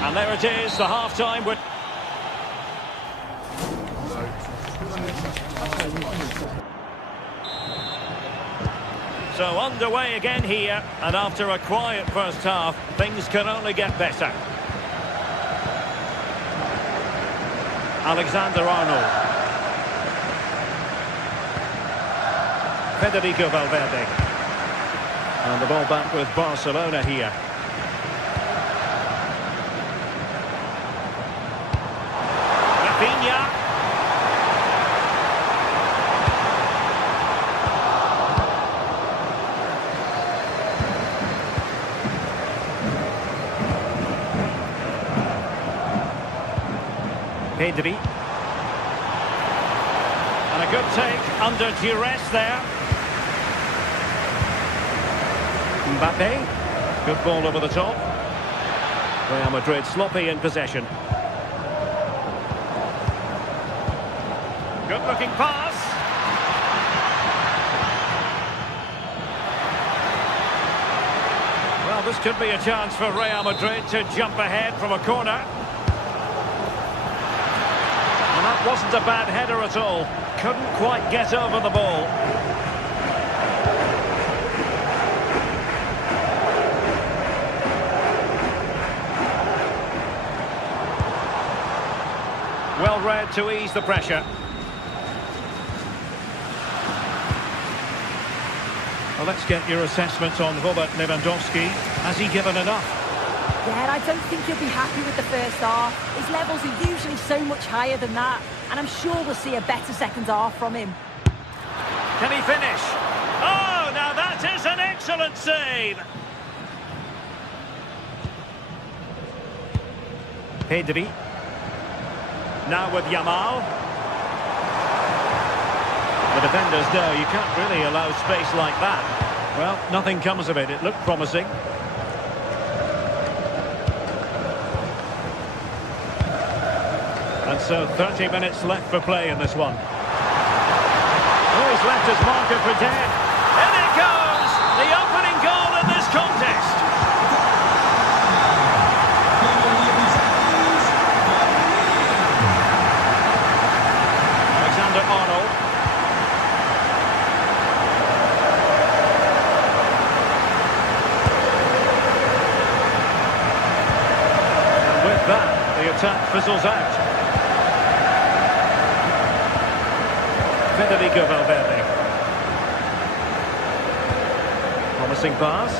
And there it is, the half-time. So underway again here, and after a quiet first half, things can only get better. Alexander-Arnold. Federico Valverde. And the ball back with Barcelona here. Rafinha. Pedri. And a good take under duress there. Mbappe. Good ball over the top. Real Madrid sloppy in possession. Good looking pass. Well, this could be a chance for Real Madrid to jump ahead from a corner. And that wasn't a bad header at all. Couldn't quite get over the ball. Well read to ease the pressure. Well, let's get your assessment on Robert Lewandowski. Has he given enough? Yeah, I don't think he'll be happy with the first half. His levels are usually so much higher than that, and I'm sure we'll see a better second half from him. Can he finish? Oh, now that is an excellent save! Pedri. Now with Yamal. The defenders know you can't really allow space like that. Well, nothing comes of it. It looked promising. And so 30 minutes left for play in this one. Oh, he's left his marker for dead. In it goes! The opening goal in this contest. Alexander-Arnold. And with that, the attack fizzles out. Federico Valverde. Promising pass.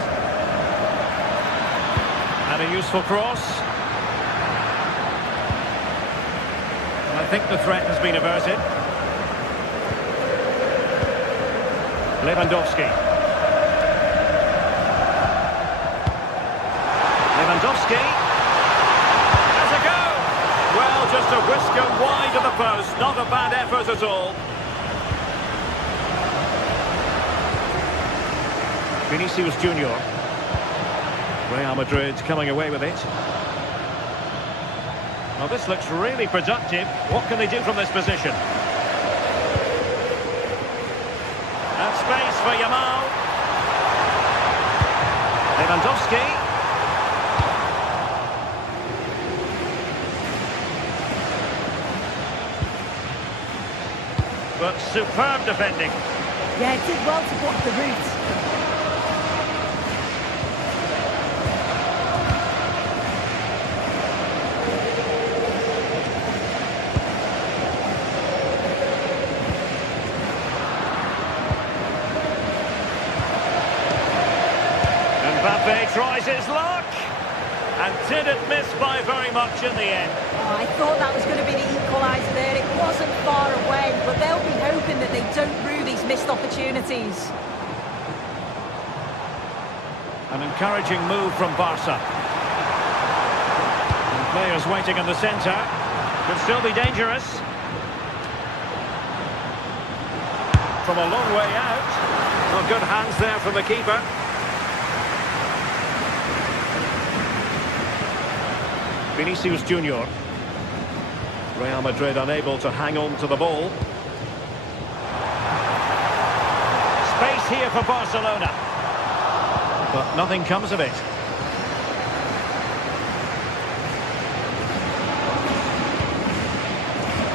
And a useful cross. And I think the threat has been averted. Lewandowski. Lewandowski. There's a go! Well, just a whisker wide of the post. Not a bad effort at all. Vinicius Junior. Real Madrid coming away with it. Well, this looks really productive. What can they do from this position? And space for Yamal. Lewandowski. But superb defending. Yeah, it did well to block the route. Mbappe tries his luck. And didn't miss by very much in the end. Oh, I thought that was going to be the equaliser there. It wasn't far away, but they'll be hoping that they don't rue these missed opportunities. An encouraging move from Barca. And players waiting in the centre. Could still be dangerous. From a long way out. Well, good hands there from the keeper. Vinicius Junior. Real Madrid unable to hang on to the ball. Space here for Barcelona. But nothing comes of it.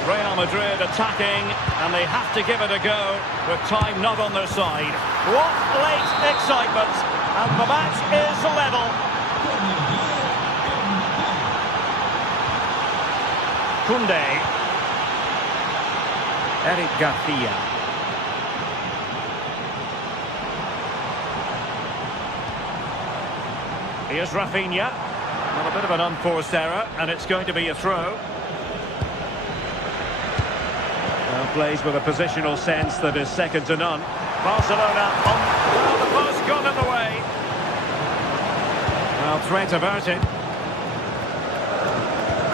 Real Madrid attacking, and they have to give it a go with time not on their side. What late excitement, and the match is level. Koundé. Eric Garcia. Here's Rafinha. Well, a bit of an unforced error, and it's going to be a throw. Well, plays with a positional sense that is second to none. Barcelona on... Well, the post got in the way. Well, threat averted.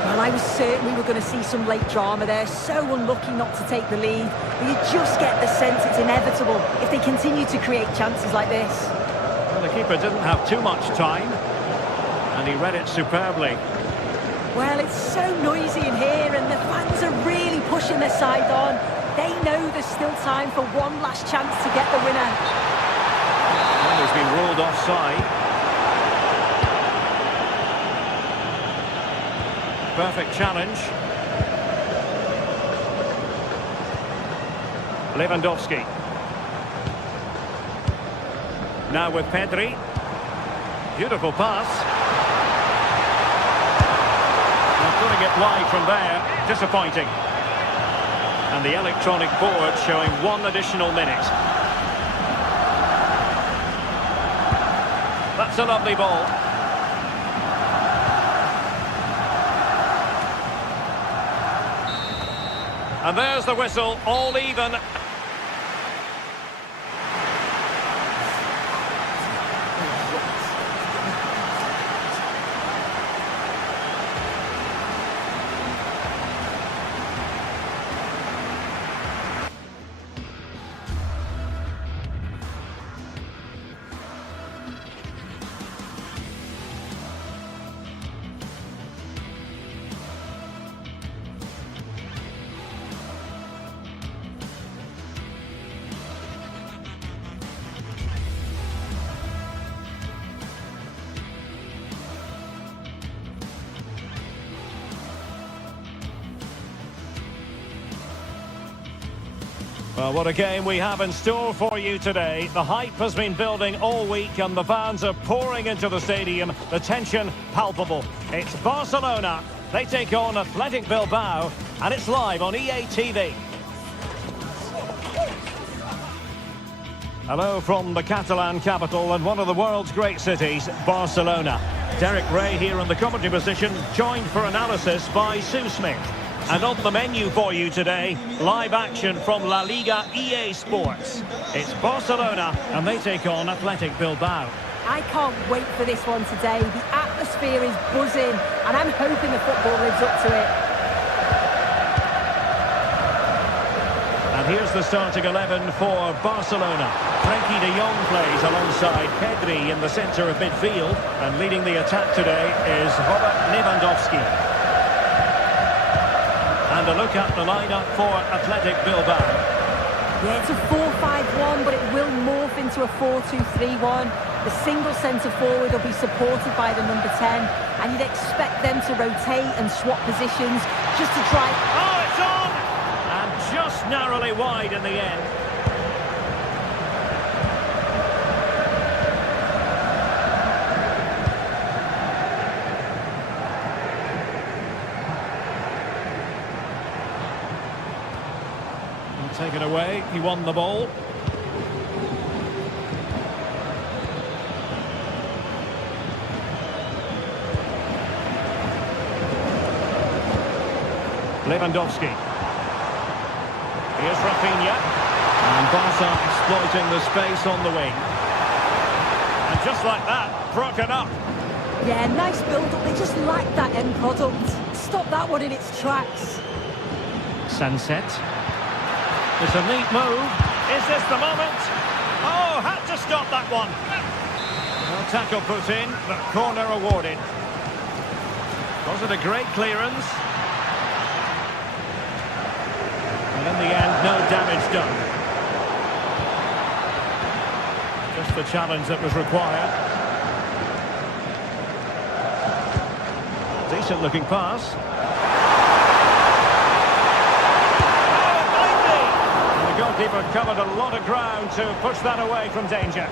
Well, I was certain we were going to see some late drama there. So unlucky not to take the lead. But you just get the sense it's inevitable if they continue to create chances like this. Well, the keeper didn't have too much time, and he read it superbly. Well, it's so noisy in here, and the fans are really pushing their side on. They know there's still time for one last chance to get the winner. Well, he's been ruled offside. Perfect challenge. Lewandowski. Now with Pedri. Beautiful pass. Putting it wide from there, disappointing. And the electronic board showing one additional minute. That's a lovely ball. And there's the whistle, all even. Well, what a game we have in store for you today. The hype has been building all week and the fans are pouring into the stadium. The tension palpable. It's Barcelona. They take on Athletic Bilbao and it's live on EA TV. Hello from the Catalan capital and one of the world's great cities, Barcelona. Derek Ray here in the commentary position, joined for analysis by Sue Smith. And on the menu for you today, live action from La Liga EA Sports. It's Barcelona and they take on Athletic Bilbao. I can't wait for this one today. The atmosphere is buzzing and I'm hoping the football lives up to it. And here's the starting 11 for Barcelona. Frenkie de Jong plays alongside Pedri in the centre of midfield. And leading the attack today is Robert Lewandowski. And a look at the lineup for Athletic Bilbao. Yeah, it's a 4-5-1, but it will morph into a 4-2-3-1. The single centre-forward will be supported by the number 10, and you'd expect them to rotate and swap positions just to try... Oh, it's on! And just narrowly wide in the end. Taken away, he won the ball. Lewandowski. Here's Rafinha. And Barca exploiting the space on the wing. And just like that, broken up. Yeah, nice build-up. They just lack that end product. Stop that one in its tracks. Sunset. It's a neat move. Is this the moment? Oh, had to stop that one. Well, tackle put in, but corner awarded. Was it a great clearance? And in the end, no damage done. Just the challenge that was required. Decent looking pass. The goalkeeper covered a lot of ground to push that away from danger.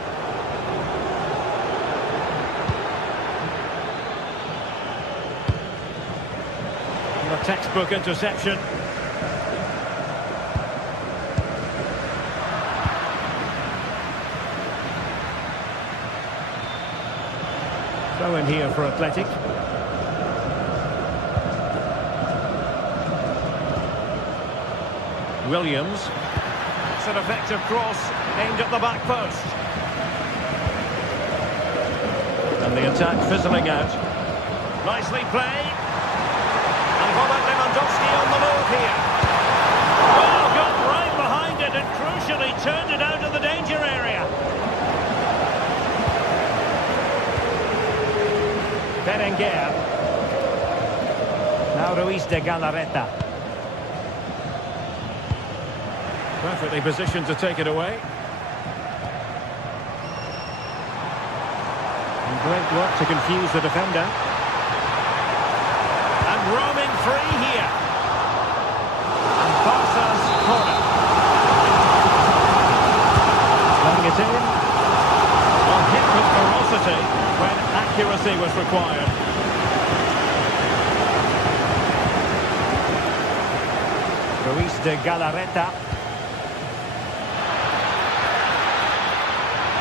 And a textbook interception. Throw in here for Athletic. Williams. It's an effective cross aimed at the back post. And the attack fizzling out. Nicely played. And Robert Lewandowski on the move here. Oh, got right behind it and crucially turned it out of the danger area. Berenguer. Now Ruiz de Galarreta. Perfectly positioned to take it away. And great work to confuse the defender. And roaming free here. And Barca's corner. Playing it in. Well, hit with ferocity when accuracy was required. Ruiz de Galarreta.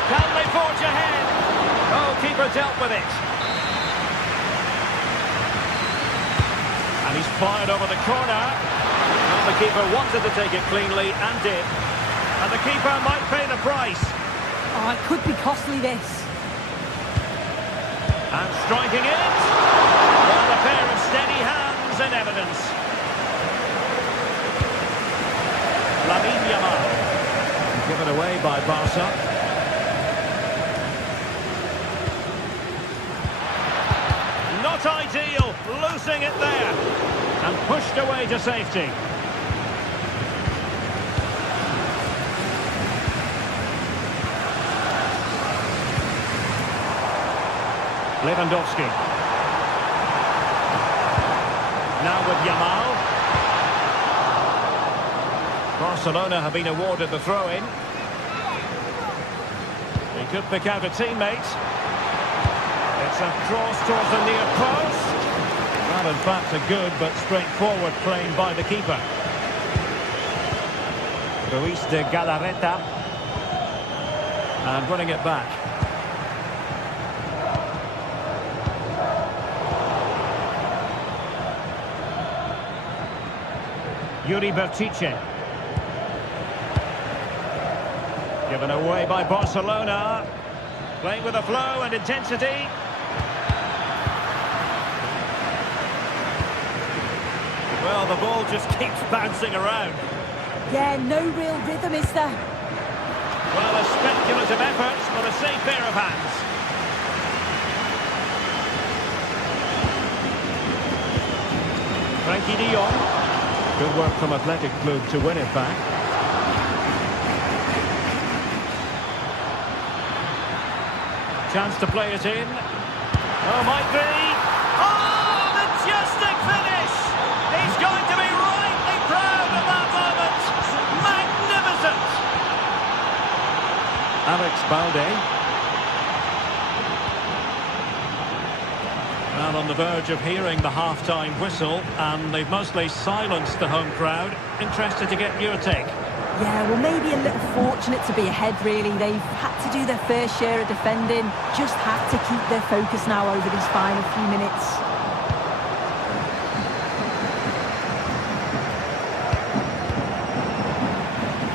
Can they forge ahead? Oh, keeper dealt with it. And he's fired over the corner. Well, the keeper wanted to take it cleanly and did. And the keeper might pay the price. Oh, it could be costly, this. And striking it. Well, a pair of steady hands in evidence. Lamine Yamal. Given away by Barca. Not ideal, losing it there. And pushed away to safety. Lewandowski. Now with Yamal. Barcelona have been awarded the throw-in. He could pick out a teammate. It's a cross towards the near post. Well, in fact, a good but straightforward claim by the keeper. Ruiz de Galarreta. And winning it back. Yuri Bertice. Given away by Barcelona. Playing with a flow and intensity. Well, the ball just keeps bouncing around. Yeah, no real rhythm, is there? Well, a speculative effort, but a safe pair of hands. Frankie de Jong. Good work from Athletic Club to win it back. Chance to play it in. Oh, might be. Oh, majestic finish! He's going to be rightly proud of that moment. Magnificent! Alex Balde. Well, on the verge of hearing the half-time whistle, and they've mostly silenced the home crowd. Interested to get your take. Yeah, well, maybe a little fortunate to be ahead, really. They've had to do their fair share of defending. Just have to keep their focus now over these final few minutes.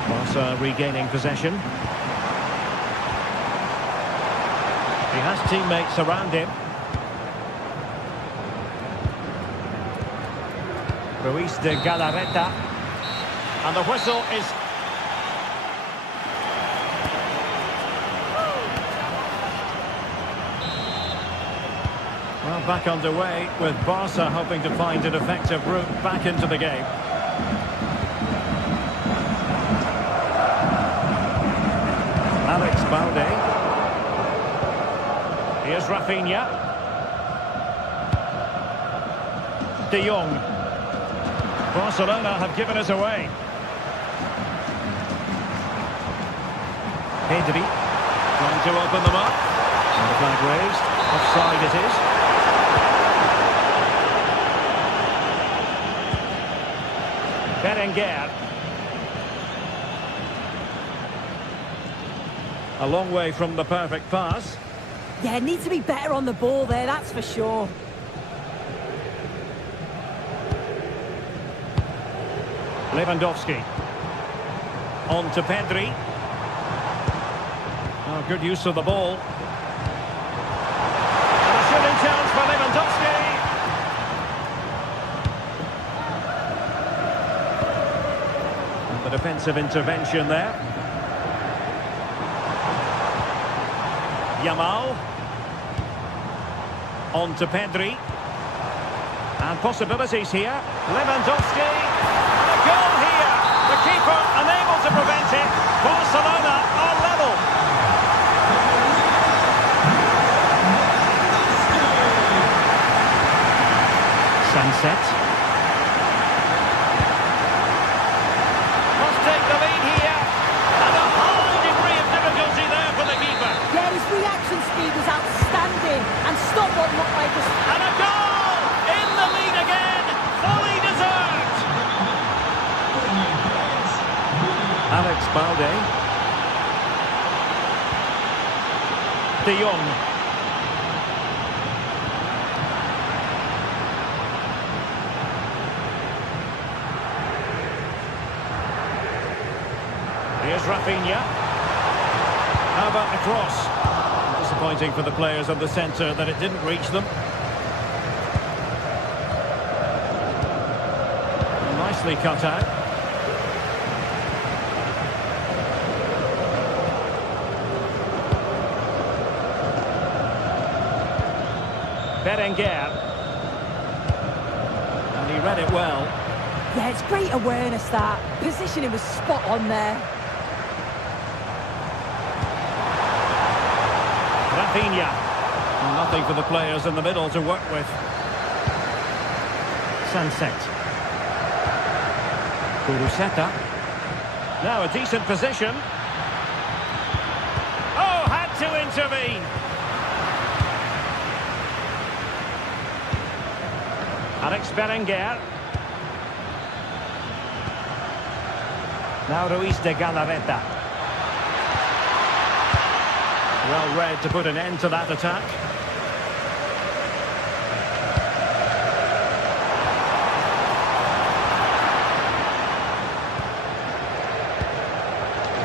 Barca regaining possession. He has teammates around him. Ruiz de Galarreta. And the whistle is... Well, back underway with Barca hoping to find an effective route back into the game. Alex Balde. Here's Rafinha. De Jong. Barcelona have given us away. Pedri trying to open them up. And the flag raised. Offside it is. Berenguer. A long way from the perfect pass. Yeah, needs to be better on the ball there, that's for sure. Lewandowski. On to Pedri. Oh, good use of the ball. And a shooting chance for Lewandowski. And the defensive intervention there. Yamal. On to Pedri. And possibilities here. Lewandowski. Goal here. The keeper unable to prevent it. Barcelona are level. Sunset. Must take the lead here. And a high degree of difficulty there for the keeper. Yeah, his reaction speed was outstanding and stopped what looked like a... And a goal! In the lead again. Fully deserved. Alex Balde. De Jong. Here's Rafinha. How about the cross? Disappointing for the players of the centre that it didn't reach them. Nicely cut out. Berenguer. And he read it well. Yeah, it's great awareness, that. Positioning was spot on there. Rafinha. Nothing for the players in the middle to work with. Sunset. Kuruseta. Now a decent position. Oh, had to intervene. Alex Berenguer. Now Ruiz de Galarreta. Well read to put an end to that attack.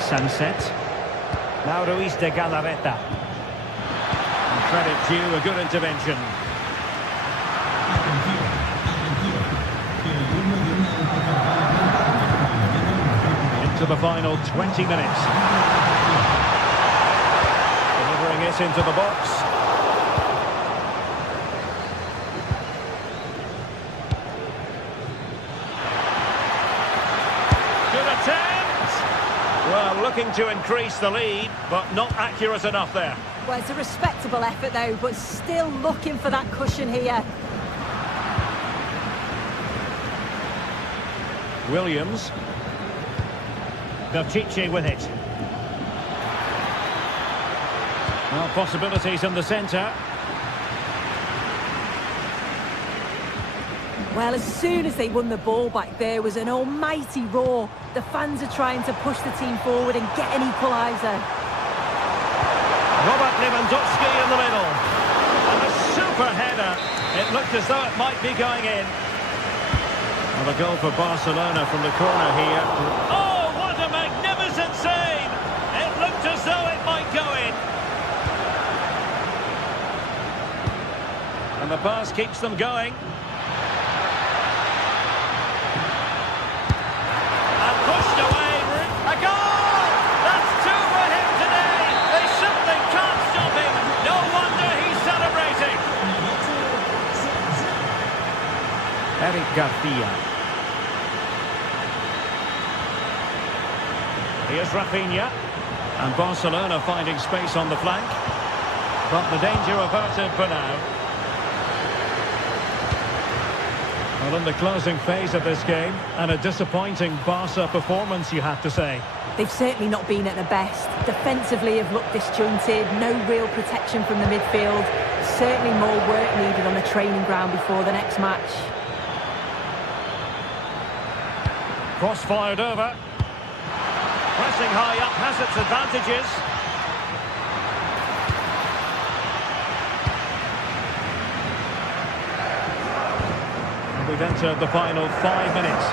Sunset. Now Ruiz de Galarreta. And credit due, a good intervention. Into the final 20 minutes. Delivering it into the box. Good attempt! Well, looking to increase the lead, but not accurate enough there. Well, it's a respectable effort though, but still looking for that cushion here. Williams. Berchiche with it. Well, possibilities in the centre. Well, as soon as they won the ball back, there was an almighty roar. The fans are trying to push the team forward and get an equaliser. Robert Lewandowski in the middle. And a super header. It looked as though it might be going in. Well, a goal for Barcelona from the corner here. Oh, what a magnificent save! It looked as though it might go in. And the pass keeps them going. And pushed away. A goal! That's two for him today. They simply can't stop him. No wonder he's celebrating. Eric Garcia. Here's Rafinha. And Barcelona finding space on the flank. But the danger averted for now. Well, in the closing phase of this game, and a disappointing Barca performance, you have to say. They've certainly not been at their best. Defensively have looked disjointed, no real protection from the midfield. Certainly more work needed on the training ground before the next match. Cross fired over. Pressing high up has its advantages. And we've entered the final 5 minutes.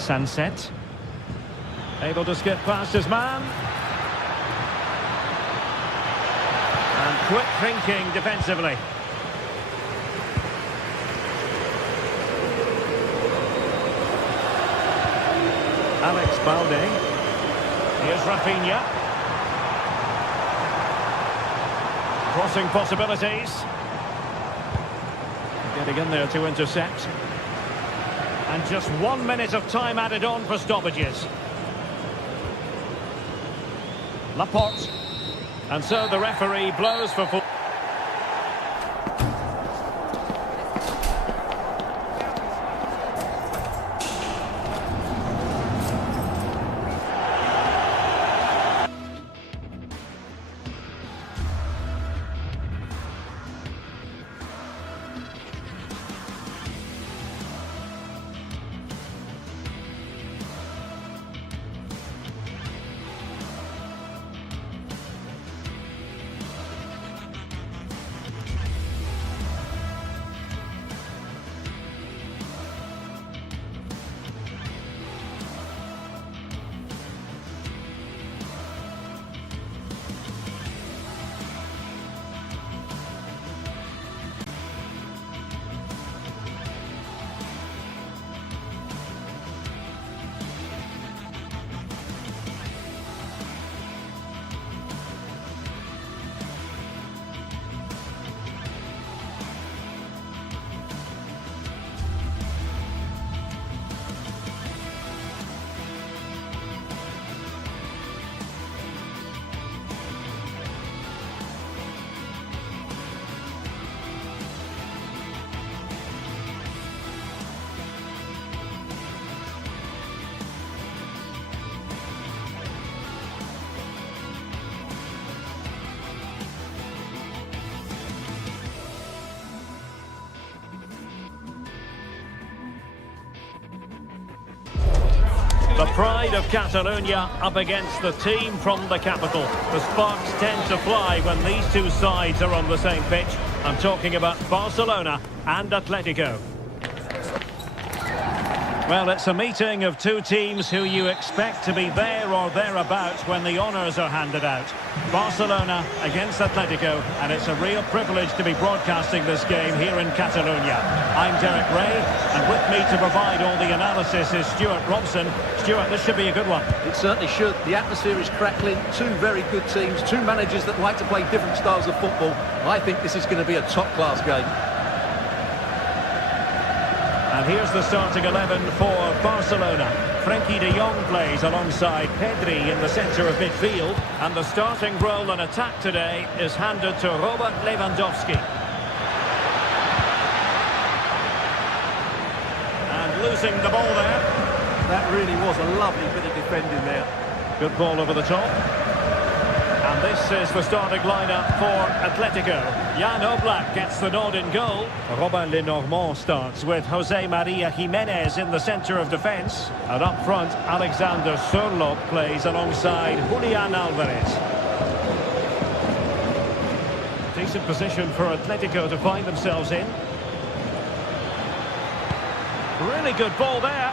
Sunset. Able to skip past his man. And quick thinking defensively. Alex Balde. Here's Rafinha. Crossing possibilities. Getting in there to intercept. And just 1 minute of time added on for stoppages. Laporte. And so the referee blows for full. The pride of Catalonia up against the team from the capital. The sparks tend to fly when these two sides are on the same pitch. I'm talking about Barcelona and Atletico. Well, it's a meeting of two teams who you expect to be there or thereabouts when the honours are handed out. Barcelona against Atletico, and it's a real privilege to be broadcasting this game here in Catalonia. I'm Derek Ray, and with me to provide all the analysis is Stuart Robson. Stuart, this should be a good one. It certainly should. The atmosphere is crackling. Two very good teams, two managers that like to play different styles of football. I think this is going to be a top-class game. And here's the starting 11 for Barcelona. Frenkie de Jong plays alongside Pedri in the centre of midfield. And the starting role in attack today is handed to Robert Lewandowski. And losing the ball there. That really was a lovely bit of defending there. Good ball over the top. And this is the starting lineup for Atletico. Jan Oblak gets the nod in goal. Robin Lenormand starts with Jose Maria Jimenez in the centre of defence. And up front, Alexander Sørloth plays alongside Julian Alvarez. Decent position for Atletico to find themselves in. Really good ball there.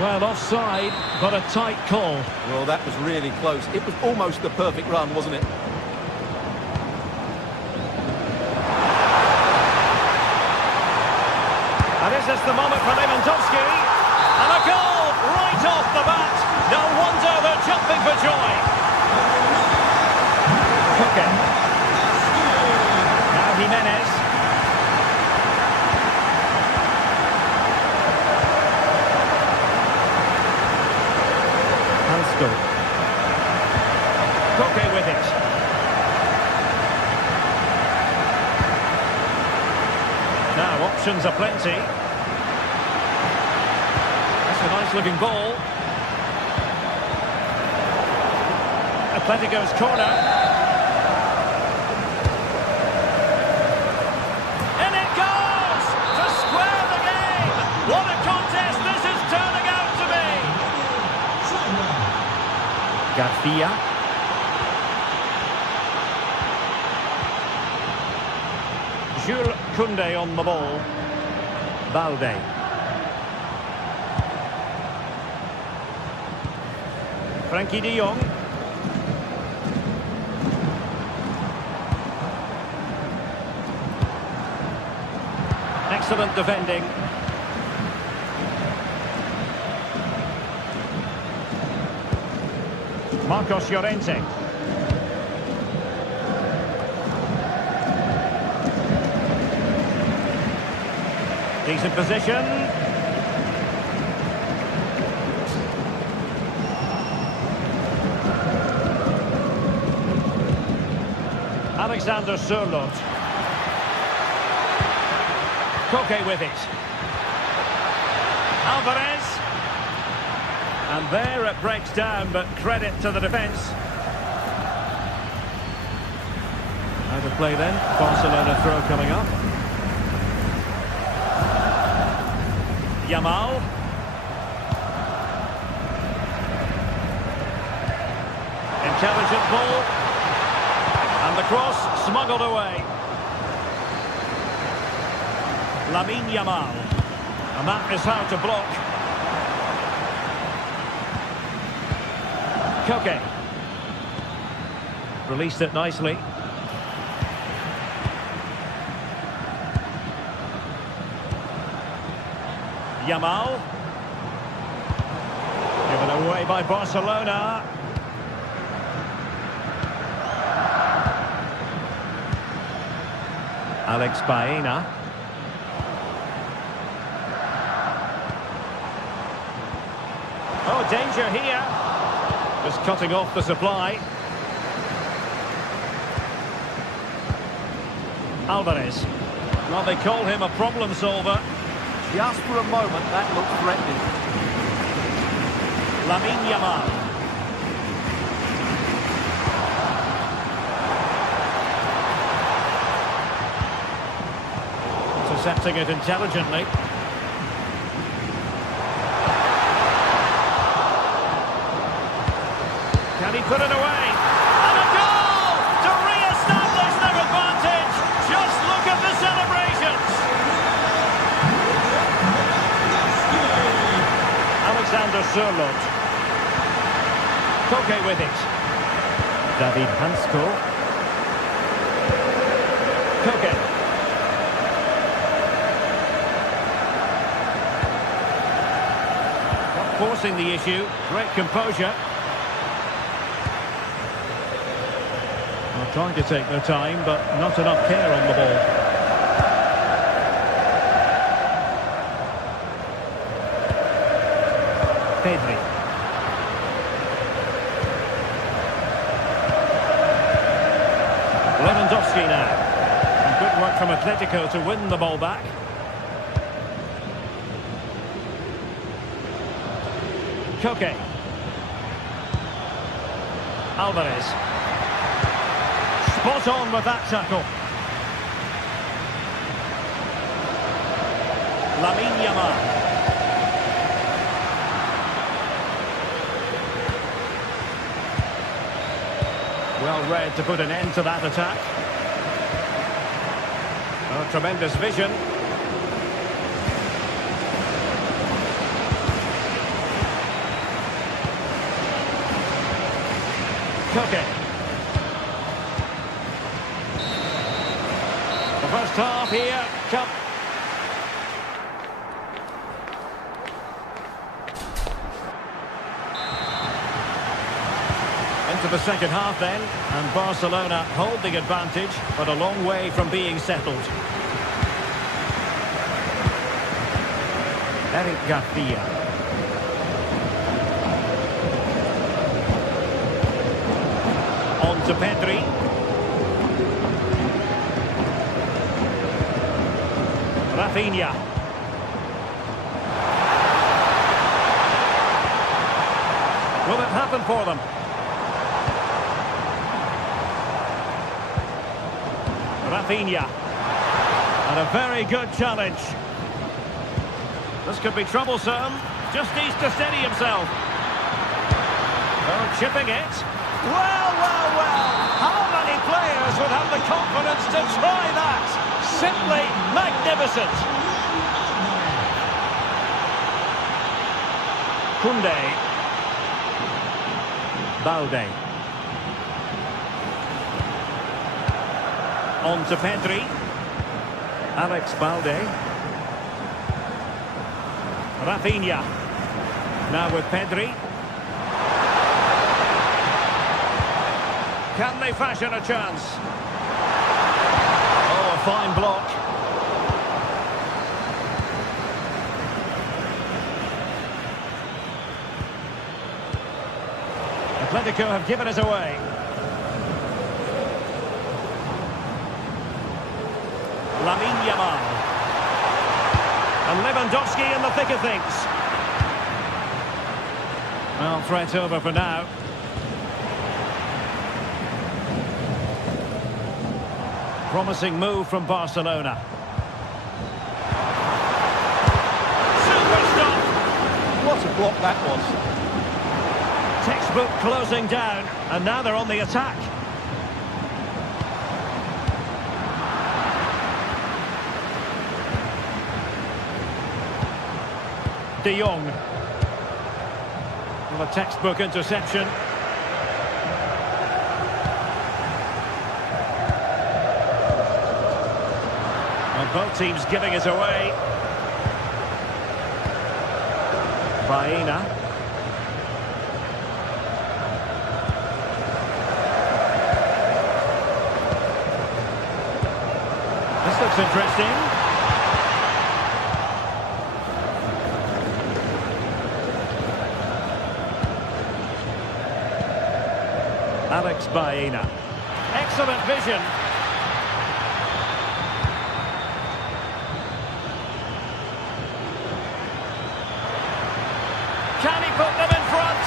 Well, offside, but a tight call. Well, that was really close. It was almost the perfect run, wasn't it? And this is the moment for Lewandowski. And a goal right off the bat. No wonder they're jumping for joy. Koke. Now Jimenez. Koke with it. Now options are plenty. That's a nice looking ball. Atletico's corner. And it goes to square the game. What a contest this is turning out to be. Garcia. Jules Koundé on the ball. Balde. Frenkie de Jong. Excellent defending. Marcos Llorente. Decent position. Alexander Sørloth. Koke with it. Alvarez. And there it breaks down, but credit to the defence. Out of play then. Barcelona throw coming up. Yamal. Intelligent ball. And the cross smuggled away. Lamine Yamal. And that is how to block. Koke. Released it nicely. Yamal. Given away by Barcelona. Alex Baena. Oh, danger here. Just cutting off the supply. Alvarez. Well, they call him a problem solver. Just for a moment, that looked threatening. Lamine Yamal. Intercepting it intelligently. Can he put it away? And a goal to re-establish their advantage. Just look at the celebrations. Alexander Sørloth. Koke with it. David Hansko. Koke. Not forcing the issue. Great composure. Well, trying to take their time, but not enough care on the ball. Pedri. Lewandowski now. And good work from Atletico to win the ball back. Koke. Alvarez. Spot on with that tackle. Lamine Yamal. Well read to put an end to that attack. Oh, tremendous vision. Koke. The first half here. Into the second half then, and Barcelona hold the advantage, but a long way from being settled. Eric Garcia. On to Pedri. Rafinha. Will it happen for them? Rafinha. And a very good challenge. This could be troublesome. Just needs to steady himself. Oh, chipping it. Well, well, well. How many players would have the confidence to try that? Simply magnificent. Koundé. Balde. On to Pedri. Alex Balde. Rafinha. Now with Pedri. Can they fashion a chance? Oh, a fine block. Atletico have given it away. Lamine Yamal. And Lewandowski in the thick of things. Well, threat over for now. Promising move from Barcelona. Super stop! What a block that was. Textbook closing down, and now they're on the attack. De Jong. Well, a textbook interception. Well, both teams giving it away. Baena. This looks interesting. Alex Baena. Excellent vision. Can he put them in front?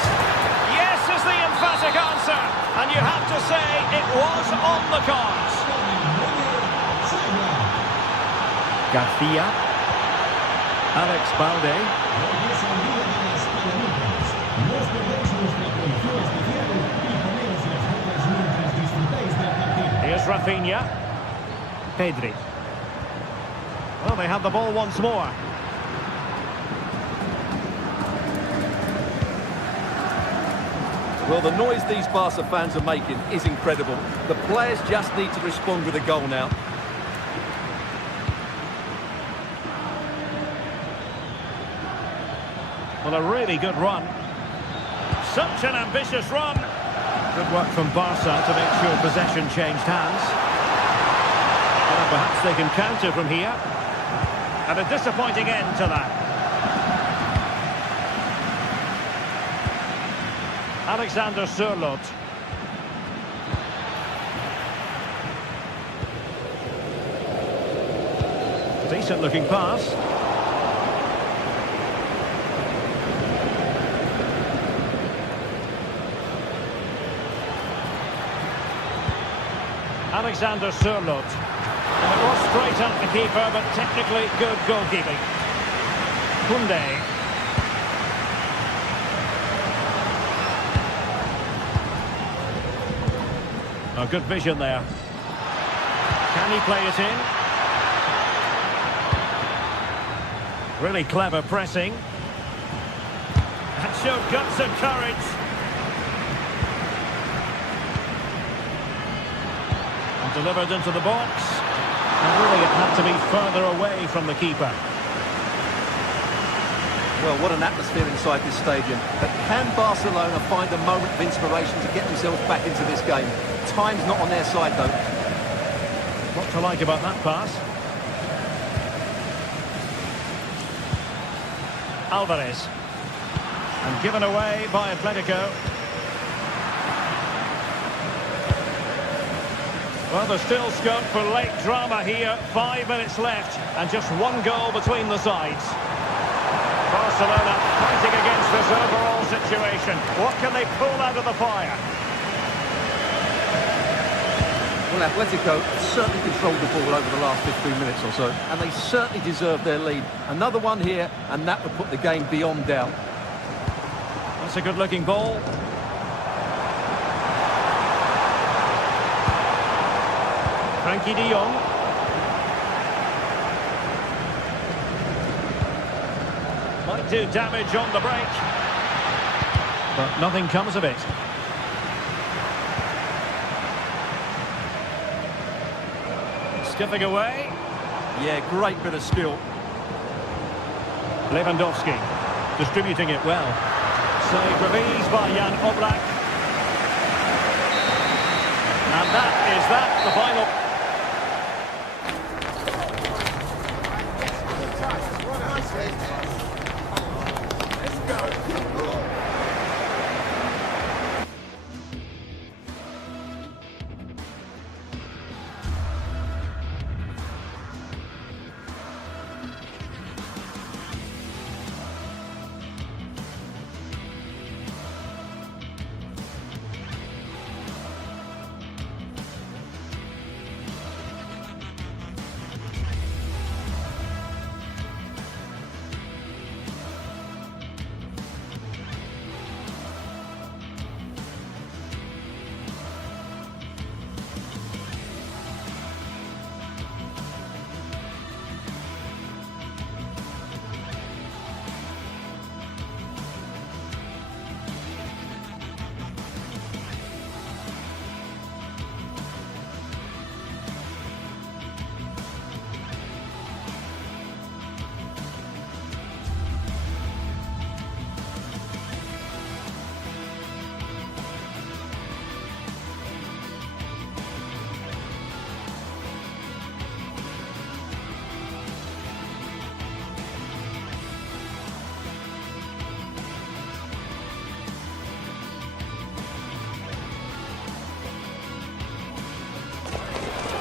Yes is the emphatic answer. And you have to say it was on the cards. Garcia. Alex Balde. Here's Rafinha. Pedri. Well, they have the ball once more. Well, the noise these Barca fans are making is incredible. The players just need to respond with a goal now. Well, a really good run. Such an ambitious run. Good work from Barca to make sure possession changed hands. Well, perhaps they can counter from here. And a disappointing end to that. Alexander Sørloth. Decent looking pass. Alexander Sørloth. And it was straight at the keeper, but technically good goalkeeping. Koundé. A good vision there. Can he play it in? Really clever pressing. That showed guts and courage. And delivered into the box. And really it had to be further away from the keeper. Well, what an atmosphere inside this stadium. But can Barcelona find a moment of inspiration to get themselves back into this game? Time's not on their side, though. What to like about that pass? Alvarez. And given away by Atletico. Well, there's still scope for late drama here. 5 minutes left and just one goal between the sides. Barcelona fighting against this overall situation. What can they pull out of the fire? Well, Atletico certainly controlled the ball over the last 15 minutes or so, and they certainly deserve their lead. Another one here, and that would put the game beyond doubt. That's a good-looking ball. Frankie de Jong. Might do damage on the break. But nothing comes of it. Skipping away. Yeah, great bit of skill. Lewandowski distributing it well. Save released by Jan Oblak. And that is the final.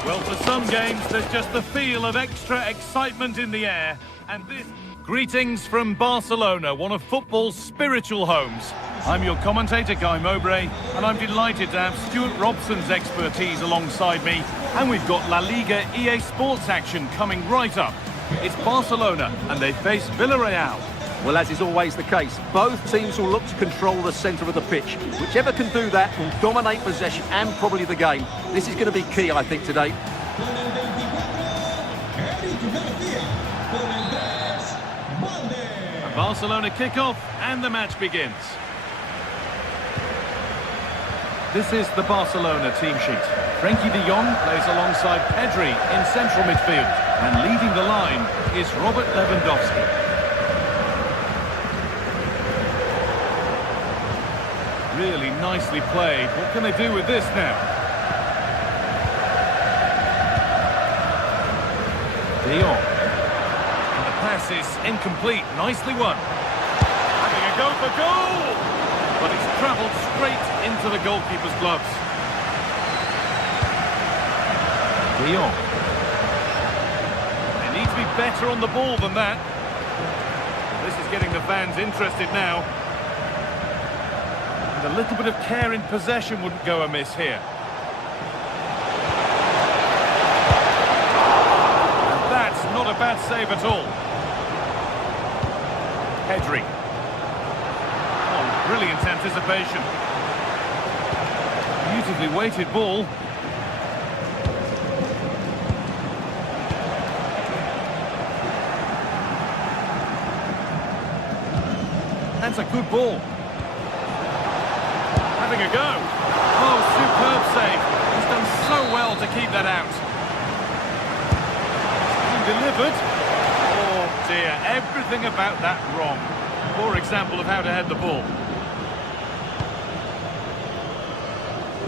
Well, for some games, there's just the feel of extra excitement in the air. And this... Greetings from Barcelona, one of football's spiritual homes. I'm your commentator, Guy Mowbray, and I'm delighted to have Stuart Robson's expertise alongside me. And we've got La Liga EA Sports action coming right up. It's Barcelona, and they face Villarreal. Well, as is always the case, both teams will look to control the centre of the pitch. Whichever can do that will dominate possession and probably the game. This is going to be key, I think, today. A Barcelona kick-off, and the match begins. This is the Barcelona team sheet. Frankie de Jong plays alongside Pedri in central midfield. And leading the line is Robert Lewandowski. Really nicely played. What can they do with this now? De Jong. And the pass is incomplete. Nicely won. Having a go for goal! but it's travelled straight into the goalkeeper's gloves. De Jong. They need to be better on the ball than that. This is getting the fans interested now. And a little bit of care in possession wouldn't go amiss here. And that's not a bad save at all. Pedri. Oh, brilliant anticipation. Beautifully weighted ball. That's a good ball. Having a go. Oh, superb save. He's done so well to keep that out. Delivered. Oh dear, everything about that wrong. Poor example of how to head the ball.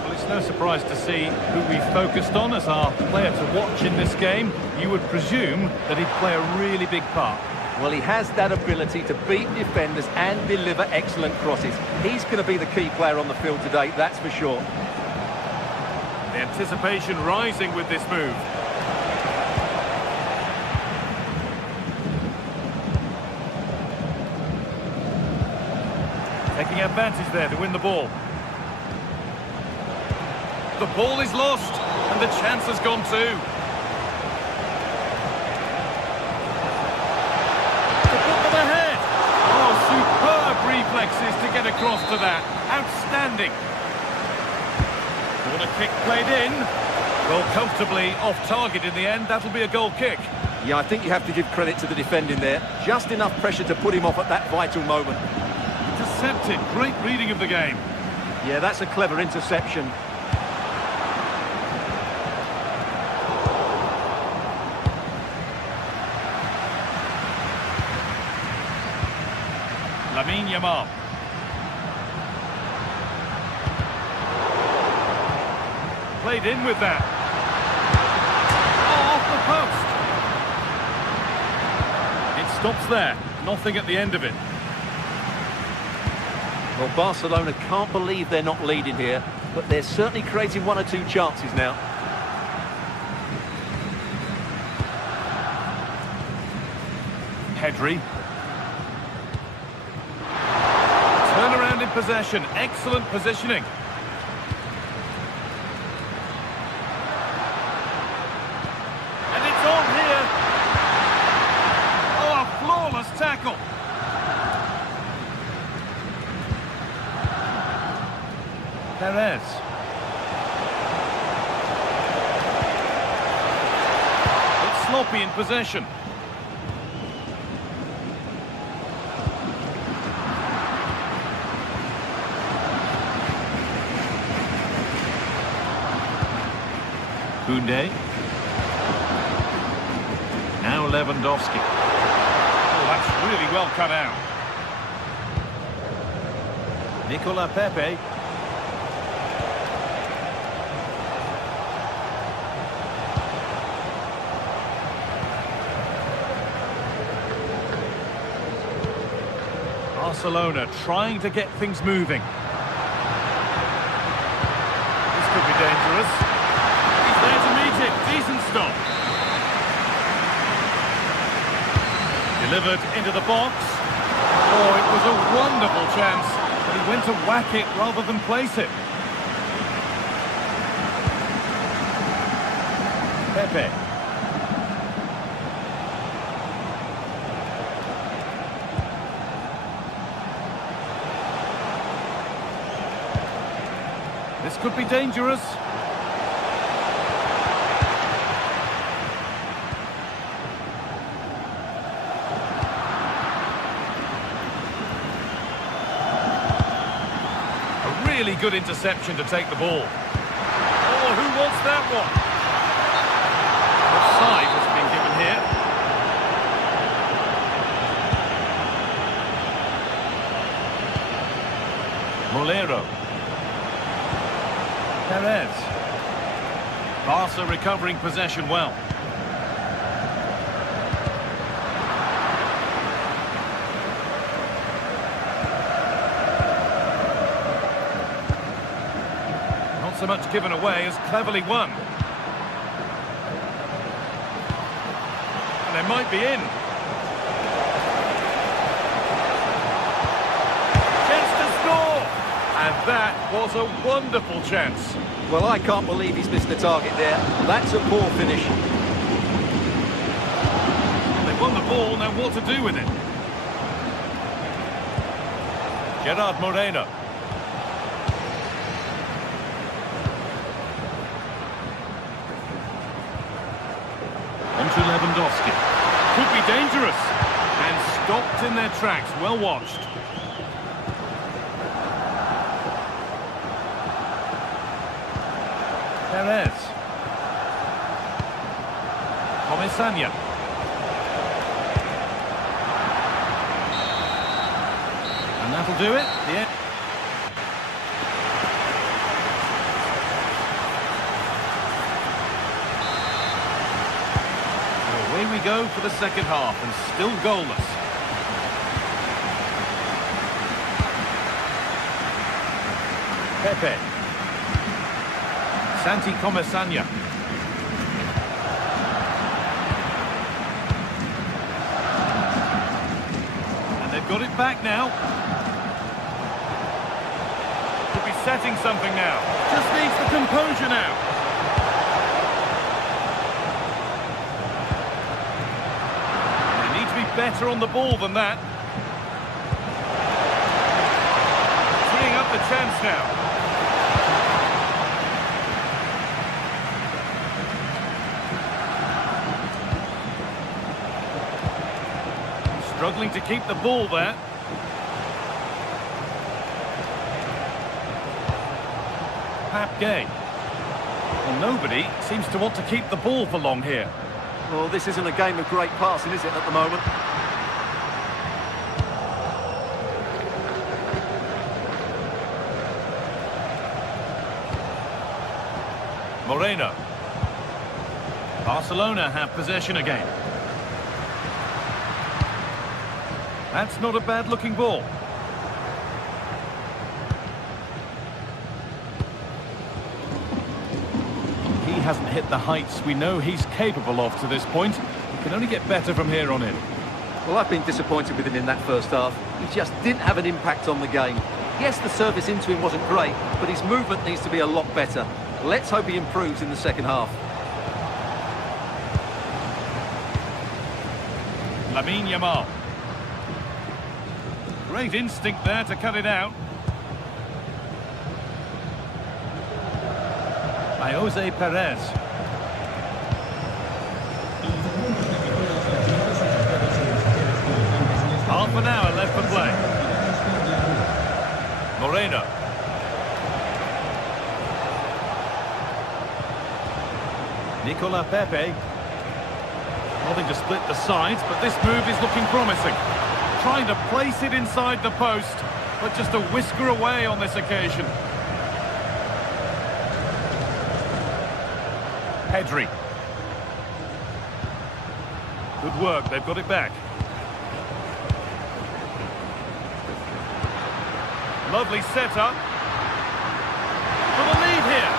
Well, it's no surprise to see who we focused on as our player to watch in this game. You would presume that he'd play a really big part. Well, he has that ability to beat defenders and deliver excellent crosses. He's going to be the key player on the field today, that's for sure. The anticipation rising with this move. Taking advantage there to win the ball. The ball is lost, and the chance has gone too. Reflexes to get across to that. Outstanding. Corner kick played in. Well, comfortably off target in the end. That'll be a goal kick. Yeah, I think you have to give credit to the defending there. Just enough pressure to put him off at that vital moment. Intercepted. Great reading of the game. Yeah, that's a clever interception. Lamine Yamal. Played in with that. Oh, off the post. It stops there. Nothing at the end of it. Well, Barcelona can't believe they're not leading here, but they're certainly creating one or two chances now. Pedri. Turnaround in possession. Excellent positioning. And it's on here. Oh, a flawless tackle. Perez. It's sloppy in possession. Koundé. Now Lewandowski. Oh, that's really well cut out. Nicolas Pepe. Barcelona trying to get things moving. This could be dangerous. There to meet it. Decent stop. Delivered into the box. Oh, it was a wonderful chance, but he went to whack it rather than place it. Pepe. This could be dangerous. Really good interception to take the ball. Oh, who wants that one? Offside has been given here. Molero. Perez. Barca recovering possession well. so much given away as cleverly won. And they might be in. Chance to score! And that was a wonderful chance. Well, I can't believe he's missed the target there. That's a poor finish. They've won the ball, now what to do with it? Gerard Moreno. On to Lewandowski. Could be dangerous. And stopped in their tracks. Well watched. Perez. Comesaña. And that'll do it. The end. Away we go for the second half, and still goalless. Pepe. Santi Comesaña. And they've got it back now. Could be setting something now. Just needs the composure now. They need to be better on the ball than that. Freeing up the chance now. Struggling to keep the ball there. Pap Gay. Well, nobody seems to want to keep the ball for long here. Well, this isn't a game of great passing, is it, at the moment? Moreno. Barcelona have possession again. That's not a bad-looking ball. He hasn't hit the heights we know he's capable of to this point. He can only get better from here on in. Well, I've been disappointed with him in that first half. He just didn't have an impact on the game. Yes, the service into him wasn't great, but his movement needs to be a lot better. Let's hope he improves in the second half. Lamine Yamal. Great instinct there to cut it out. By Jose Perez. Half an hour left for play. Moreno. Nicola Pepe. Nothing to split the sides, but this move is looking promising. Trying to place it inside the post, but just a whisker away on this occasion. Pedri. Good work, they've got it back. Lovely setup. For the lead here.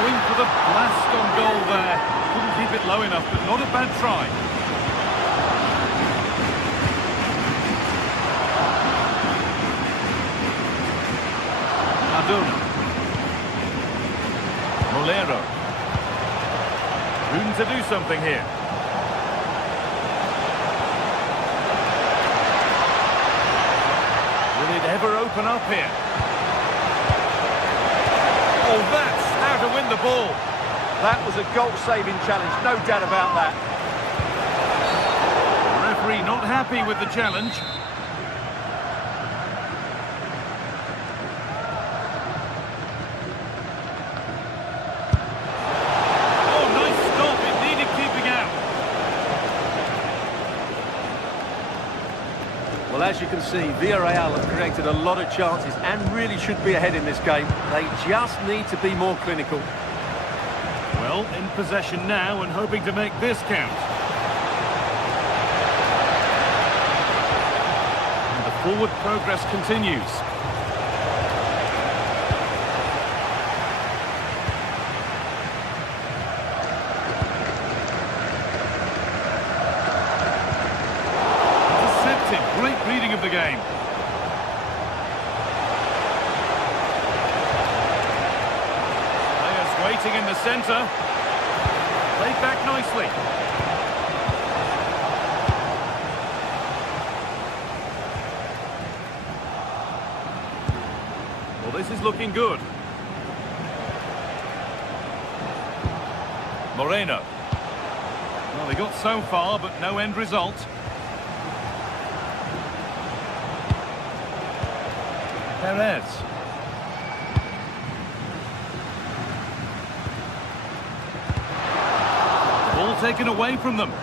Going for the blast on goal there. Couldn't keep it low enough, but not a bad try. Molero. Room to do something here. Will it ever open up here? Oh, that's how to win the ball. That was a goal-saving challenge, no doubt about that. The referee not happy with the challenge. Well, as you can see, Villarreal have created a lot of chances and really should be ahead in this game. They just need to be more clinical. Well, in possession now and hoping to make this count. And the forward progress continues. great reading of the game. Players waiting in the centre. Played back nicely. Well, this is looking good. Moreno. Well, they got so far, but no end result. Perez. Ball taken away from them. A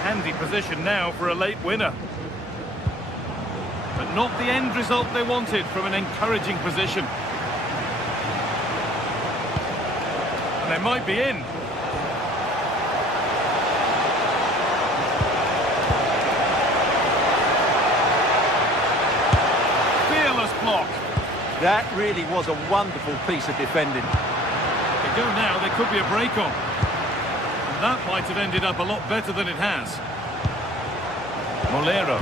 handy position now for a late winner. But not the end result they wanted from an encouraging position. And they might be in. Block. That really was a wonderful piece of defending. They go now, there could be a break on. And that might have ended up a lot better than it has. Molero.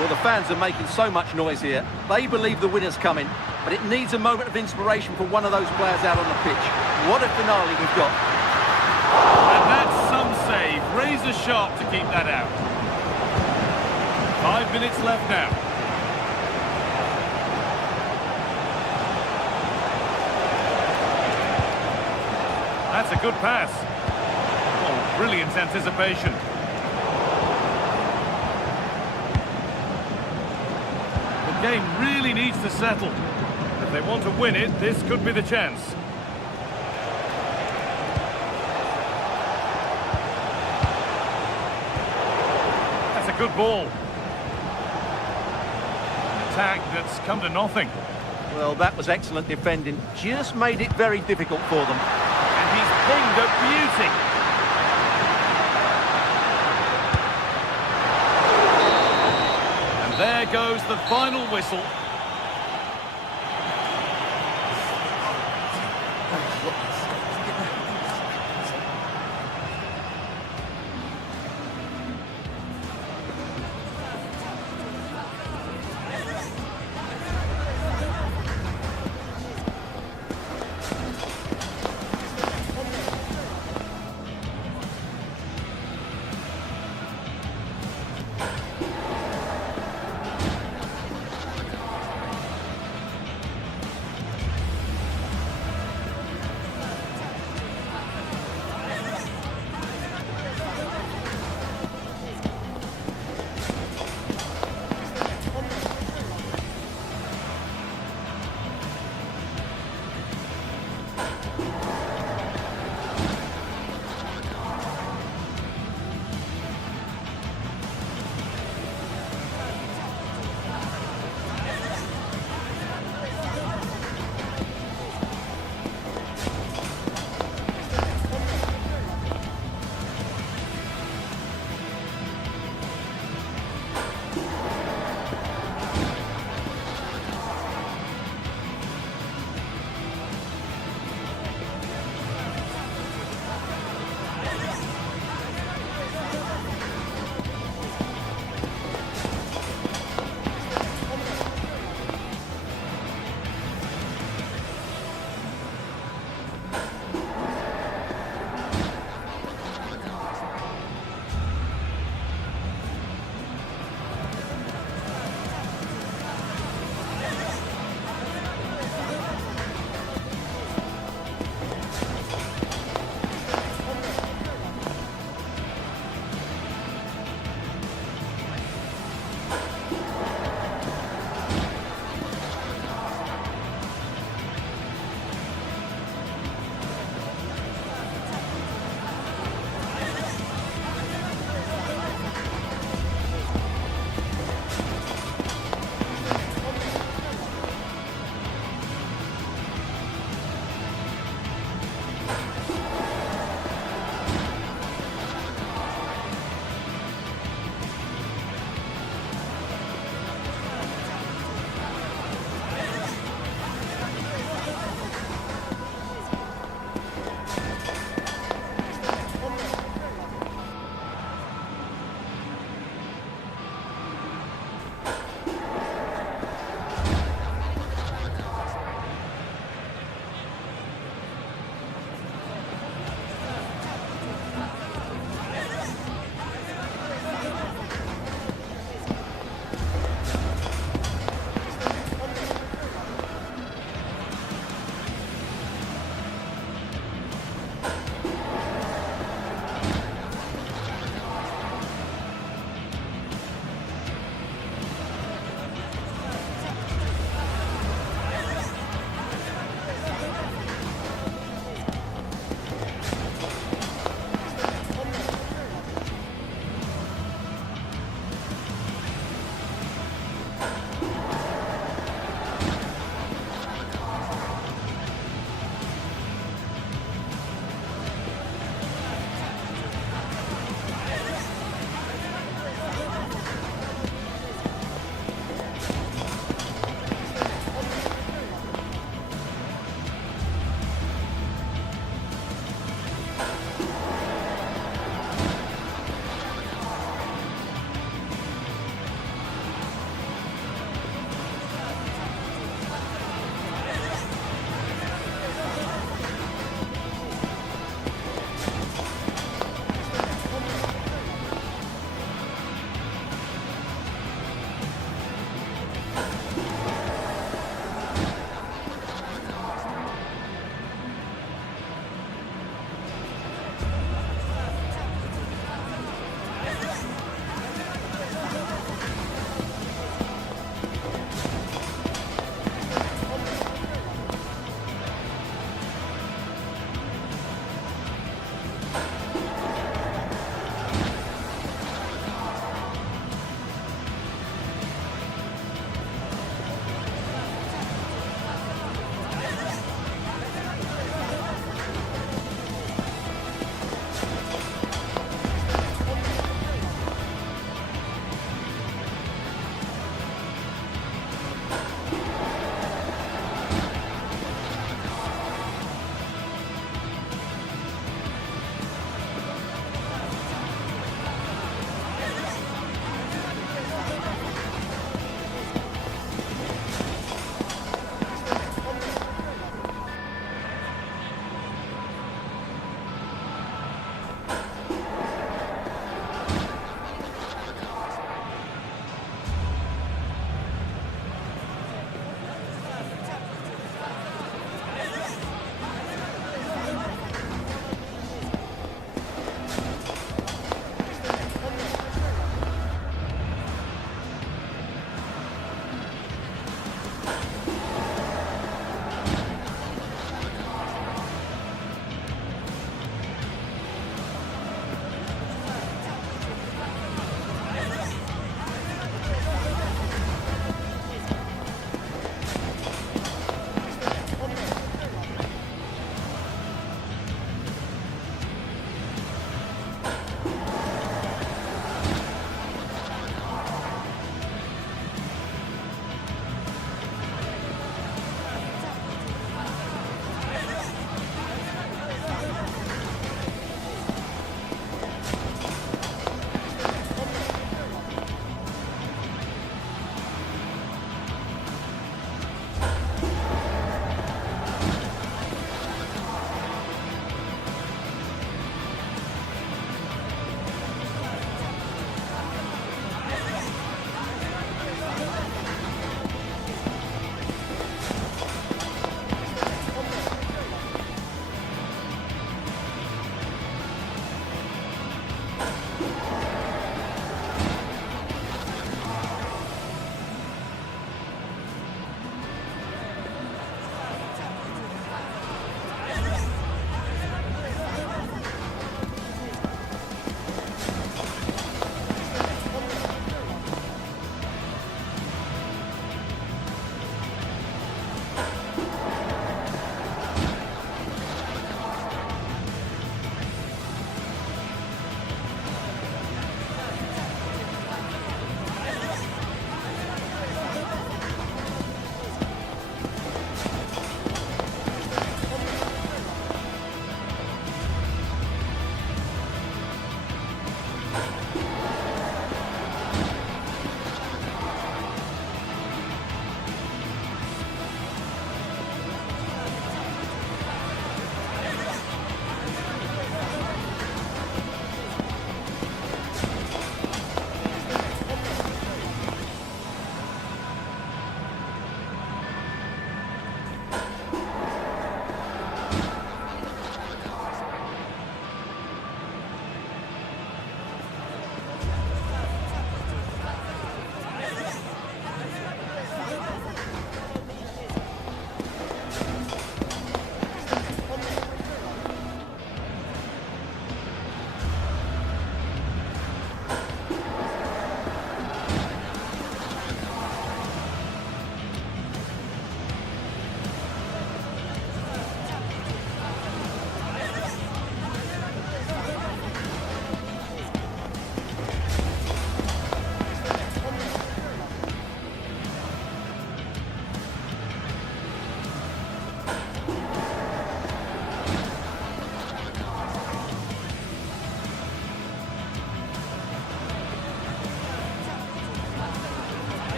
Well, the fans are making so much noise here. They believe the winner's coming, but it needs a moment of inspiration for one of those players out on the pitch. What a finale we've got. And that's some save. Razor sharp to keep that out. 5 minutes left now. That's a good pass. Oh, brilliant anticipation. The game really needs to settle. If they want to win it, this could be the chance. That's a good ball. An attack that's come to nothing. Well, that was excellent defending. Just made it very difficult for them. And he's pinged a beauty. And there goes the final whistle.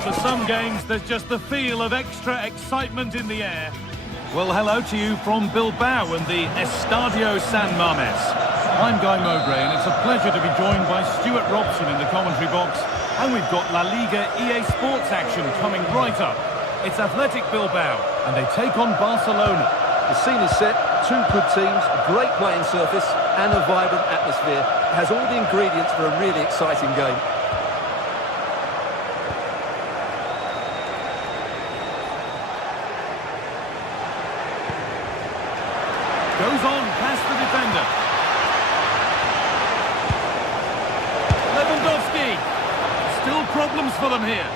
For some games, there's just the feel of extra excitement in the air. Well, hello to you from Bilbao and the Estadio San Mames. I'm Guy Mowbray, and it's a pleasure to be joined by Stuart Robson in the commentary box. And we've got La Liga Sports action coming right up. It's Athletic Bilbao, and they take on Barcelona. The scene is set, two good teams, great playing surface and a vibrant atmosphere. It has all the ingredients for a really exciting game. Goes on past the defender. Lewandowski. Still problems for them here.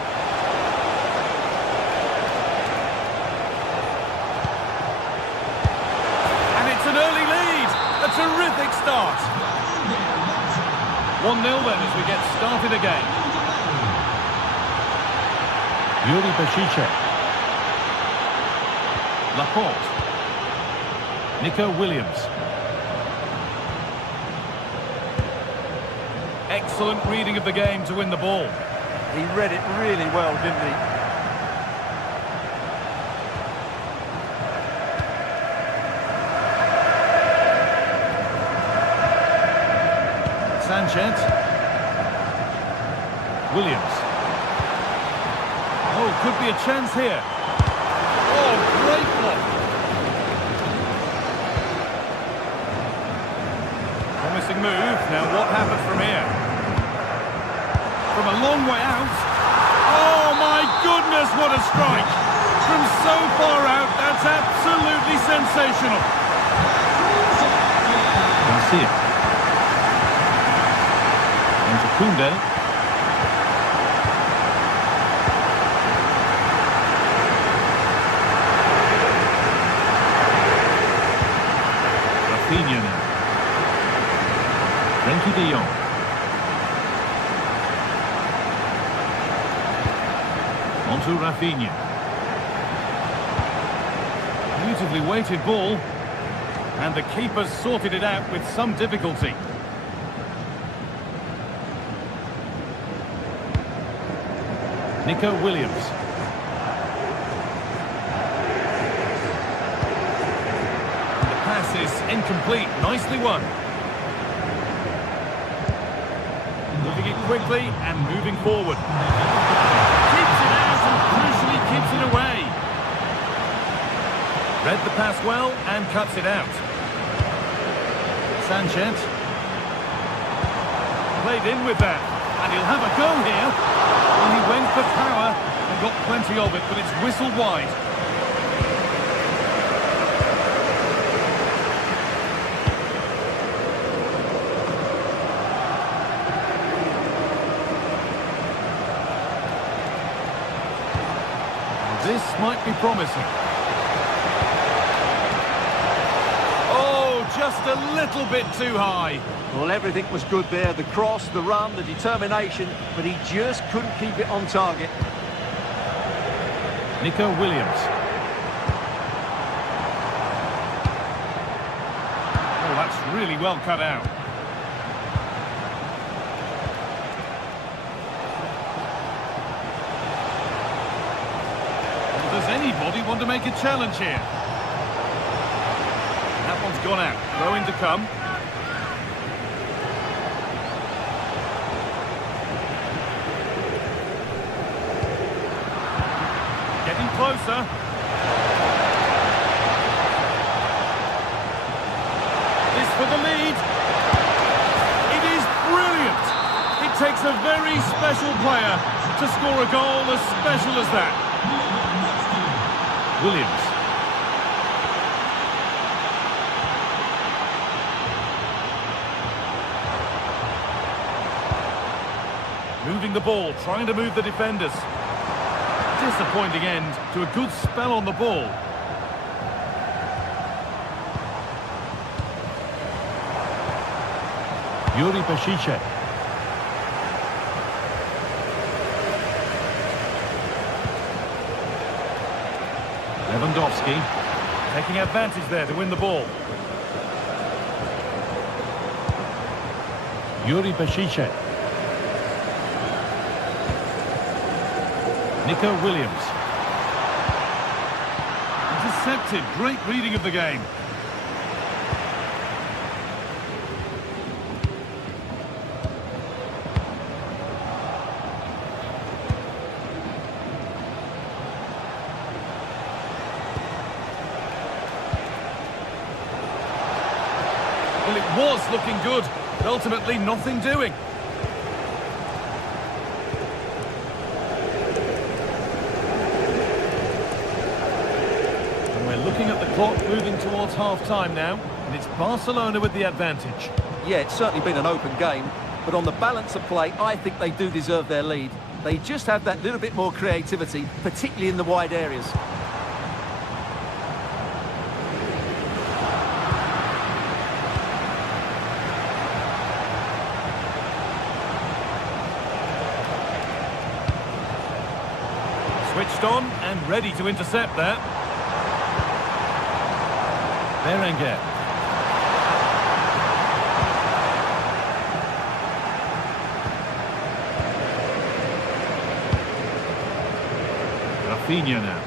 And it's an early lead. A terrific start. 1-0 then as we get started again. Yuri Bešiček. Laporte. Nico Williams. Excellent reading of the game to win the ball. He read it really well, didn't he? Sanchez. Williams. Oh, could be a chance here. Oh, great block. Promising move. Now what happens from here? From a long way out. Oh my goodness, what a strike! From so far out, that's absolutely sensational. Garcia. Into Koundé. Rafinha now. Frenkie de Jong. Onto Rafinha. Beautifully weighted ball. And the keeper sorted it out with some difficulty. Nico Williams. And the pass is incomplete. Nicely won. Moving it quickly and moving forward. Keeps it out and crucially keeps it away. Read the pass well and cuts it out. Sanchez. Played in with that. And he'll have a go here. Well, he went for power and got plenty of it, but it's whistled wide. This might be promising. Oh, just a little bit too high. Well, everything was good there. The cross, the run, the determination, but he just couldn't keep it on target. Nico Williams. Oh, that's really well cut out. Does anybody want to make a challenge here? That one's gone out. Throw in to come. Getting closer. This for the lead. It is brilliant. It takes a very special player to score a goal as special as that. Williams. Moving the ball, trying to move the defenders. Disappointing end to a good spell on the ball. Yuri Bešiček. Lewandowski taking advantage there to win the ball. Yuri Bešiček. Nico Williams. Intercepted. Great reading of the game. Well, it was looking good, but ultimately nothing doing. And we're looking at the clock moving towards half-time now, and it's Barcelona with the advantage. Yeah, it's certainly been an open game, but on the balance of play, I think they do deserve their lead. They just have that little bit more creativity, particularly in the wide areas. Switched on and ready to intercept that. Berenguer. Rafinha now.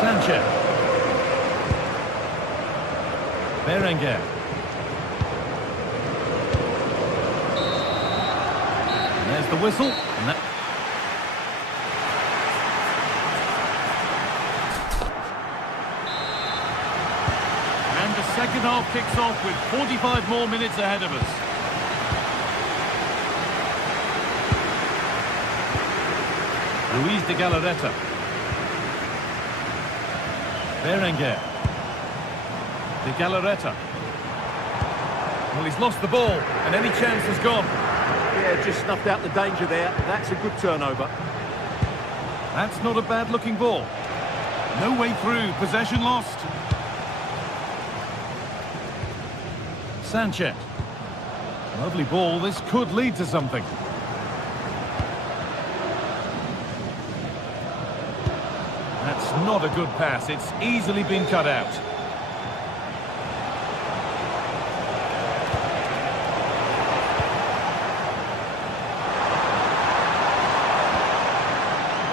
Sanchez. Berenguer. There's the whistle. And that... And the second half kicks off with 45 more minutes ahead of us. Luis de Galarreta. Berenguer. De Galarreta. Well, he's lost the ball, and any chance is gone. Yeah, just snuffed out the danger there. That's a good turnover. That's not a bad-looking ball. No way through. Possession lost. Sanchez. Lovely ball. This could lead to something. That's not a good pass. It's easily been cut out.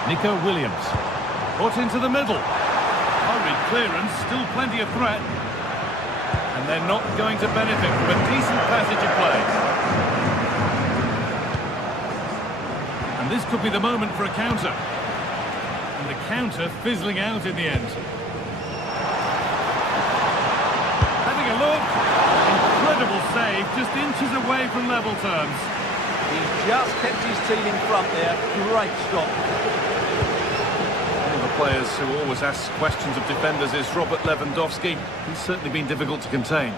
Nico Williams. Put into the middle. Hurried clearance, still plenty of threat. And they're not going to benefit from a decent passage of play. And this could be the moment for a counter. And the counter fizzling out in the end. Having a look. Incredible save, just inches away from level terms. He just kept his team in front there. Great stop. Players who always ask questions of defenders is Robert Lewandowski. He's certainly been difficult to contain.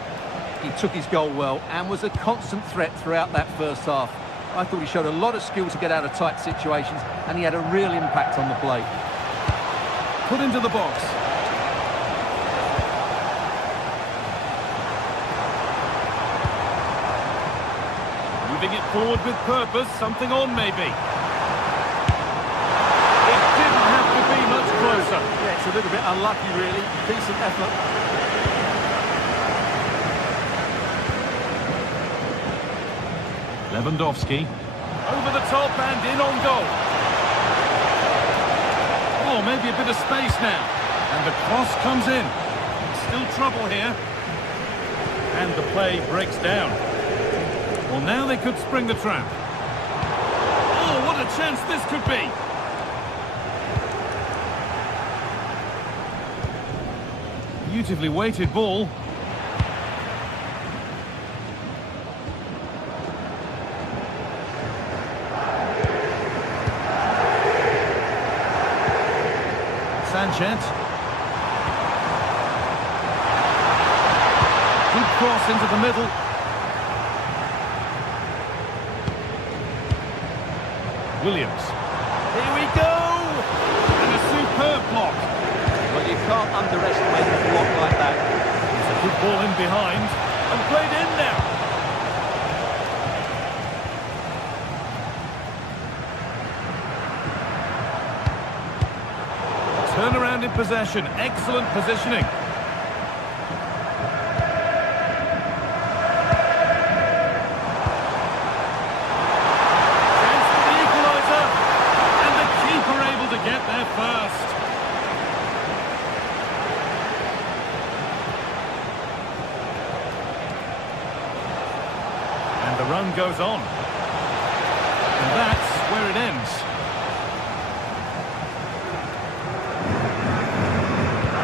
He took his goal well and was a constant threat throughout that first half. I thought he showed a lot of skill to get out of tight situations, and he had a real impact on the play. Put into the box. Moving it forward with purpose, something on maybe. Closer. Yeah, it's a little bit unlucky, really. Decent effort. Lewandowski. Over the top and in on goal. Oh, maybe a bit of space now. And the cross comes in. Still trouble here. And the play breaks down. Well, now they could spring the trap. Oh, what a chance this could be. Beautifully weighted ball. Sanchez. Good cross into the middle. Williams. Here we go! And a superb block. But you can't underestimate a block like that. It's a good ball in behind and played in now. Turnaround in possession, excellent positioning. goes on. And that's where it ends.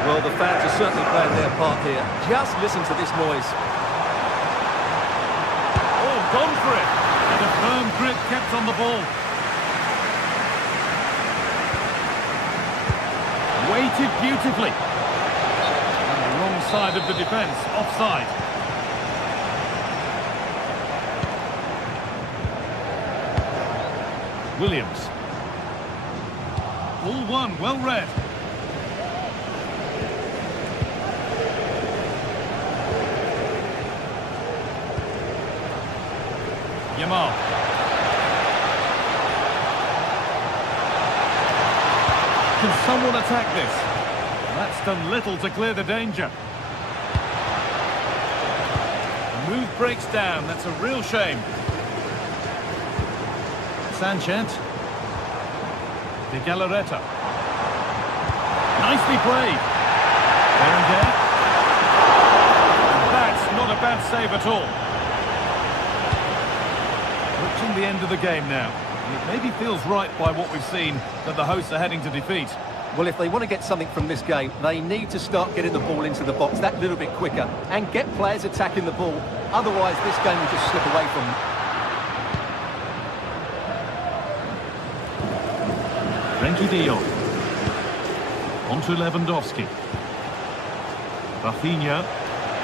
Well, the fans are certainly playing their part here. Just listen to this noise. Oh, gone for it. And a firm grip kept on the ball. Weighted beautifully. On the wrong side of the defence, offside. Williams. All one, well read. Yamal. Can someone attack this? That's done little to clear the danger. The move breaks down. That's a real shame. Sanchez. De Galarreta. Nicely played. There and there. And that's not a bad save at all. Reaching the end of the game now. It maybe feels right by what we've seen that the hosts are heading to defeat. Well, if they want to get something from this game, they need to start getting the ball into the box that little bit quicker and get players attacking the ball. Otherwise, this game will just slip away from them. Frenkie de Jong. On to Lewandowski. Rafinha.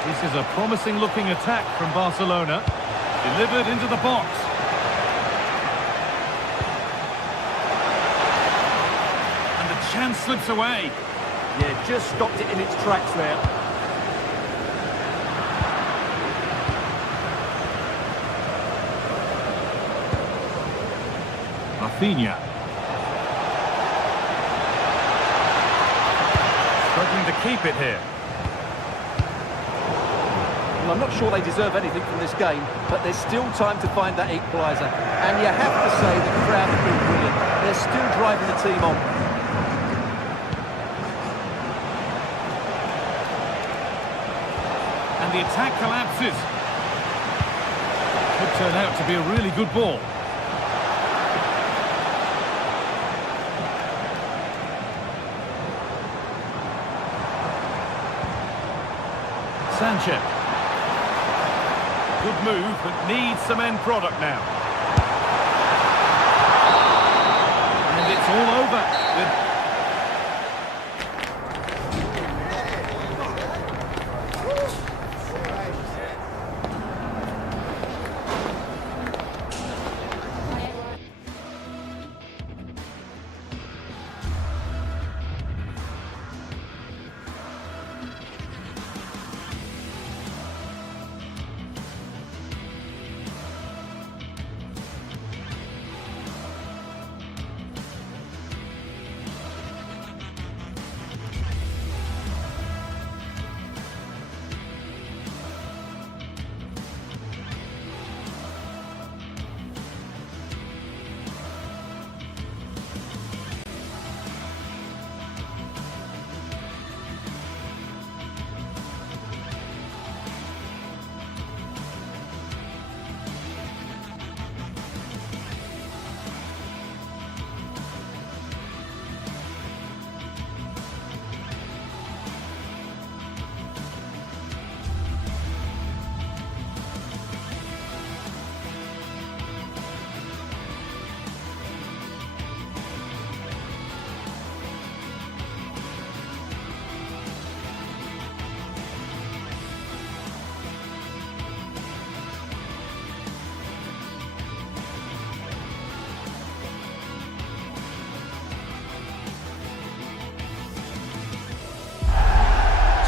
This is a promising-looking attack from Barcelona. Delivered into the box. And the chance slips away. Yeah, just stopped it in its tracks there. Rafinha. Struggling to keep it here. Well, I'm not sure they deserve anything from this game, but there's still time to find that equaliser. And you have to say the crowd have been brilliant. They're still driving the team on. And the attack collapses. Could turn out to be a really good ball. Sanchez. Good move, but needs some end product now. And it's all over.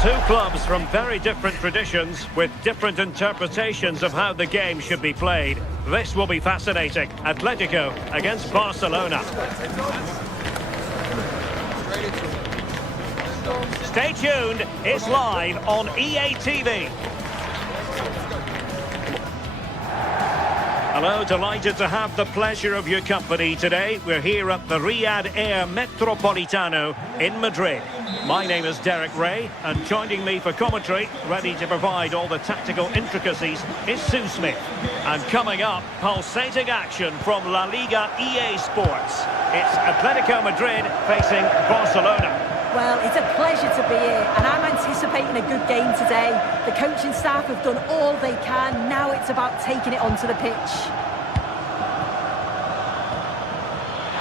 Two clubs from very different traditions with different interpretations of how the game should be played. This will be fascinating. Atletico against Barcelona. Stay tuned, it's live on EA TV. Hello, delighted to have the pleasure of your company today. We're here at the Riyadh Air Metropolitano in Madrid. My name is Derek Ray, and joining me for commentary, ready to provide all the tactical intricacies, is Sue Smith. And coming up, pulsating action from La Liga EA Sports. It's Atletico Madrid facing Barcelona. Well, it's a pleasure to be here, and I'm anticipating a good game today. The coaching staff have done all they can. Now it's about taking it onto the pitch.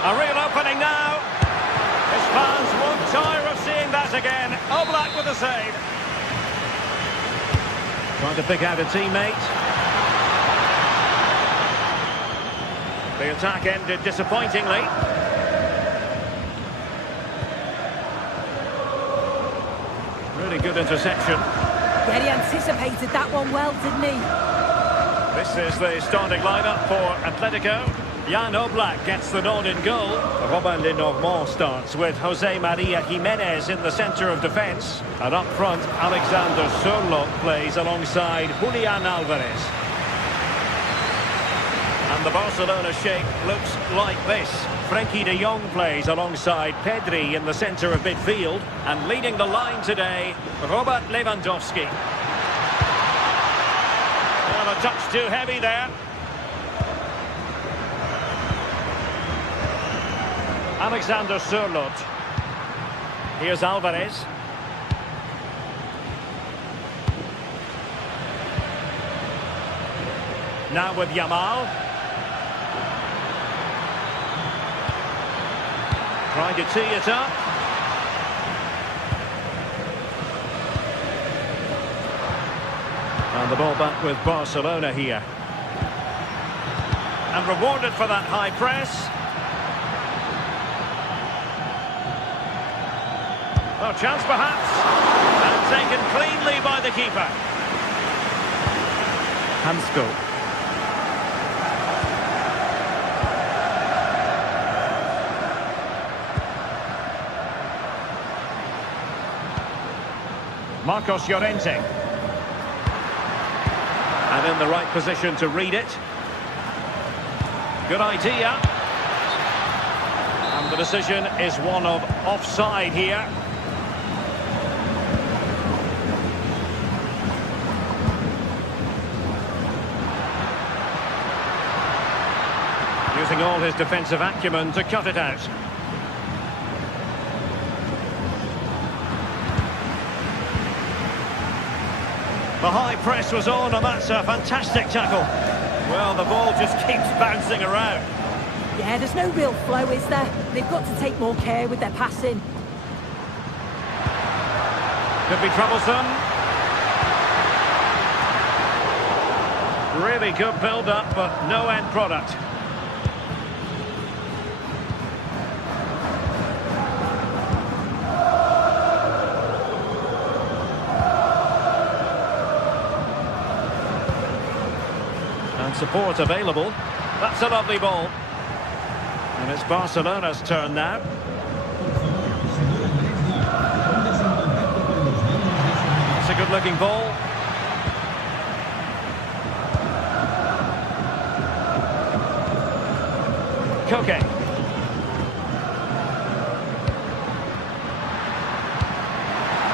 A real opening now. His fans won't tire of seeing that again. Oblak with a save. Trying to pick out a teammate. The attack ended disappointingly. Really good interception. Yeah, he anticipated that one well, didn't he? This is the starting lineup for Atletico. Jan Oblak gets the nod in goal. Robin Lenormand starts with Jose Maria Jimenez in the centre of defence. And up front, Alexander Sørloth plays alongside Julian Alvarez. And the Barcelona shape looks like this. Frenkie de Jong plays alongside Pedri in the centre of midfield. And leading the line today, Robert Lewandowski. Well, a touch too heavy there. Alexander Sørloth. Here's Alvarez. Now with Yamal. Trying to tee it up. And the ball back with Barcelona here. And rewarded for that high press. Oh, chance perhaps. And taken cleanly by the keeper. Hansko. Marcos Llorente. And in the right position to read it. Good idea. And the decision is one of offside here. Using all his defensive acumen to cut it out. The high press was on, and that's a fantastic tackle. Well, the ball just keeps bouncing around. Yeah, there's no real flow, is there? They've got to take more care with their passing. Could be troublesome. Really good build-up, but no end product. And support available. That's a lovely ball. And it's Barcelona's turn now. It's a good-looking ball. Koke.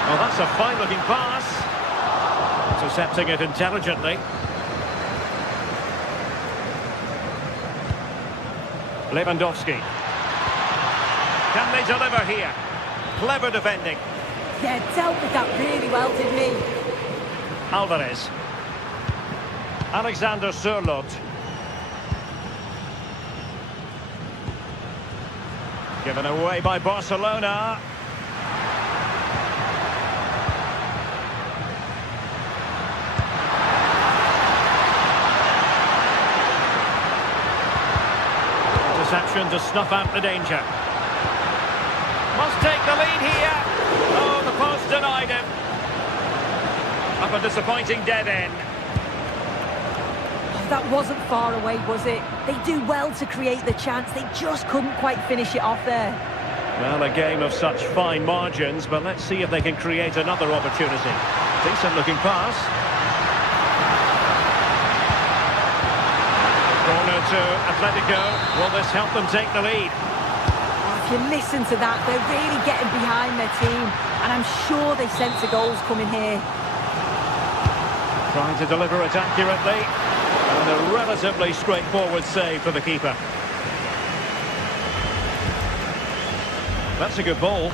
Well, that's a fine-looking pass. Intercepting it intelligently. Lewandowski. Can they deliver here? Clever defending. Yeah, dealt with that really well, didn't he? Alvarez. Alexander Sørloth. Given away by Barcelona. Interception to snuff out the danger. Must take the lead here. Oh, the post denied him. Up a disappointing dead end. That wasn't far away, was it? They do well to create the chance. They just couldn't quite finish it off there. Well, a game of such fine margins, but let's see if they can create another opportunity. Decent looking pass. Corner to Atletico. Will this help them take the lead? I if you listen to that, they're really getting behind their team, and I'm sure they sense a goal's coming here. Trying to deliver it accurately, and a relatively straightforward save for the keeper. That's a good ball.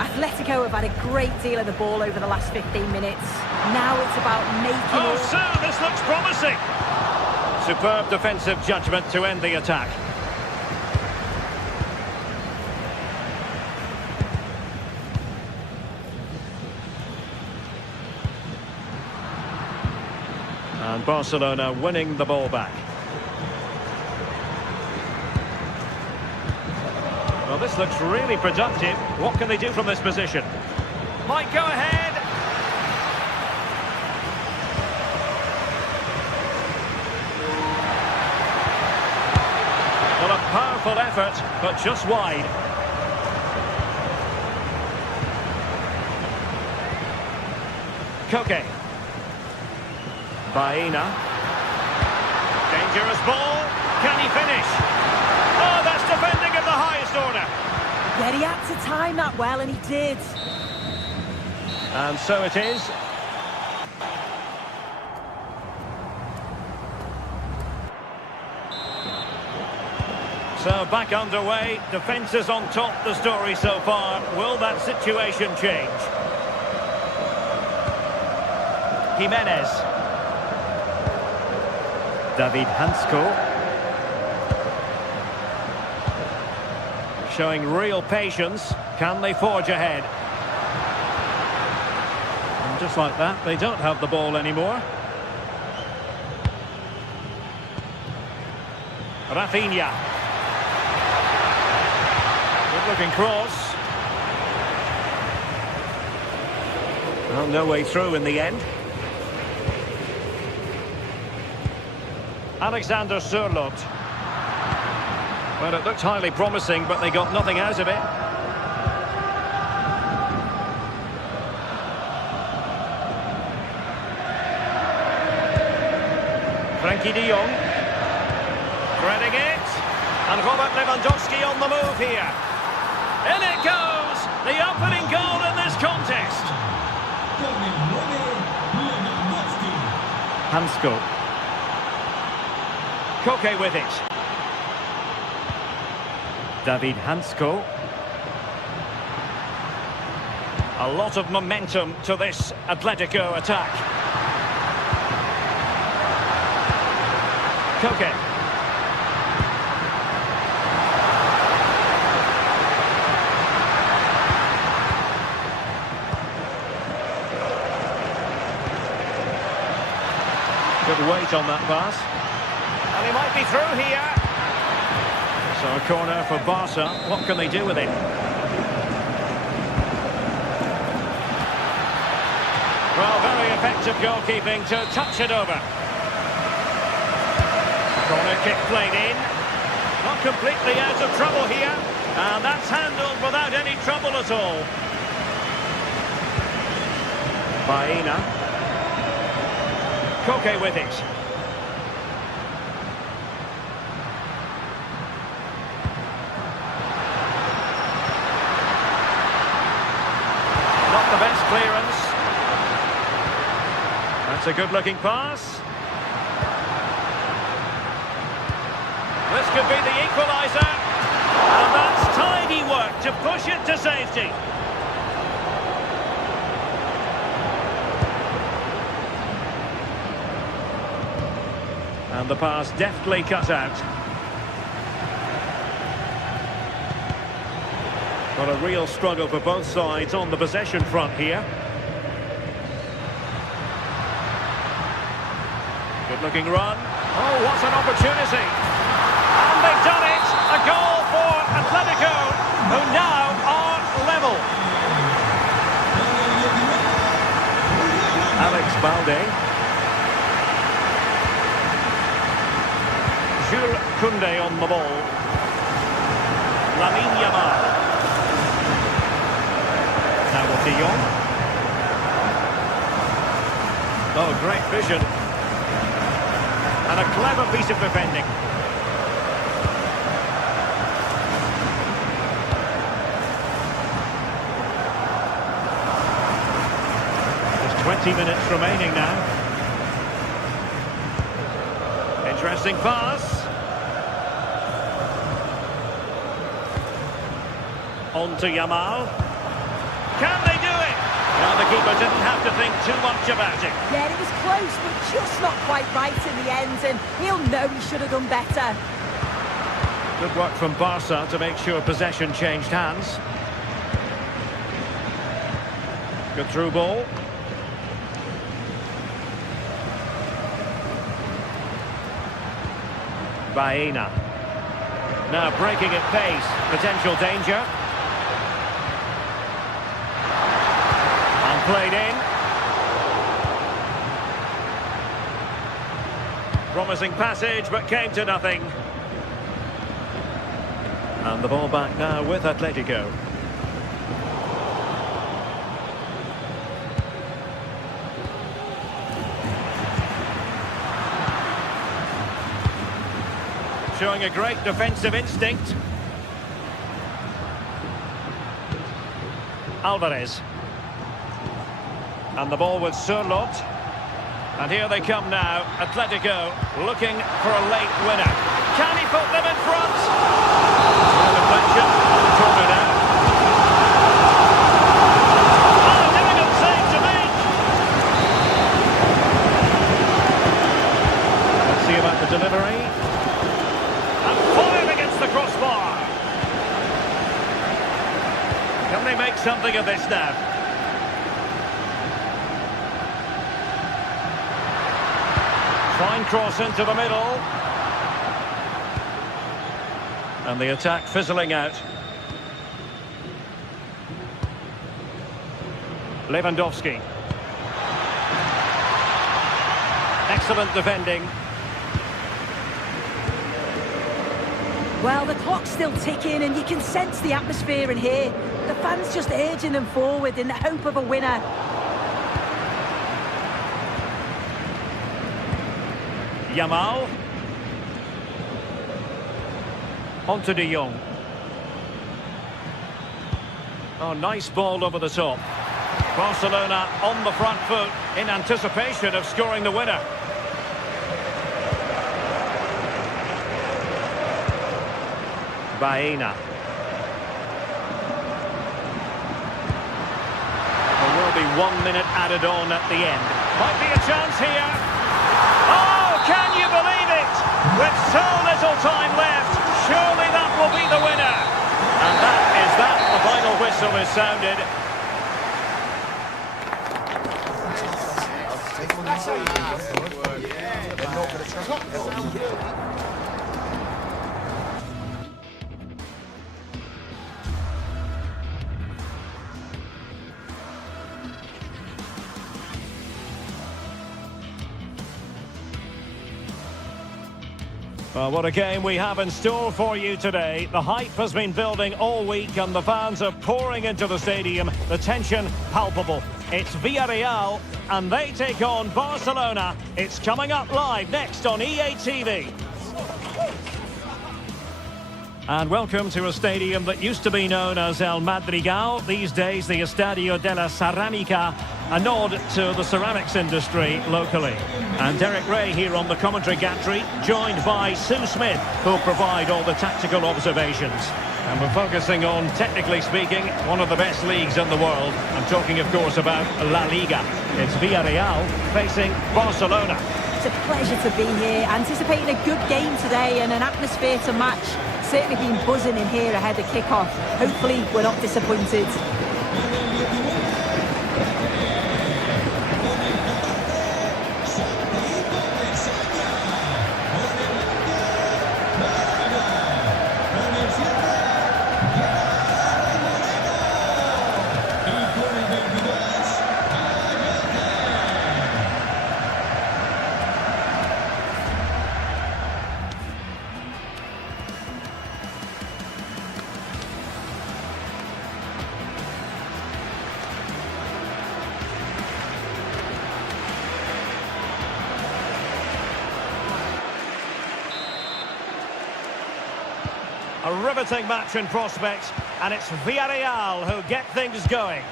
Atletico have had a great deal of the ball over the last 15 minutes. Now it's about making... Oh, sir, this looks promising. Superb defensive judgment to end the attack. And Barcelona winning the ball back. Well, this looks really productive. What can they do from this position? Might go ahead. Well, a powerful effort, but just wide. Koke. Baena. Dangerous ball. Can he finish? Oh, that's defending of the highest order. Yeah, he had to time that well, and he did. And so it is. So back underway. Defence is on top, the story so far. Will that situation change? Jimenez. David Hansko. Showing real patience. Can they forge ahead? And just like that, they don't have the ball anymore. Rafinha. Good looking cross. Well, no way through in the end. Alexander Sørloth. Well, it looked highly promising, but they got nothing out of it. Frankie de Jong. Threading it. And Robert Lewandowski on the move here. In it goes! The opening goal in this contest. Hansko. Koke with it. David Hansko. A lot of momentum to this Atletico attack. Koke. Good weight on that pass. And he might be through here. So a corner for Barca. What can they do with it? Well, very effective goalkeeping to touch it over. Corner kick played in. Not completely out of trouble here. And that's handled without any trouble at all. Baena. Koke with it. Not the best clearance. That's a good-looking pass. This could be the equaliser. And that's tidy work to push it to safety. And the pass deftly cut out. Got a real struggle for both sides on the possession front here. Good looking run. Oh, what an opportunity. And they've done it. A goal for Atletico, who now are level. Alex Balde. Jules Koundé on the ball. Lamine Yamal. Now with de Jong. Oh, great vision. And a clever piece of defending. 20 minutes remaining now. Interesting pass. On to Yamal. Can they do it? Well, the keeper didn't have to think too much about it. Yeah, it was close, but just not quite right in the end, and he'll know he should have done better. Good work from Barca to make sure possession changed hands. Good through ball. Baena. Now breaking at pace. Potential danger. And played in. Promising passage, but came to nothing. And the ball back now with Atletico. Showing a great defensive instinct. Alvarez. And the ball with Surlot. And here they come now. Atletico looking for a late winner. Can he put them in front? Deflection. Corner now. Oh, difficult save to make. Let's see about the delivery. And fired against the crossbar. Can they make something of this now? Fine cross into the middle. And the attack fizzling out. Lewandowski. Excellent defending. Well, the clock's still ticking, and you can sense the atmosphere in here. The fans just urging them forward in the hope of a winner. Yamal. On to De Jong. Oh, nice ball over the top. Barcelona on the front foot in anticipation of scoring the winner. Baena. There will be 1 minute added on at the end. Might be a chance here. Oh, can you believe it? With so little time left, surely that will be the winner. And that is that. The final whistle is sounded. Well, what a game we have in store for you today. The hype has been building all week and the fans are pouring into the stadium. The tension palpable. It's Villarreal and they take on Barcelona. It's coming up live next on EA TV. And welcome to a stadium that used to be known as El Madrigal, these days the Estadio de la Ceramica, a nod to the ceramics industry locally. And Derek Ray here on the commentary gantry, joined by Sue Smith, who'll provide all the tactical observations. And we're focusing on, technically speaking, one of the best leagues in the world. I'm talking, of course, about La Liga. It's Villarreal facing Barcelona. It's a pleasure to be here, anticipating a good game today and an atmosphere to match. Certainly been buzzing in here ahead of kick-off. Hopefully we're not disappointed. A riveting match in prospect, and it's Villarreal who get things going.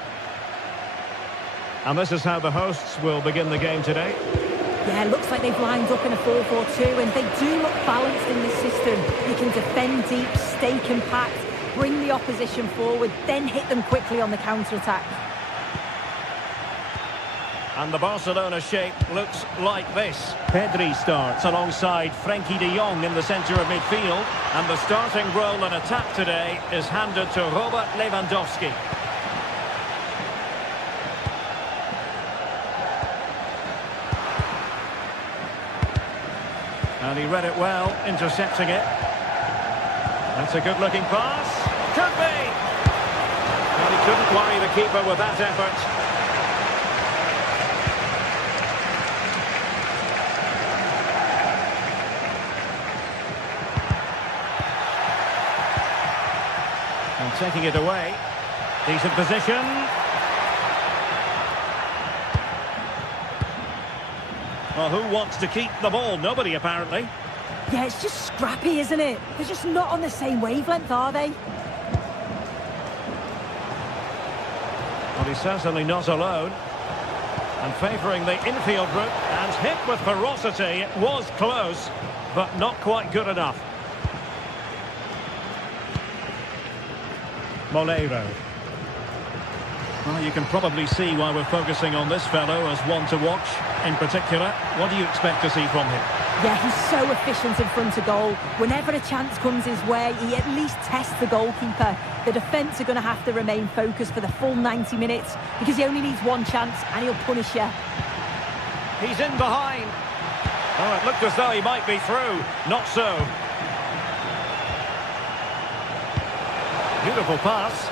And this is how the hosts will begin the game today. Yeah, looks like they've lined up in a 4-4-2, and they do look balanced in this system. They can defend deep, stay compact, bring the opposition forward, then hit them quickly on the counter-attack. And the Barcelona shape looks like this. Pedri starts alongside Frenkie de Jong in the centre of midfield. And the starting role in attack today is handed to Robert Lewandowski. And he read it well, intercepting it. That's a good-looking pass. Could be! Well, he couldn't worry the keeper with that effort. And taking it away. Decent position. Well, who wants to keep the ball? Nobody, apparently. Yeah, it's just scrappy, isn't it? They're just not on the same wavelength, are they? Well, he's certainly not alone. And favouring the infield route and hit with ferocity. It was close, but not quite good enough. Molero. Well, you can probably see why we're focusing on this fellow as one to watch. In particular, what do you expect to see from him? Yeah, he's so efficient in front of goal. Whenever a chance comes his way, he at least tests the goalkeeper. The defence are going to have to remain focused for the full 90 minutes because he only needs one chance and he'll punish you. He's in behind. Oh, it looked as though he might be through. Not so. Beautiful pass.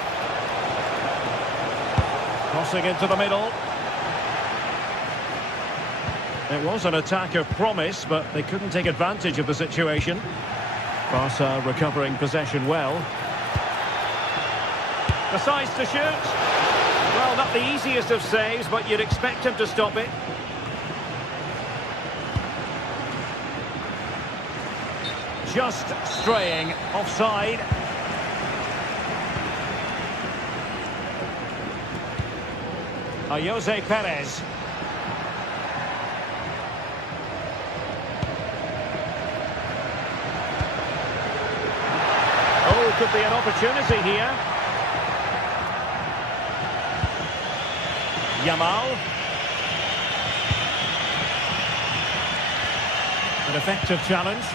Crossing into the middle. It was an attack of promise, but they couldn't take advantage of the situation. Barca recovering possession well. Decides to shoot. Well, not the easiest of saves, but you'd expect him to stop it. Just straying offside. Jose Perez. Oh, could be an opportunity here. Yamal. An effective challenge.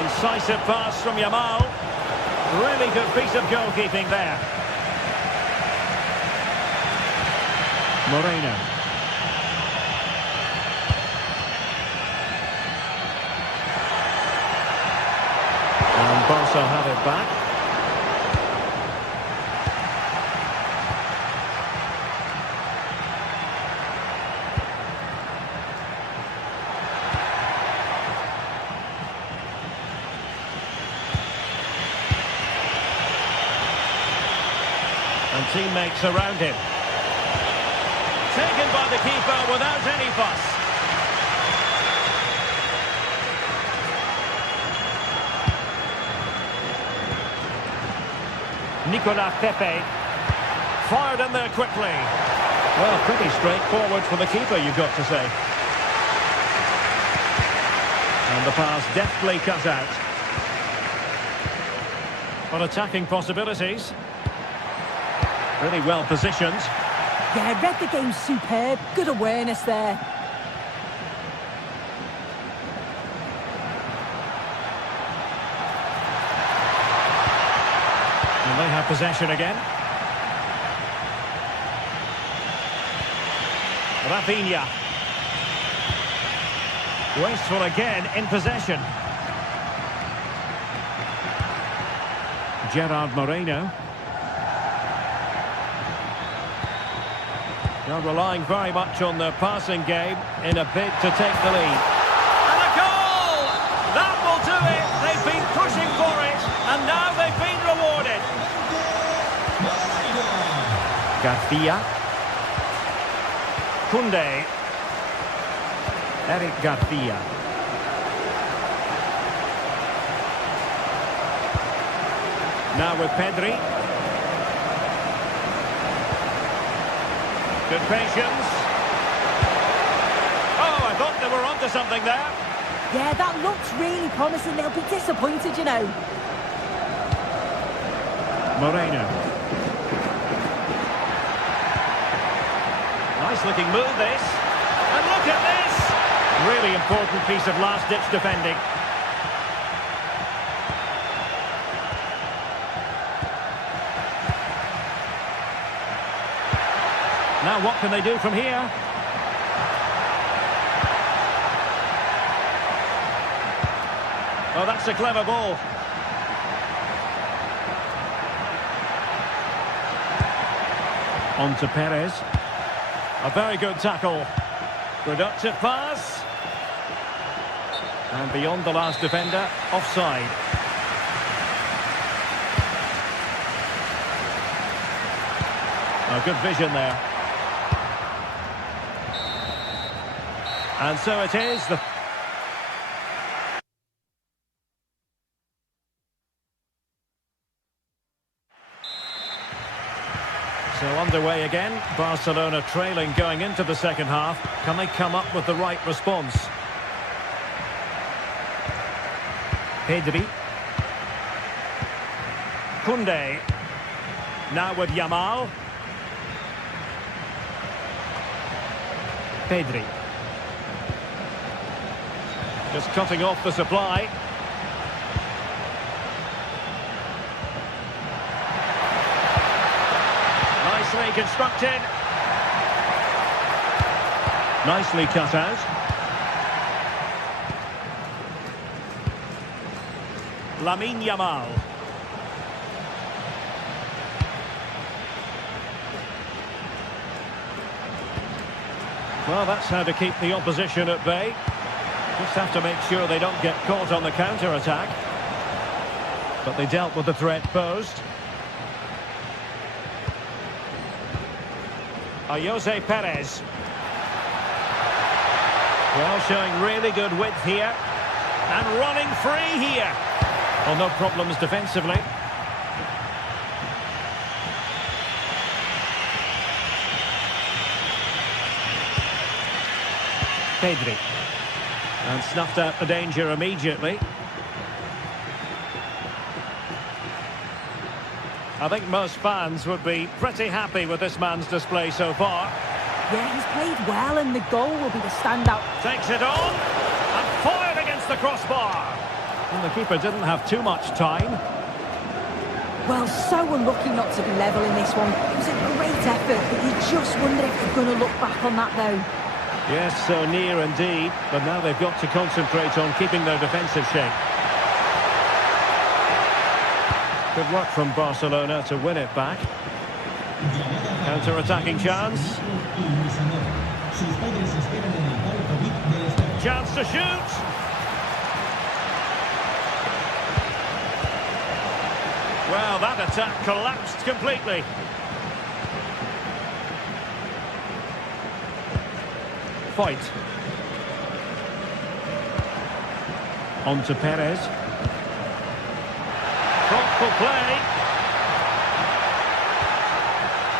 Incisive pass from Yamal. Really good piece of goalkeeping there. Moreno. And Barca have it back. And teammates around him. Taken by the keeper without any fuss. Nicolas Pepe. Fired in there quickly. Well, pretty straightforward for the keeper, you've got to say. And the pass deftly cut out. Well, attacking possibilities. Really well positioned. Yeah, read the game superb. Good awareness there. And they have possession again. Rafinha. Wasteful again in possession. Gerard Moreno. They're relying very much on their passing game in a bid to take the lead. And a goal! That will do it! They've been pushing for it, and now they've been rewarded. Garcia. Koundé. Eric Garcia. Now with Pedri. Good patience. Oh, I thought they were onto something there. Yeah, that looks really promising. They'll be disappointed, you know. Moreno. Nice looking move, this. And look at this! Really important piece of last-ditch defending. Now what can they do from here? Oh, that's a clever ball. On to Perez. A very good tackle. Productive pass. And beyond the last defender, offside. Oh, good vision there. And so it is. So underway again. Barcelona trailing going into the second half. Can they come up with the right response? Pedri. Koundé. Now with Yamal. Pedri. Just cutting off the supply. Nicely constructed. Nicely cut out. Lamine Yamal. Well, that's how to keep the opposition at bay. Just have to make sure they don't get caught on the counter-attack. But they dealt with the threat posed. Jose Perez. Well, showing really good width here. And running free here. Well, no problems defensively. Pedri. And snuffed out the danger immediately. I think most fans would be pretty happy with this man's display so far. Yeah, he's played well and the goal will be the standout. Takes it on and fired against the crossbar. And the keeper didn't have too much time. Well, so unlucky not to be level in this one. It was a great effort, but you just wonder if they're going to look back on that though. Yes, so near indeed, but now they've got to concentrate on keeping their defensive shape. Good work from Barcelona to win it back. Counter-attacking chance. Chance to shoot. Well, that attack collapsed completely. Fight. On to Perez. Thoughtful play.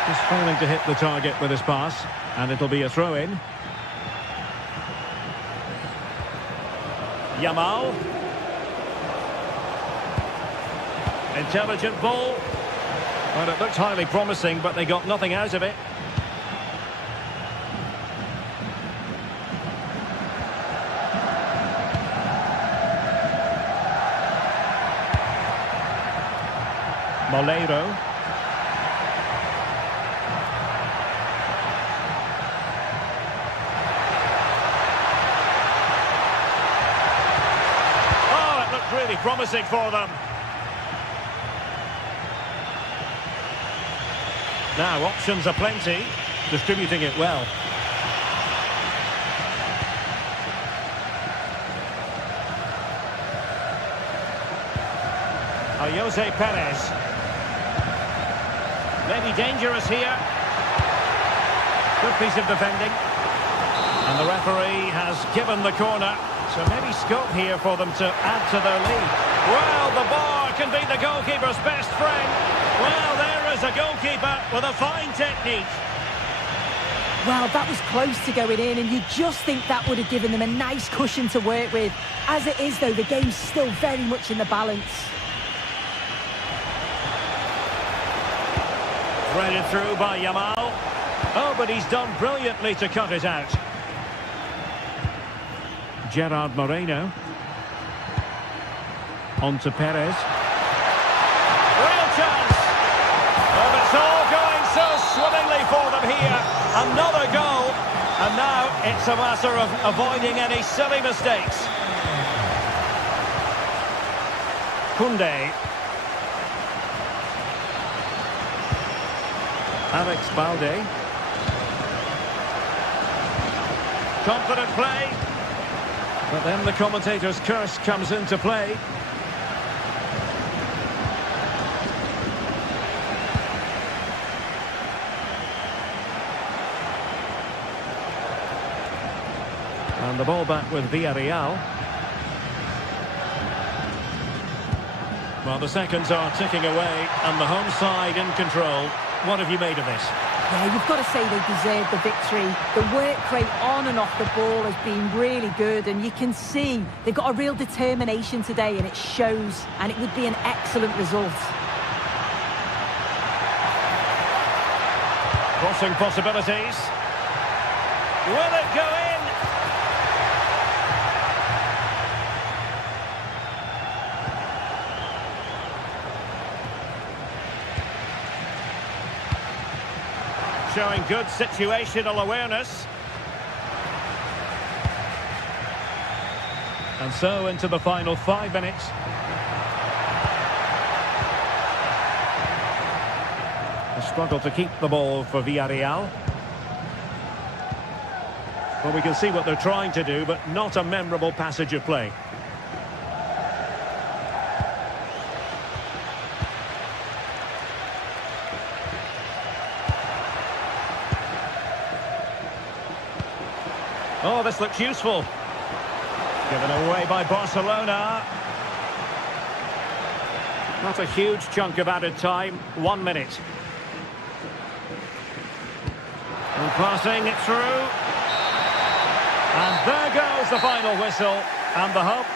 Just failing to hit the target with his pass, and it'll be a throw-in. Yamal. Intelligent ball. Well, it looked highly promising, but they got nothing out of it. Molero. Oh, it looked really promising for them. Now, options are plenty, distributing it well. Jose Perez. Maybe dangerous here. Good piece of defending. And the referee has given the corner. So maybe scope here for them to add to their lead. Well, the bar can be the goalkeeper's best friend. Well, there is a goalkeeper with a fine technique. Well, that was close to going in, and you just think that would have given them a nice cushion to work with. As it is, though, the game's still very much in the balance. Threaded through by Yamal. Oh, but he's done brilliantly to cut it out. Gerard Moreno. On to Perez. Real chance! Oh, it's all going so swimmingly for them here. Another goal. And now it's a matter of avoiding any silly mistakes. Koundé. Alex Balde. Confident play. But then the commentator's curse comes into play. And the ball back with Villarreal. Well, the seconds are ticking away, and the home side in control. What have you made of this? Yeah, you've got to say they deserved the victory. The work rate on and off the ball has been really good, and you can see they've got a real determination today, and it shows, and it would be an excellent result. Crossing possibilities. Will it go in? Showing good situational awareness. And so into the final 5 minutes. A struggle to keep the ball for Villarreal. Well, we can see what they're trying to do, but not a memorable passage of play. Oh, this looks useful. Given away by Barcelona. Not a huge chunk of added time. 1 minute. And passing it through. And there goes the final whistle. And the hope